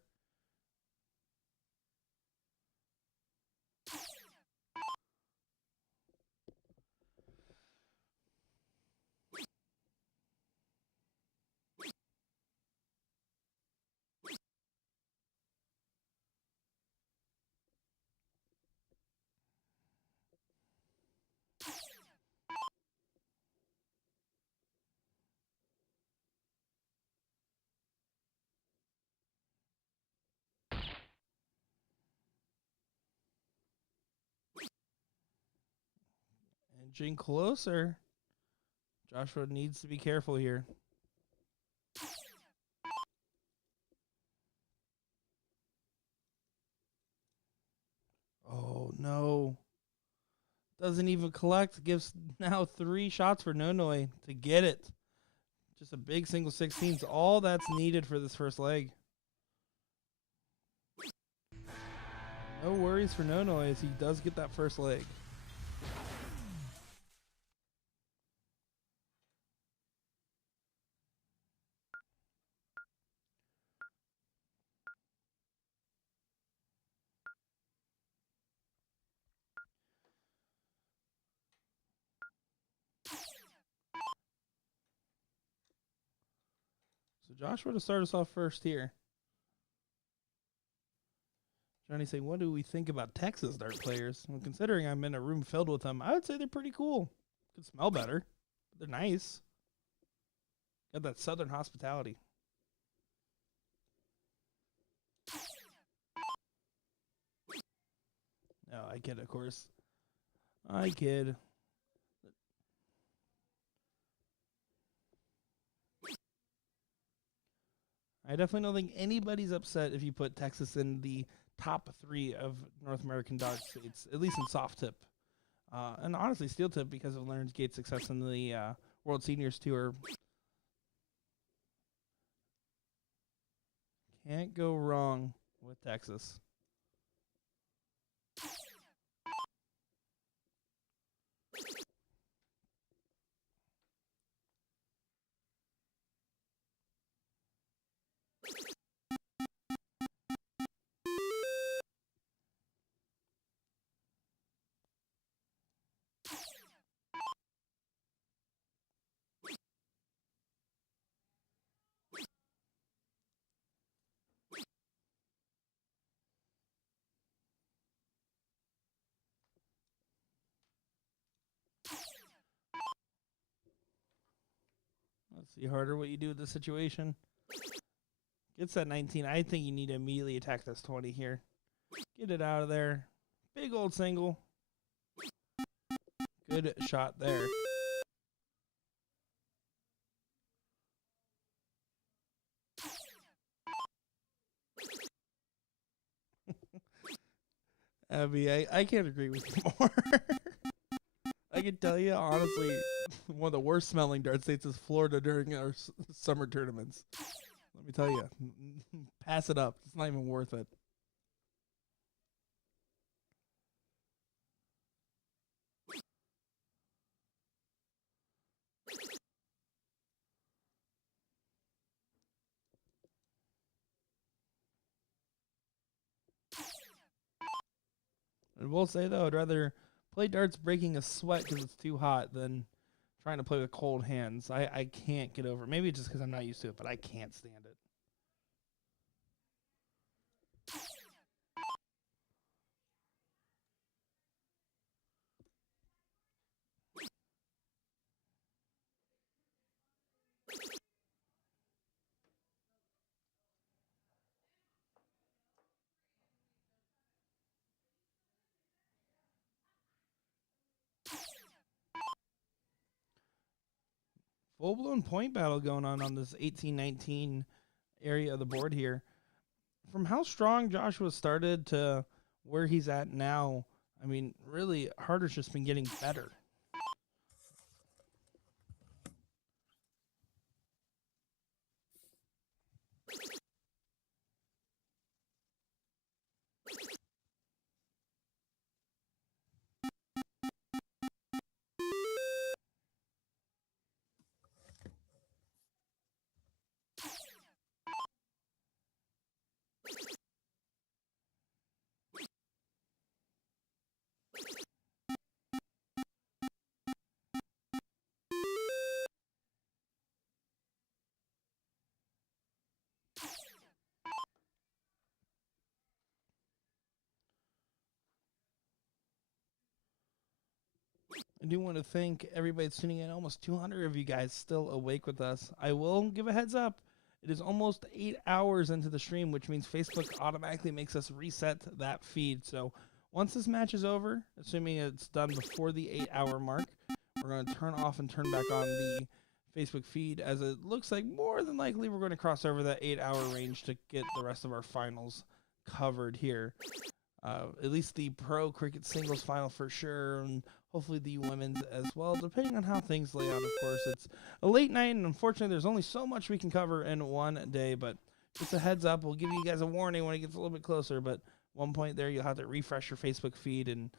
Inching closer. Joshua needs to be careful here. Oh, no. Doesn't even collect. Gives now 3 shots for Nonoi to get it. Just a big single 16's all that's needed for this first leg. No worries for Nonoi as he does get that first leg. So Joshua to start us off first here. Johnny saying, what do we think about Texas dart players? Well, considering I'm in a room filled with them, I would say they're pretty cool. Could smell better, but they're nice. Got that southern hospitality. No, I kid, of course. I kid. I definitely don't think anybody's upset if you put Texas in the top 3 of North American dart states, at least in soft tip. And honestly, steel tip because of Leonard's Gate's success in the World Seniors Tour. Can't go wrong with Texas. See, Harder, what you do with the situation. Gets that 19. I think you need to immediately attack this 20 here. Get it out of there. Big old single. Good shot there. Abby, I can't agree with you more. I can tell you, honestly, one of the worst smelling dart states is Florida during our summer tournaments. Let me tell you, pass it up. It's not even worth it. I will say, though, I'd rather play darts breaking a sweat because it's too hot than trying to play with cold hands. I can't get over it. Maybe just because I'm not used to it, but I can't stand it. Full-blown point battle going on this 18-19 area of the board here. From how strong Joshua started to where he's at now, I mean, really, Harder's just been getting better. I do want to thank everybody that's tuning in. Almost 200 of you guys still awake with us. I will give a heads up. It is almost 8 hours into the stream, which means Facebook automatically makes us reset that feed. So once this match is over, assuming it's done before the 8-hour mark, we're going to turn off and turn back on the Facebook feed, as it looks like more than likely we're going to cross over that 8-hour range to get the rest of our finals covered here. At least the pro cricket singles final for sure, and hopefully the women's as well, depending on how things lay out. Of course, it's a late night, and unfortunately there's only so much we can cover in one day, but just a heads up, we'll give you guys a warning when it gets a little bit closer. But one point there, you'll have to refresh your Facebook feed and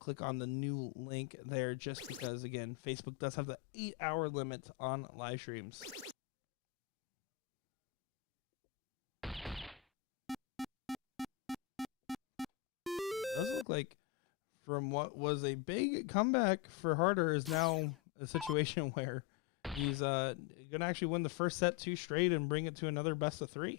click on the new link there, just because, again, Facebook does have the 8-hour limit on live streams. It does look like, from what was a big comeback for Harder, is now a situation where he's going to actually win the first set 2 straight and bring it to another best of 3.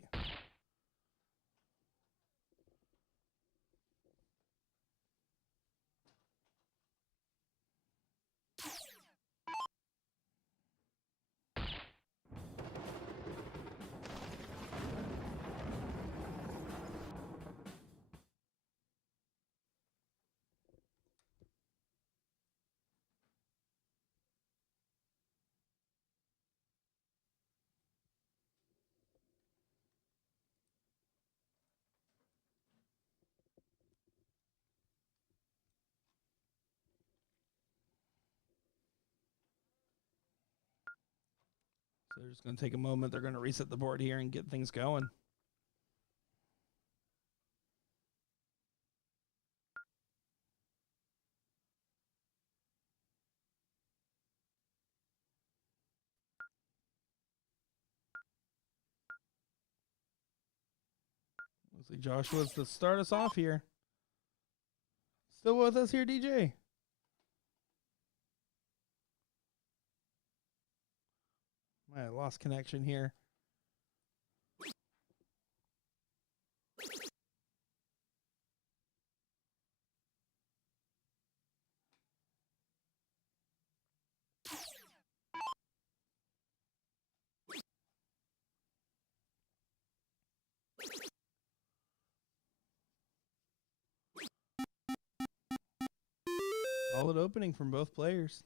So they're just going to take a moment. They're going to reset the board here and get things going. Looks like Joshua's to start us off here. Still with us here, DJ? I lost connection here. Solid opening from both players.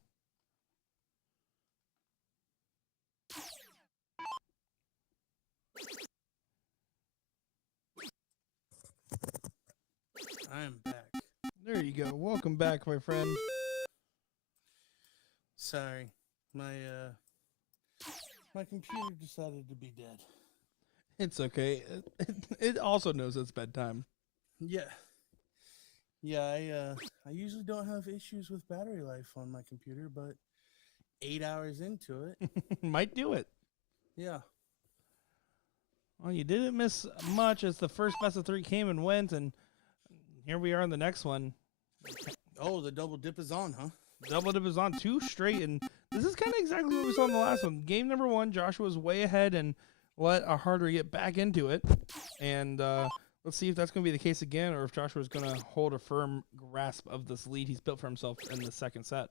I'm back. There you go. Welcome back, my friend. Sorry, my computer decided to be dead. It's okay. It also knows it's bedtime. Yeah, I usually don't have issues with battery life on my computer, but 8 hours into it, Might do it. yeah. Well, you didn't miss much as the first best of 3 came and went, and here we are in the next one. Oh, the double dip is on, huh? Double dip is on 2 straight, and this is kind of exactly what we saw in the last one. Game number 1, Joshua was way ahead and let a harder get back into it. And let's see if that's going to be the case again, or if Joshua's going to hold a firm grasp of this lead he's built for himself in the second set.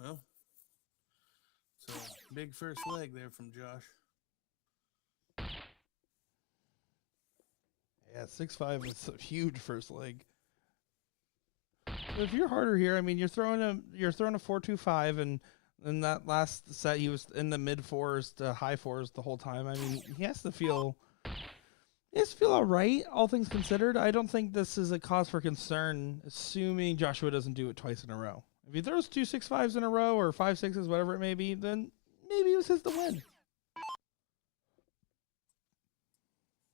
Well, so big first leg there from Josh. Yeah, 6-5 is a huge first leg. If you're harder here, I mean, you're throwing a 4-2-5, and in that last set he was in the mid 4s to high 4s the whole time. I mean, he has to feel all right, all things considered. I don't think this is a cause for concern, assuming Joshua doesn't do it twice in a row. If he throws 2 6-5s in a row or 5 6s, whatever it may be, then maybe it was his to win.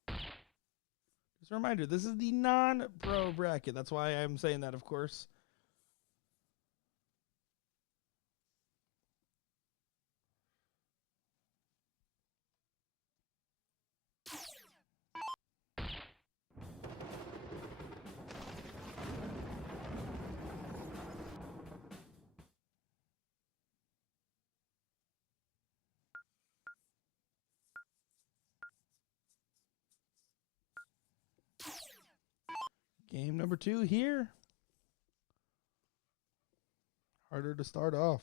Just a reminder, this is the non-pro bracket. That's why I'm saying that, of course. Game number 2 here. Harder to start off.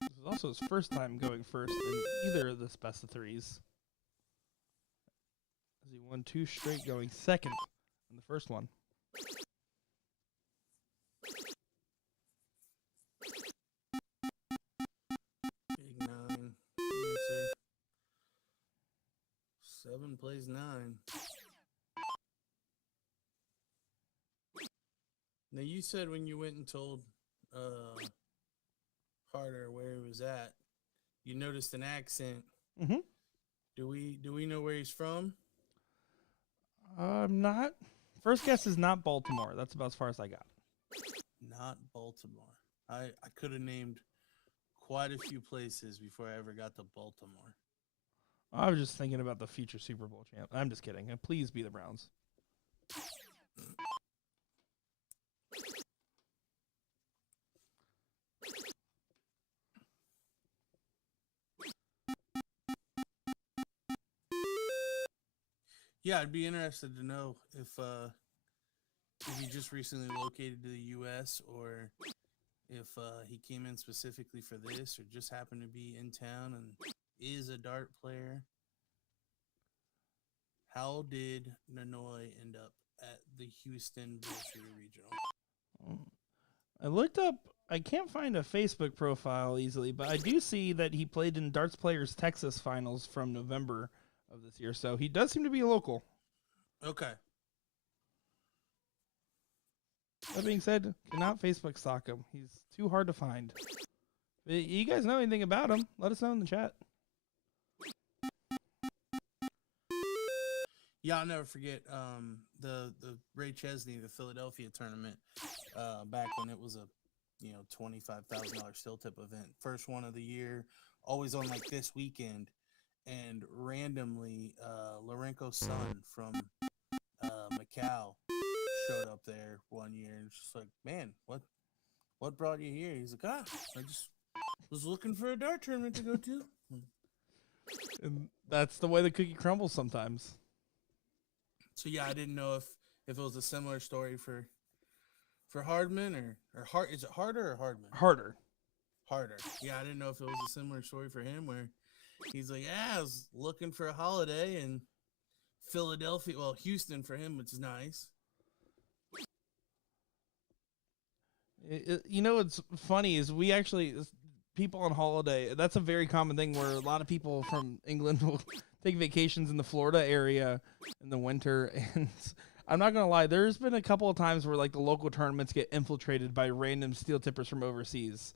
This is also his first time going first in either of this best of 3s. As he won 2 straight, going second in the first one. Big 9. Let me see. 7 plays 9. Now you said when you went and told Harder where he was at, you noticed an accent. Mm-hmm. Do we know where he's from? Not. First guess is not Baltimore. That's about as far as I got. Not Baltimore. I could have named quite a few places before I ever got to Baltimore. I was just thinking about the future Super Bowl champ. I'm just kidding. Please be the Browns. Yeah, I'd be interested to know if he just recently located to the U.S. or if he came in specifically for this or just happened to be in town and is a dart player. How did Nanoy end up at the Houston BullShooter Regional? I looked up. I can't find a Facebook profile easily, but I do see that he played in Darts Players Texas Finals from November of this year, so he does seem to be local. Okay. That being said, cannot Facebook stalk him. He's too hard to find. If you guys know anything about him, let us know in the chat. Yeah, I'll never forget the Ray Chesney, the Philadelphia tournament, back when it was a $25,000 steel tip event. First one of the year, always on like this weekend. And randomly, Lorenko's son from Macau showed up there one year. it's just like, man, what brought you here? He's like, I just was looking for a dart tournament to go to. And that's the way the cookie crumbles sometimes. So yeah, I didn't know if it was a similar story for Hardman or Hard. Is it Harder or Hardman? Harder. Yeah, I didn't know if it was a similar story for him where he's like, I was looking for a holiday in Philadelphia. Well, Houston for him, which is nice. You know what's funny is we actually, people on holiday, that's a very common thing where a lot of people from England will take vacations in the Florida area in the winter. And I'm not going to lie, there's been a couple of times where like the local tournaments get infiltrated by random steel tippers from overseas.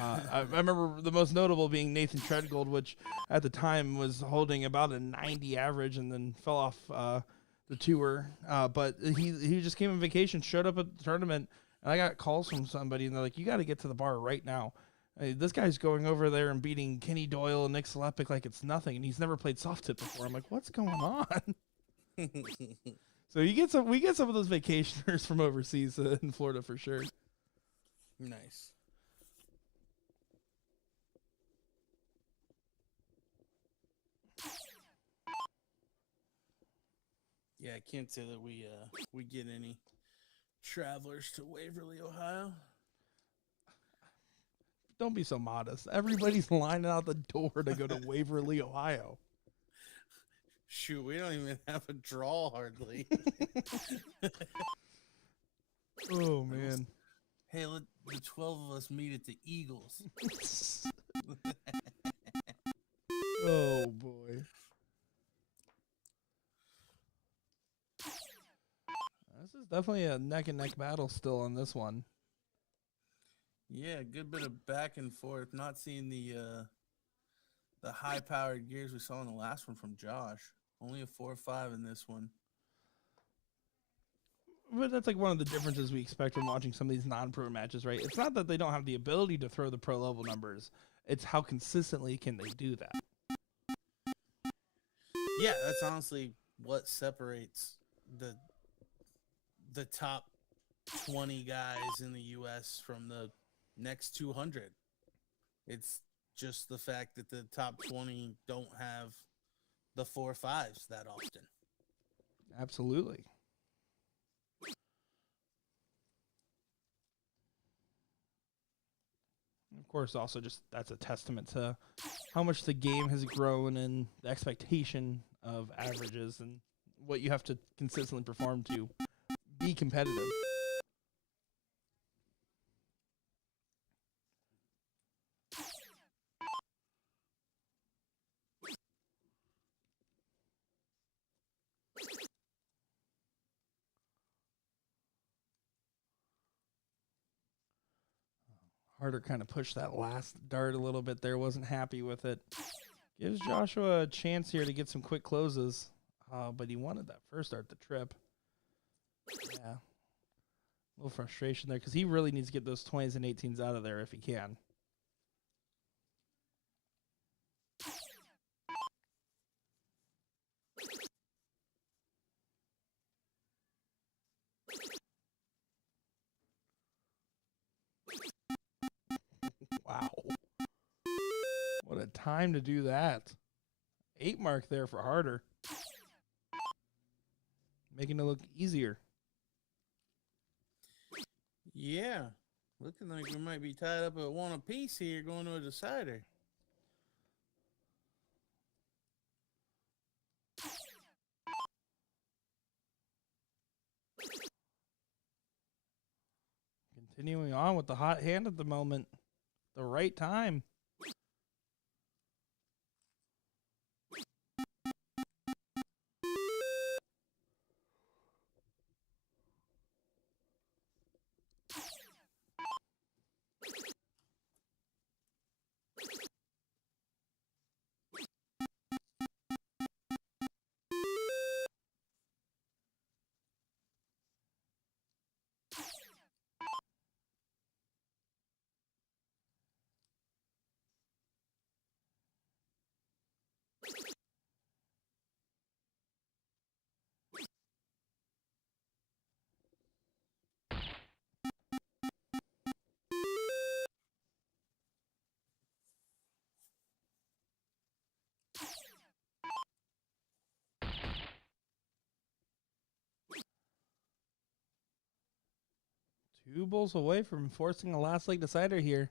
I remember the most notable being Nathan Treadgold, which at the time was holding about a 90 average and then fell off the tour. But he just came on vacation, showed up at the tournament, and I got calls from somebody, and they're like, you got to get to the bar right now. This guy's going over there and beating Kenny Doyle and Nick Slepik like it's nothing, and he's never played soft tip before. I'm like, what's going on? So we get some of those vacationers from overseas in Florida for sure. Nice. Yeah, I can't say that we get any travelers to Waverly, Ohio. Don't be so modest. Everybody's lining out the door to go to Waverly, Ohio. Shoot, we don't even have a draw hardly. Oh, man. Hey, let the 12 of us meet at the Eagles. Oh, boy. This is definitely a neck-and-neck battle still on this one. Yeah, a good bit of back and forth. Not seeing the high-powered gears we saw in the last one from Josh. Only a 4-5 in this one. But that's like one of the differences we expect from watching some of these non-pro matches, right? It's not that they don't have the ability to throw the pro level numbers. It's how consistently can they do that. Yeah, that's honestly what separates the top 20 guys in the U.S. from the next 200. It's just the fact that the top 20 don't have the 4-5s that often. Absolutely. Of course, also just that's a testament to how much the game has grown and the expectation of averages and what you have to consistently perform to be competitive. Harder kind of pushed that last dart a little bit there. Wasn't happy with it. Gives Joshua a chance here to get some quick closes. But he wanted that first dart to trip. Yeah. A little frustration there because he really needs to get those 20s and 18s out of there if he can. Wow. What a time to do that. 8 mark there for Harder. Making it look easier. Yeah. Looking like we might be tied up at 1 apiece here going to a decider. Continuing on with the hot hand at the moment. The right time. 2 bulls away from forcing a last leg decider here.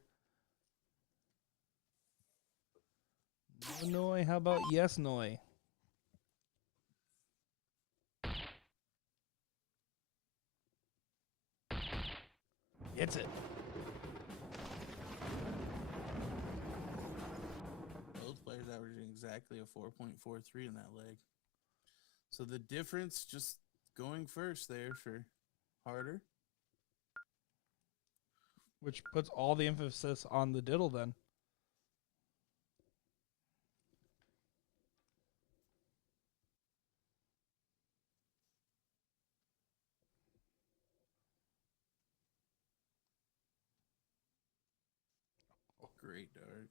No Noi, how about yes Noi? Gets it. Both players averaging exactly a 4.43 in that leg. So the difference just going first there for Harder. Which puts all the emphasis on the diddle then. Great dart.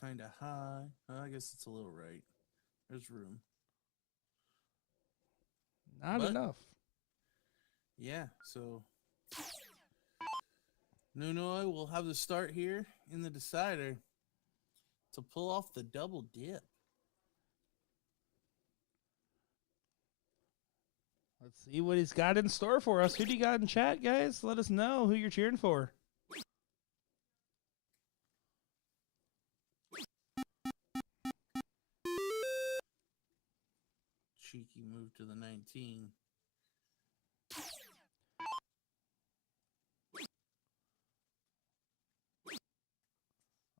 Kind of high. I guess it's a little right. There's room. Not enough. Yeah, so Nunoi will have the start here in the decider to pull off the double dip. Let's see what he's got in store for us. Who do you got in chat, guys? Let us know who you're cheering for. Cheeky move to the 19.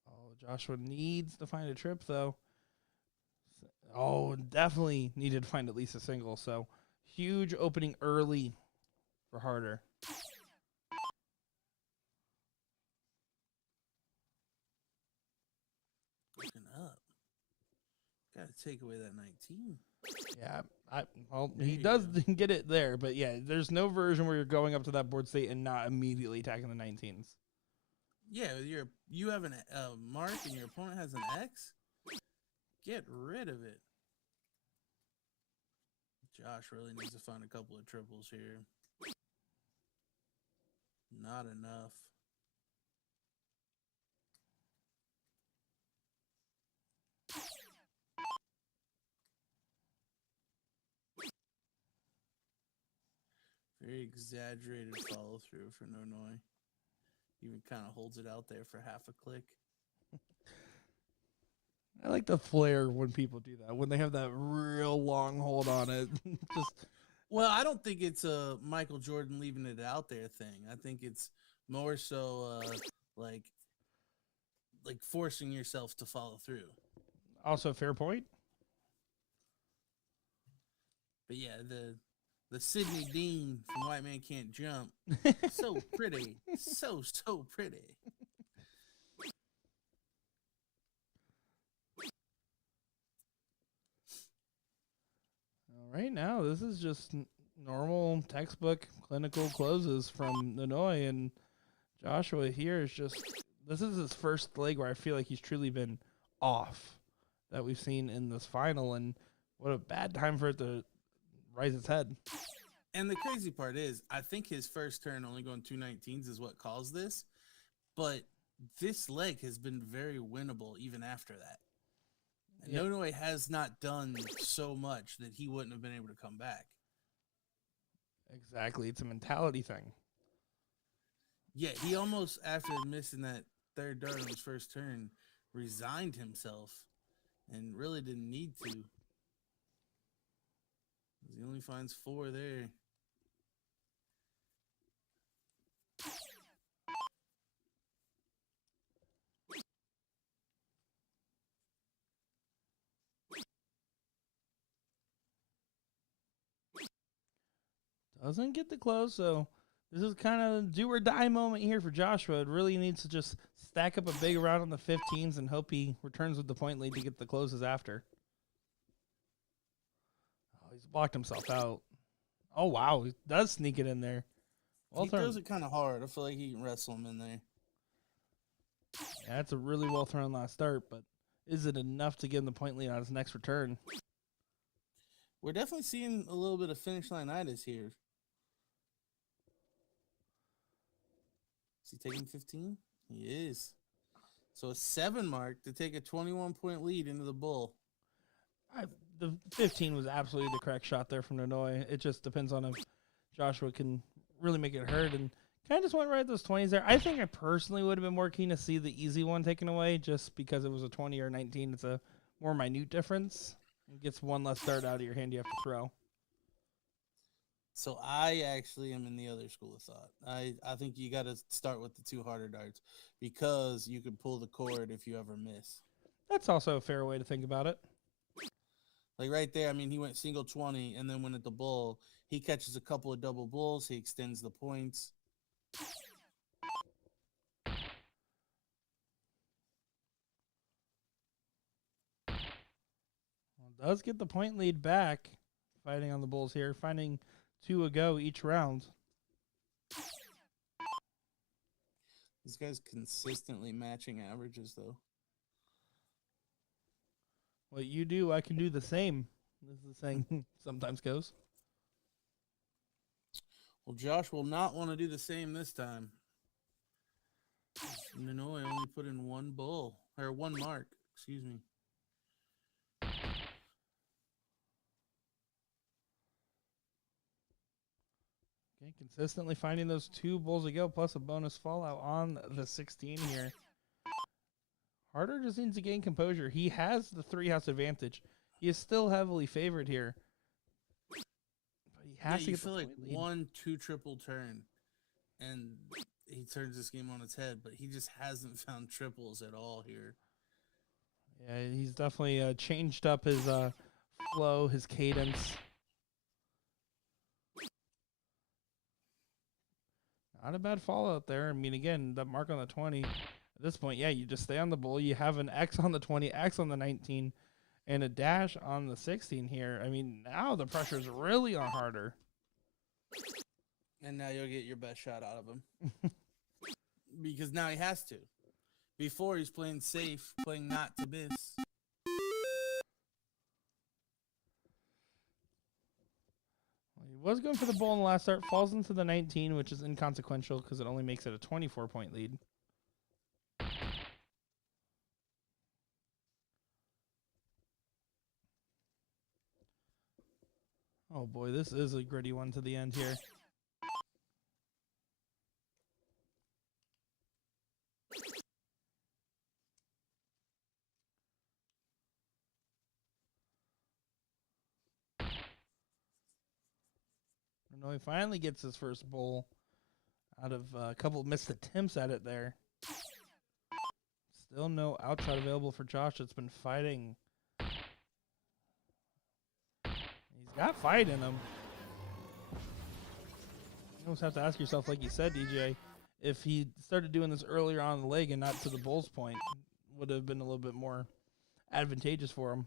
Oh, Joshua needs to find a trip, though. Oh, definitely needed to find at least a single. So, huge opening early for Harder. Looking up. Got to take away that 19. Yeah, he does get it there, but yeah, there's no version where you're going up to that board state and not immediately attacking the 19s. Yeah, you have a mark and your opponent has an X. Get rid of it. Josh really needs to find a couple of triples here. Not enough. Very exaggerated follow through for Nonoi. Even kind of holds it out there for half a click. I like the flair when people do that, when they have that real long hold on it. Just Well, I don't think it's a Michael Jordan leaving it out there thing. I think it's more so like forcing yourself to follow through. also a fair point. But yeah, the Sidney Dean from White Man Can't Jump, so pretty, so pretty. All right, now this is just normal textbook clinical closes from Nonoi, and Joshua here is just, this is his first leg where I feel like he's truly been off that we've seen in this final, and what a bad time for it to rise its head. And the crazy part is, I think his first turn only going 2 19s is what caused this, but this leg has been very winnable even after that. And Yep. Nonoi has not done so much that he wouldn't have been able to come back. Exactly, it's a mentality thing. Yeah, he almost, after missing that third dart on his first turn, resigned himself and really didn't need to. He only finds 4 there. Doesn't get the close, so this is kind of do or die moment here for Joshua. It really needs to just stack up a big round on the 15s and hope he returns with the point lead to get the closes after. Oh, he's blocked himself out. Oh, wow. He does sneak it in there. Well He thrown. throws it kind of hard. I feel like he can wrestle him in there. Yeah, that's a really well thrown last start, but is it enough to give him the point lead on his next return? We're definitely seeing a little bit of finish line-itis here. Is he taking 15? He is. So a 7 mark to take a 21-point lead into the bull. The 15 was absolutely the correct shot there from Nonoi. It just depends on if Joshua can really make it hurt, and kind of just went right at those 20s there. I think I personally would have been more keen to see the easy one taken away, just because it was a 20 or 19. It's a more minute difference. It gets one less dart out of your hand you have to throw. So I actually am in the other school of thought. I think you got to start with the 2 harder darts because you could pull the cord if you ever miss. That's also a fair way to think about it. Like right there, I mean, he went single 20 and then went at the bull. He catches a couple of double bulls. He extends the points. Well, does get the point lead back, fighting on the bulls here, finding 2 a go each round. This guy's consistently matching averages, though. What you do, I can do the same. This is the saying sometimes goes. Well, Josh will not want to do the same this time. No, I only put in 1 bull, or 1 mark, excuse me. Okay, consistently finding those 2 bulls a go, plus a bonus fallout on the 16 here. Harder just needs to gain composure. He has the 3-house advantage. He is still heavily favored here. But he has to get the like point lead. 1-2 triple turn, and he turns this game on its head, but he just hasn't found triples at all here. Yeah, he's definitely changed up his flow, his cadence. Not a bad fallout there. I mean, again, that mark on the 20. At this point, yeah, you just stay on the bull. You have an X on the 20, X on the 19, and a dash on the 16 here. I mean, now the pressure's really on harder. And now you'll get your best shot out of him. Because now he has to. Before he's playing safe, playing not to miss. He was going for the bull in the last start, falls into the 19, which is inconsequential because it only makes it a 24-point lead. Oh boy, this is a gritty one to the end here. No, he finally gets his first bull out of a couple missed attempts at it there. Still no outside available for Josh. It's been fighting. He's got fight in him. You almost have to ask yourself, like you said, DJ, if he started doing this earlier on in the leg and not to the bull's point, would have been a little bit more advantageous for him.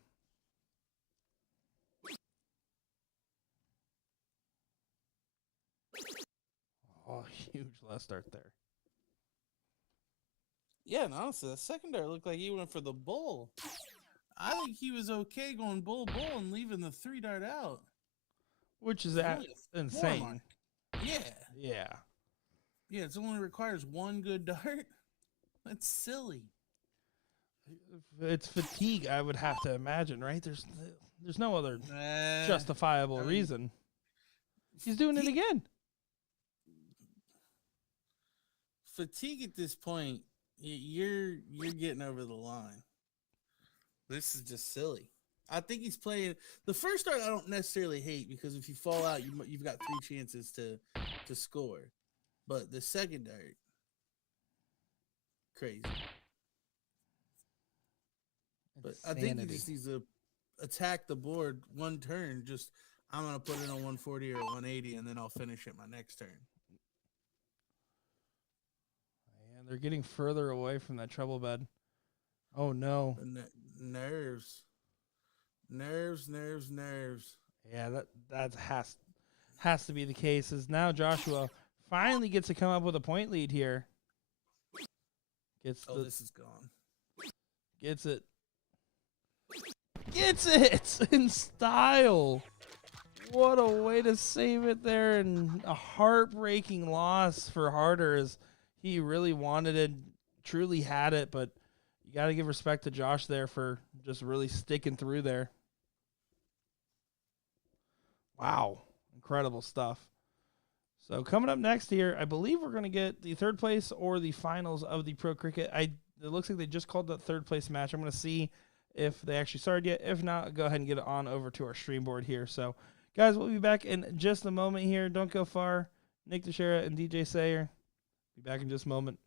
Oh, huge last start there. Yeah, and honestly, the secondary looked like he went for the bull. I think he was okay going bull and leaving the 3-dart out. Which is Really insane. Yeah. Yeah. Yeah, it only requires 1 good dart. That's silly. It's fatigue, I would have to imagine, right? There's no other justifiable reason. He's doing it again. Fatigue at this point, you're getting over the line. This is just silly. I think he's playing the first dart. I don't necessarily hate because if you fall out, you've got 3 chances to score. But the second dart, crazy. But I think he just needs to attack the board 1 turn. Just I'm gonna put it on 140 or 180, and then I'll finish it my next turn. And they're getting further away from that treble bed. Oh no! Nerves. Yeah, that has to be the case. Is now Joshua finally gets to come up with a point lead here. This is gone. Gets it in style. What a way to save it there, and a heartbreaking loss for Harder as he really wanted it, truly had it, but you got to give respect to Josh there for just really sticking through there. Wow. Incredible stuff. So coming up next here, I believe we're going to get the third place or the finals of the Pro Cricket. It looks like they just called that third place match. I'm going to see if they actually started yet. If not, go ahead and get it on over to our stream board here. So, guys, we'll be back in just a moment here. Don't go far. Nick Teixeira and DJ Sayer. Be back in just a moment.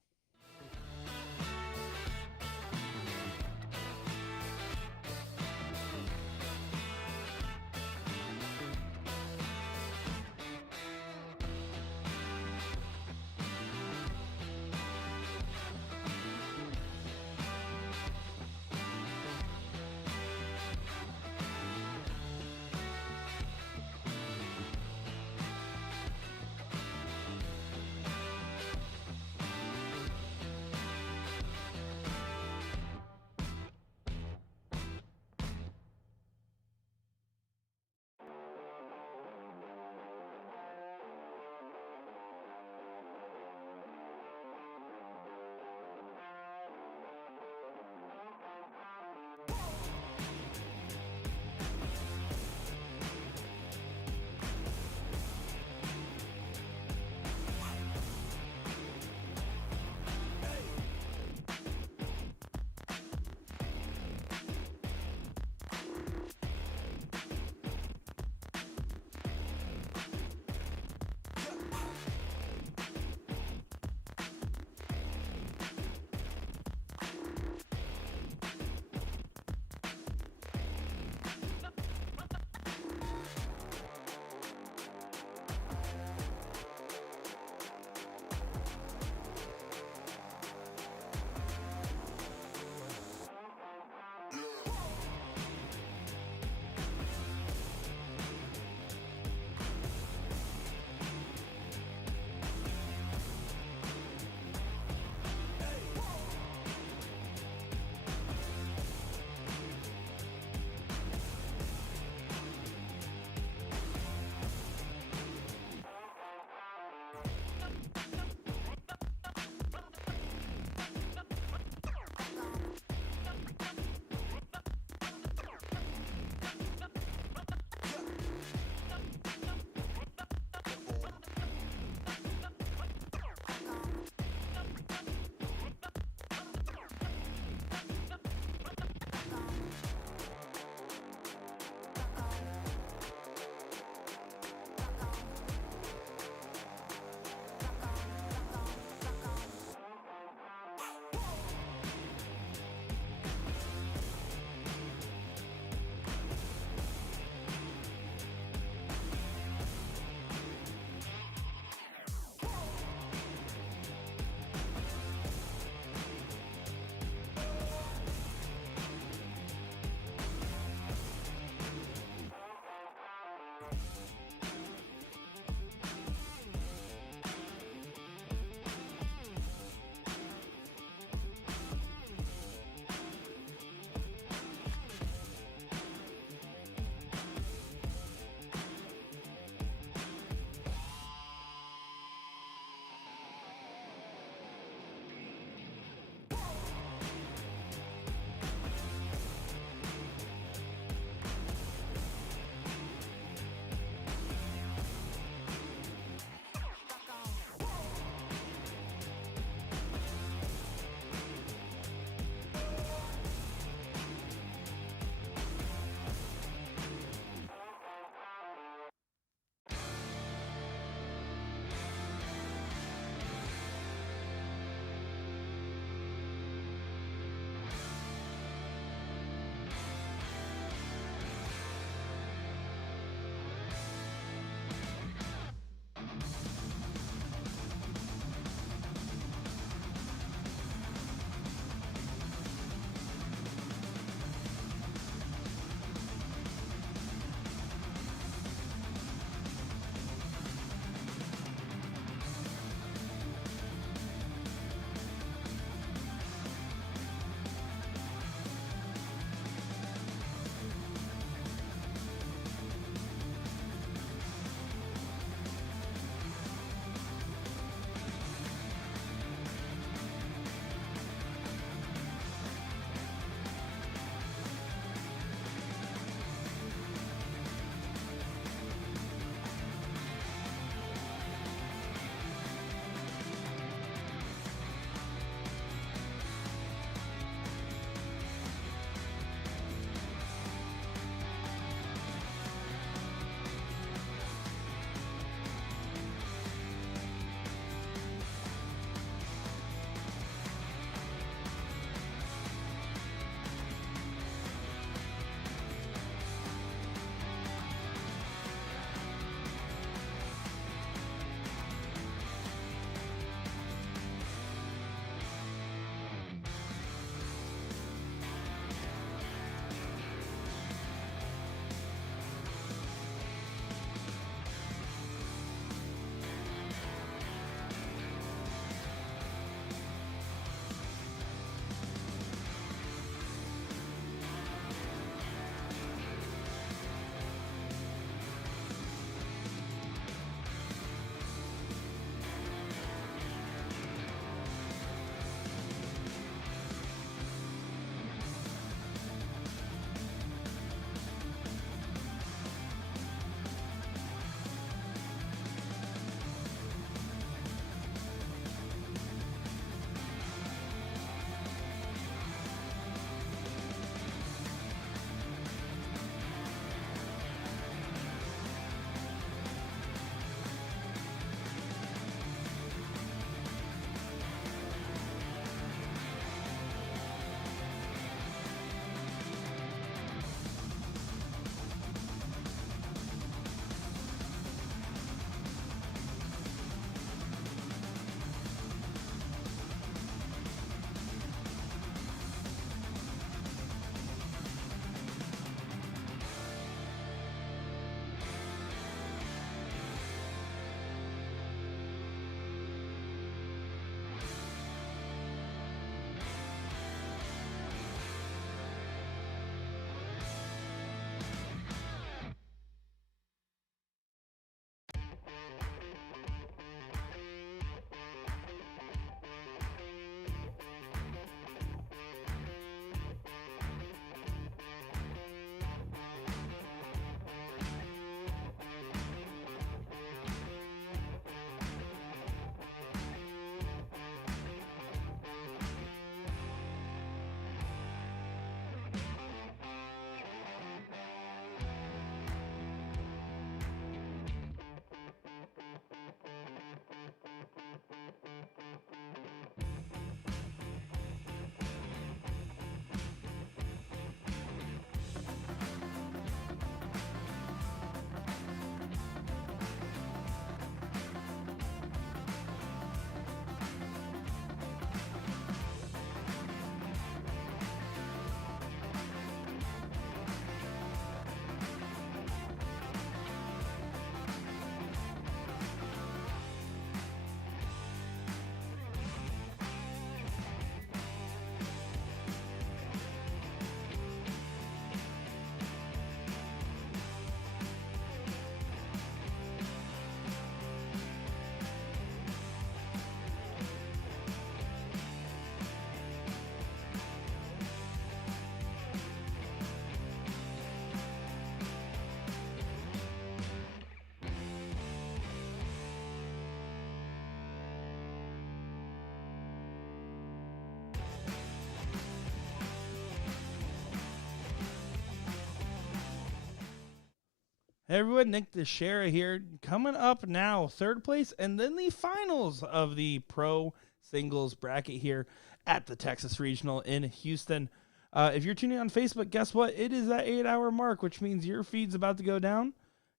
Everyone, Nick Teixeira here. Coming up now, third place, and then the finals of the pro singles bracket here at the Texas Regional in Houston. If you're tuning on Facebook, guess what? It is that 8-hour mark, which means your feed's about to go down.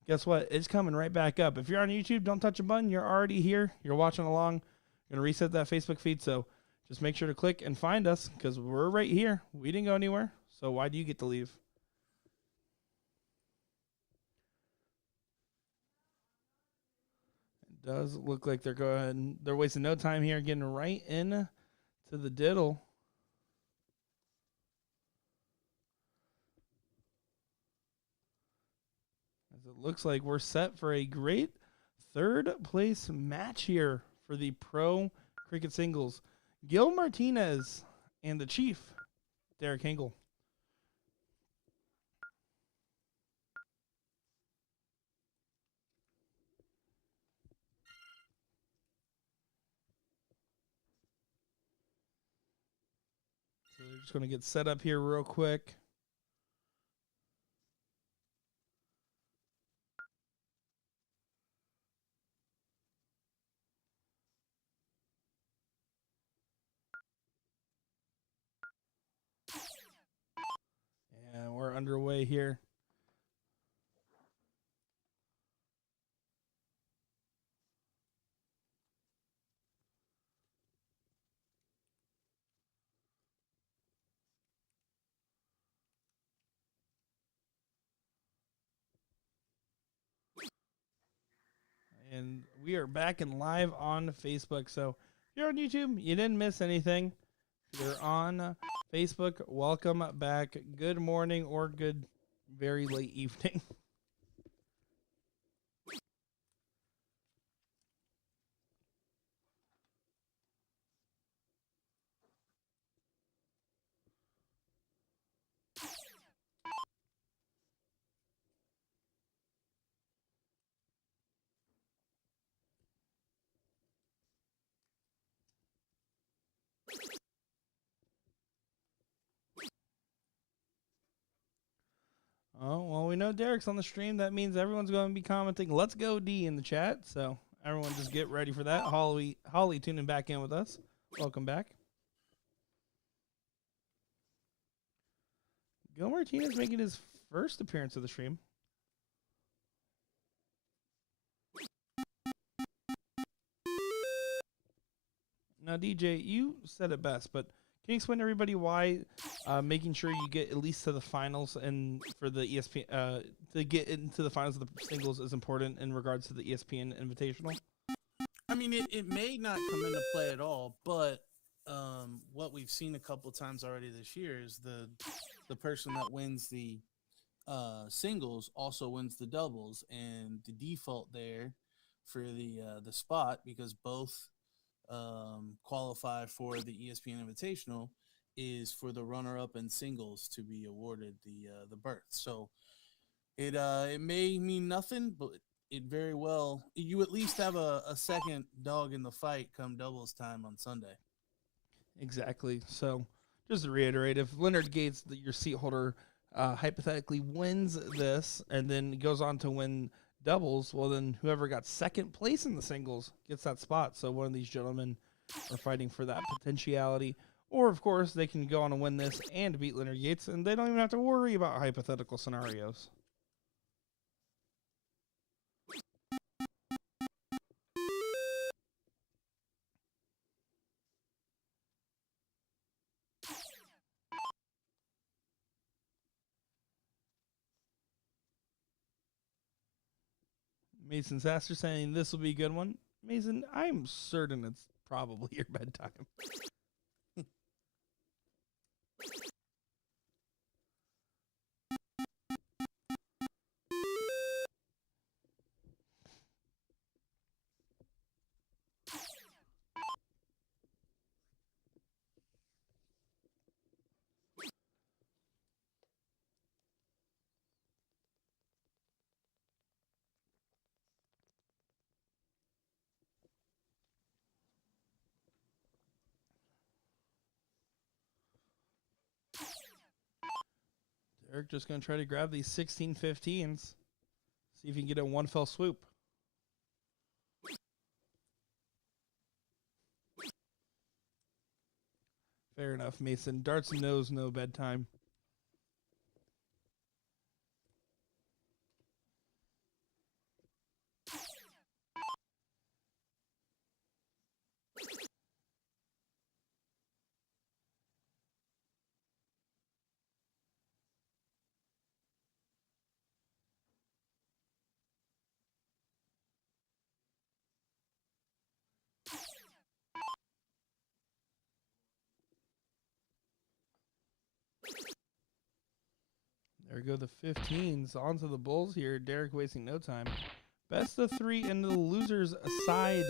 Guess what? It's coming right back up. If you're on YouTube, don't touch a button. You're already here. You're watching along. You're going to reset that Facebook feed, so just make sure to click and find us because we're right here. We didn't go anywhere, so why do you get to leave? Does look like they're wasting no time here, getting right in to the diddle. As it looks like we're set for a great third place match here for the pro cricket singles. Gil Martinez and the Chief, Derek Hinkle. So they're just going to get set up here real quick. And we're underway here. And we are back and live on Facebook. So if you're on YouTube, you didn't miss anything. If you're on Facebook, welcome back. Good morning or good very late evening. Oh, well, we know Derek's on the stream. That means everyone's going to be commenting, "Let's go D" in the chat. So everyone just get ready for that. Holly tuning back in with us. Welcome back. Gil Martinez making his first appearance of the stream. Now, DJ, you said it best, but can you explain to everybody why making sure you get at least to the finals and for the ESPN to get into the finals of the singles is important in regards to the ESPN Invitational? I mean, it may not come into play at all, but what we've seen a couple times already this year is the person that wins the singles also wins the doubles, and the default there for the spot, because both qualify for the ESPN Invitational, is for the runner-up in singles to be awarded the berth. So it may mean nothing, but it very well, you at least have a second dog in the fight come doubles time on Sunday. Exactly. So just to reiterate, if Leonard Gates, your seat holder, hypothetically wins this and then goes on to win doubles, well, then whoever got second place in the singles gets that spot. So one of these gentlemen are fighting for that potentiality. Or, of course, they can go on and win this and beat Leonard Gates, and they don't even have to worry about hypothetical scenarios. Mason Saster saying this will be a good one. Mason, I'm certain it's probably your bedtime. Derek just going to try to grab these 16-15s. See if you can get it in one fell swoop. Fair enough, Mason. Darts knows no bedtime. There go the 15s. On to the Bulls here. Derek wasting no time. Best of 3 and the losers aside.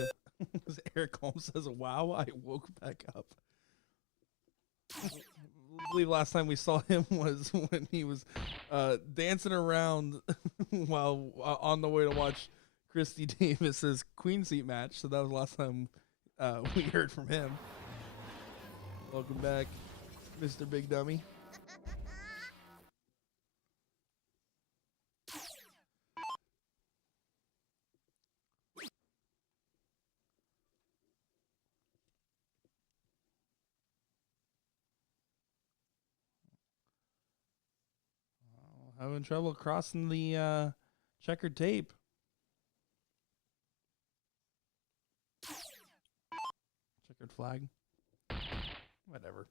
As Eric Holmes says, wow, I woke back up. I believe last time we saw him was when he was dancing around while on the way to watch Christy Davis's Queen Seat match. So that was the last time we heard from him. Welcome back, Mr. Big Dummy. Having trouble crossing the checkered tape. Checkered flag. Whatever.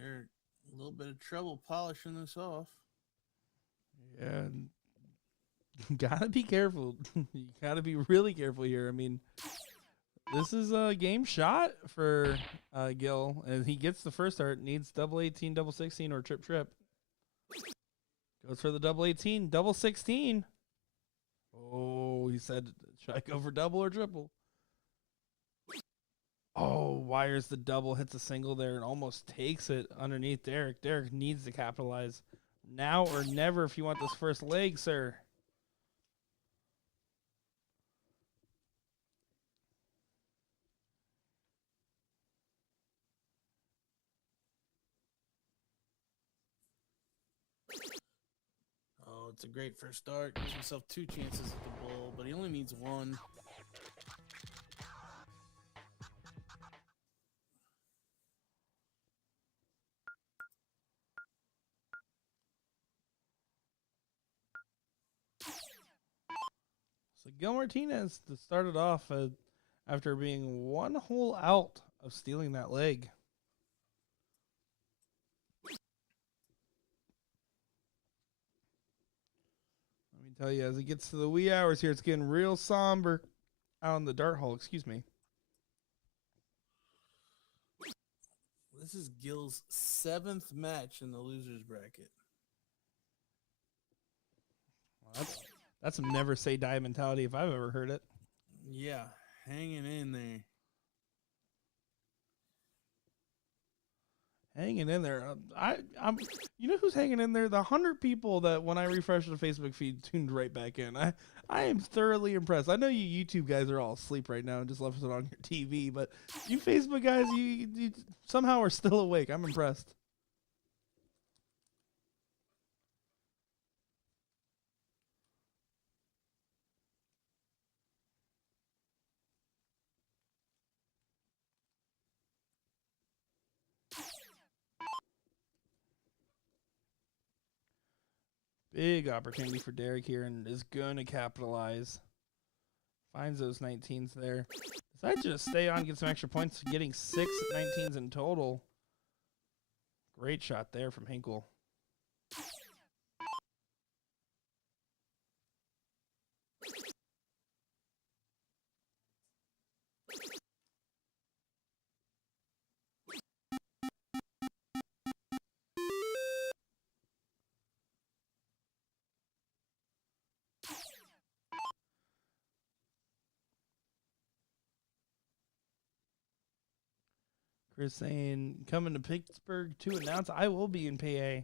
Derek, a little bit of trouble polishing this off. Yeah. Gotta be careful. You gotta be really careful here. I mean, this is a game shot for Gil. And he gets the first start. Needs double 18, double 16, or trip. Goes for the double 18, double 16. Oh, he said, should I go for double or triple? Oh, wires the double, hits a single there, and almost takes it underneath Derek. Derek needs to capitalize now or never if you want this first leg, sir. Oh, it's a great first start. Gives himself 2 chances at the bull, but he only needs 1. So Gil Martinez started off after being 1 hole out of stealing that leg. Let me tell you, as it gets to the wee hours here, it's getting real somber out in the dart hall, excuse me. This is Gil's 7th match in the losers bracket. Well, that's some never say die mentality if I've ever heard it. Yeah, hanging in there. Hanging in there. I'm. You know who's hanging in there? The 100 people that when I refresh the Facebook feed tuned right back in. I am thoroughly impressed. I know you YouTube guys are all asleep right now and just left it on your TV, but you Facebook guys, you somehow are still awake. I'm impressed. Big opportunity for Derek here and is going to capitalize. Finds those 19s there. Decides to just stay on, get some extra points, getting 6 19s in total. Great shot there from Hinkle. Chris saying, coming to Pittsburgh to announce I will be in PA.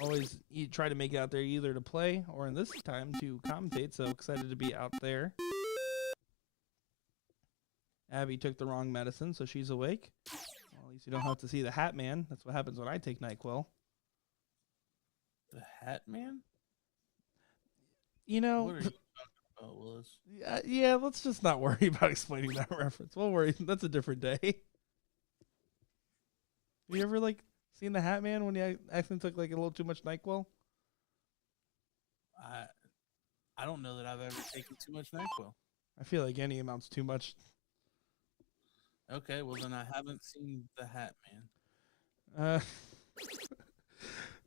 Always try to make it out there either to play or in this time to commentate. So excited to be out there. Abby took the wrong medicine, so she's awake. Well, at least you don't have to see the Hat Man. That's what happens when I take NyQuil. The Hat Man? You know, What are you talking about, Willis? yeah, let's just not worry about explaining that reference. We'll worry. That's a different day. Have you ever, like, seen the Hat Man when you accidentally took, like, a little too much NyQuil? I don't know that I've ever taken too much NyQuil. I feel like any amount's too much. Okay, well then I haven't seen the Hat Man.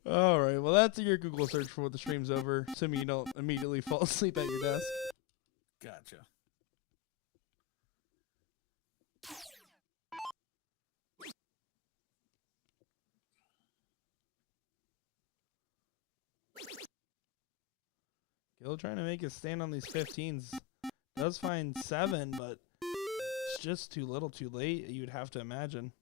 All right. Well, that's your Google search for when the stream's over, assuming you don't immediately fall asleep at your desk. Gotcha. Gil trying to make a stand on these 15s. Does find 7, but it's just too little too late, you'd have to imagine.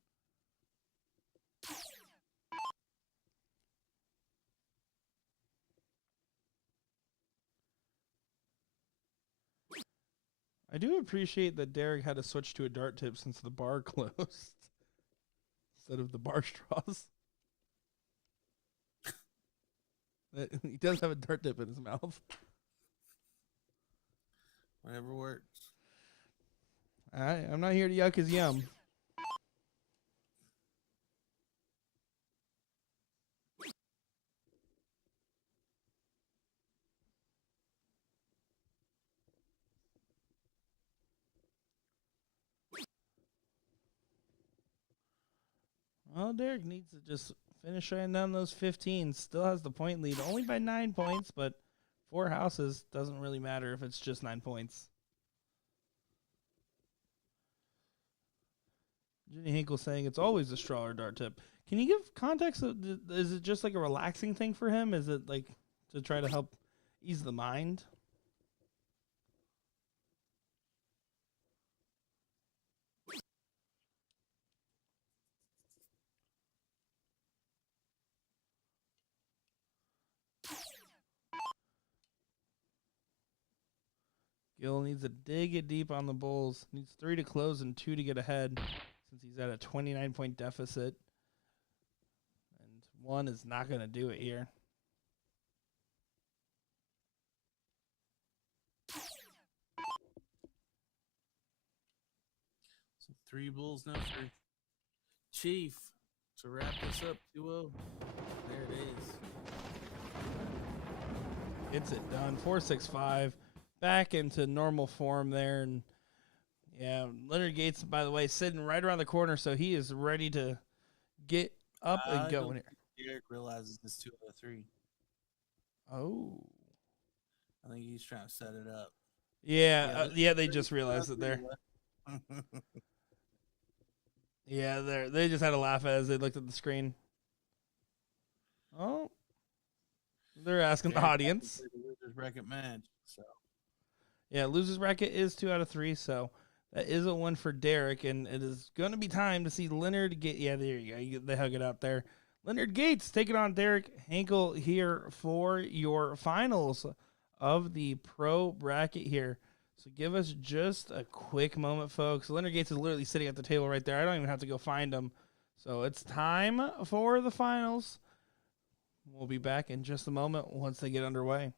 I do appreciate that Derek had to switch to a dart tip since the bar closed instead of the bar straws. He does have a dart tip in his mouth. Whatever works. All right, I'm not here to yuck his yum. Well, Derek needs to just finish writing down those 15s. Still has the point lead, only by 9 points, but 4 houses doesn't really matter if it's just 9 points. Jenny Hinkle saying it's always a straw or dart tip. Can you give context? Is it just like a relaxing thing for him? Is it like to try to help ease the mind? Gil needs to dig it deep on the Bulls. Needs 3 to close and 2 to get ahead since he's at a 29-point deficit. And 1 is not going to do it here. So 3 Bulls now for Chief to wrap this up 2-0. There it is. Gets it done. 4-6-5. Back into normal form there. And yeah, Leonard Gates, by the way, sitting right around the corner, so he is ready to get up and go in here. Derek realizes it's 2 out of 3. Oh. I think he's trying to set it up. Yeah, they just realized it there. Yeah, they just had to laugh as they looked at the screen. Oh. They're asking the audience. The losers bracket match, so. Yeah, losers bracket is 2 out of 3, so that is a win for Derek, and it is going to be time to see Leonard get. Yeah, there you go. They hug it out there. Leonard Gates taking on Derek Hinkle here for your finals of the pro bracket here. So give us just a quick moment, folks. Leonard Gates is literally sitting at the table right there. I don't even have to go find him. So it's time for the finals. We'll be back in just a moment once they get underway.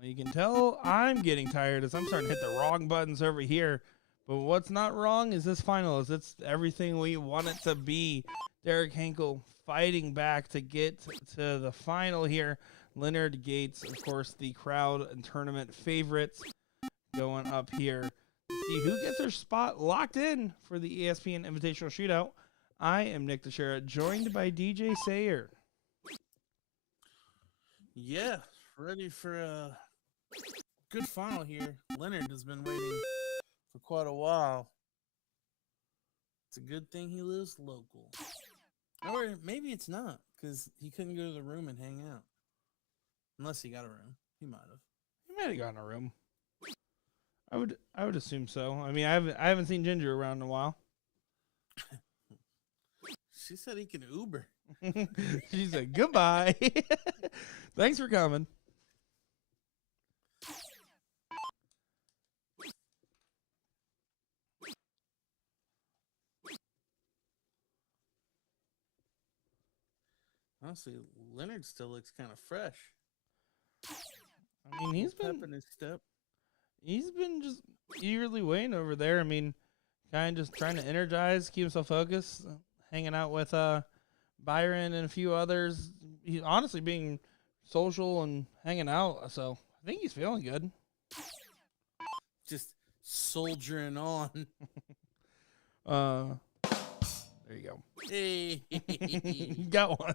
Well, you can tell I'm getting tired as I'm starting to hit the wrong buttons over here. But what's not wrong is this finals. It's everything we want it to be. Derek Hinkle fighting back to get to the final here. Leonard Gates, of course, the crowd and tournament favorites, going up here to see who gets their spot locked in for the ESPN Invitational Shootout. I am Nick Teixeira, joined by DJ Sayer. Yeah, ready for a good final here. Leonard has been waiting for quite a while. It's a good thing he lives local. Or maybe it's not, because he couldn't go to the room and hang out. Unless he got a room. He might have. He might have gotten a room. I would assume so. I mean, I haven't seen Ginger around in a while. She said he can Uber. She said goodbye. Thanks for coming. Honestly, Leonard still looks kind of fresh. I mean, he's Pep been in his step. He's been just eagerly waiting over there. I mean, kind of just trying to energize, keep himself focused, hanging out with Byron and a few others. He's honestly being social and hanging out, so I think he's feeling good. Just soldiering on. There you go. Hey. You got one.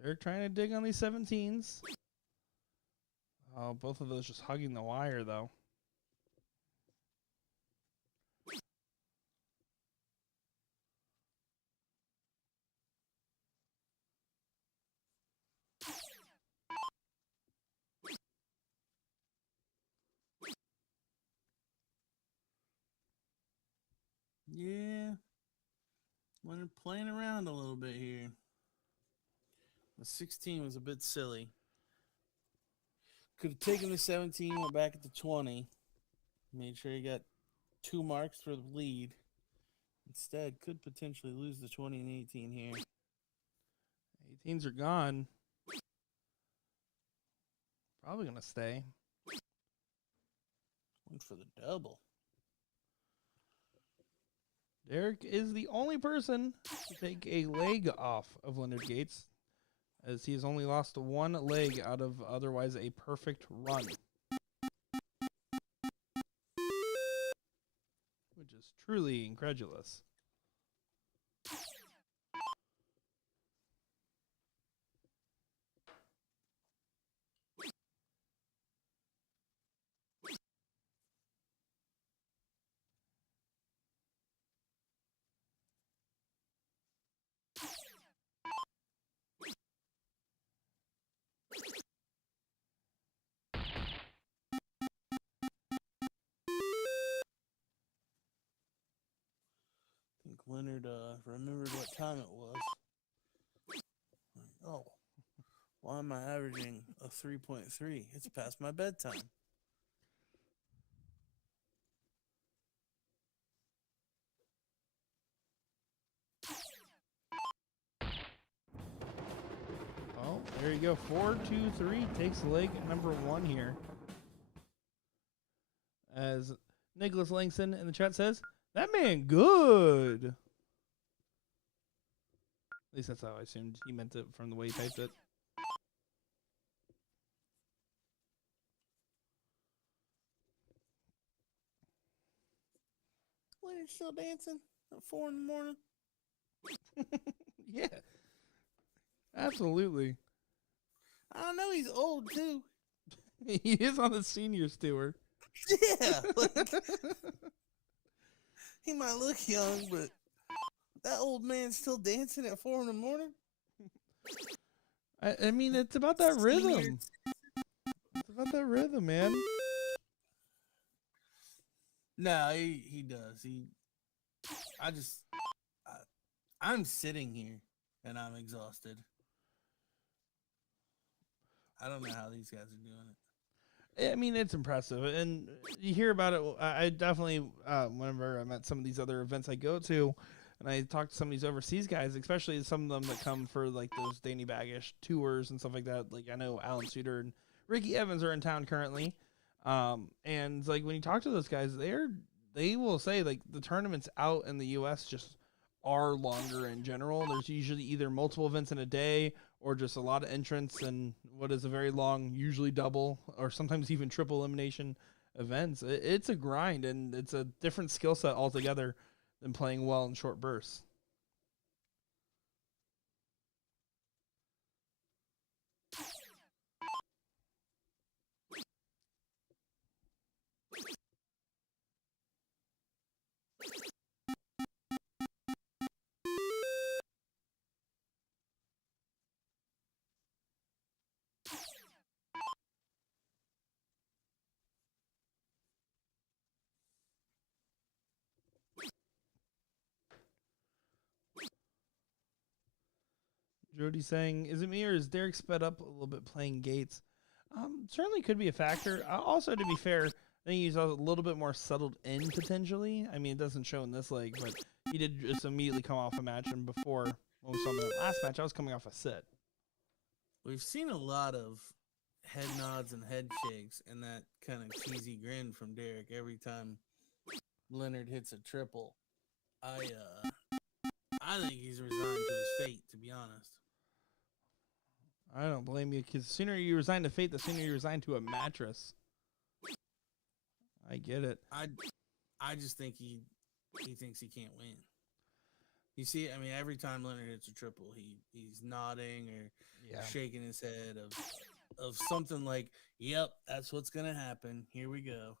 They're trying to dig on these 17s. Oh, both of those just hugging the wire, though. Yeah. Leonard playing around a little bit here. The 16 was a bit silly. Could have taken the 17, went back at the 20. Made sure he got 2 marks for the lead. Instead, could potentially lose the 20 and 18 here. 18s are gone. Probably going to stay. Went for the double. Derek is the only person to take a leg off of Leonard Gates, as he has only lost 1 leg out of otherwise a perfect run. Which is truly incredulous. I think Leonard remembered what time it was. Oh, why am I averaging a 3.3? It's past my bedtime. Oh, there you go. 4-2-3 takes leg number 1 here. As Nicholas Langston in the chat says, that man good. At least that's how I assumed he meant it from the way he typed it. Leonard still dancing at 4 in the morning. Yeah. Absolutely. I don't know. He's old too. He is on the seniors tour. Yeah. He might look young, but that old man's still dancing at 4 in the morning. I mean, it's about that rhythm. It's about that rhythm, man. No, he does. I'm sitting here and I'm exhausted. I don't know how these guys are doing I mean, it's impressive, and you hear about it. I definitely, whenever I'm at some of these other events I go to, and I talk to some of these overseas guys, especially some of them that come for like those Danny Baggish tours and stuff like that. Like I know Alan Suter and Ricky Evans are in town currently, and like when you talk to those guys, they will say like the tournaments out in the U.S. just are longer in general. There's usually either multiple events in a day or just a lot of entrants and what is a very long, usually double or sometimes even triple elimination events. It's a grind, and it's a different skill set altogether than playing well in short bursts. Jody saying, is it me or is Derek sped up a little bit playing Gates? Certainly could be a factor. Also, to be fair, I think he's a little bit more settled in potentially. I mean, it doesn't show in this leg, but he did just immediately come off a match. And before, when we saw him in that last match, I was coming off a sit. We've seen a lot of head nods and head shakes and that kind of cheesy grin from Derek every time Leonard hits a triple. I think he's resigned to his fate, to be honest. I don't blame you, because the sooner you resign to fate, the sooner you resign to a mattress. I get it. I just think he thinks he can't win. You see, I mean, every time Leonard hits a triple, he's nodding or shaking his head of something like, "Yep, that's what's gonna happen. Here we go."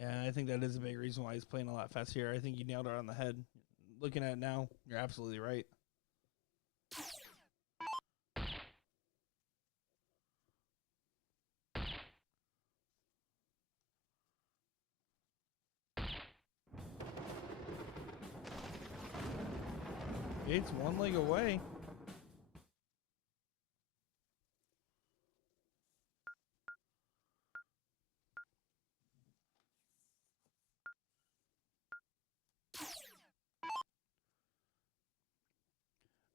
Yeah, I think that is a big reason why he's playing a lot faster. I think you nailed it on the head. Looking at it now, you're absolutely right. Gates one leg away.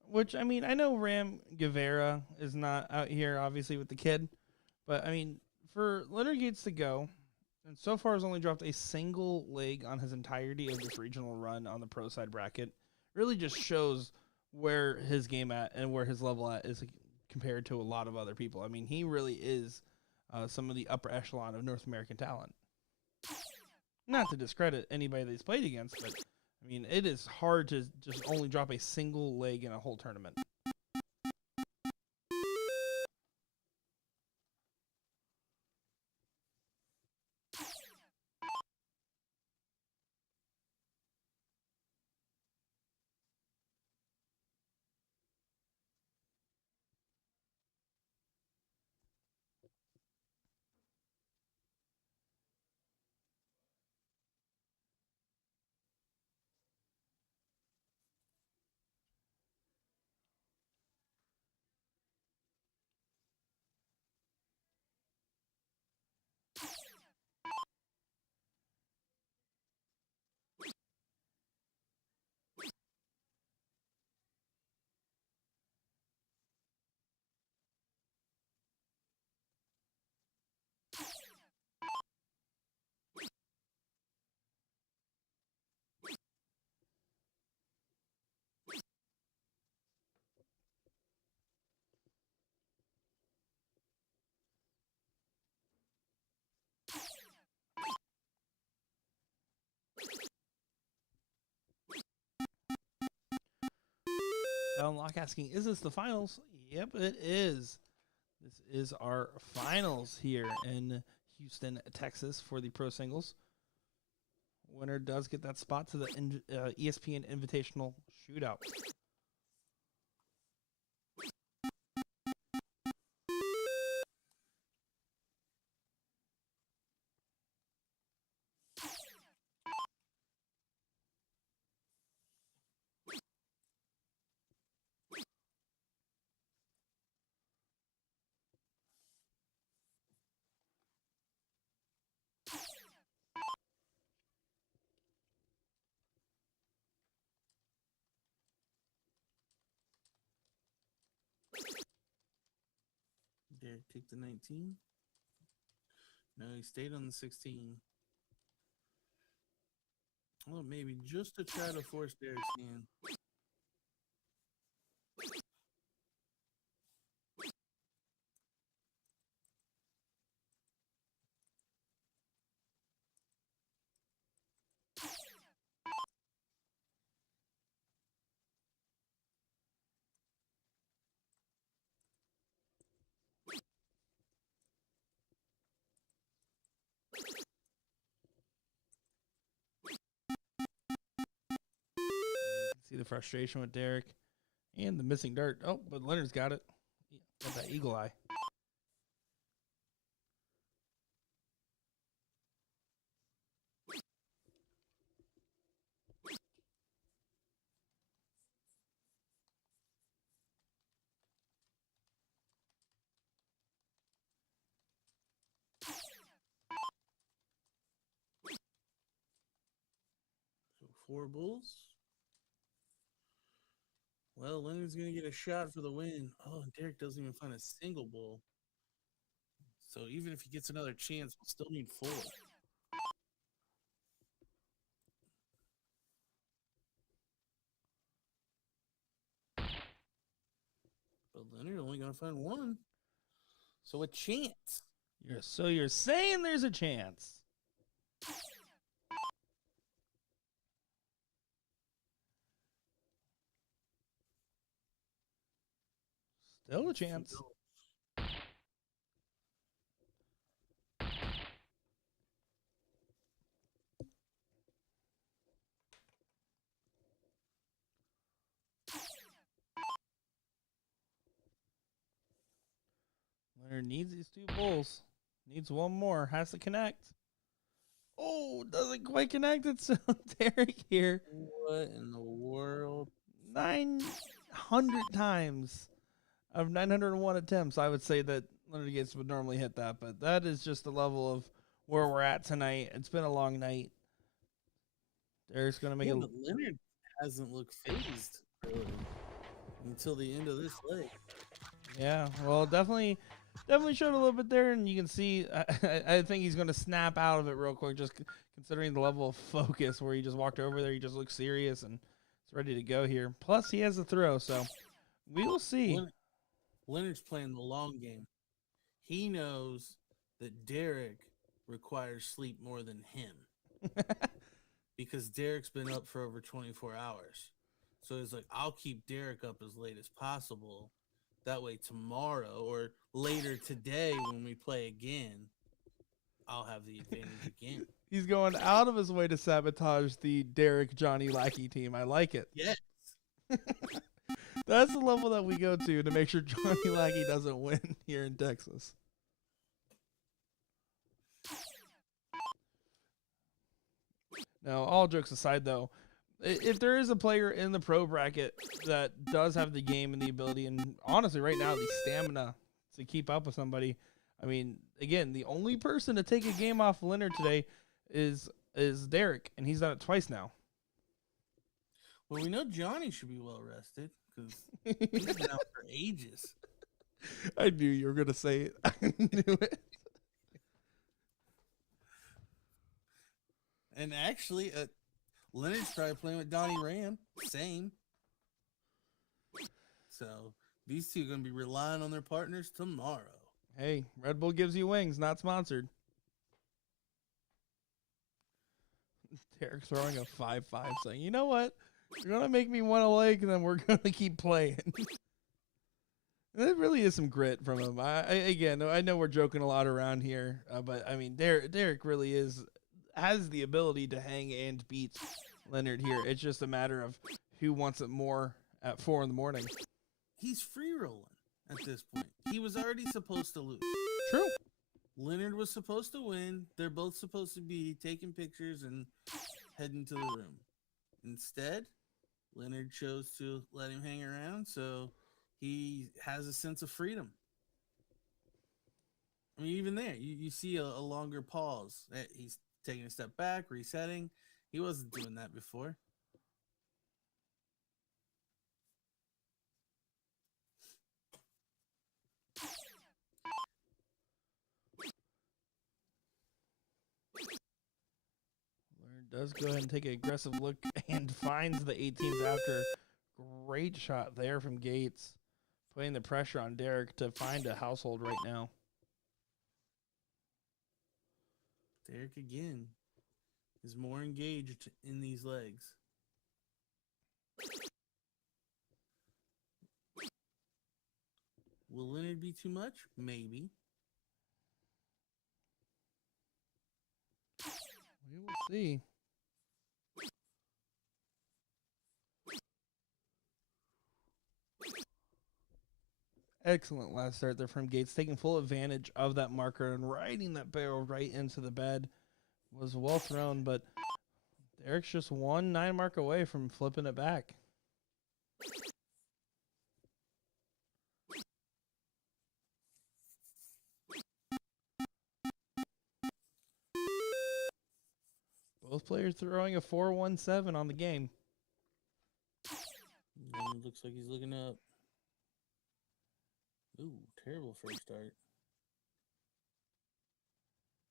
Which, I mean, I know Ram Guevara is not out here, obviously, with the kid. But, I mean, for Leonard Gates to go, and so far has only dropped a single leg on his entirety of this regional run on the pro side bracket, really just shows where his game at and where his level at is compared to a lot of other people. I mean, he really is some of the upper echelon of North American talent. Not to discredit anybody that he's played against, but I mean, it is hard to just only drop a single leg in a whole tournament. Lock asking, is this the finals? Yep, it is. This is our finals here in Houston, Texas for the pro singles. Winner does get that spot to the ESPN Invitational Shootout. right, take the 19. No, he stayed on the 16. Well, maybe just to try to force Derek's hand. See the frustration with Derek and the missing dart. Oh, but Leonard's got it. Got that eagle eye. So 4 bulls. Well, Leonard's going to get a shot for the win. Oh, and Derek doesn't even find a single bull. So even if he gets another chance, we'll still need 4. But Leonard only going to find 1. So a chance. So you're saying there's a chance. Still a chance. Leonard needs these 2 bulls. Needs 1 more. Has to connect. Oh, doesn't quite connect it. So Derek here. What in the world? 900 times of 901 attempts. I would say that Leonard Gates would normally hit that, but that is just the level of where we're at tonight. It's been a long night. Derek's going to make it. But Leonard hasn't looked phased really until the end of this leg. Yeah, well, definitely showed a little bit there, and you can see. I think he's going to snap out of it real quick, just considering the level of focus where he just walked over there. He just looks serious and it's ready to go here. Plus, he has a throw, so we will see. Leonard's playing the long game. He knows that Derek requires sleep more than him because Derek's been up for over 24 hours. So he's like, I'll keep Derek up as late as possible. That way tomorrow or later today when we play again, I'll have the advantage again. He's going out of his way to sabotage the Derek Johnny Lackey team. I like it. Yes. That's the level that we go to make sure Johnny Lackey doesn't win here in Texas. Now, all jokes aside, though, if there is a player in the pro bracket that does have the game and the ability, and honestly, right now, the stamina to keep up with somebody, I mean, again, the only person to take a game off Leonard today is Derek, and he's done it twice now. Well, we know Johnny should be well rested because he's been out for ages. I knew you were going to say it. I knew it. And actually, Leonard's probably playing with Donnie Ram. Same. So these two are going to be relying on their partners tomorrow. Hey, Red Bull gives you wings, not sponsored. Derek's throwing a 5-5 saying, you know what? You're going to make me want a leg, and then we're going to keep playing. And that really is some grit from him. I know we're joking a lot around here, but, I mean, Derek really has the ability to hang and beat Leonard here. It's just a matter of who wants it more at 4 in the morning. He's free rolling at this point. He was already supposed to lose. True. Leonard was supposed to win. They're both supposed to be taking pictures and heading to the room. Instead, Leonard chose to let him hang around, so he has a sense of freedom. I mean, even there, you see a longer pause. He's taking a step back, resetting. He wasn't doing that before. does go ahead and take an aggressive look and finds the 18s after. Great shot there from Gates, putting the pressure on Derek to find a household right now. Derek again is more engaged in these legs. Will Leonard be too much? Maybe. We will see. Excellent last start there from Gates, taking full advantage of that marker and riding that barrel right into the bed. Was well thrown, but Derek's just 1 9 mark away from flipping it back. Both players throwing a 4-1-7 on the game. Looks like he's looking up. Ooh, terrible first start.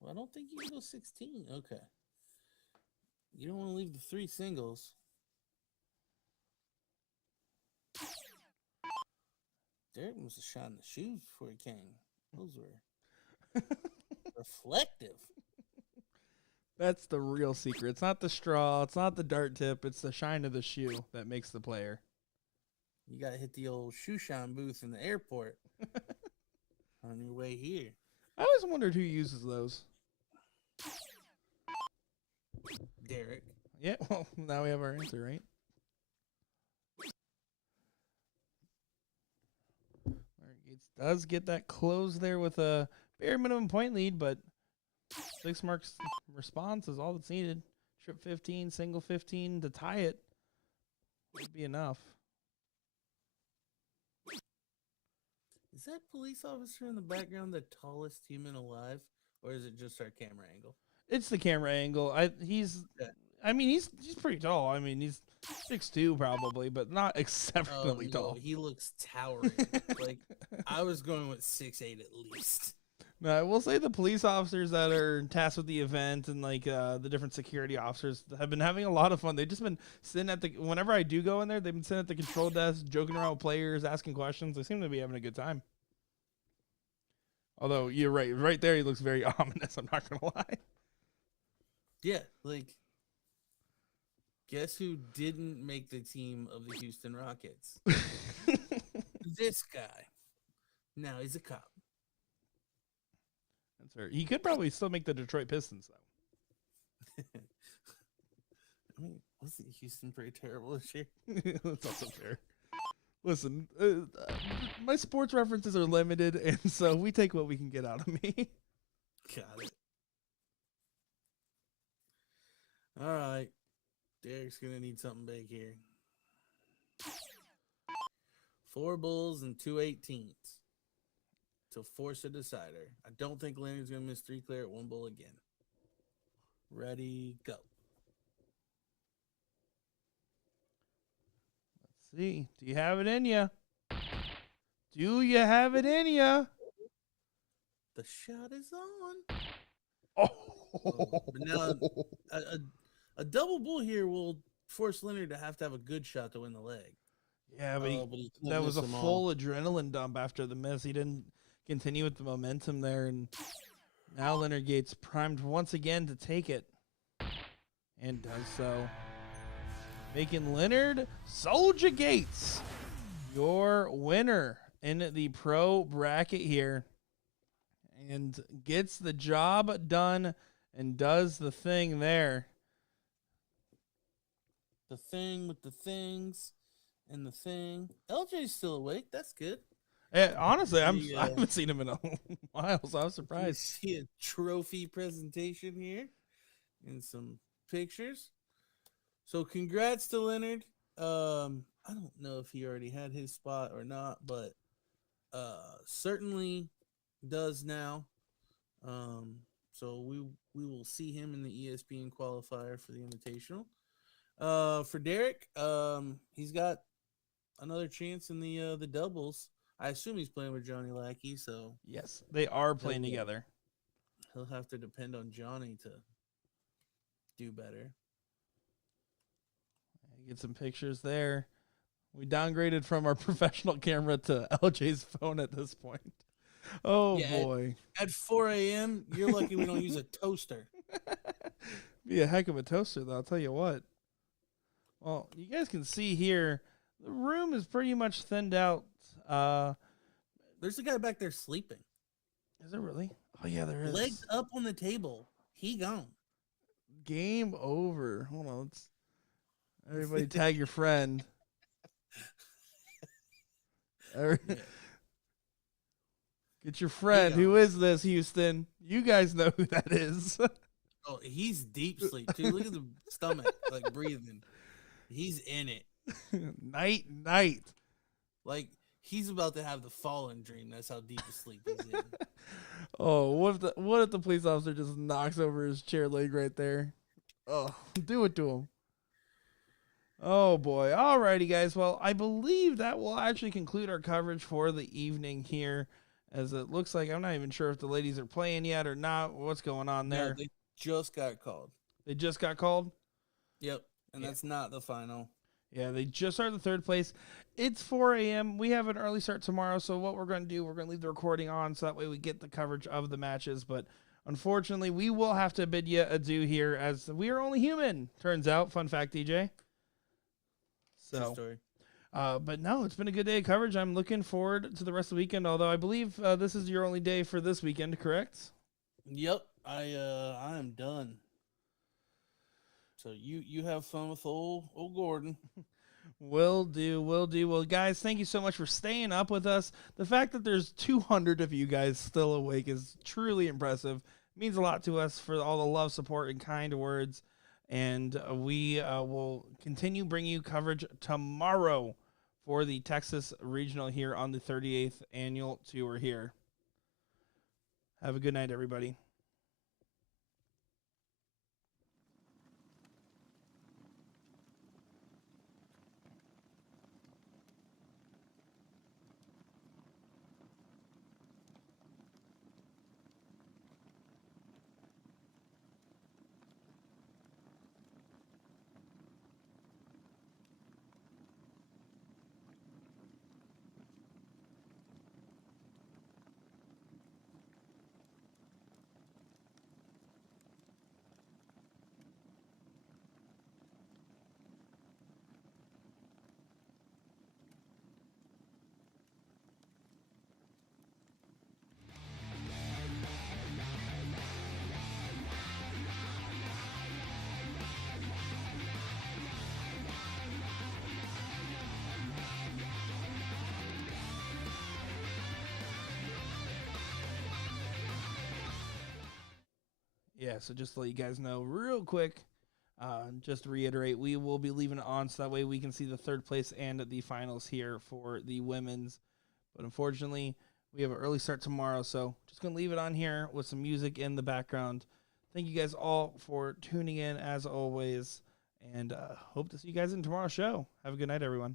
Well, I don't think you can go 16. Okay. You don't want to leave the 3 singles. Derek must have shot in the shoes before he came. Those were reflective. That's the real secret. It's not the straw. It's not the dart tip. It's the shine of the shoe that makes the player. You got to hit the old shoe shine booth in the airport on your way here. I always wondered who uses those. Derek. Yeah, well, now we have our answer, right? Gates does get that close there with a bare minimum point lead, but 6 marks response is all that's needed. Trip 15, single 15 to tie it would be enough. Is that police officer in the background the tallest human alive, or is it just our camera angle? It's the camera angle. He's pretty tall. I mean, he's 6'2" probably, but not exceptionally tall. He looks towering. Like, I was going with 6'8" at least. No, I will say the police officers that are tasked with the event and the different security officers have been having a lot of fun. They've just been sitting at whenever I do go in there, they've been sitting at the control desk, joking around with players, asking questions. They seem to be having a good time. Although you're right there, he looks very ominous. I'm not gonna lie. Yeah, like, guess who didn't make the team of the Houston Rockets? This guy. Now he's a cop. That's right. He could probably still make the Detroit Pistons, though. I mean, wasn't Houston pretty terrible this year? That's also fair. Listen, my sports references are limited, and so we take what we can get out of me. Got it. All right. Derek's going to need something big here. 4 bulls and 2 18s to force a decider. I don't think Leonard's going to miss 3 clear at 1 bull again. Ready, go. Let's see. Do you have it in you? Do you have it in you? The shot is on. Oh. But now a double bull here will force Leonard to have a good shot to win the leg. Yeah, but, that was a full adrenaline dump after the miss. He didn't continue with the momentum there, and now Leonard Gates primed once again to take it, and does so, making Leonard Soldier Gates your winner in the pro bracket here, and gets the job done and does the thing there. The thing with the things and the thing. LJ's still awake. That's good. Yeah, honestly, I haven't seen him in a while, so I was surprised. You see a trophy presentation here and some pictures. So congrats to Leonard. I don't know if he already had his spot or not, but certainly does now. So we will see him in the ESPN qualifier for the Invitational. For Derek, he's got another chance in the doubles. I assume he's playing with Johnny Lackey, so Yes, they are playing together. he'll have to depend on Johnny to do better. Get some pictures there. We downgraded from our professional camera to LJ's phone at this point. Oh, Yeah, boy. At 4 a.m., you're lucky we don't use a toaster. Be a heck of a toaster, though, I'll tell you what. Well, you guys can see here, the room is pretty much thinned out. There's a guy back there sleeping. Is it really? Oh, yeah, there is. Legs up on the table. He gone. Game over. Hold on. Let's everybody tag your friend. Get your friend. Who is this, Houston? You guys know who that is. Oh, he's deep sleep, too. Look at the stomach, like breathing. He's in it. Night. Like, he's about to have the fallen dream. That's how deep asleep he's in. Oh, what if the police officer just knocks over his chair leg right there? Oh, do it to him. Oh, boy. Alrighty, guys. Well, I believe that will actually conclude our coverage for the evening here, as it looks like I'm not even sure if the ladies are playing yet or not. What's going on there? No, they just got called. They just got called? Yep, and that's not the final. Yeah, they just started the third place. It's 4 a.m. We have an early start tomorrow, so what we're going to do, we're going to leave the recording on so that way we get the coverage of the matches. But unfortunately, we will have to bid you adieu here as we are only human, turns out. Fun fact, DJ. True So, story. but no, it's been a good day of coverage. I'm looking forward to the rest of the weekend, although I believe this is your only day for this weekend, correct? Yep, I am done. So you have fun with old Gordon. Will do. Well, guys, thank you so much for staying up with us. The fact that there's 200 of you guys still awake is truly impressive. It means a lot to us for all the love, support, and kind words. And we will continue bringing you coverage tomorrow for the Texas Regional here on the 38th Annual Tour here. Have a good night, everybody. Yeah, so just to let you guys know real quick, just to reiterate, we will be leaving it on so that way we can see the third place and the finals here for the women's. But unfortunately, we have an early start tomorrow, so just going to leave it on here with some music in the background. Thank you guys all for tuning in as always, and hope to see you guys in tomorrow's show. Have a good night, everyone.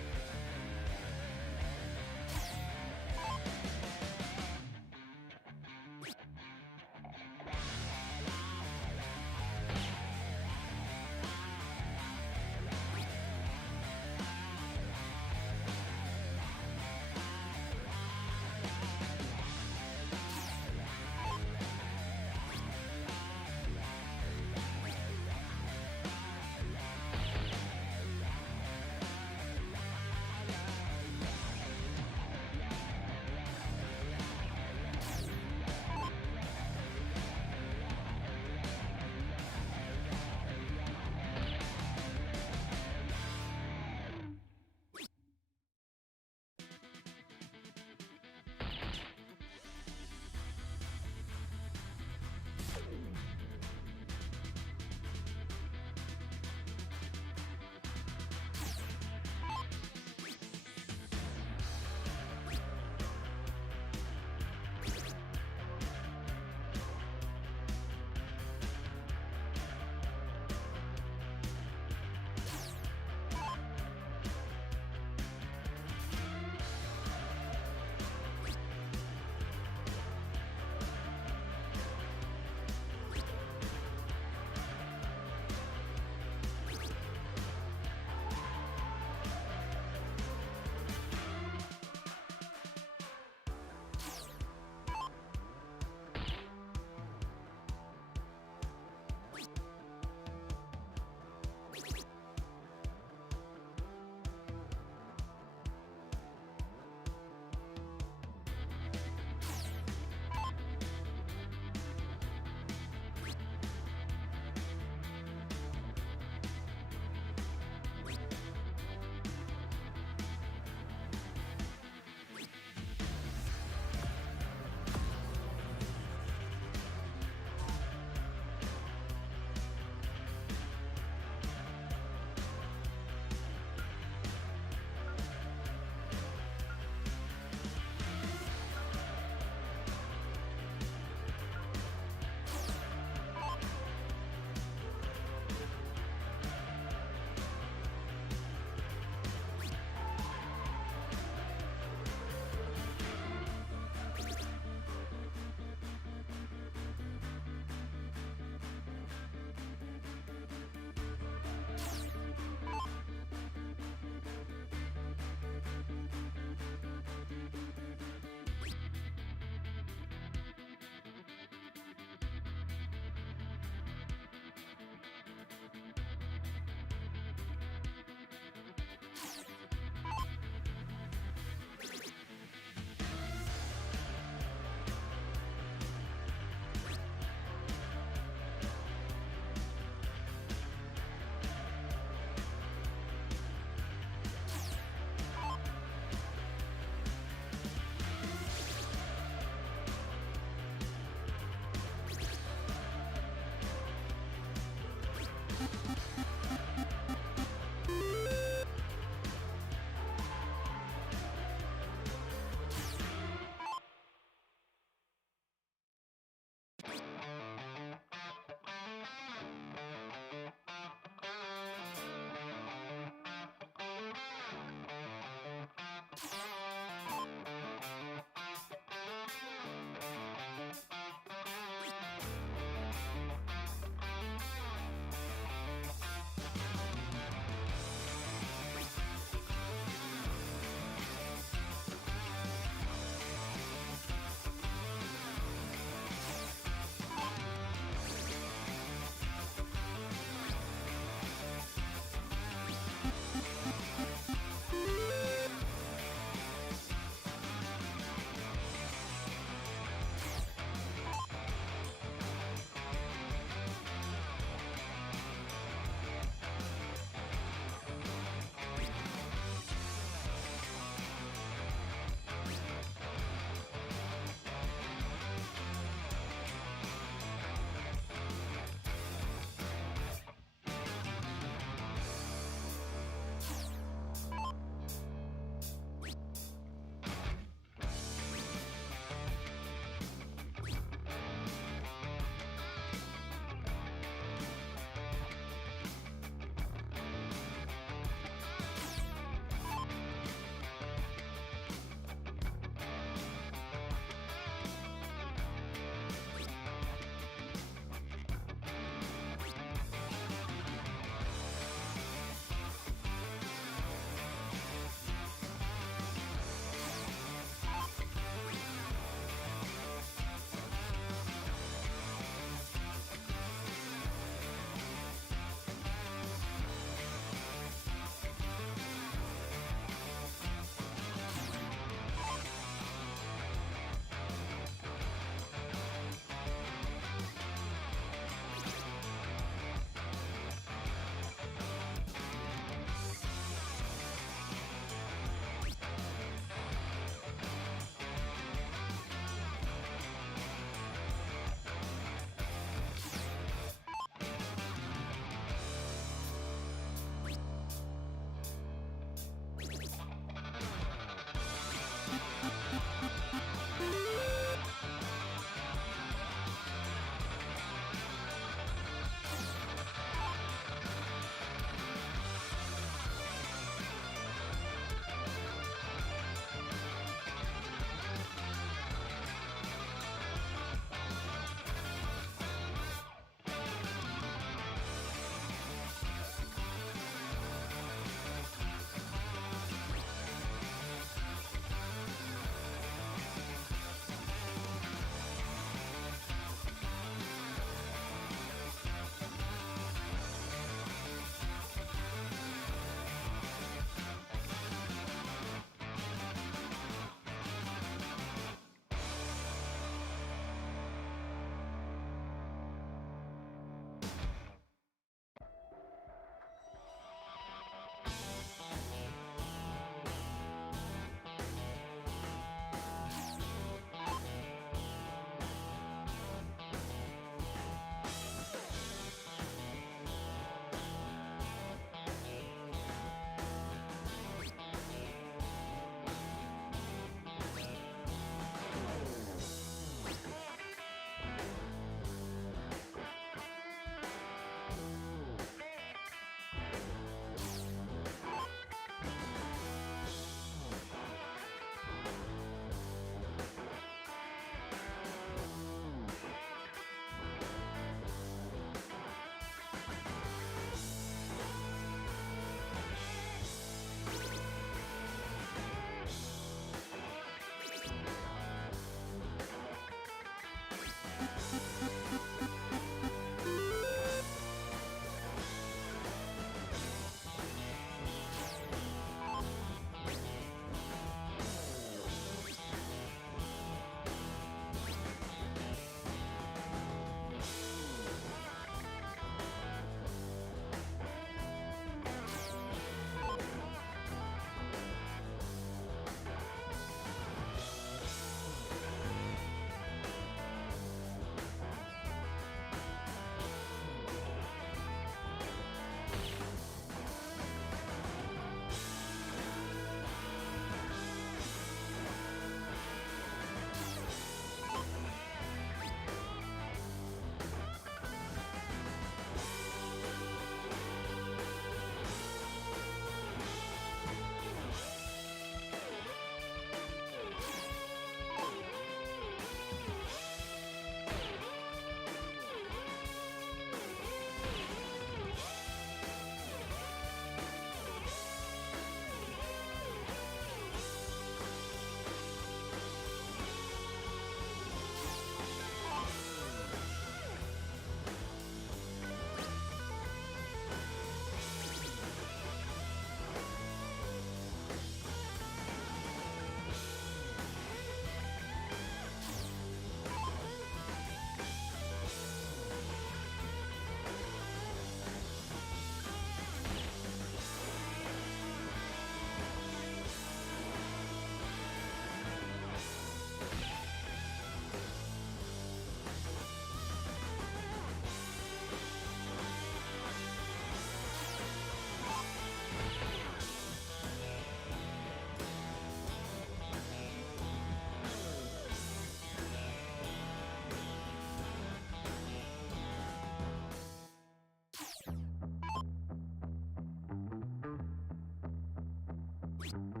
Cheers.